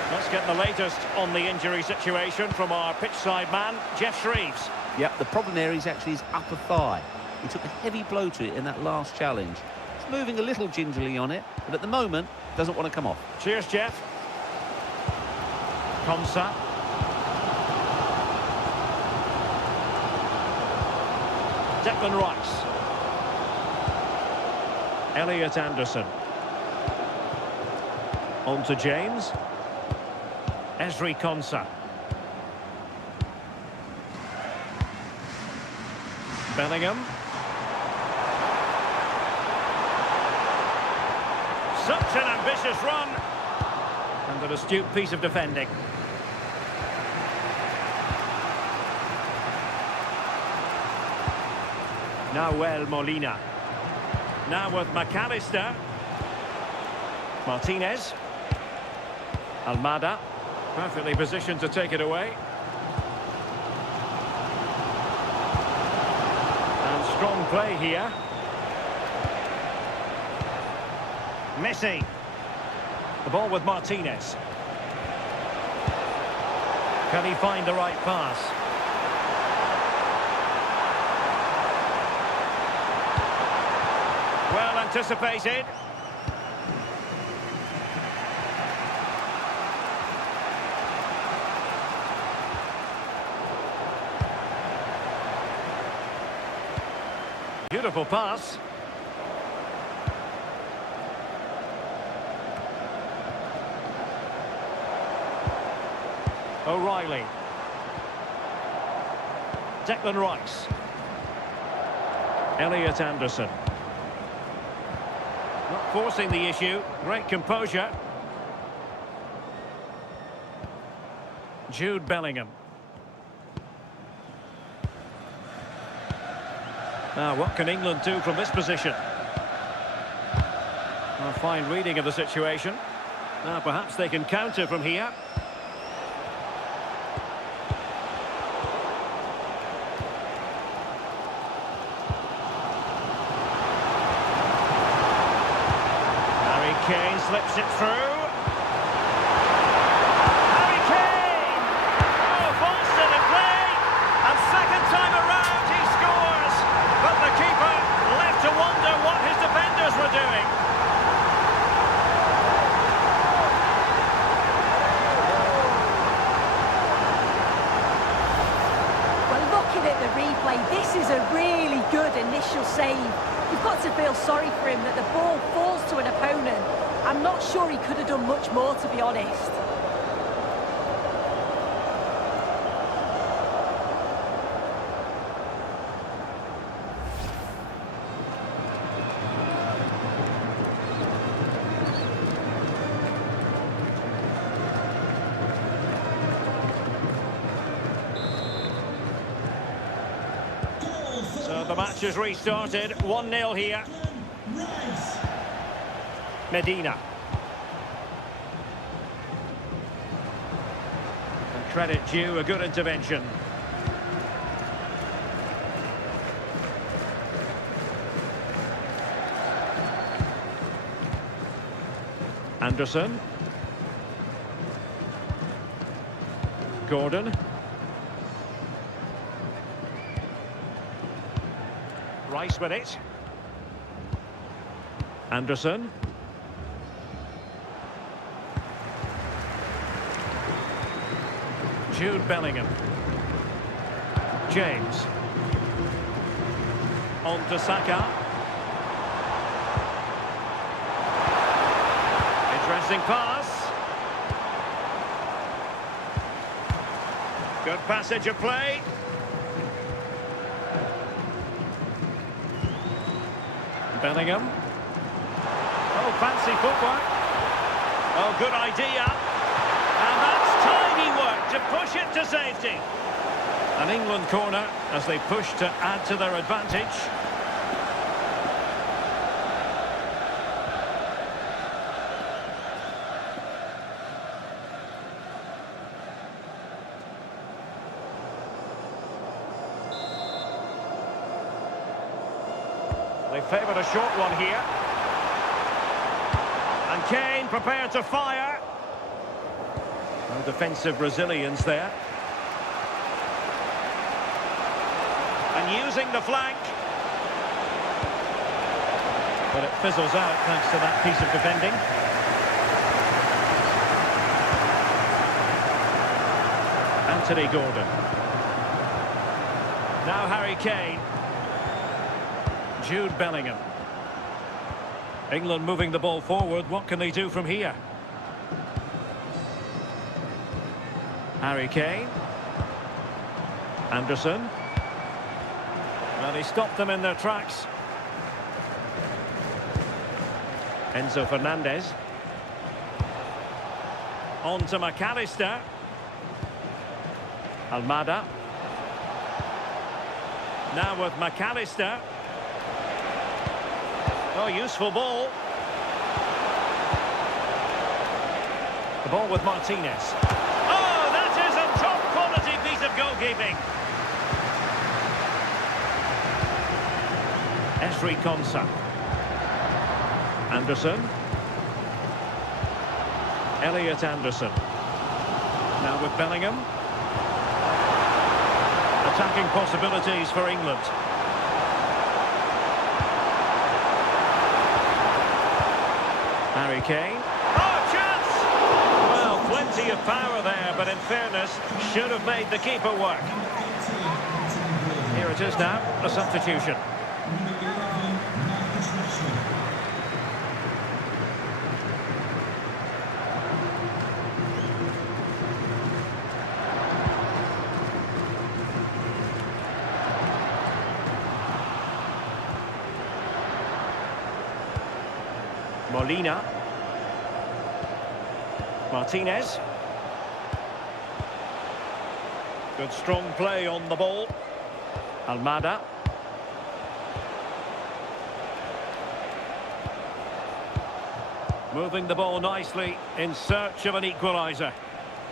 Let's get the latest on the injury situation from our pitchside man, Jeff Shreves. Yep, the problem there is actually his upper thigh. He took a heavy blow to it in that last challenge. He's moving a little gingerly on it, but at the moment, doesn't want to come off. Cheers, Jeff. Konsa. Declan Rice. Elliot Anderson. On to James. Ezri Konsa. Bellingham. Such an ambitious run. And an astute piece of defending. Nahuel Molina. Now with McAllister. Martinez. Almada. Perfectly positioned to take it away. And strong play here. Messi. The ball with Martinez. Can he find the right pass? Well anticipated. Beautiful pass. O'Reilly. Declan Rice. Elliot Anderson. Not forcing the issue. Great composure. Jude Bellingham. Now, what can England do from this position? A fine reading of the situation. Now, perhaps they can counter from here. Harry Kane slips it through. Harry Kane! Oh, Boston in play! And second time around he scores! But the keeper left to wonder what his defenders were doing. At the replay, this is a really good initial save. You've got to feel sorry for him that the ball falls to an opponent. I'm not sure he could have done much more, to be honest. So the match has restarted. 1-0 here. Medina. And credit due, a good intervention. Anderson. Gordon. Rice with it. Anderson. Jude Bellingham. James. On to Saka. Interesting pass. Good passage of play. Bellingham. Oh, fancy footwork. Oh, good idea. And that's tidy work to push it to safety. An England corner as they push to add to their advantage. They favoured a short one here. And Kane prepared to fire. No defensive resilience there. And using the flank. But it fizzles out thanks to that piece of defending. Anthony Gordon. Now Harry Kane. Jude Bellingham. England moving the ball forward. What can they do from here? Harry Kane. Anderson. Well, he stopped them in their tracks. Enzo Fernandez. On to McAllister. Almada. Now with McAllister. Oh, useful ball. The ball with Martinez. Oh, that is a top-quality piece of goalkeeping. Esri Konsa. Anderson. Elliot Anderson. Now with Bellingham. Attacking possibilities for England. Harry Kane. Oh, chance! Well, plenty of power there, but in fairness, should have made the keeper work. Here it is now, a substitution. Molina. Good strong play on the ball. Almada. Moving the ball nicely in search of an equaliser.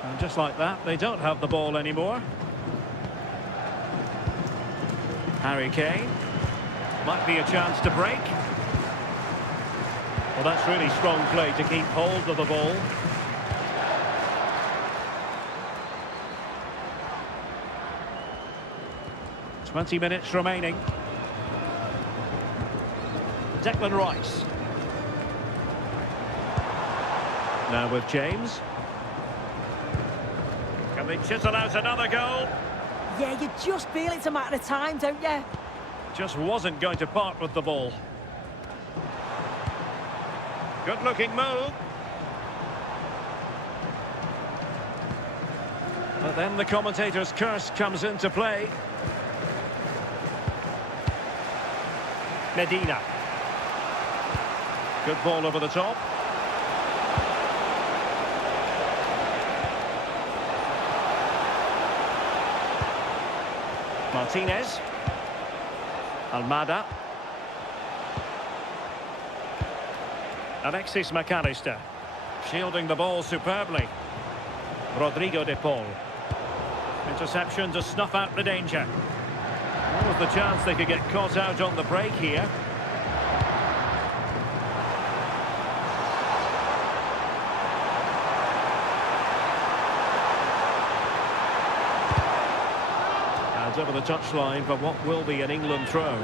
And just like that, they don't have the ball anymore. Harry Kane. Might be a chance to break. Well, that's really strong play to keep hold of the ball. Twenty minutes remaining. Declan Rice. Now with James. Can they chisel out another goal? Yeah, you just feel it's a matter of time, don't you? Just wasn't going to part with the ball. Good looking move. But then the commentator's curse comes into play. Medina. Good ball over the top. Martinez. Almada. Alexis McAllister. Shielding the ball superbly. Rodrigo de Paul. Interception to snuff out the danger. What was the chance they could get caught out on the break here? And over the touchline for what will be an England throw.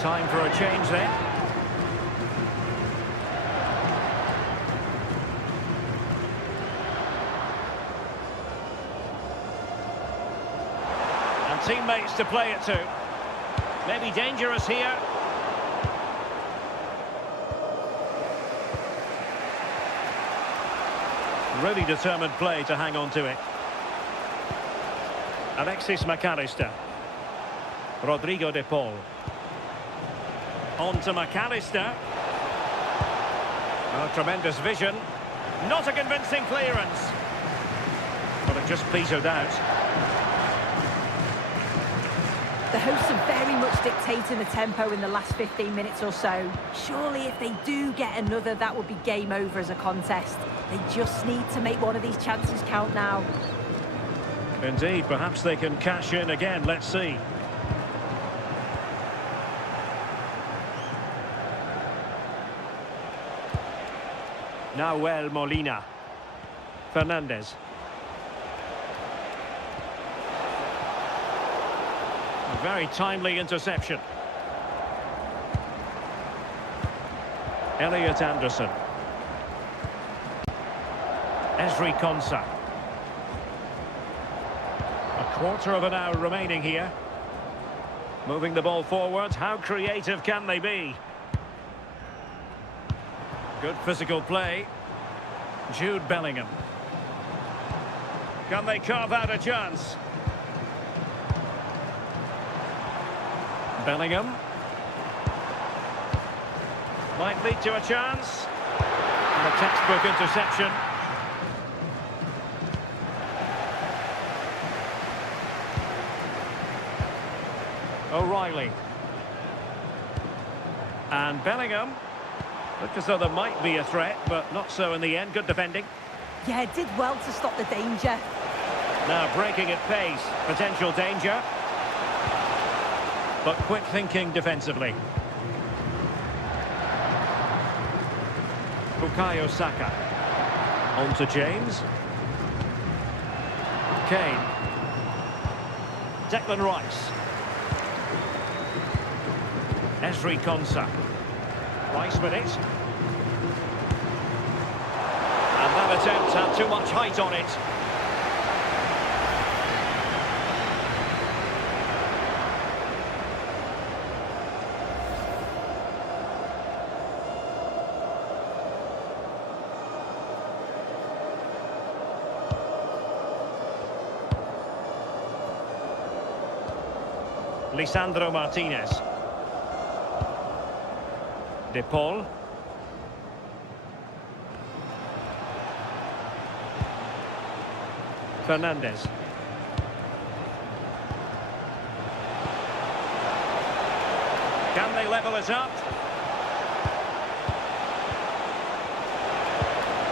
Time for a change there. And teammates to play it to. Maybe dangerous here. Really determined play to hang on to it. Alexis McAllister. Rodrigo de Paul. On to McAllister. Oh, tremendous vision. Not a convincing clearance. But it just petered out. The hosts are very much dictating the tempo in the last 15 minutes or so. Surely if they do get another, that would be game over as a contest. They just need to make one of these chances count now. Indeed, perhaps they can cash in again. Let's see. Nahuel Molina. Fernandez. A very timely interception. Elliot Anderson. Ezri Konsa. A quarter of an hour remaining here. Moving the ball forward. How creative can they be? Good physical play. Jude Bellingham. Can they carve out a chance? Bellingham. Might lead to a chance. And a textbook interception. O'Reilly. And Bellingham. Looked as though there might be a threat, but not so in the end. Good defending. Yeah, did well to stop the danger. Now breaking at pace. Potential danger. But quick thinking defensively. Bukayo Saka. On to James. Kane. Declan Rice. Ezri Konsa. Rice with it. And that attempt had too much height on it. Lisandro Martinez. De Paul. Fernandez. Can they level it up?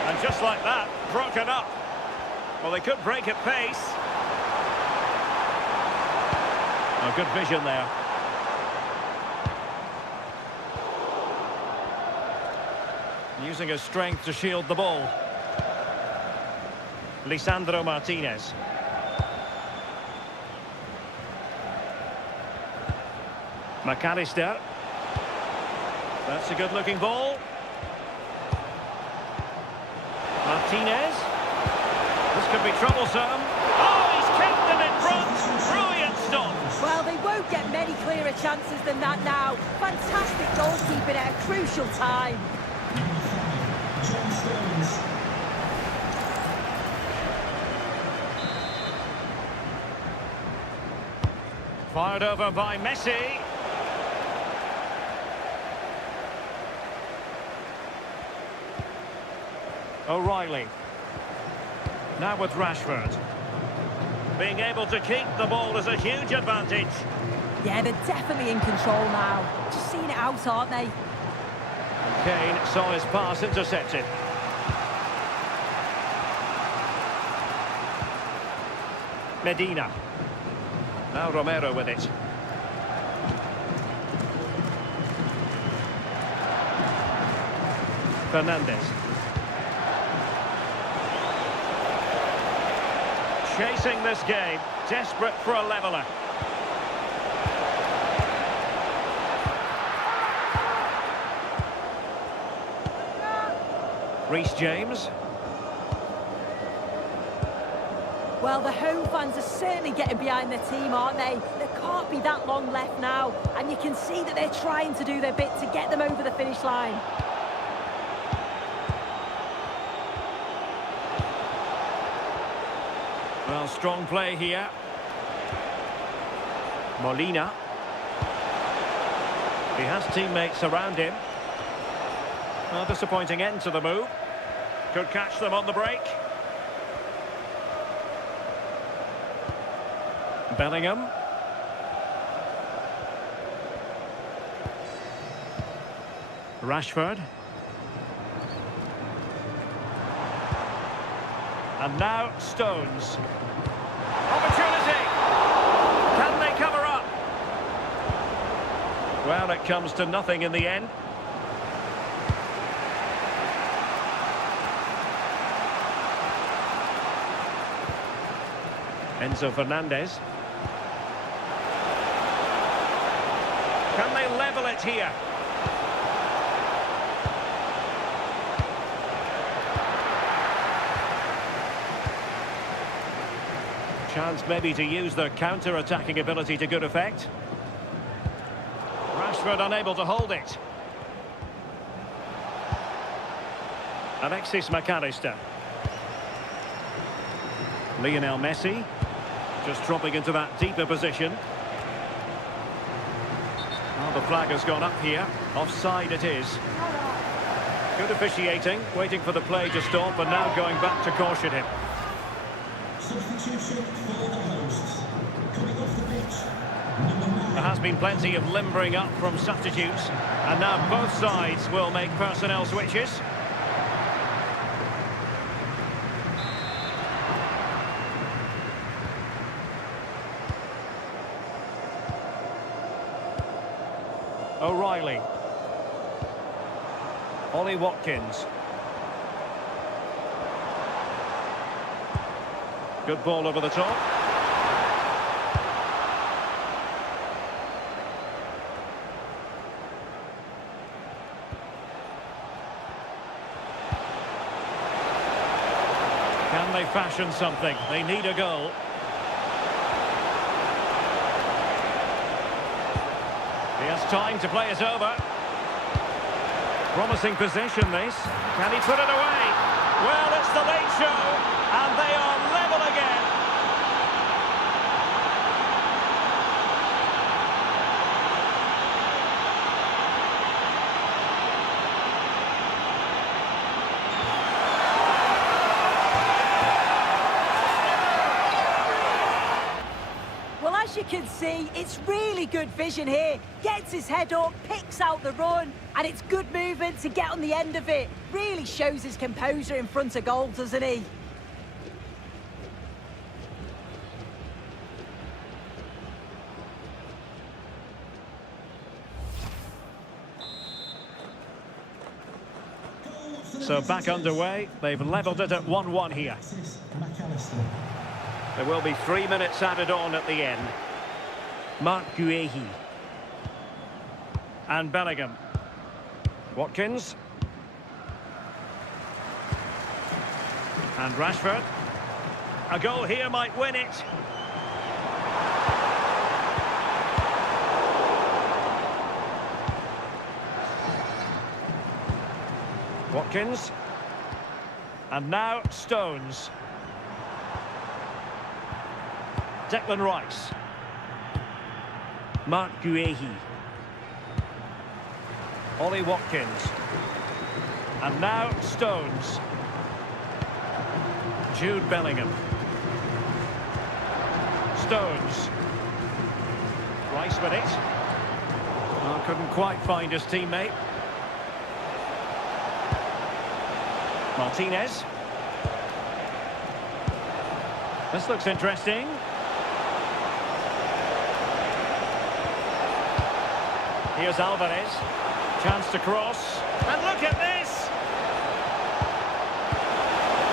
And just like that, broken up. Well, they could break at pace. Oh, good vision there. Using his strength to shield the ball. Lisandro Martinez. McAllister. That's a good-looking ball. Martinez. This could be troublesome. Oh, he's kept them in front. Brilliant stop. Well, they won't get many clearer chances than that now. Fantastic goalkeeping at a crucial time. Fired over by Messi. O'Reilly. Now with Rashford. Being able to keep the ball is a huge advantage. Yeah, they're definitely in control now. Just seeing it out, aren't they? Kane saw his pass intercepted. Medina. Now Romero with it. Fernandez. Chasing this game, desperate for a leveller. Reece James. Well, the home fans are certainly getting behind their team, aren't they? There can't be that long left now, and you can see that they're trying to do their bit to get them over the finish line. Well, strong play here. Molina. He has teammates around him. Well, disappointing end to the move. Could catch them on the break. Bellingham. Rashford. And now Stones. Opportunity! Can they cover up? Well, it comes to nothing in the end. Enzo Fernandez. Can they level it here? Chance maybe to use their counter-attacking ability to good effect. Rashford unable to hold it. Alexis McAllister. Lionel Messi. Just dropping into that deeper position. Well, the flag has gone up here. Offside it is. Good officiating, waiting for the play to stop, and now going back to caution him. Substitution for the hosts. Coming off the pitch, number 9. There has been plenty of limbering up from substitutes, and now both sides will make personnel switches. O'Reilly. Ollie Watkins. Good ball over the top. Can they fashion something? They need a goal. He has time to play it over. Promising possession, this. Can he put it away? Well, it's the late show, and they are level again. can see it's really good vision here. Gets his head up, picks out the run, and it's good movement to get on the end of it. Really shows his composure in front of goal, doesn't he? So back underway. They've levelled it at 1-1 here. There will be 3 minutes added on at the end. Mark Guehi. And Bellingham. Watkins. And Rashford. A goal here might win it. Watkins. And now Stones. Declan Rice. Mark Guehi. Ollie Watkins. And now Stones. Jude Bellingham. Stones. Rice with it. Oh, couldn't quite find his teammate. Martinez. This looks interesting. Here's Alvarez. Chance to cross. And look at this!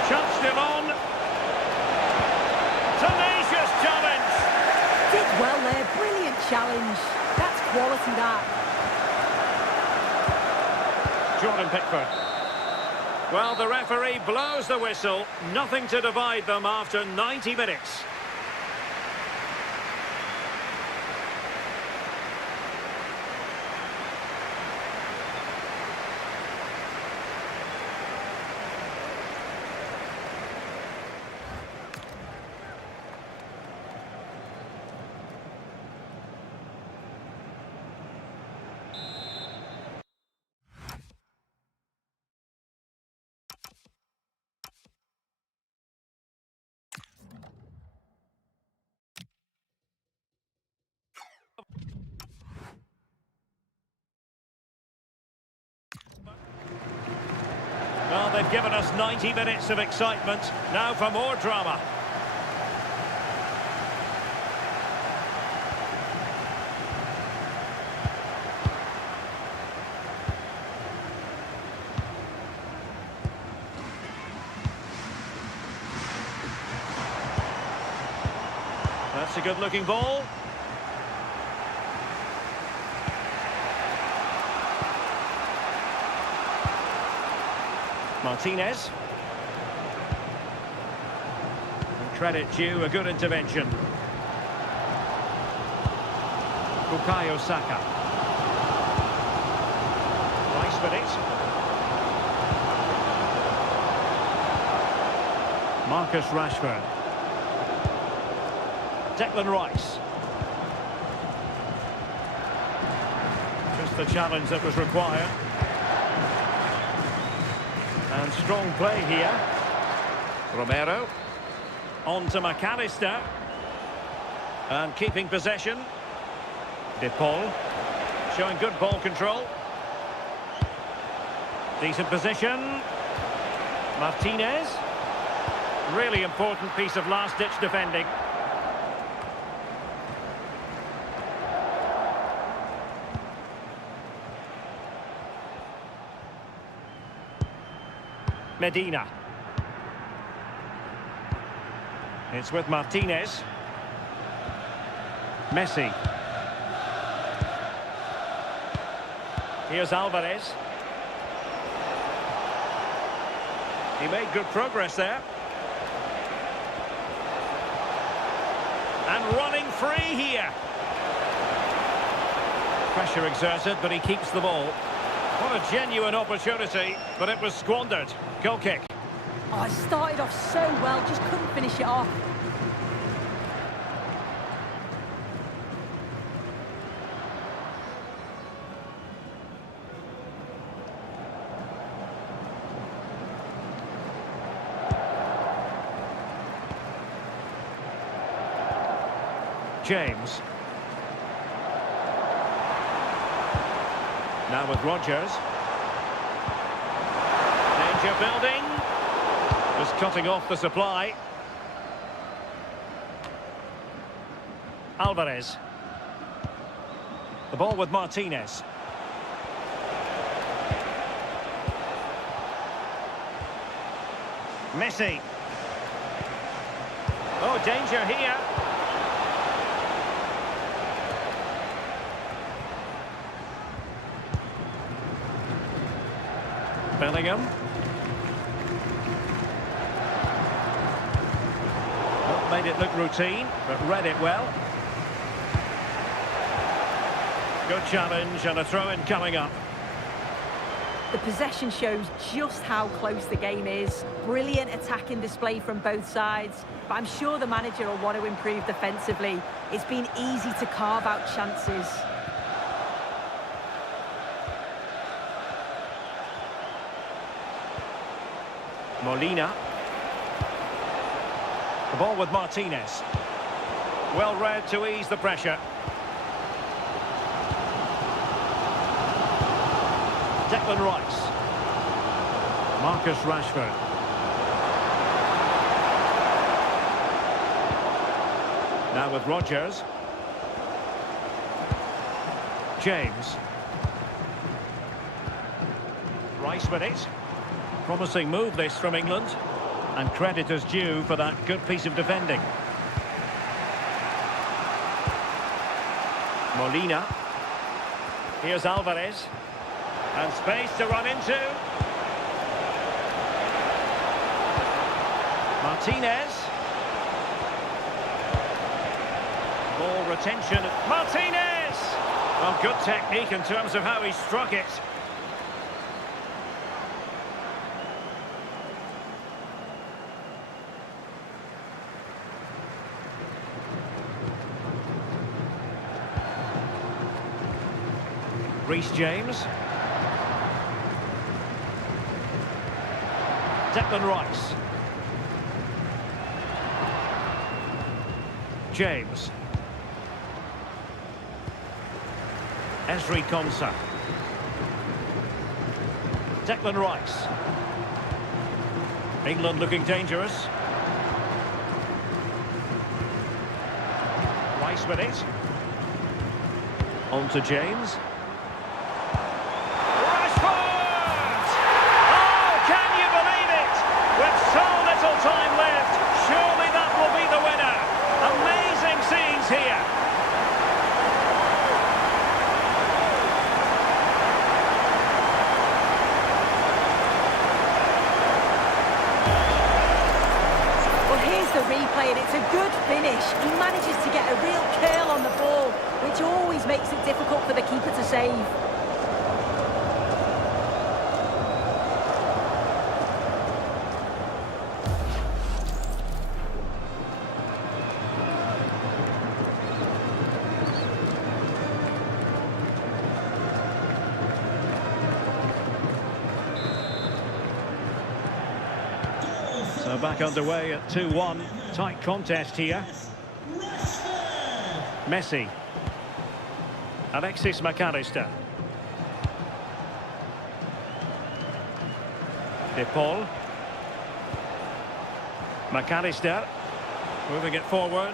Shot still on. Tenacious challenge. Did well there. Brilliant challenge. That's quality, that. Jordan Pickford. Well, the referee blows the whistle. Nothing to divide them after 90 minutes. Well, they've given us 90 minutes of excitement. Now for more drama. That's a good-looking ball. Martinez. And credit due, a good intervention. Bukayo Saka. Rice with it. Marcus Rashford. Declan Rice. Just the challenge that was required. And strong play here. Romero. On to McAllister. And keeping possession. De Paul. Showing good ball control. Decent position. Martinez. Really important piece of last-ditch defending. Medina. It's with Martinez. Messi. Here's Alvarez. He made good progress there. And running free here. Pressure exerted, but he keeps the ball. What a genuine opportunity, but it was squandered. Goal kick. Oh, it started off so well, just couldn't finish it off. James. Now with Rodgers. Danger building. Just cutting off the supply. Alvarez. The ball with Martinez. Messi. Oh, danger here. Bellingham. Not made it look routine, but read it well. Good challenge and a throw-in coming up. The possession shows just how close the game is. Brilliant attacking display from both sides, but I'm sure the manager will want to improve defensively. It's been easy to carve out chances. Molina. The ball with Martinez. Well read to ease the pressure. Declan Rice. Marcus Rashford. Now with Rodgers. James. Rice with it. Promising move this from England. And credit is due for that good piece of defending. Molina. Here's Alvarez. And space to run into. Martinez. Ball retention. Martinez! Well, good technique in terms of how he struck it. Reece James. Declan Rice. James. Ezri Konsa. Declan Rice. England looking dangerous. Rice with it. On to James. Time left. Surely that will be the winner. Amazing scenes here. Well, here's the replay, and it's a good finish. He manages to get a real curl on the ball, which always makes it difficult for the keeper to save. So back underway at 2-1. Tight contest here. Messi. Alexis McAllister. De Paul. McAllister. Moving it forward.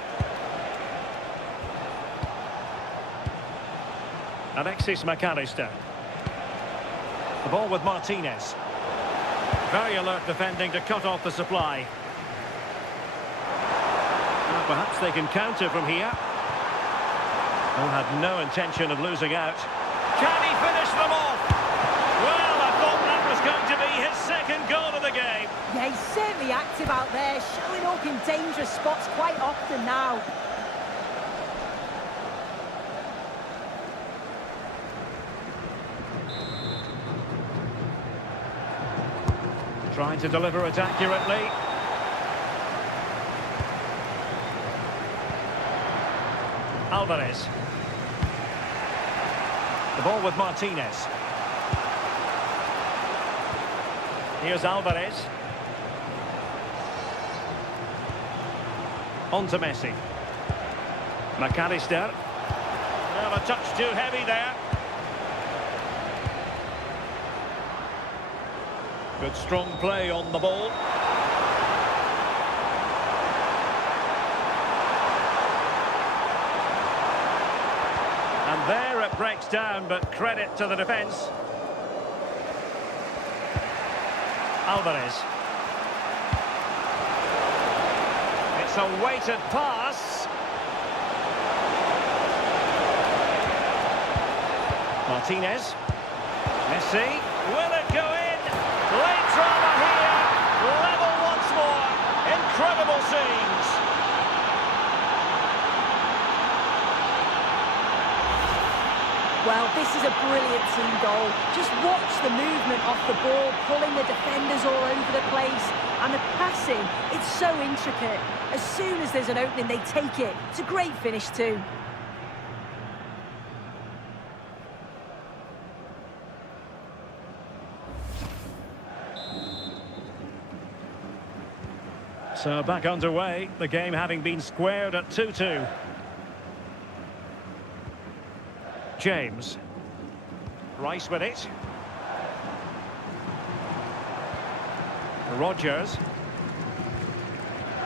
Alexis McAllister. The ball with Martinez. Very alert defending to cut off the supply. Well, perhaps they can counter from here. Oh, had no intention of losing out. Can he finish them off? Well, I thought that was going to be his second goal of the game. Yeah, he's certainly active out there, showing up in dangerous spots quite often now. Trying to deliver it accurately. Alvarez. The ball with Martinez. Here's Alvarez. On to Messi. McAllister. Well, a touch too heavy there. Good strong play on the ball. And there it breaks down, but credit to the defence. Alvarez. It's a weighted pass. Martinez. Messi. Will it go in? Late drama here. Level once more. Incredible scenes. Well, this is a brilliant team goal. Just watch the movement off the ball, pulling the defenders all over the place. And the passing, it's so intricate. As soon as there's an opening, they take it. It's a great finish too. So back underway, the game having been squared at 2-2. James. Rice with it. Rodgers.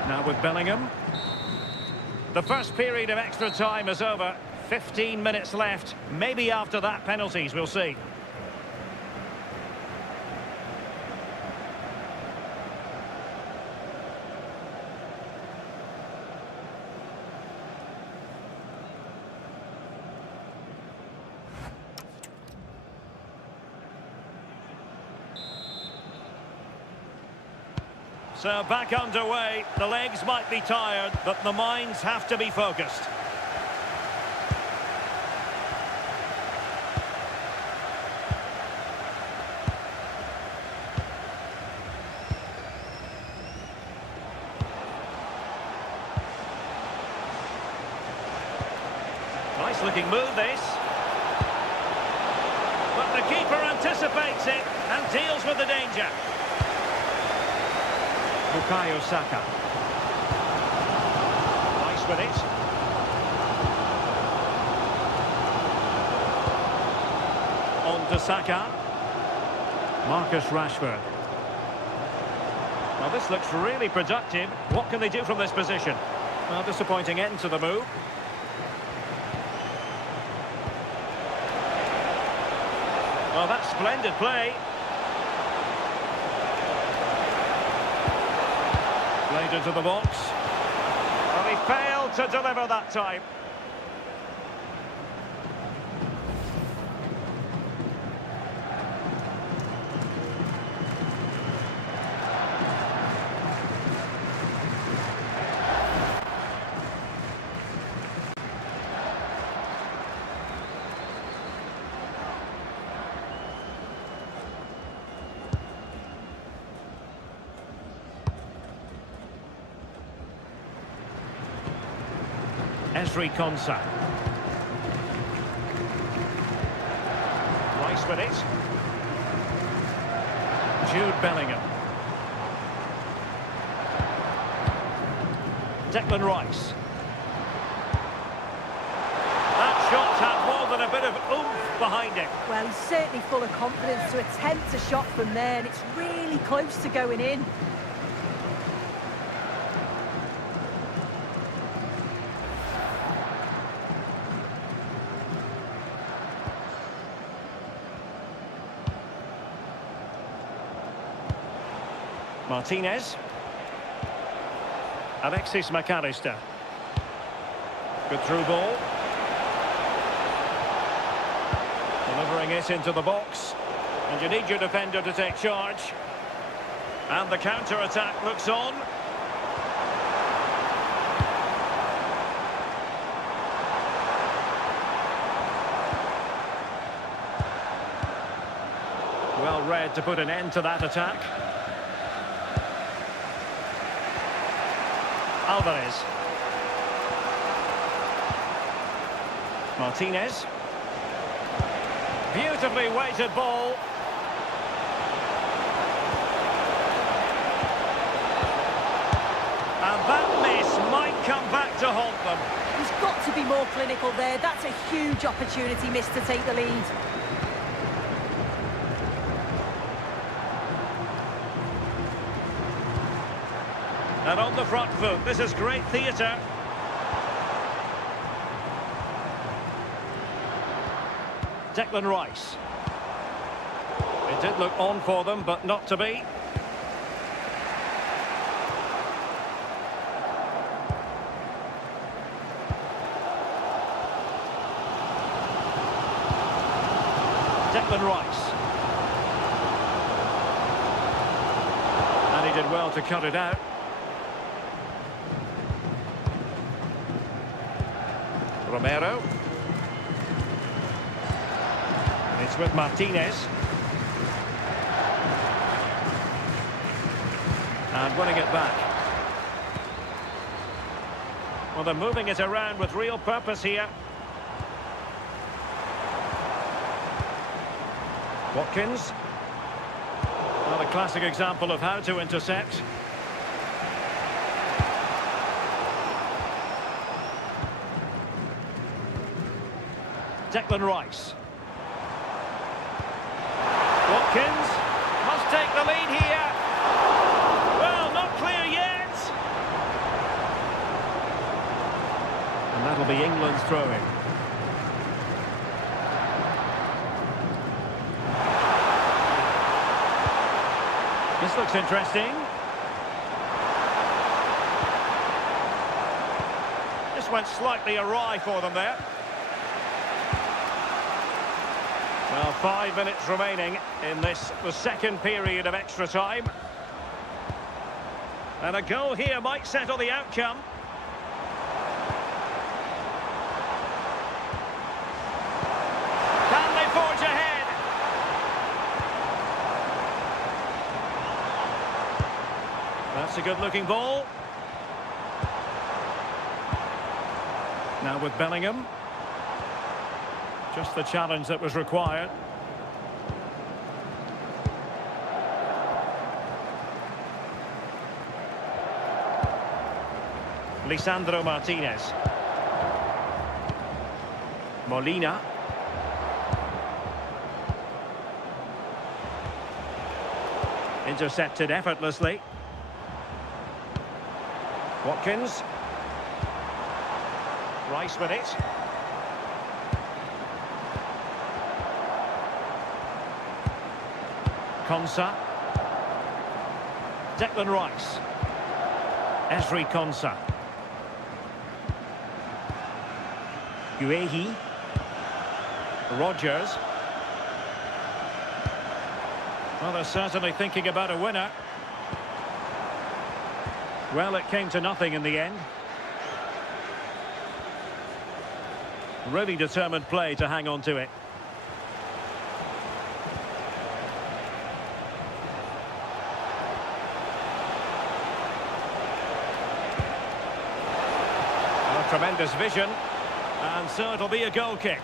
Now with Bellingham. The first period of extra time is over. 15 minutes left. Maybe after that, penalties, we'll see. So back underway, the legs might be tired, but the minds have to be focused. Nice looking move this. But the keeper anticipates it and deals with the danger. Bukayo Saka. Nice with it. On to Saka. Marcus Rashford. Now this looks really productive. What can they do from this position? Well, disappointing end to the move. Well, that's splendid play. Played into the box. Well, he failed to deliver that time. Esri Konsa. Rice with it. Jude Bellingham. Declan Rice. That shot had more than a bit of oomph behind it. Well, he's certainly full of confidence to attempt a shot from there, and it's really close to going in. Martinez. Alexis McAllister. Good through ball. Delivering it into the box. And you need your defender to take charge. And the counter-attack looks on. Well read to put an end to that attack. Alvarez. Martinez. Beautifully weighted ball. And that miss might come back to haunt them. He's got to be more clinical there. That's a huge opportunity missed to take the lead. And on the front foot, this is great theatre. Declan Rice. It did look on for them, but not to be. Declan Rice. And he did well to cut it out. Romero. And it's with Martinez. And winning it back. Well, they're moving it around with real purpose here. Watkins. Well, a classic example of how to intercept. Declan Rice. Watkins must take the lead here. Well, not clear yet. And that'll be England's throw-in. This looks interesting. This went slightly awry for them there. Well, 5 minutes remaining in this, the second period of extra time. And a goal here might settle the outcome. Can they forge ahead? That's a good-looking ball. Now with Bellingham. Just the challenge that was required. Lisandro Martinez. Molina. Intercepted effortlessly. Watkins. Rice with it. Konsa. Declan Rice. Ezri Konsa. Guehi. Rogers. Well, they're certainly thinking about a winner. Well, it came to nothing in the end. Really determined play to hang on to it. Tremendous vision, and so it'll be a goal kick.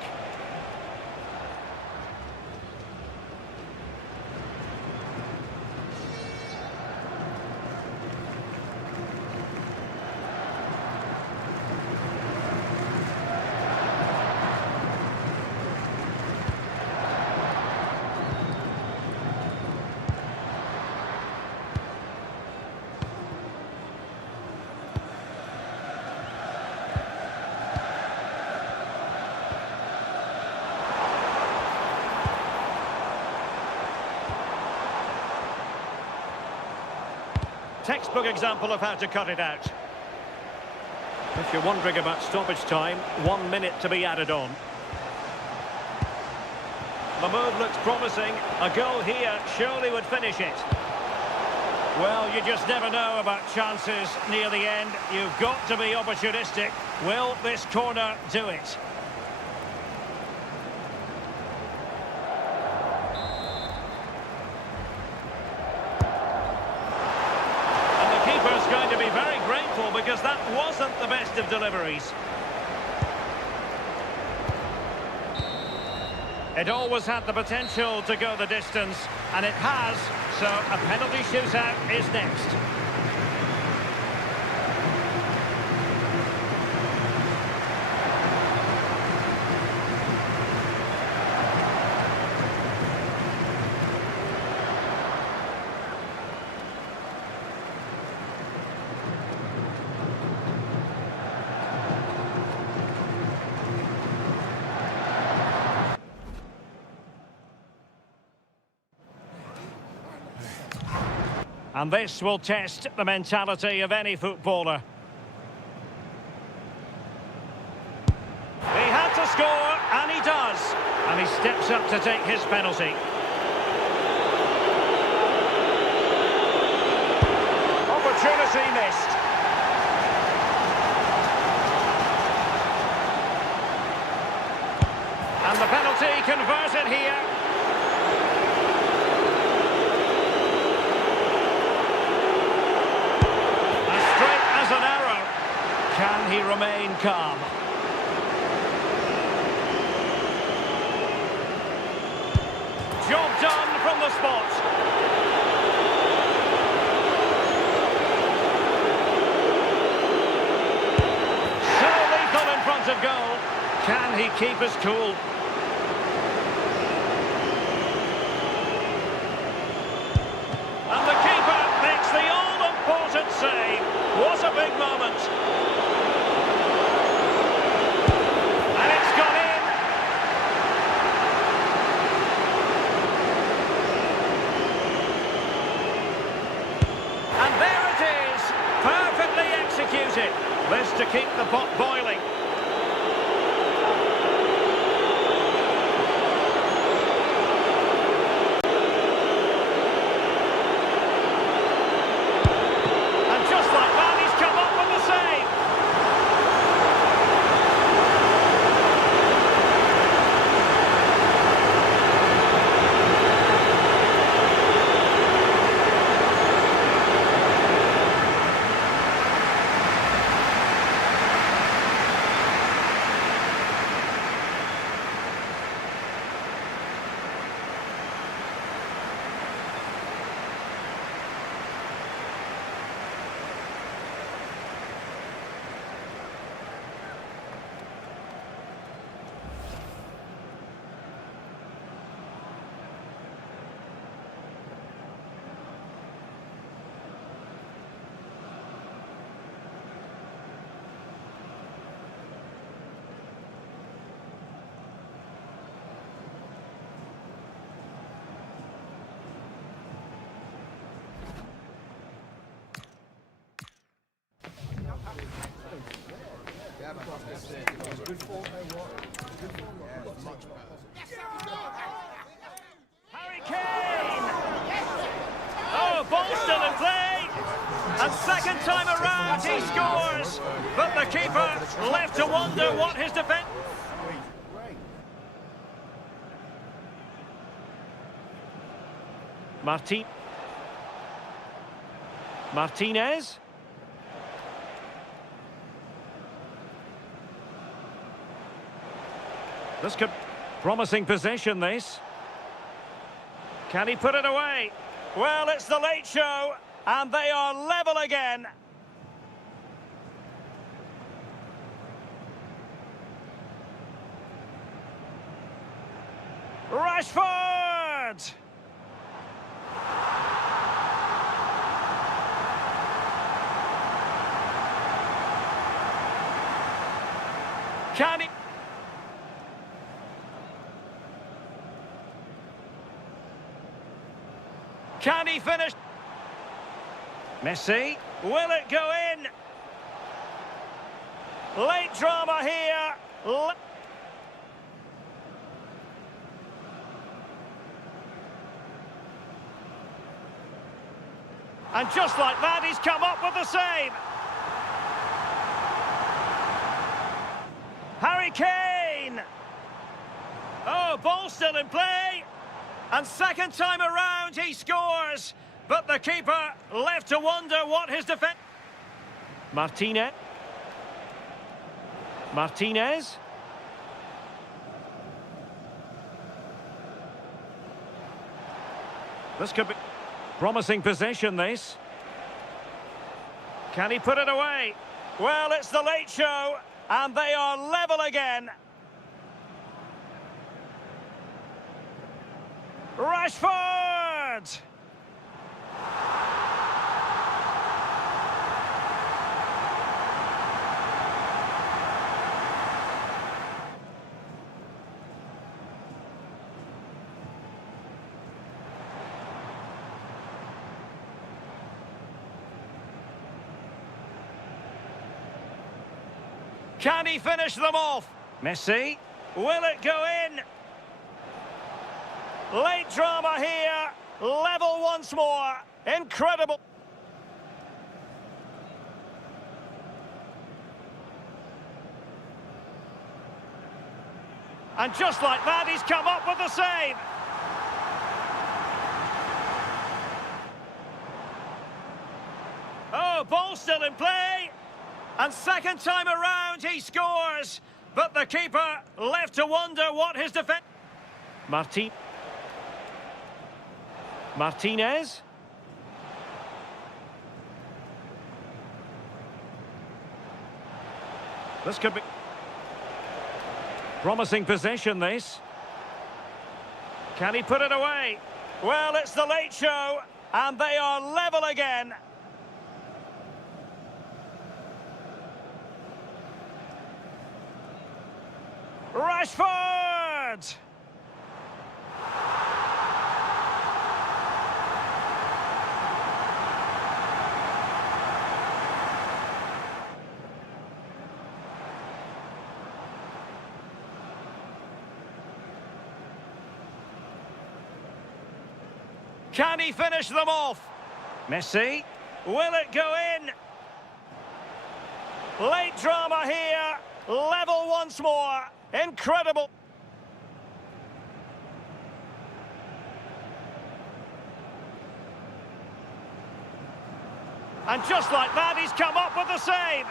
Textbook example of how to cut it out. If you're wondering about stoppage time, 1 minute to be added on. The move looks promising. A goal here surely would finish it. Well, you just never know about chances near the end. You've got to be opportunistic. Will this corner do it? Going to be very grateful because that wasn't the best of deliveries. It always had the potential to go the distance, and it has, so a penalty shootout is next. And this will test the mentality of any footballer. He had to score, and he does. And he steps up to take his penalty. Opportunity missed. And the penalty converted here. As straight as an arrow. Can he remain calm? Job done from the spot. So lethal in front of goal. Can he keep us cool? And the keeper makes the all-important save. What a big moment. And it's gone in. And there it is. Perfectly executed. This to keep the pot boiling. Harry Kane! Oh, ball still in play! And second time around he scores! But the keeper left to wonder what his defence... Martinez. This could... Promising possession, this. Can he put it away? Well, it's the late show, and they are level again. Rashford! Can he... Can he finish? Messi, will it go in? Late drama here. And just like that, he's come up with the save. Harry Kane. Oh, ball still in play. And second time around, he scores. But the keeper left to wonder what his defense... Martinez. This could be... Promising possession, this. Can he put it away? Well, it's the late show, and they are level again. Rashford! Can he finish them off? Messi. Will it go in? Late drama here. Level once more. Incredible. And just like that, he's come up with the save. Oh, ball still in play. And second time around, he scores. But the keeper left to wonder what his defense... Martinez. This could be... Promising possession, this. Can he put it away? Well, it's the late show, and they are level again. Rashford! Can he finish them off? Messi. Will it go in? Late drama here. Level once more. Incredible. And just like that, he's come up with the save.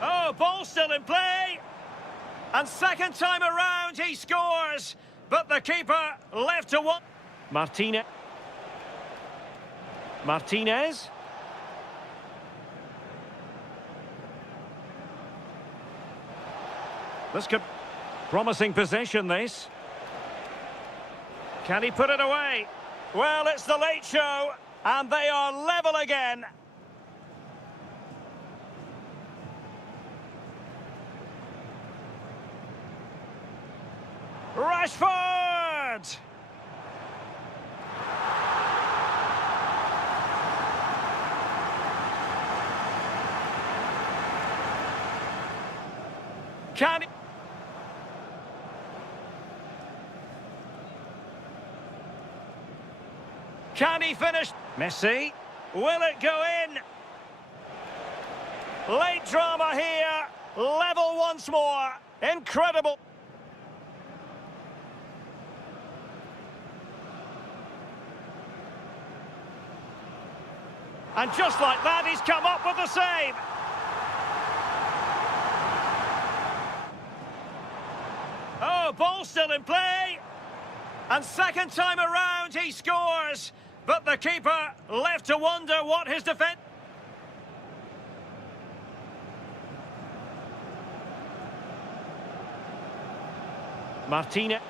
Oh, ball still in play. And second time around, he scores. But the keeper left to one. Martinez. This could... Promising possession, this. Can he put it away? Well, it's the late show, and they are level again. Rashford! Can he... Can he finish? Messi. Will it go in? Late drama here. Level once more. Incredible. And just like that, he's come up with the save. Oh, ball still in play. And second time around, he scores. But the keeper left to wonder what his defense... Martinez.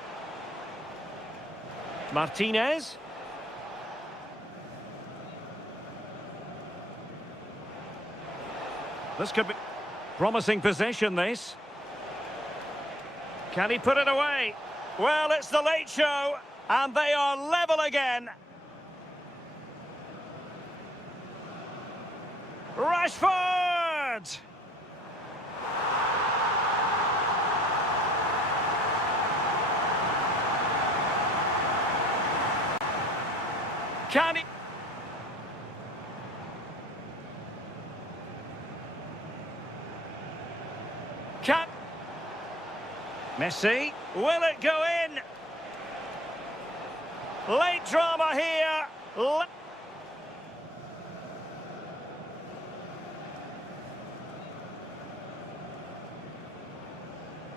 This could be... Promising possession, this. Can he put it away? Well, it's the late show, and they are level again. Rashford! Can he... Can... Messi. Will it go in? Late drama here.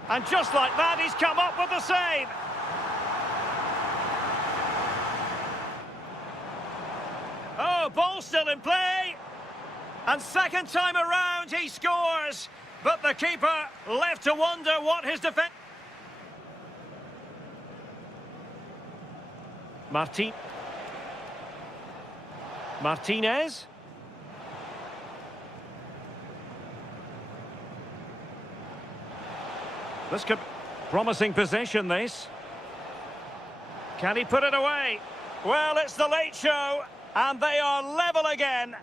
And just like that, he's come up with the save. Oh, ball still in play. And second time around, he scores. But the keeper left to wonder what his defense... Martinez. This could... Promising possession, this. Can he put it away? Well, it's the late show, and they are level again.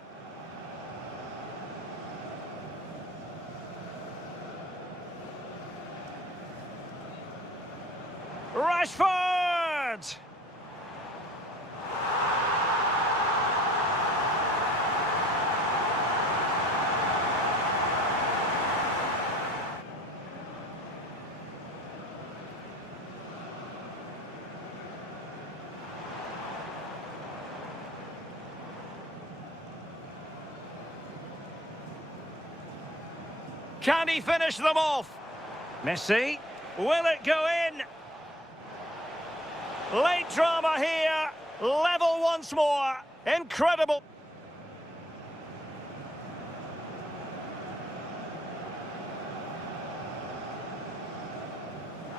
Rashford! Can he finish them off? Messi, will it go in? Late drama here, level once more, incredible.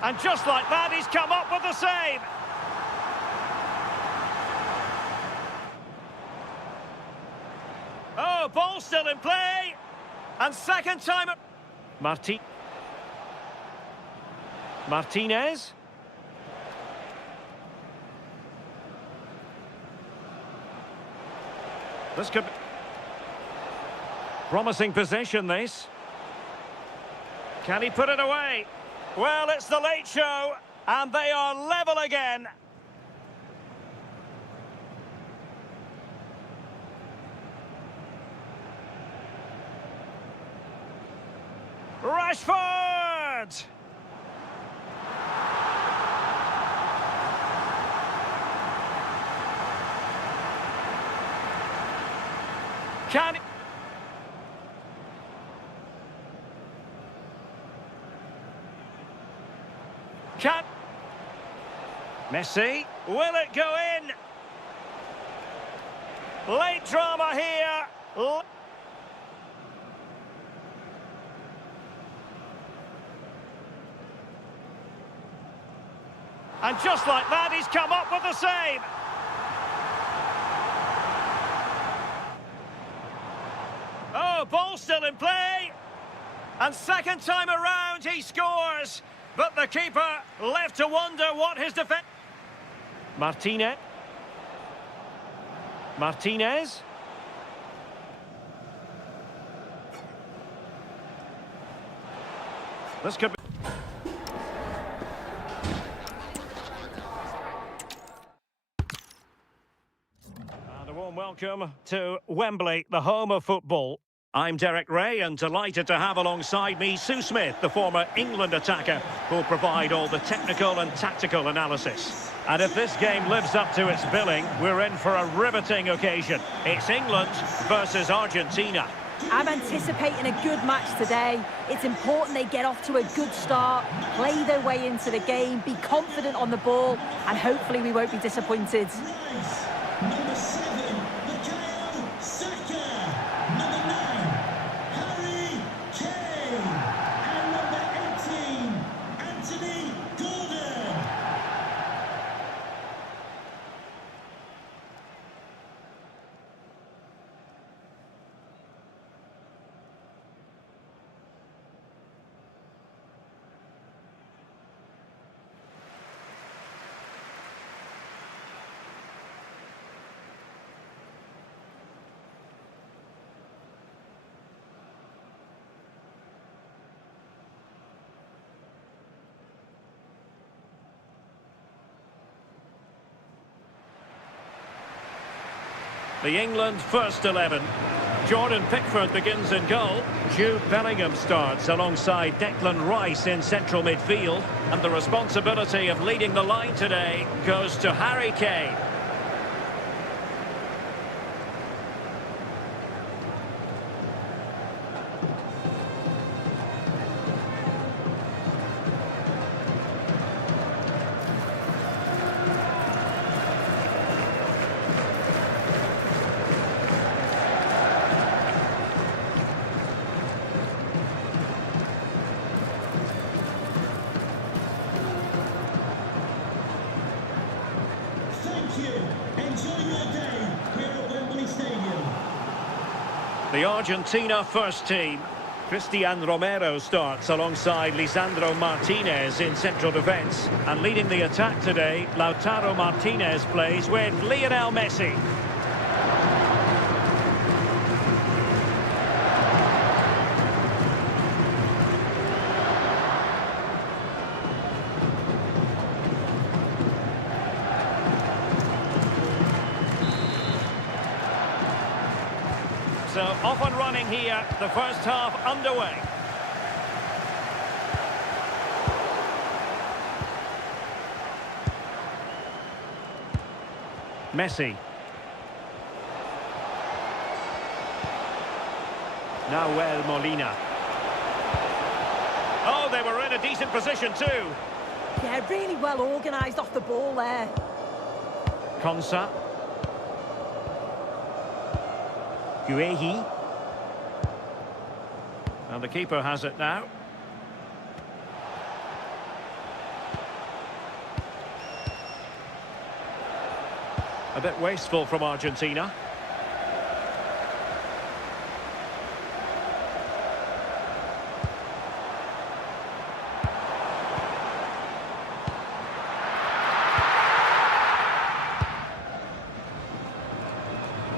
And just like that, he's come up with the save. Oh, ball still in play. And second time... Martinez. This could be... Promising possession, this. Can he put it away? Well, it's the late show, and they are level again. Rashford! Can... Messi, will it go in? Late drama here. And just like that, he's come up with the save. Oh, ball still in play. And second time around, he scores. But the keeper left to wonder what his defense... Martinez. This could be... And a warm welcome to Wembley, the home of football. I'm Derek Ray, and delighted to have alongside me Sue Smith, the former England attacker, who'll provide all the technical and tactical analysis. And if this game lives up to its billing, we're in for a riveting occasion. It's England versus Argentina. I'm anticipating a good match today. It's important they get off to a good start, play their way into the game, be confident on the ball, and hopefully we won't be disappointed. Number 7, Bukayo Saka. Number 9, Harry Kane. And number 18, Anthony Gordon. The England first 11. Jordan Pickford begins in goal. Jude Bellingham starts alongside Declan Rice in central midfield. And the responsibility of leading the line today goes to Harry Kane. The Argentina first team. Cristian Romero starts alongside Lisandro Martinez in central defence. And leading the attack today, Lautaro Martinez plays with Lionel Messi. off and running here, the first half underway. Messi. Nahuel Molina. Oh, they were in a decent position too. Yeah, really well organised off the ball there. Konsa. Guehi. And the keeper has it now. A bit wasteful from Argentina.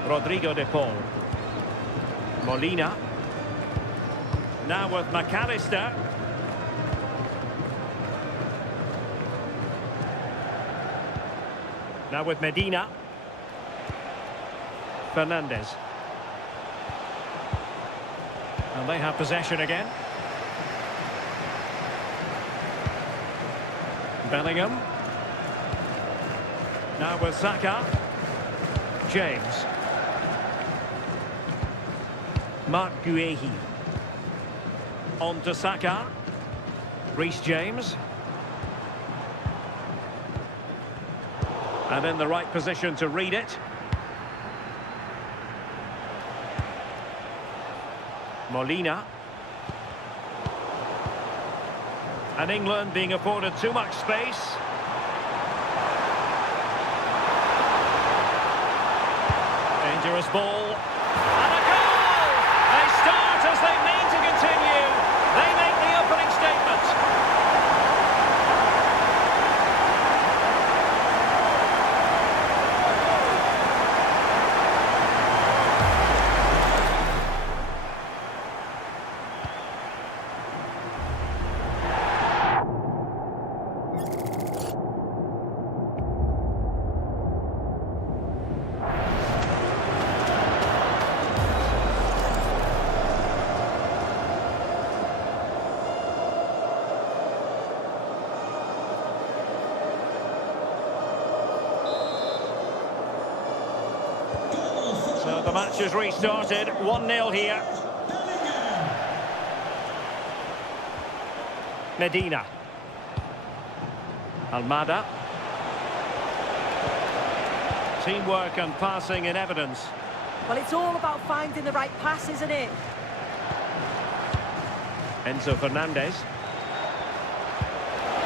Rodrigo de Paul. Molina. Now with McAllister. Now with Medina. Fernandez. And they have possession again. Bellingham. Now with Saka. James. Mark Guehi. On to Saka. Reece James. And in the right position to read it. Molina. And England being afforded too much space. Dangerous ball. And a goal! They start as they mean to continue. They make the opening statement. So the match has restarted, 1-0 here. Medina. Almada. Teamwork and passing in evidence. Well, it's all about finding the right pass, isn't it? Enzo Fernandez.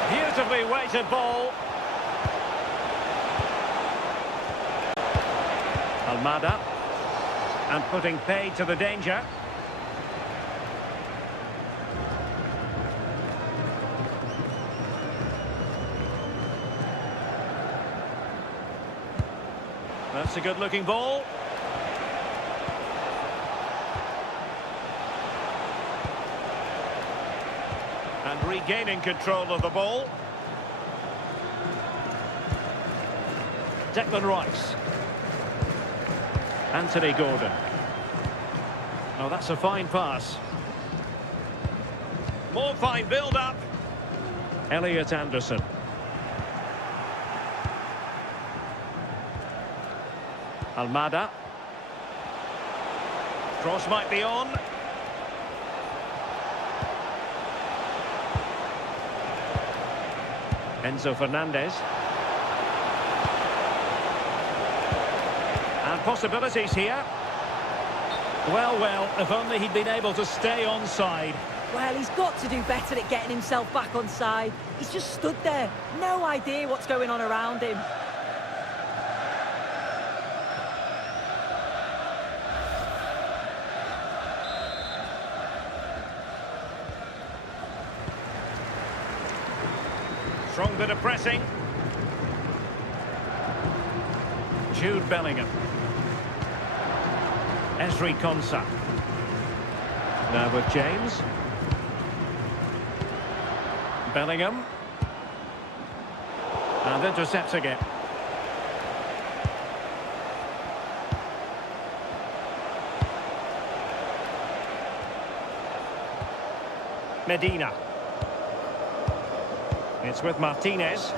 Beautifully weighted ball. Almada. And putting paid to the danger. That's a good-looking ball. And regaining control of the ball. Declan Rice. Anthony Gordon. Oh, that's a fine pass. More fine build-up. Elliot Anderson. Almada. Cross might be on. Enzo Fernandez. And possibilities here. Well, if only he'd been able to stay onside. Well, he's got to do better at getting himself back on side. He's just stood there. No idea what's going on around him. Strong bit of pressing. Jude Bellingham. Ezri Konsa. Now with James. Bellingham. And intercepting it. Medina. It's with Martinez.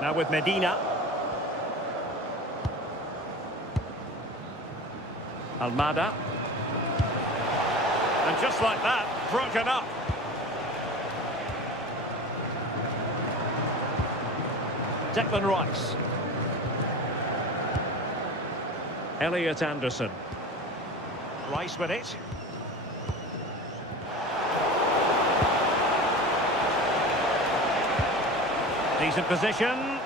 Now with Medina. Almada. And just like that, broken up. Declan Rice. Elliot Anderson. Rice with it. Decent position.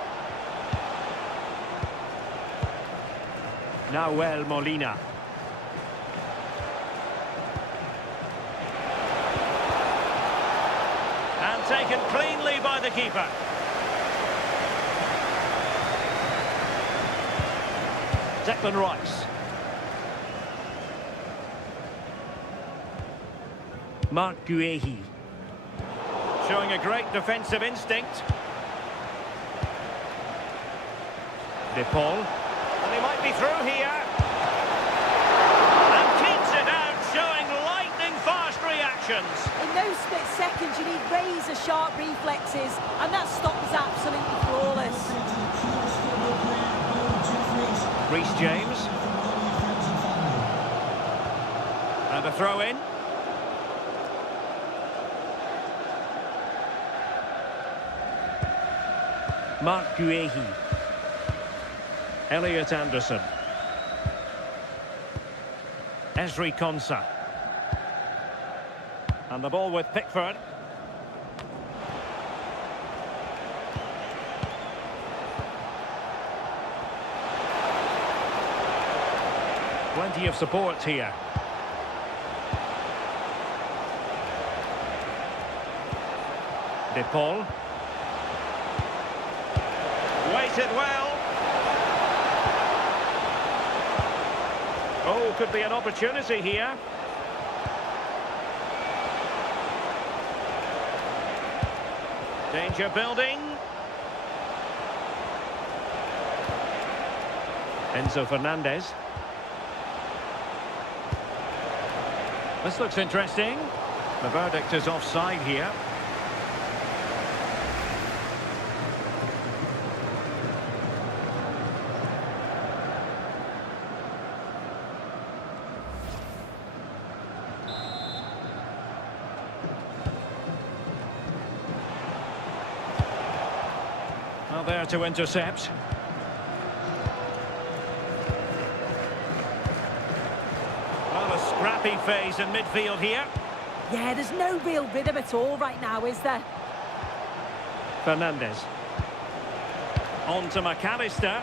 Nahuel Molina. And taken cleanly by the keeper. Declan Rice. Marc Guehi. Showing a great defensive instinct. De Paul. And he might be through here. And keeps it out, showing lightning-fast reactions. In those split seconds, you need razor-sharp reflexes, and that stop was absolutely flawless. Reece James. And a throw-in. Marc Guehi. Elliot Anderson. Ezri Konsa. And the ball with Pickford. Plenty of support here. De Paul. Waited well. Oh, could be an opportunity here. Danger building. Enzo Fernandez. This looks interesting. The verdict is offside here. Well, there to intercept. Well, a scrappy phase in midfield here. Yeah, there's no real rhythm at all right now, is there? Fernandez. On to McAllister.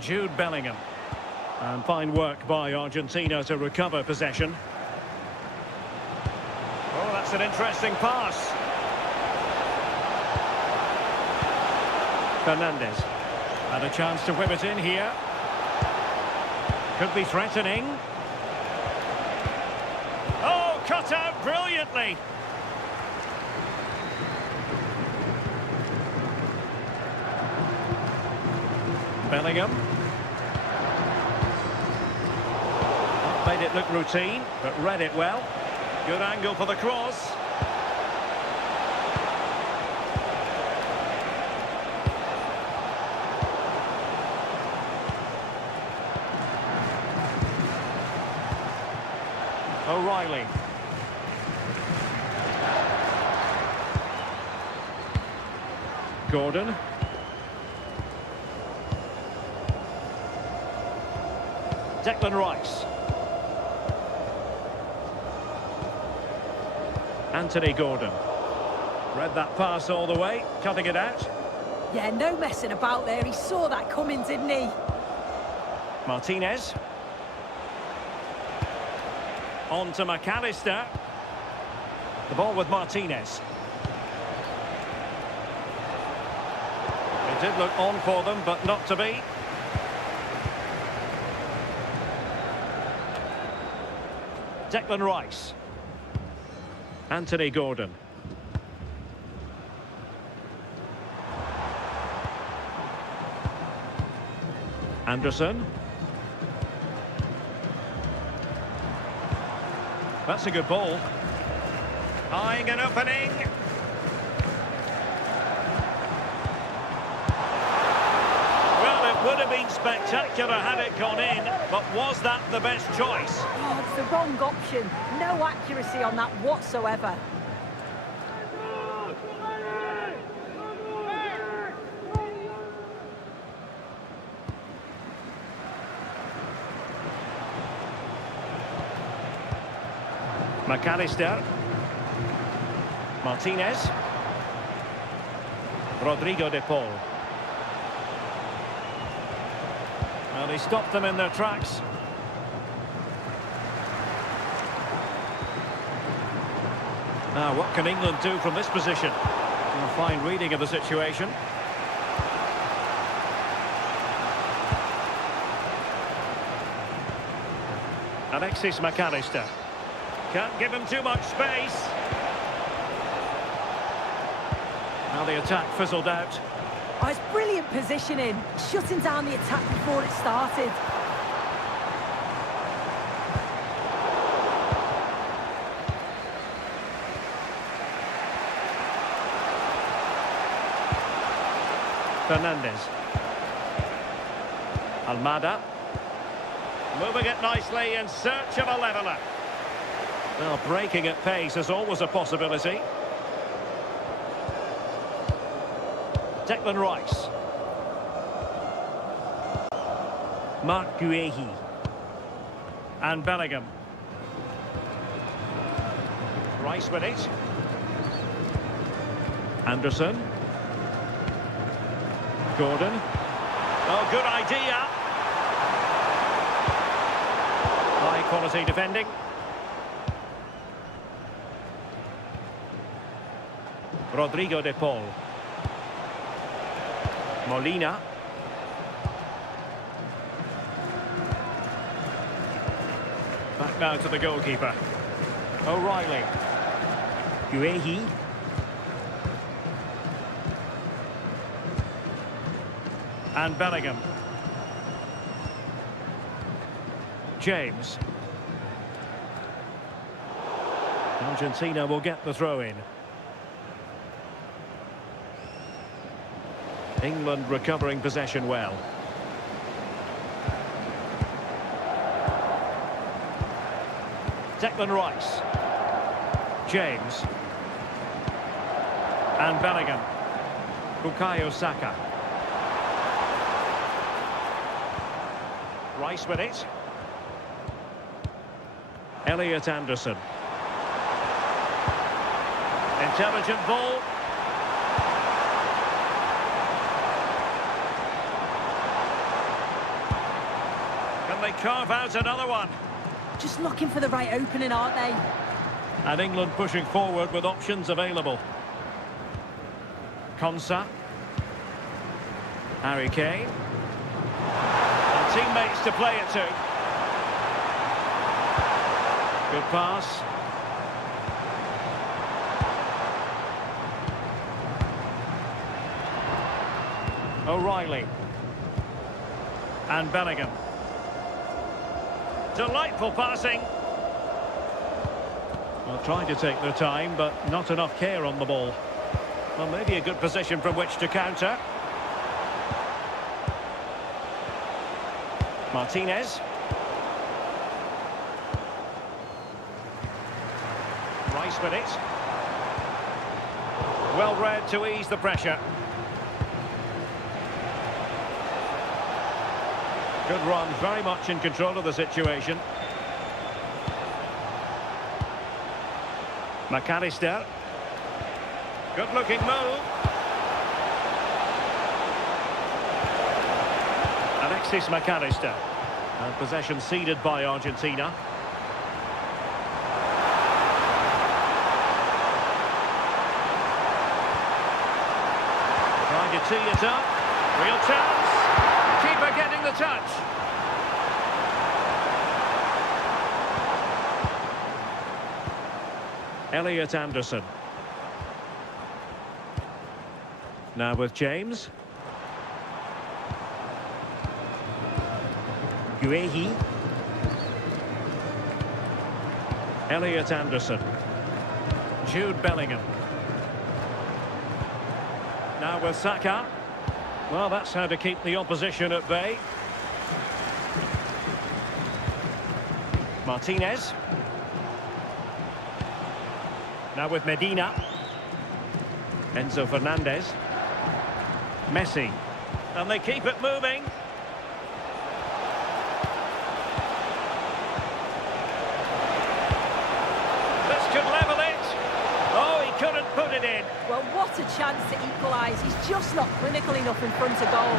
Jude Bellingham. And fine work by Argentina to recover possession. Oh, that's an interesting pass. Fernandez. Had a chance to whip it in here. Could be threatening. Oh, cut out brilliantly. Bellingham. Made it look routine, but read it well. Good angle for the cross. O'Reilly. Gordon. Declan Rice. Anthony Gordon. Read that pass all the way, cutting it out. Yeah, no messing about there. He saw that coming, didn't he? Martinez. On to McAllister. The ball with Martinez. It did look on for them, but not to be. Declan Rice. Anthony Gordon. Anderson. That's a good ball. Eyeing an opening. Well, it would have been spectacular had it gone in, but was that the best choice? Oh, it's the wrong option. No accuracy on that whatsoever. McAllister. Martinez. Rodrigo de Paul. Well, he stopped them in their tracks. Now, what can England do from this position? A fine reading of the situation. Alexis McAllister. Can't give him too much space. Now the attack fizzled out. Oh, it's brilliant positioning, shutting down the attack before it started. Fernandez. Almada. Moving it nicely in search of a leveller. Well, breaking at pace is always a possibility. Declan Rice. Mark Guehi. And Bellingham. Rice with it. Anderson. Gordon. Oh, good idea. High quality defending. Rodrigo de Paul. Molina. Back now to the goalkeeper. O'Reilly. Guehi. And Bellingham. James. Argentina will get the throw in. England recovering possession well. Declan Rice. James. And Bellingham. Bukayo Saka. Rice with it. Elliot Anderson. Intelligent ball. Can they carve out another one? Just looking for the right opening, aren't they? And England pushing forward with options available. Konsa. Harry Kane. And teammates to play it to. Good pass. O'Reilly. And Bellingham. Delightful passing. Well, trying to take their time, but not enough care on the ball. Well, maybe a good position from which to counter. Martinez. Rice with it. Well read to ease the pressure. Good run, very much in control of the situation. McAllister. Good looking move. Alexis McAllister. And possession ceded by Argentina. Trying to tee it up. Real chance. Keeper getting the touch. Elliot Anderson. Now with James. Guehi. Elliot Anderson. Jude Bellingham. Now with Saka. Well, that's how to keep the opposition at bay. Martinez. Now with Medina. Enzo Fernandez. Messi. And they keep it moving. This could level it. Oh, he couldn't put it in. Well, what a chance to equalise. He's just not clinical enough in front of goal.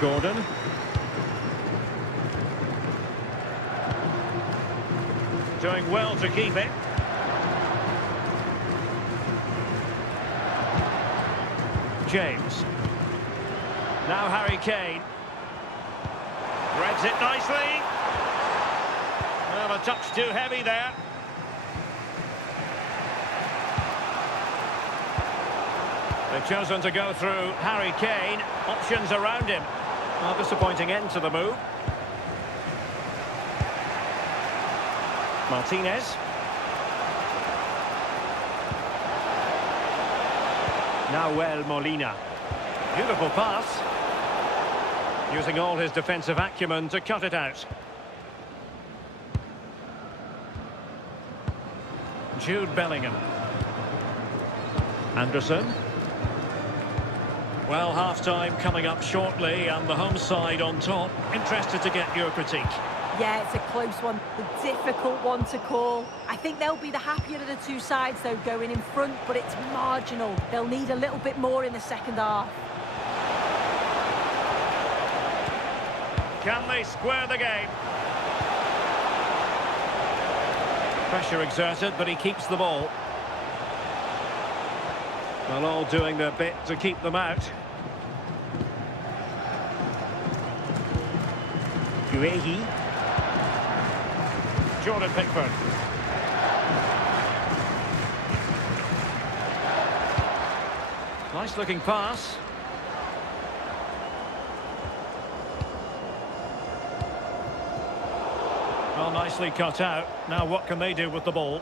Gordon. Doing well to keep it. James. Now Harry Kane. Threads it nicely. Well, a touch too heavy there. They've chosen to go through Harry Kane. Options around him. Well, disappointing end to the move. Martinez. Nahuel Molina. Beautiful pass. Using all his defensive acumen to cut it out. Jude Bellingham. Anderson. Well, half-time coming up shortly and the home side on top. Interested to get your critique. Yeah, it's a close one, a difficult one to call. I think they'll be the happier of the two sides, though, going in front, but it's marginal. They'll need a little bit more in the second half. Can they square the game? Pressure exerted, but he keeps the ball. Well, all doing their bit to keep them out. Guehi. Jordan Pickford. Nice looking pass. Well, nicely cut out. Now what can they do with the ball?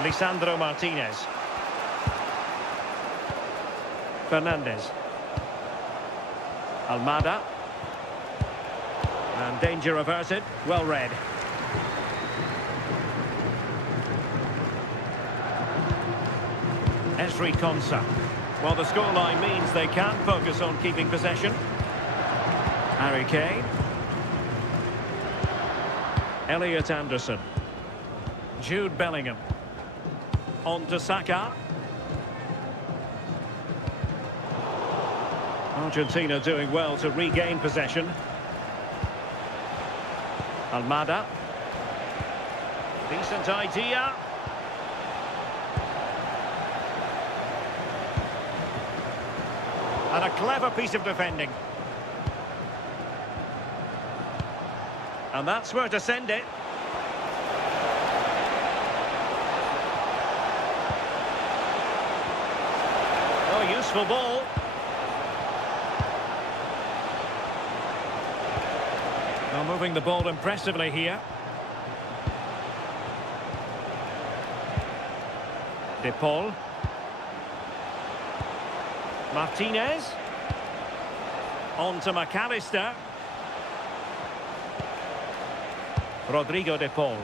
Lisandro Martinez. Fernandez. Almada. And danger averted. Well read. Esri Konsa. Well, the scoreline means they can focus on keeping possession. Harry Kane. Elliot Anderson. Jude Bellingham. On to Saka. Argentina doing well to regain possession. Almada. Decent idea. And a clever piece of defending. And that's where to send it. Oh, useful ball. Now moving the ball impressively here. De Paul. Martinez. On to McAllister. Rodrigo De Paul.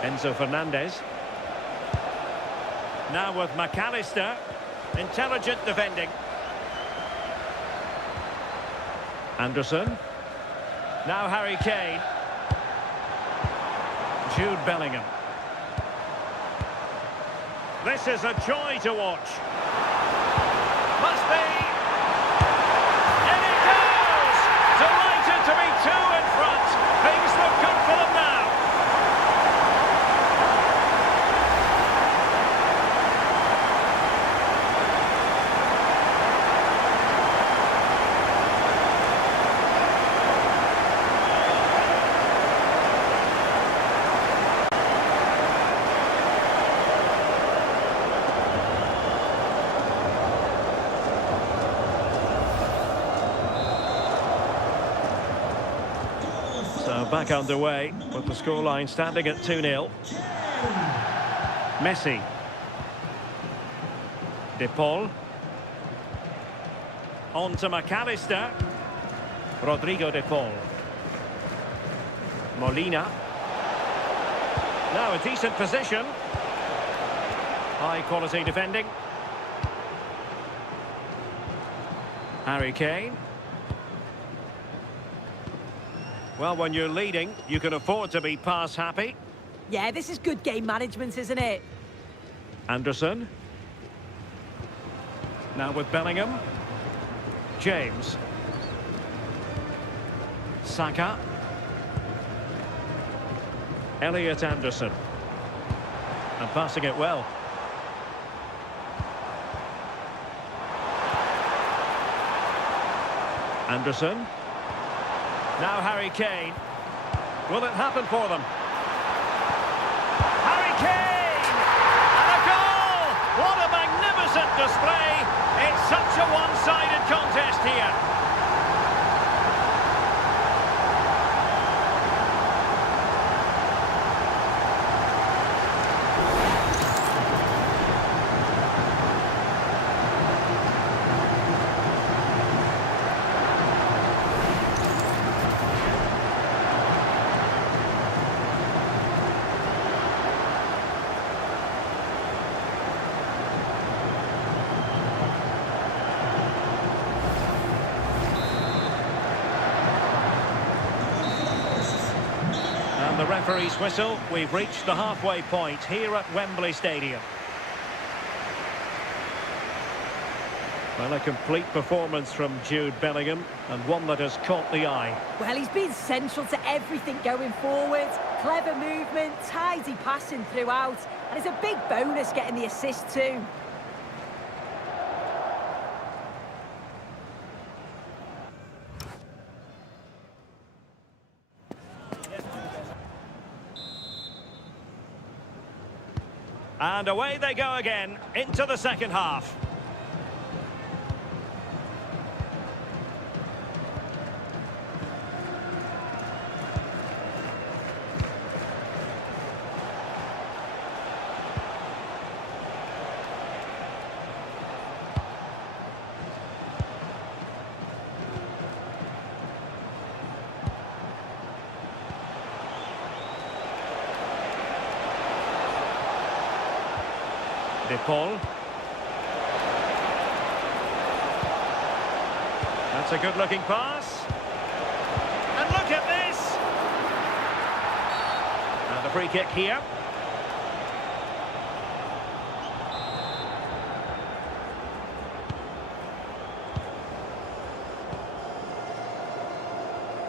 Enzo Fernandez. Now with McAllister. Intelligent defending. Anderson. Now Harry Kane. Jude Bellingham. This is a joy to watch. Must be. In it goes! Delighted to be two in front. Things look good for them now. So back underway with the scoreline standing at 2-0. Messi. De Paul. On to McAllister. Rodrigo De Paul. Molina. Now a decent position. High quality defending. Harry Kane. Well, when you're leading, you can afford to be pass happy. Yeah, this is good game management, isn't it? Anderson. Now with Bellingham. James. Saka. Elliot Anderson. And passing it well. Anderson. Now Harry Kane. Will it happen for them? Harry Kane! And a goal! What a magnificent display! It's such a one-sided contest here. And the referee's whistle, we've reached the halfway point here at Wembley Stadium. Well, a complete performance from Jude Bellingham, and one that has caught the eye. Well, he's been central to everything going forward. Clever movement, tidy passing throughout, and it's a big bonus getting the assist too. And away they go again, into the second half. De Paul. That's a good-looking pass. And look at this! And a free kick here.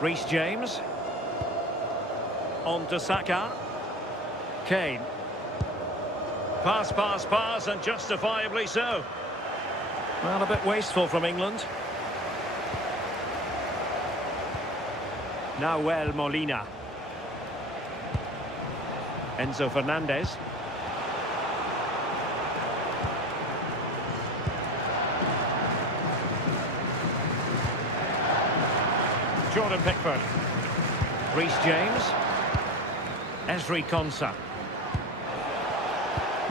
Reece James. On to Saka. Kane. Pass, pass, pass, and justifiably so. Well, a bit wasteful from England. Now Molina. Enzo Fernandez. Jordan Pickford. Reece James. Ezri Konsa.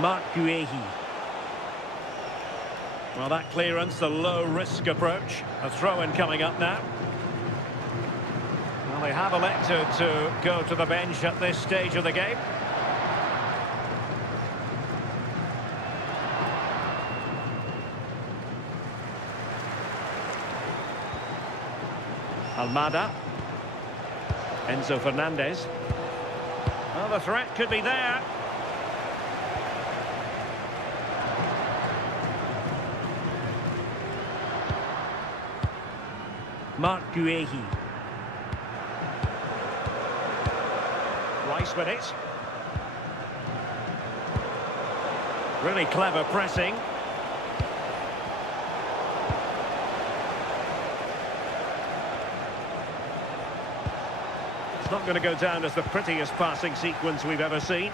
Mark Guehi. Well, that clearance, the low-risk approach. A throw-in coming up now. Well, they have elected to go to the bench at this stage of the game. Almada. Enzo Fernandez. Well, the threat could be there. Marc Guehi. Rice with it. Really clever pressing. It's not going to go down as the prettiest passing sequence we've ever seen.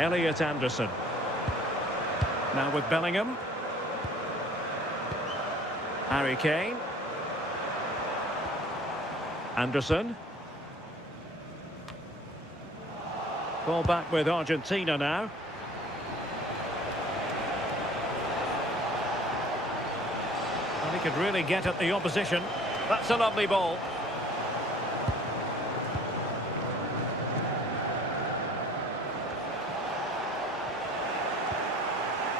Elliot Anderson. Now with Bellingham. Harry Kane. Anderson. Ball back with Argentina now. And he could really get at the opposition. That's a lovely ball.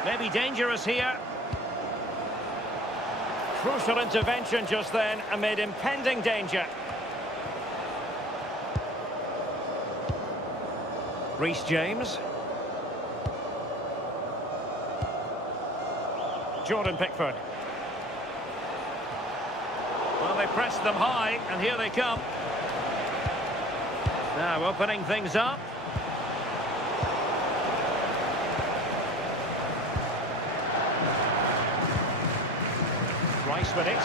Maybe dangerous here. Crucial intervention just then amid impending danger. Reece James. Jordan Pickford. Well, they pressed them high, and here they come. Now opening things up. Rice with it.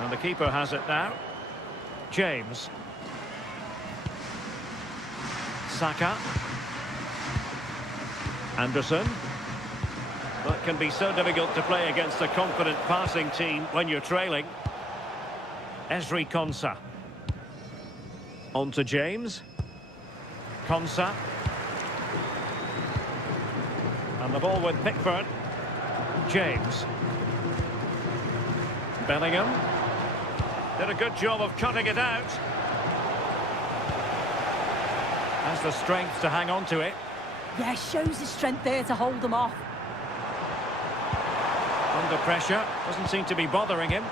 And the keeper has it now. James. Saka. Anderson. That can be so difficult to play against a confident passing team when you're trailing. Ezri Konsa. On to James. Konsa. And the ball with Pickford. James. Bellingham. Did a good job of cutting it out. Has the strength to hang on to it. Yeah, shows his strength there to hold them off. Under pressure, doesn't seem to be bothering him.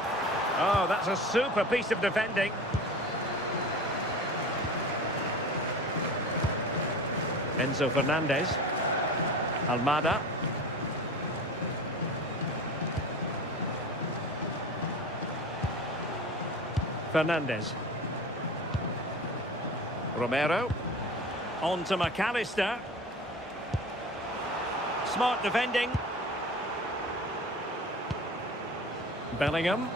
Oh, that's a super piece of defending. Enzo Fernandez. Almada. Fernandez. Romero. On to McAllister. Smart defending. Bellingham.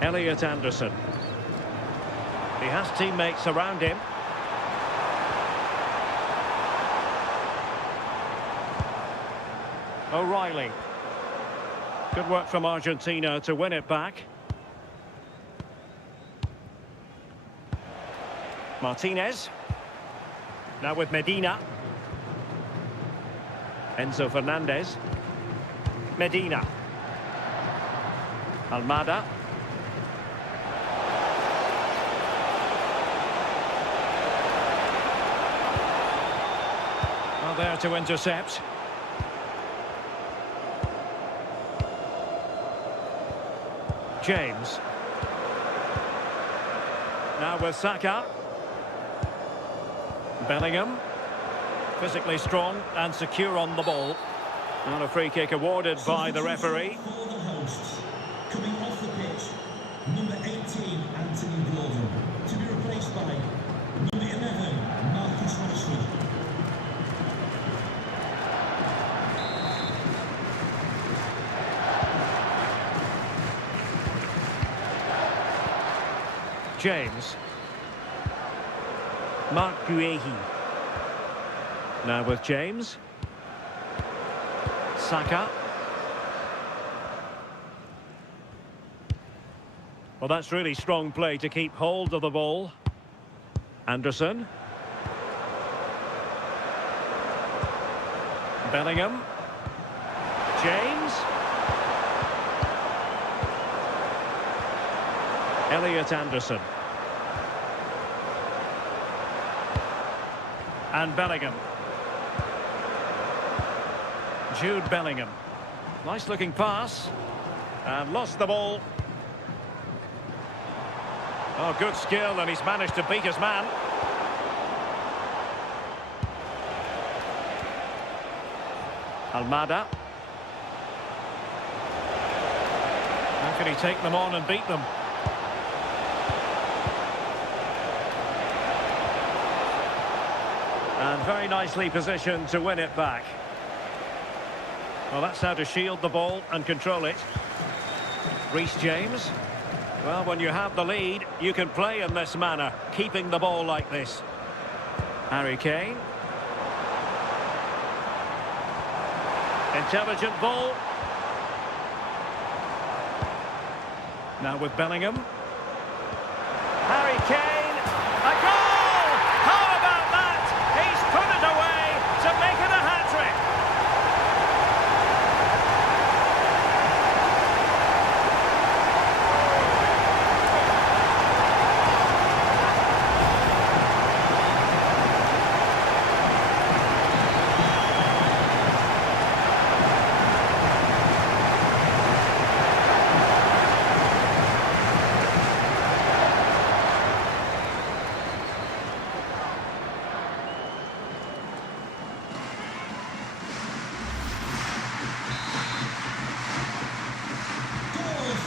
Elliot Anderson. He has teammates around him. O'Reilly. Good work from Argentina to win it back. Martinez. Now with Medina. Enzo Fernandez. Medina. Almada. Well, there to intercept. James. Now with Saka. Bellingham. Physically strong and secure on the ball. And a free kick awarded by the referee. For the hosts, coming off the pitch, number 18, Anthony Gordon, to be replaced by number 11, Marcus Rashford. James. Marc Guehi. Now with James. Saka. Well, that's really strong play to keep hold of the ball. Anderson. Bellingham. James. Elliot Anderson. And Bellingham. Jude Bellingham. Nice looking pass. And lost the ball. Oh, good skill, and he's managed to beat his man. Almada. How can he take them on and beat them? And very nicely positioned to win it back. Well, that's how to shield the ball and control it. Reece James. Well, when you have the lead, you can play in this manner, keeping the ball like this. Harry Kane. Intelligent ball. Now with Bellingham. Harry Kane. A goal! How about that? He's put it away to make it a hat-trick.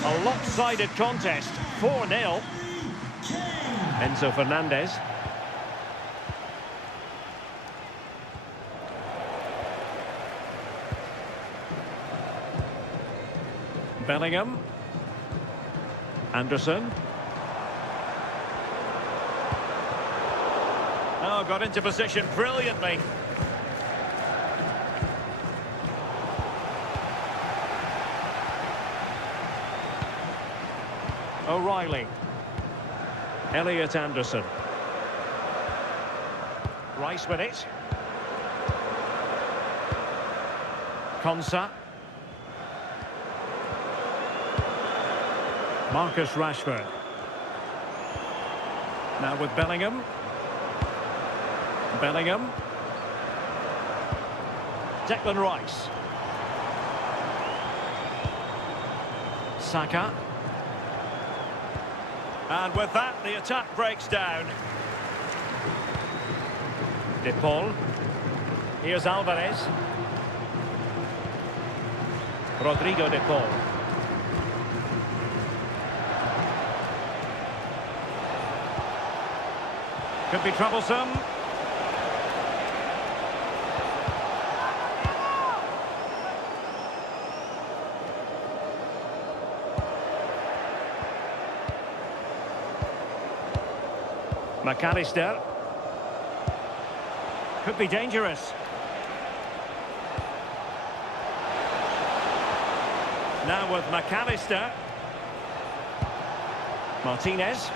A lopsided contest, 4-0. Enzo Fernandez. Bellingham. Anderson. Oh, got into position brilliantly. O'Reilly. Elliot Anderson. Rice with it. Konsa. Marcus Rashford. Now with Bellingham. Bellingham. Declan Rice. Saka. And with that, the attack breaks down. De Paul. Here's Alvarez. Rodrigo De Paul. Could be troublesome. McAllister. Could be dangerous. Now with McAllister. Martinez.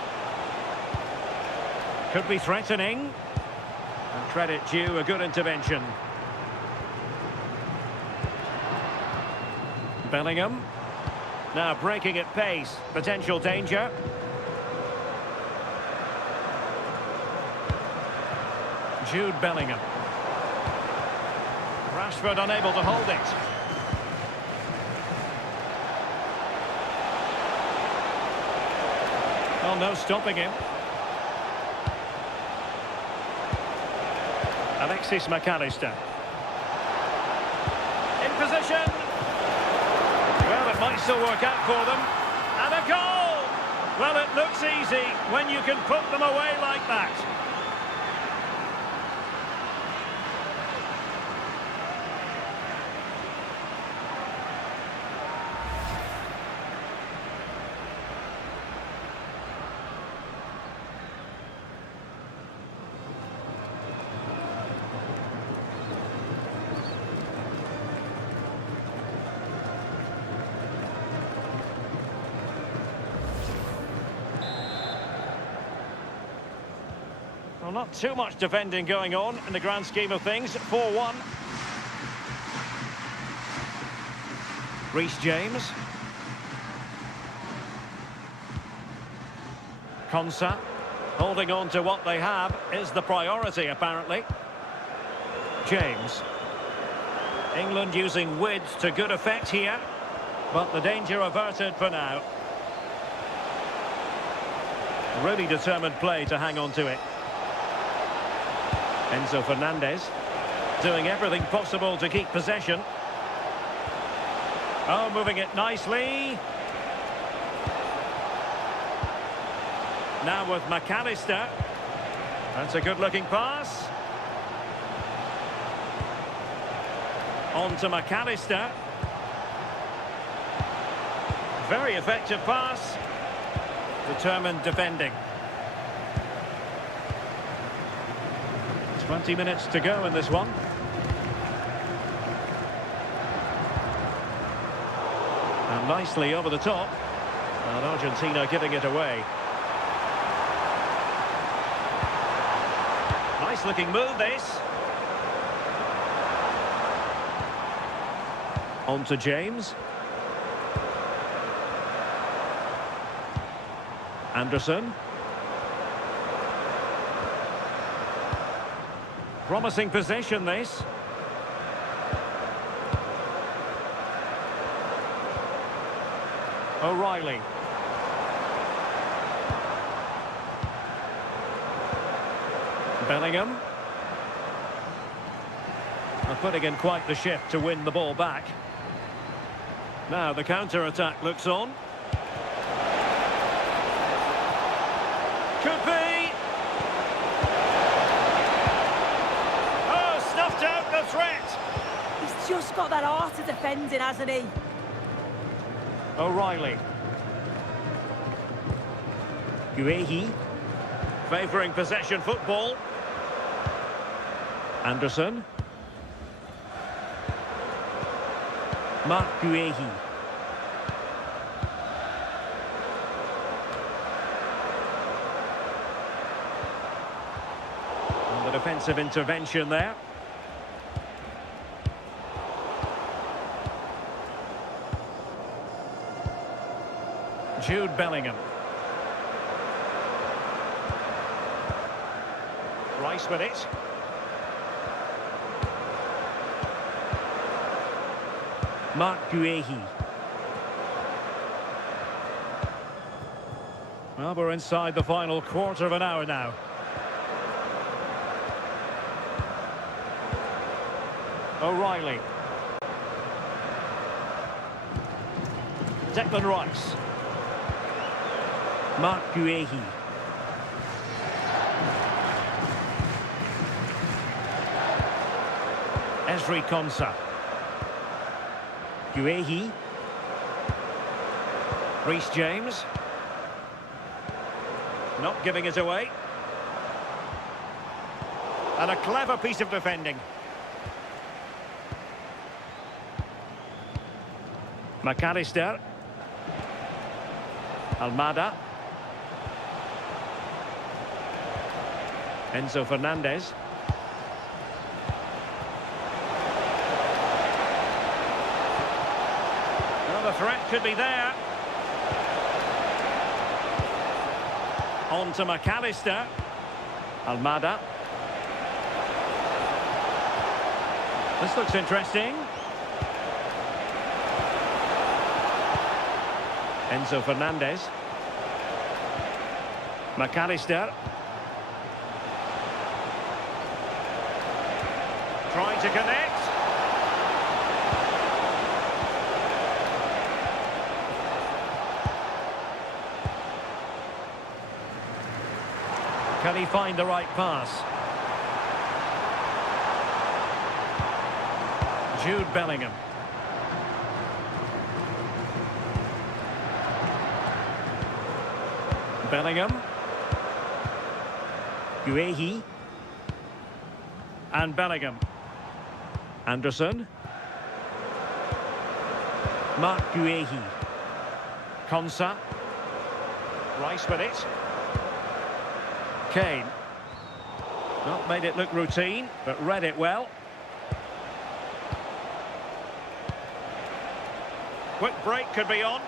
Could be threatening. And credit due, a good intervention. Bellingham. Now breaking at pace. Potential danger. Jude Bellingham. Rashford unable to hold it. Oh, no stopping him. Alexis McAllister. In position. Well, it might still work out for them. And a goal! Well, it looks easy when you can put them away like that. Well, not too much defending going on in the grand scheme of things. 4-1. Reece James. Konsa. Holding on to what they have is the priority, apparently. James. England using width to good effect here, but the danger averted for now. Really determined play to hang on to it. Enzo Fernandez doing everything possible to keep possession. Oh, moving it nicely. Now with McAllister. That's a good-looking pass. On to McAllister. Very effective pass. Determined defending. 20 minutes to go in this one. And nicely over the top. And Argentina giving it away. Nice looking move, this. On to James. Anderson. Promising possession, this. O'Reilly. Bellingham. Are putting in quite the shift to win the ball back. Now the counter-attack looks on. Could be. Oh, snuffed out the threat. He's just got that art of defending, hasn't he? O'Reilly. Guehi. Favouring possession football. Anderson. Mark Guehi. And the defensive intervention there. Jude Bellingham. Rice with it. Mark Guehi. Well, we're inside the final quarter of an hour now. O'Reilly. Declan Rice. Mark Guehi. Ezri Konsa. Guehi. Reece James. Not giving it away. And a clever piece of defending. McAllister. Almada. Enzo Fernandez. The threat could be there. On to McAllister. Almada. This looks interesting. Enzo Fernandez. McAllister. Trying to connect. Can he find the right pass? Jude Bellingham. Bellingham. Guehi. And Bellingham. Anderson. Mark Guehi. Konsa. Rice with it. Kane. Not made it look routine, but read it well. Quick break could be on.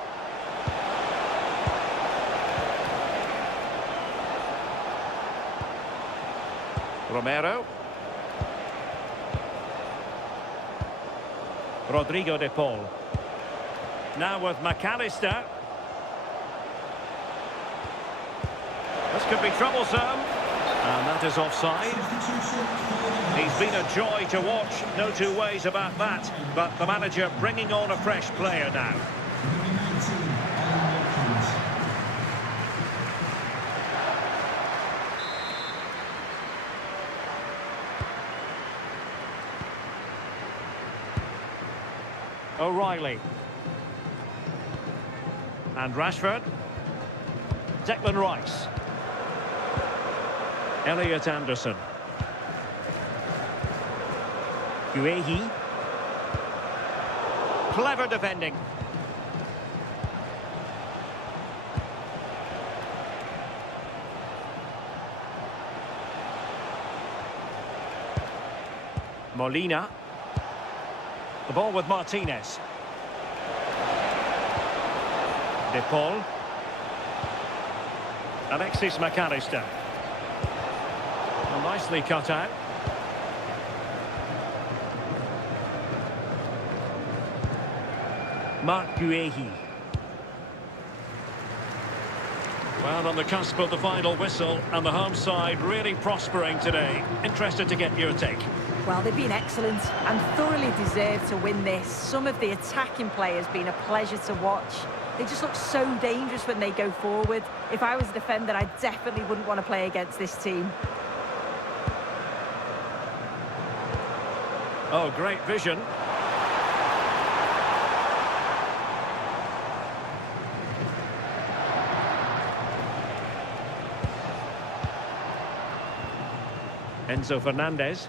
Romero. Rodrigo de Paul. Now with McAllister. This could be troublesome. And that is offside. He's been a joy to watch, no two ways about that. But the manager bringing on a fresh player now. O'Reilly. And Rashford. Declan Rice. Elliot Anderson. Guehi. Clever defending. Molina. The ball with Martinez. De Paul. Alexis McAllister. Well, nicely cut out. Marc Guehi. Well, on the cusp of the final whistle, and the home side really prospering today. Interested to get your take. Well, they've been excellent and thoroughly deserve to win this. Some of the attacking players been a pleasure to watch. They just look so dangerous when they go forward. If I was a defender, I definitely wouldn't want to play against this team. Oh, great vision. Enzo Fernandez.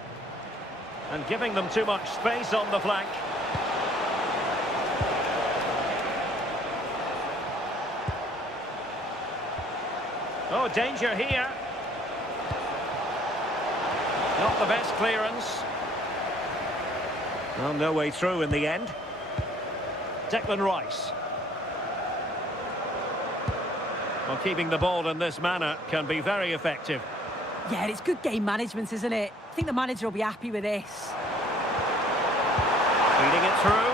And giving them too much space on the flank. Oh, danger here. Not the best clearance. Well, no way through in the end. Declan Rice. Well, keeping the ball in this manner can be very effective. Yeah, it's good game management, isn't it? I think the manager will be happy with this. Feeding it through.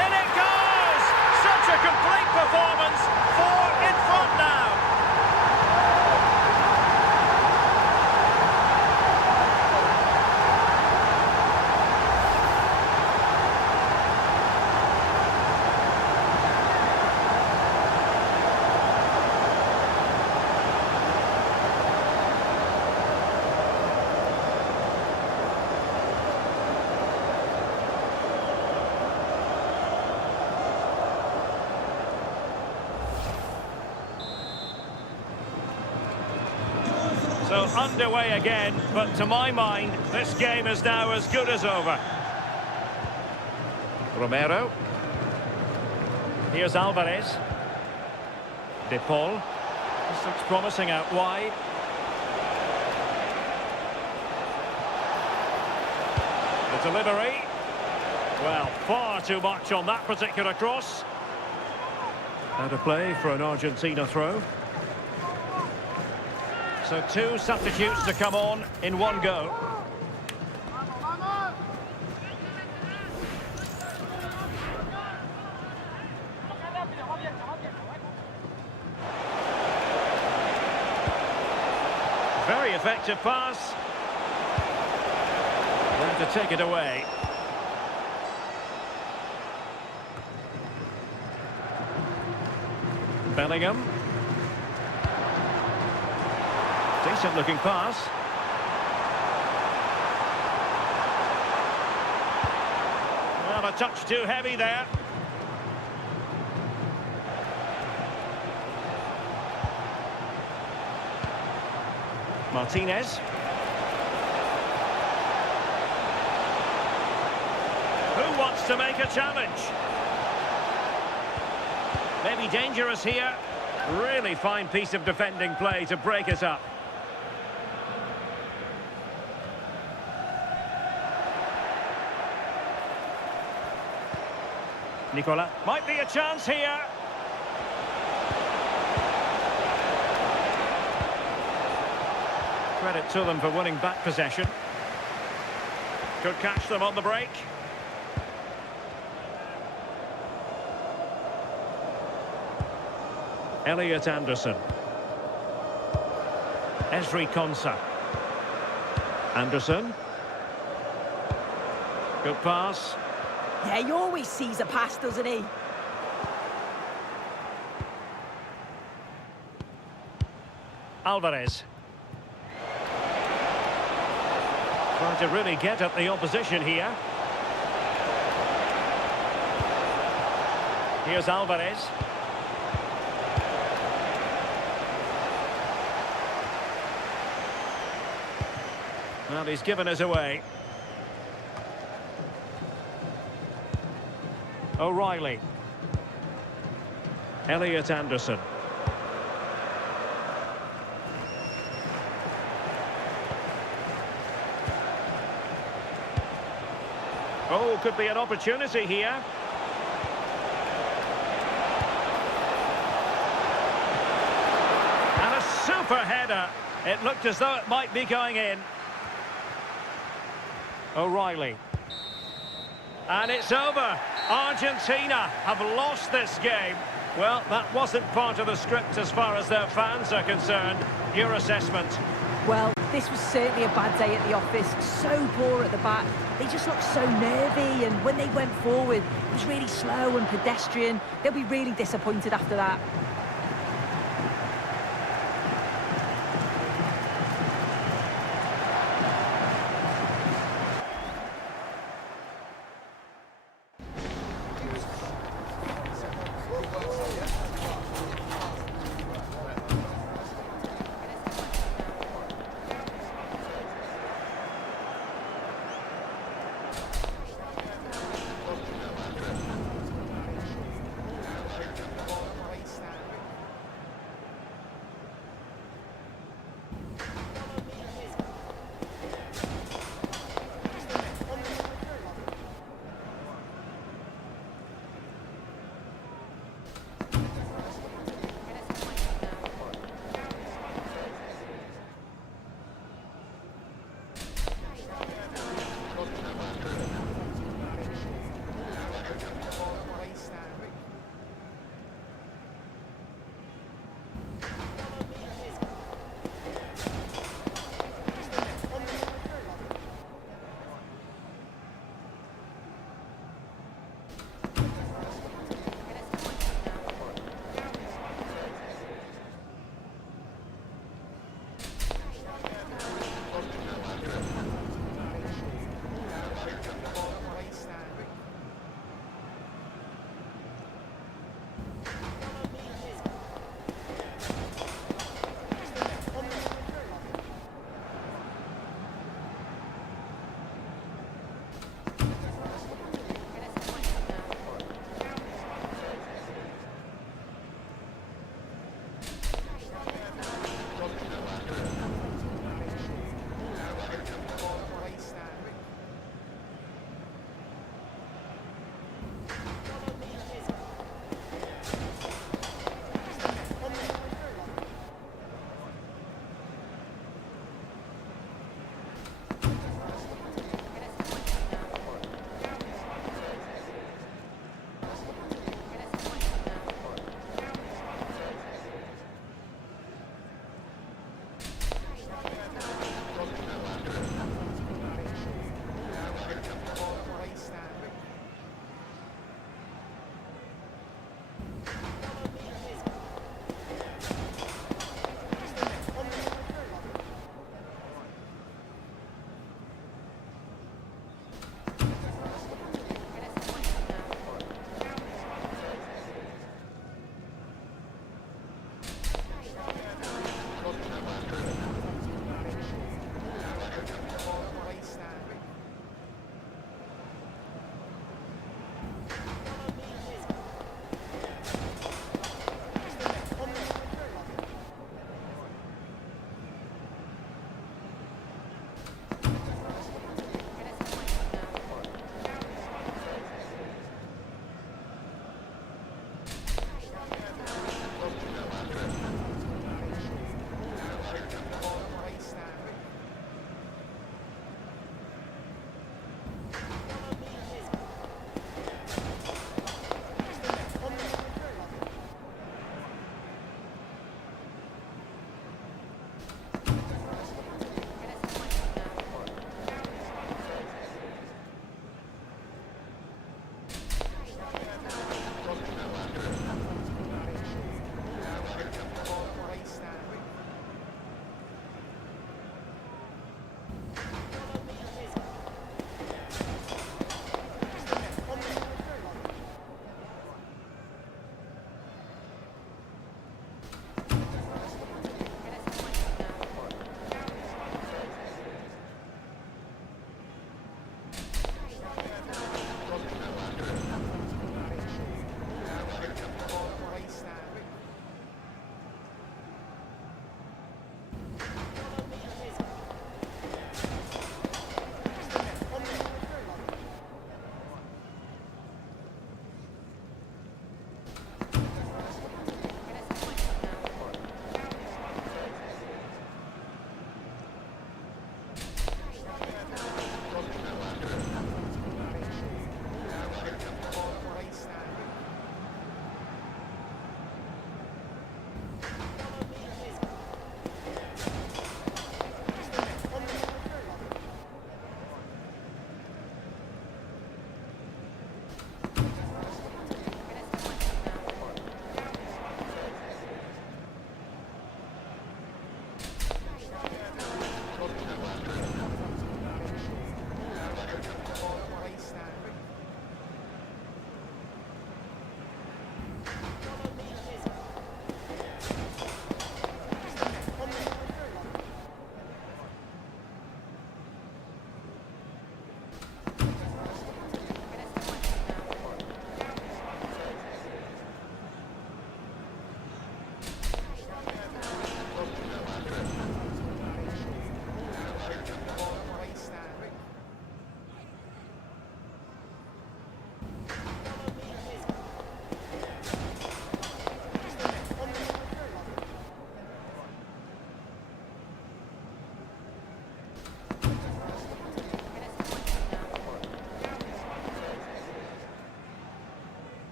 In it goes! Such a complete performance. 4 in front now. So underway again, but to my mind, this game is now as good as over. Romero. Here's Alvarez. De Paul. This looks promising out wide. The delivery. Well, far too much on that particular cross. Out of play for an Argentina throw. So 2 substitutes to come on in one go. Very effective pass. Going to take it away. Bellingham. Decent looking pass. Well, a touch too heavy there. Martinez. Who wants to make a challenge? Maybe dangerous here. Really fine piece of defending play to break it up. Nicola. Might be a chance here. Credit to them for winning back possession. Could catch them on the break. Elliot Anderson. Esri Konsa. Anderson. Good pass. Yeah, he always sees a pass, doesn't he? Alvarez. Trying to really get at the opposition here. Here's Alvarez. Well, he's given us away. O'Reilly. Elliot Anderson. Oh, could be an opportunity here. And a super header. It looked as though it might be going in. O'Reilly. And it's over. Argentina have lost this game. Well, that wasn't part of the script as far as their fans are concerned. Your assessment? Well, this was certainly a bad day at the office. So poor at the back. They just looked so nervy, and when they went forward, it was really slow and pedestrian. They'll be really disappointed after that.